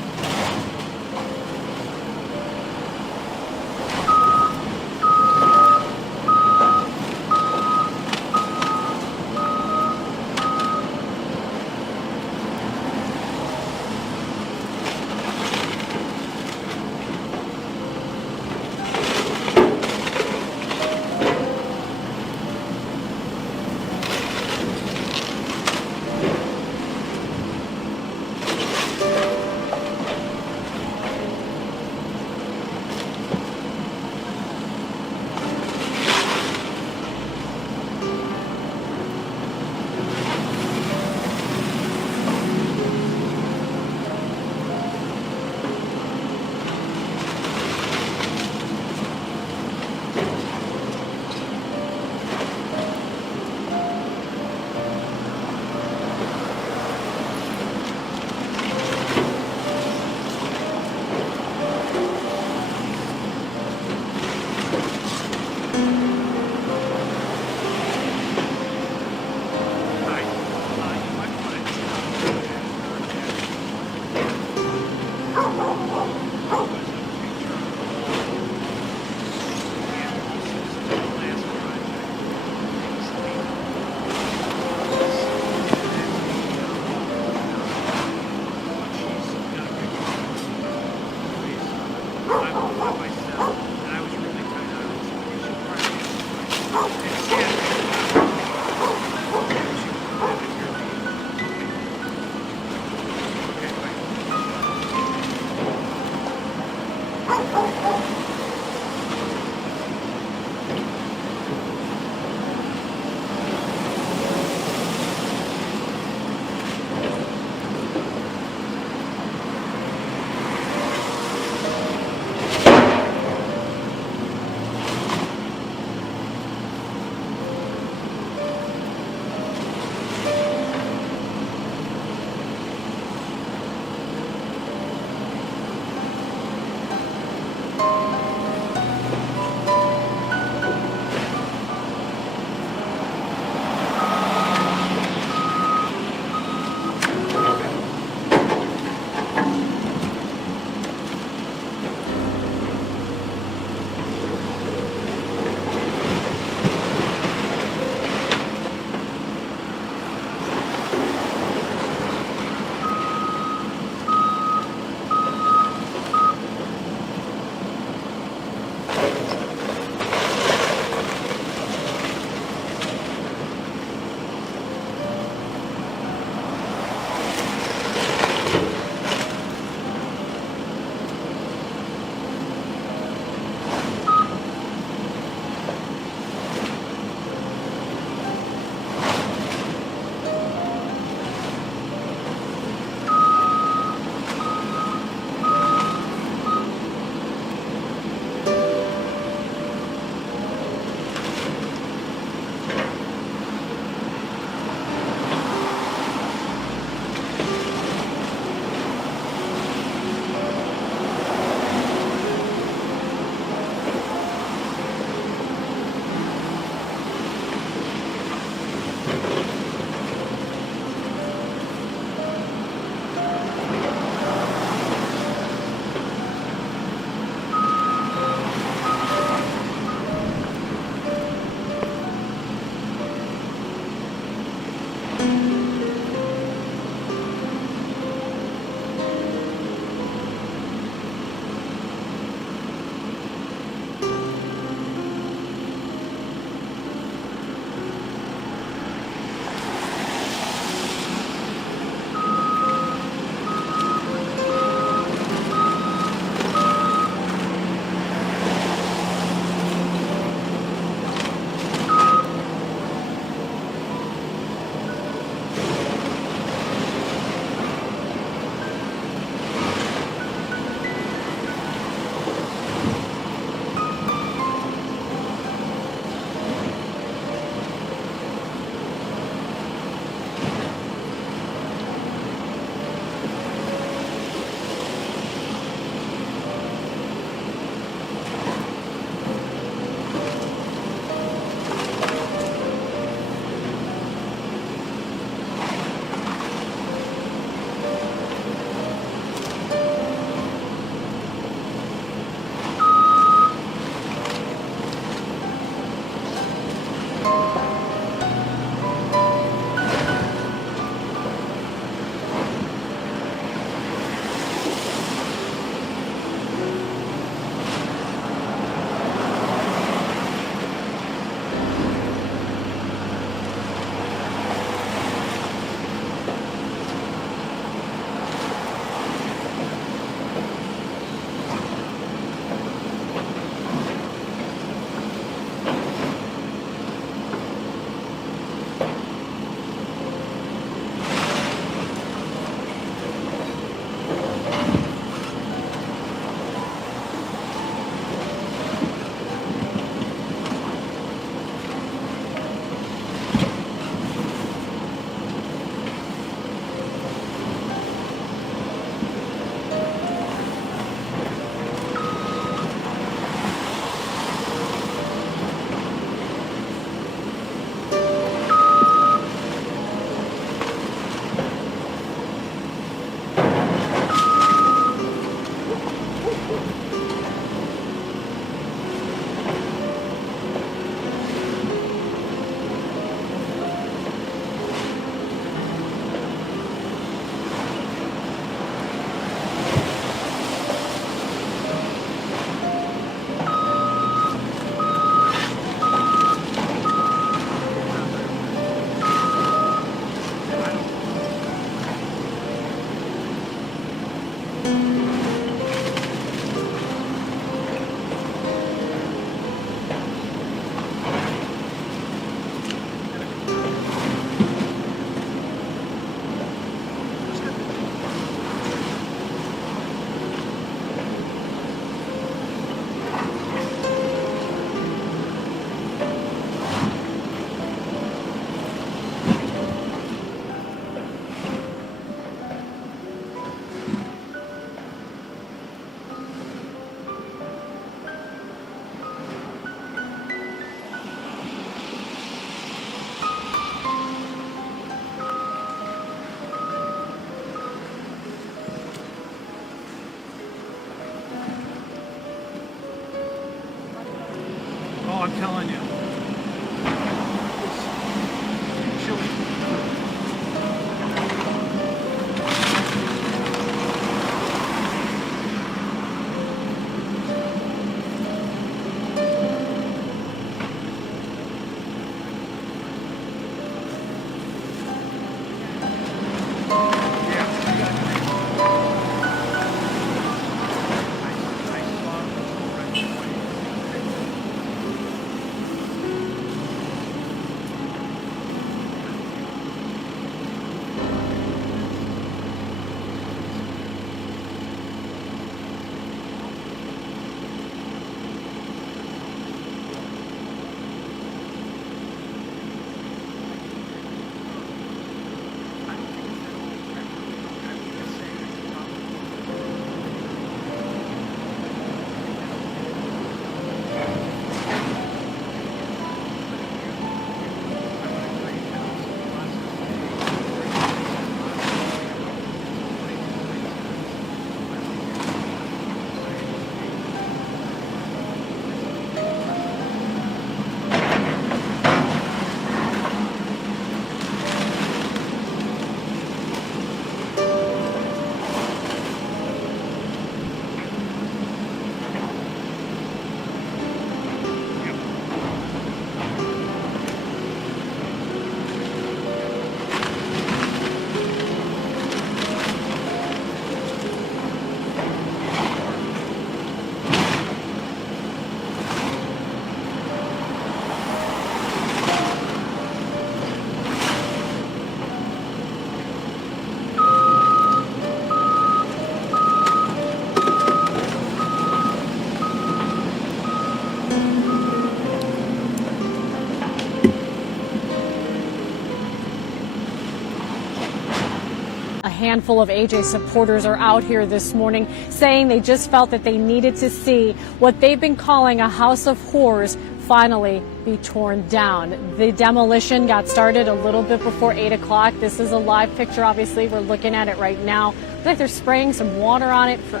handful of AJ supporters are out here this morning saying they just felt that they needed to see what they've been calling a house of horrors finally be torn down. The demolition got started a little bit before 8 o'clock. This is a live picture, obviously. We're looking at it right now. Looks like they're spraying some water on it for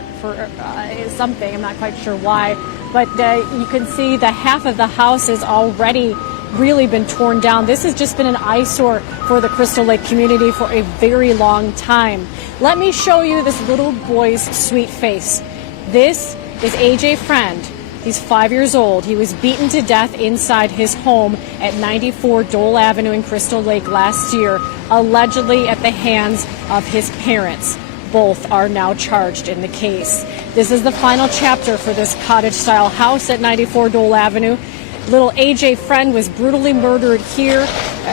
something. I'm not quite sure why. But you can see the half of the house is already really been torn down. This has just been an eyesore for the Crystal Lake community for a very long time. Let me show you this little boy's sweet face. This is AJ Freund. He's 5 years old. He was beaten to death inside his home at 94 Dole Avenue in Crystal Lake last year, allegedly at the hands of his parents. Both are now charged in the case. This is the final chapter for this cottage-style house at 94 Dole Avenue. Little AJ Freund was brutally murdered here.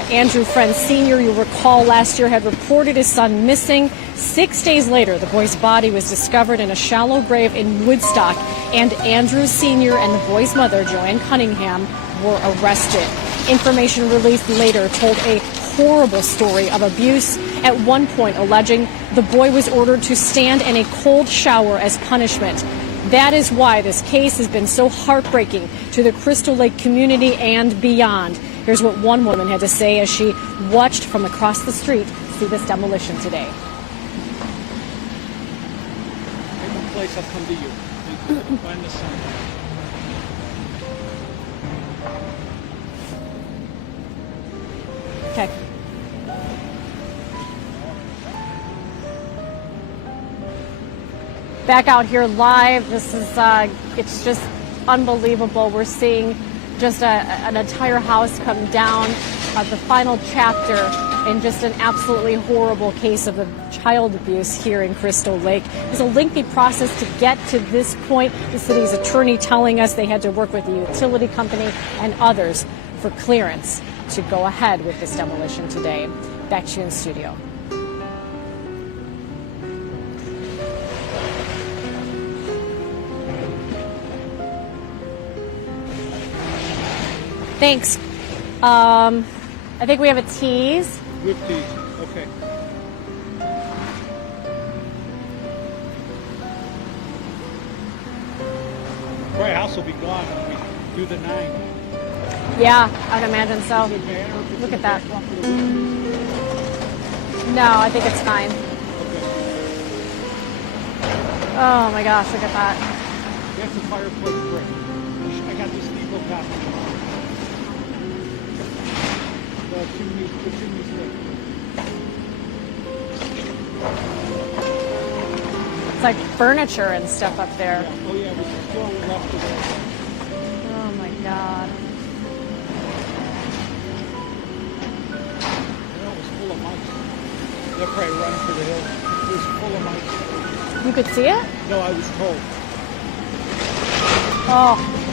Andrew Freund Sr., you'll recall, last year had reported his son missing. 6 days later, the boy's body was discovered in a shallow grave in Woodstock, and Andrew Sr. and the boy's mother, JoAnn Cunningham, were arrested. Information released later told a horrible story of abuse, at one point alleging the boy was ordered to stand in a cold shower as punishment. That is why this case has been so heartbreaking to the Crystal Lake community and beyond. Here's what one woman had to say as she watched from across the street see this demolition today. Every place I'll come to you. Find the sun. Okay. Back out here live. This is, it's just unbelievable. We're seeing just an entire house come down, the final chapter in just an absolutely horrible case of child abuse here in Crystal Lake. It's a lengthy process to get to this point. The city's attorney telling us they had to work with the utility company and others for clearance to go ahead with this demolition today. Back to you in studio. Thanks. I think we have a tease. Whip tease. Okay. Probably house will be gone when we do the 9. Yeah, I'd imagine so. Look at that. No, I think it's fine. Oh my gosh, look at that. That's a fireplace brick. I got this Eagle copy. The chimney's thick. It's like furniture and stuff up there. Yeah. Oh yeah, we're still left of it. Oh my God. It was full of mice. They're probably running for the hills. It was full of mice. You could see it? No, I was told. Oh.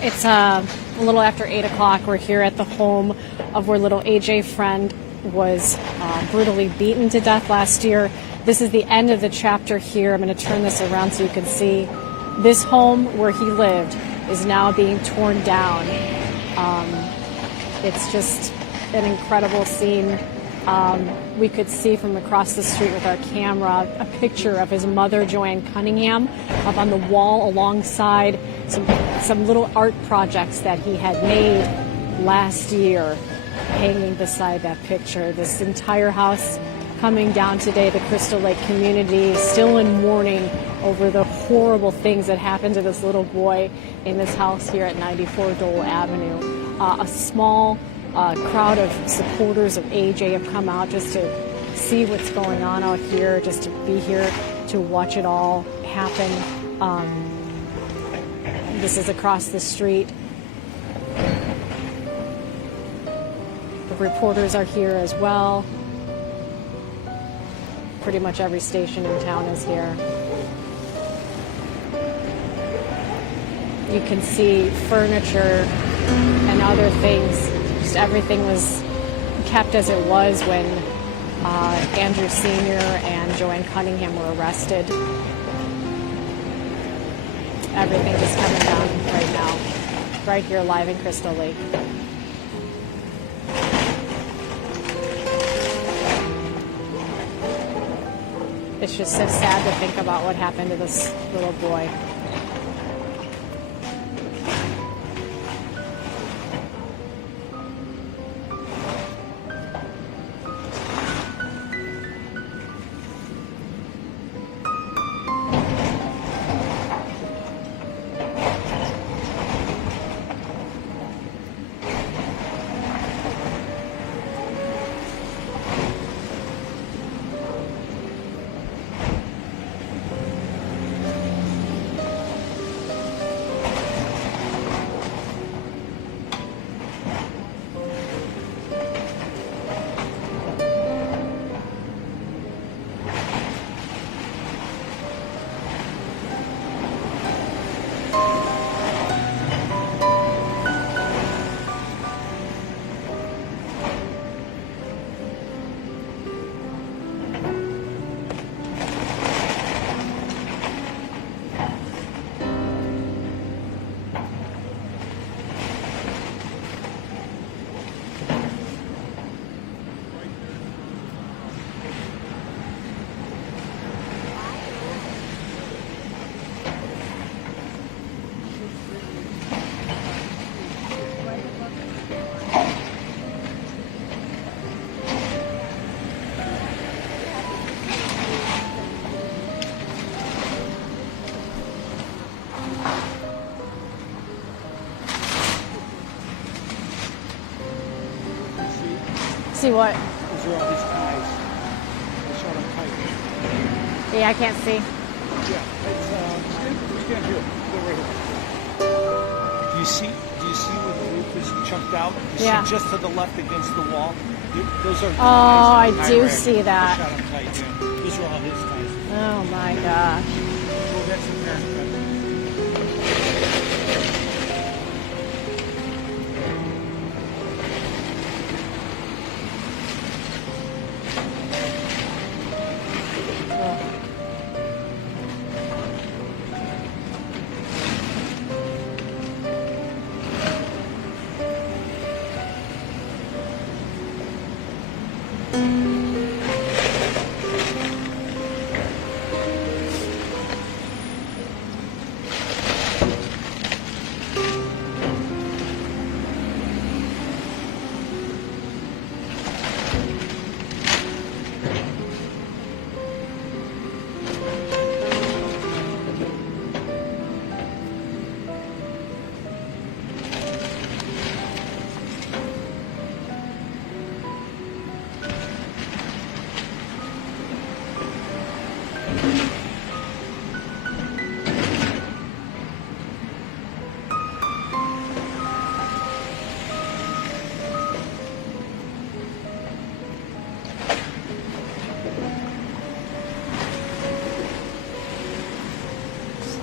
It's a little after 8 o'clock. We're here at the home of where little AJ Freund was brutally beaten to death last year. This is the end of the chapter here. I'm going to turn this around so you can see. This home where he lived is now being torn down. It's just an incredible scene. We could see from across the street with our camera a picture of his mother, JoAnn Cunningham, up on the wall alongside some little art projects that he had made last year hanging beside that picture. This entire house coming down today. The Crystal Lake community still in mourning over the horrible things that happened to this little boy in this house here at 94 Dole Avenue. A small crowd of supporters of AJ have come out just to see what's going on out here, just to be here to watch it all happen. This is across the street. The reporters are here as well. Pretty much every station in town is here. You can see furniture and other things. Just everything was kept as it was when Andrew Sr. and JoAnn Cunningham were arrested. Everything just coming down right now, right here live in Crystal Lake. It's just so sad to think about what happened to this little boy. See what? Those are all his ties. I saw them tight. Yeah, I can't see. Yeah, it's stand here. Go right here. Do you see where the roof is chunked out? You Yeah. see just to the left against the wall? Those are Oh, I ties. do Tie see rag. that. I shot them tight, yeah. Those are all his ties. Oh my gosh. Well, that's the parent cut.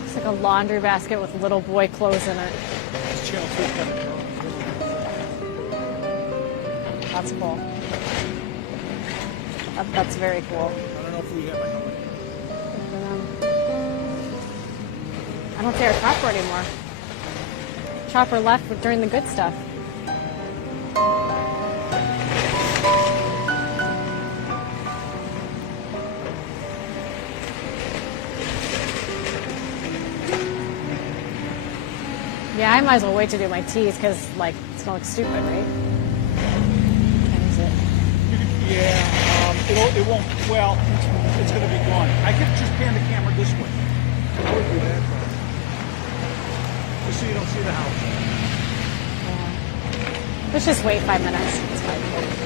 It's like a laundry basket with little boy clothes in it. That's cool. That's very cool. I don't know if we have a helmet. I don't see our chopper anymore. Chopper left during the good stuff. Yeah, I might as well wait to do my teas because, like, it's gonna look stupid, right? Yeah, It won't, well, it's going to be gone. I could just pan the camera this way. I would do that. Just so you don't see the house. Let's just wait 5 minutes. It's fine.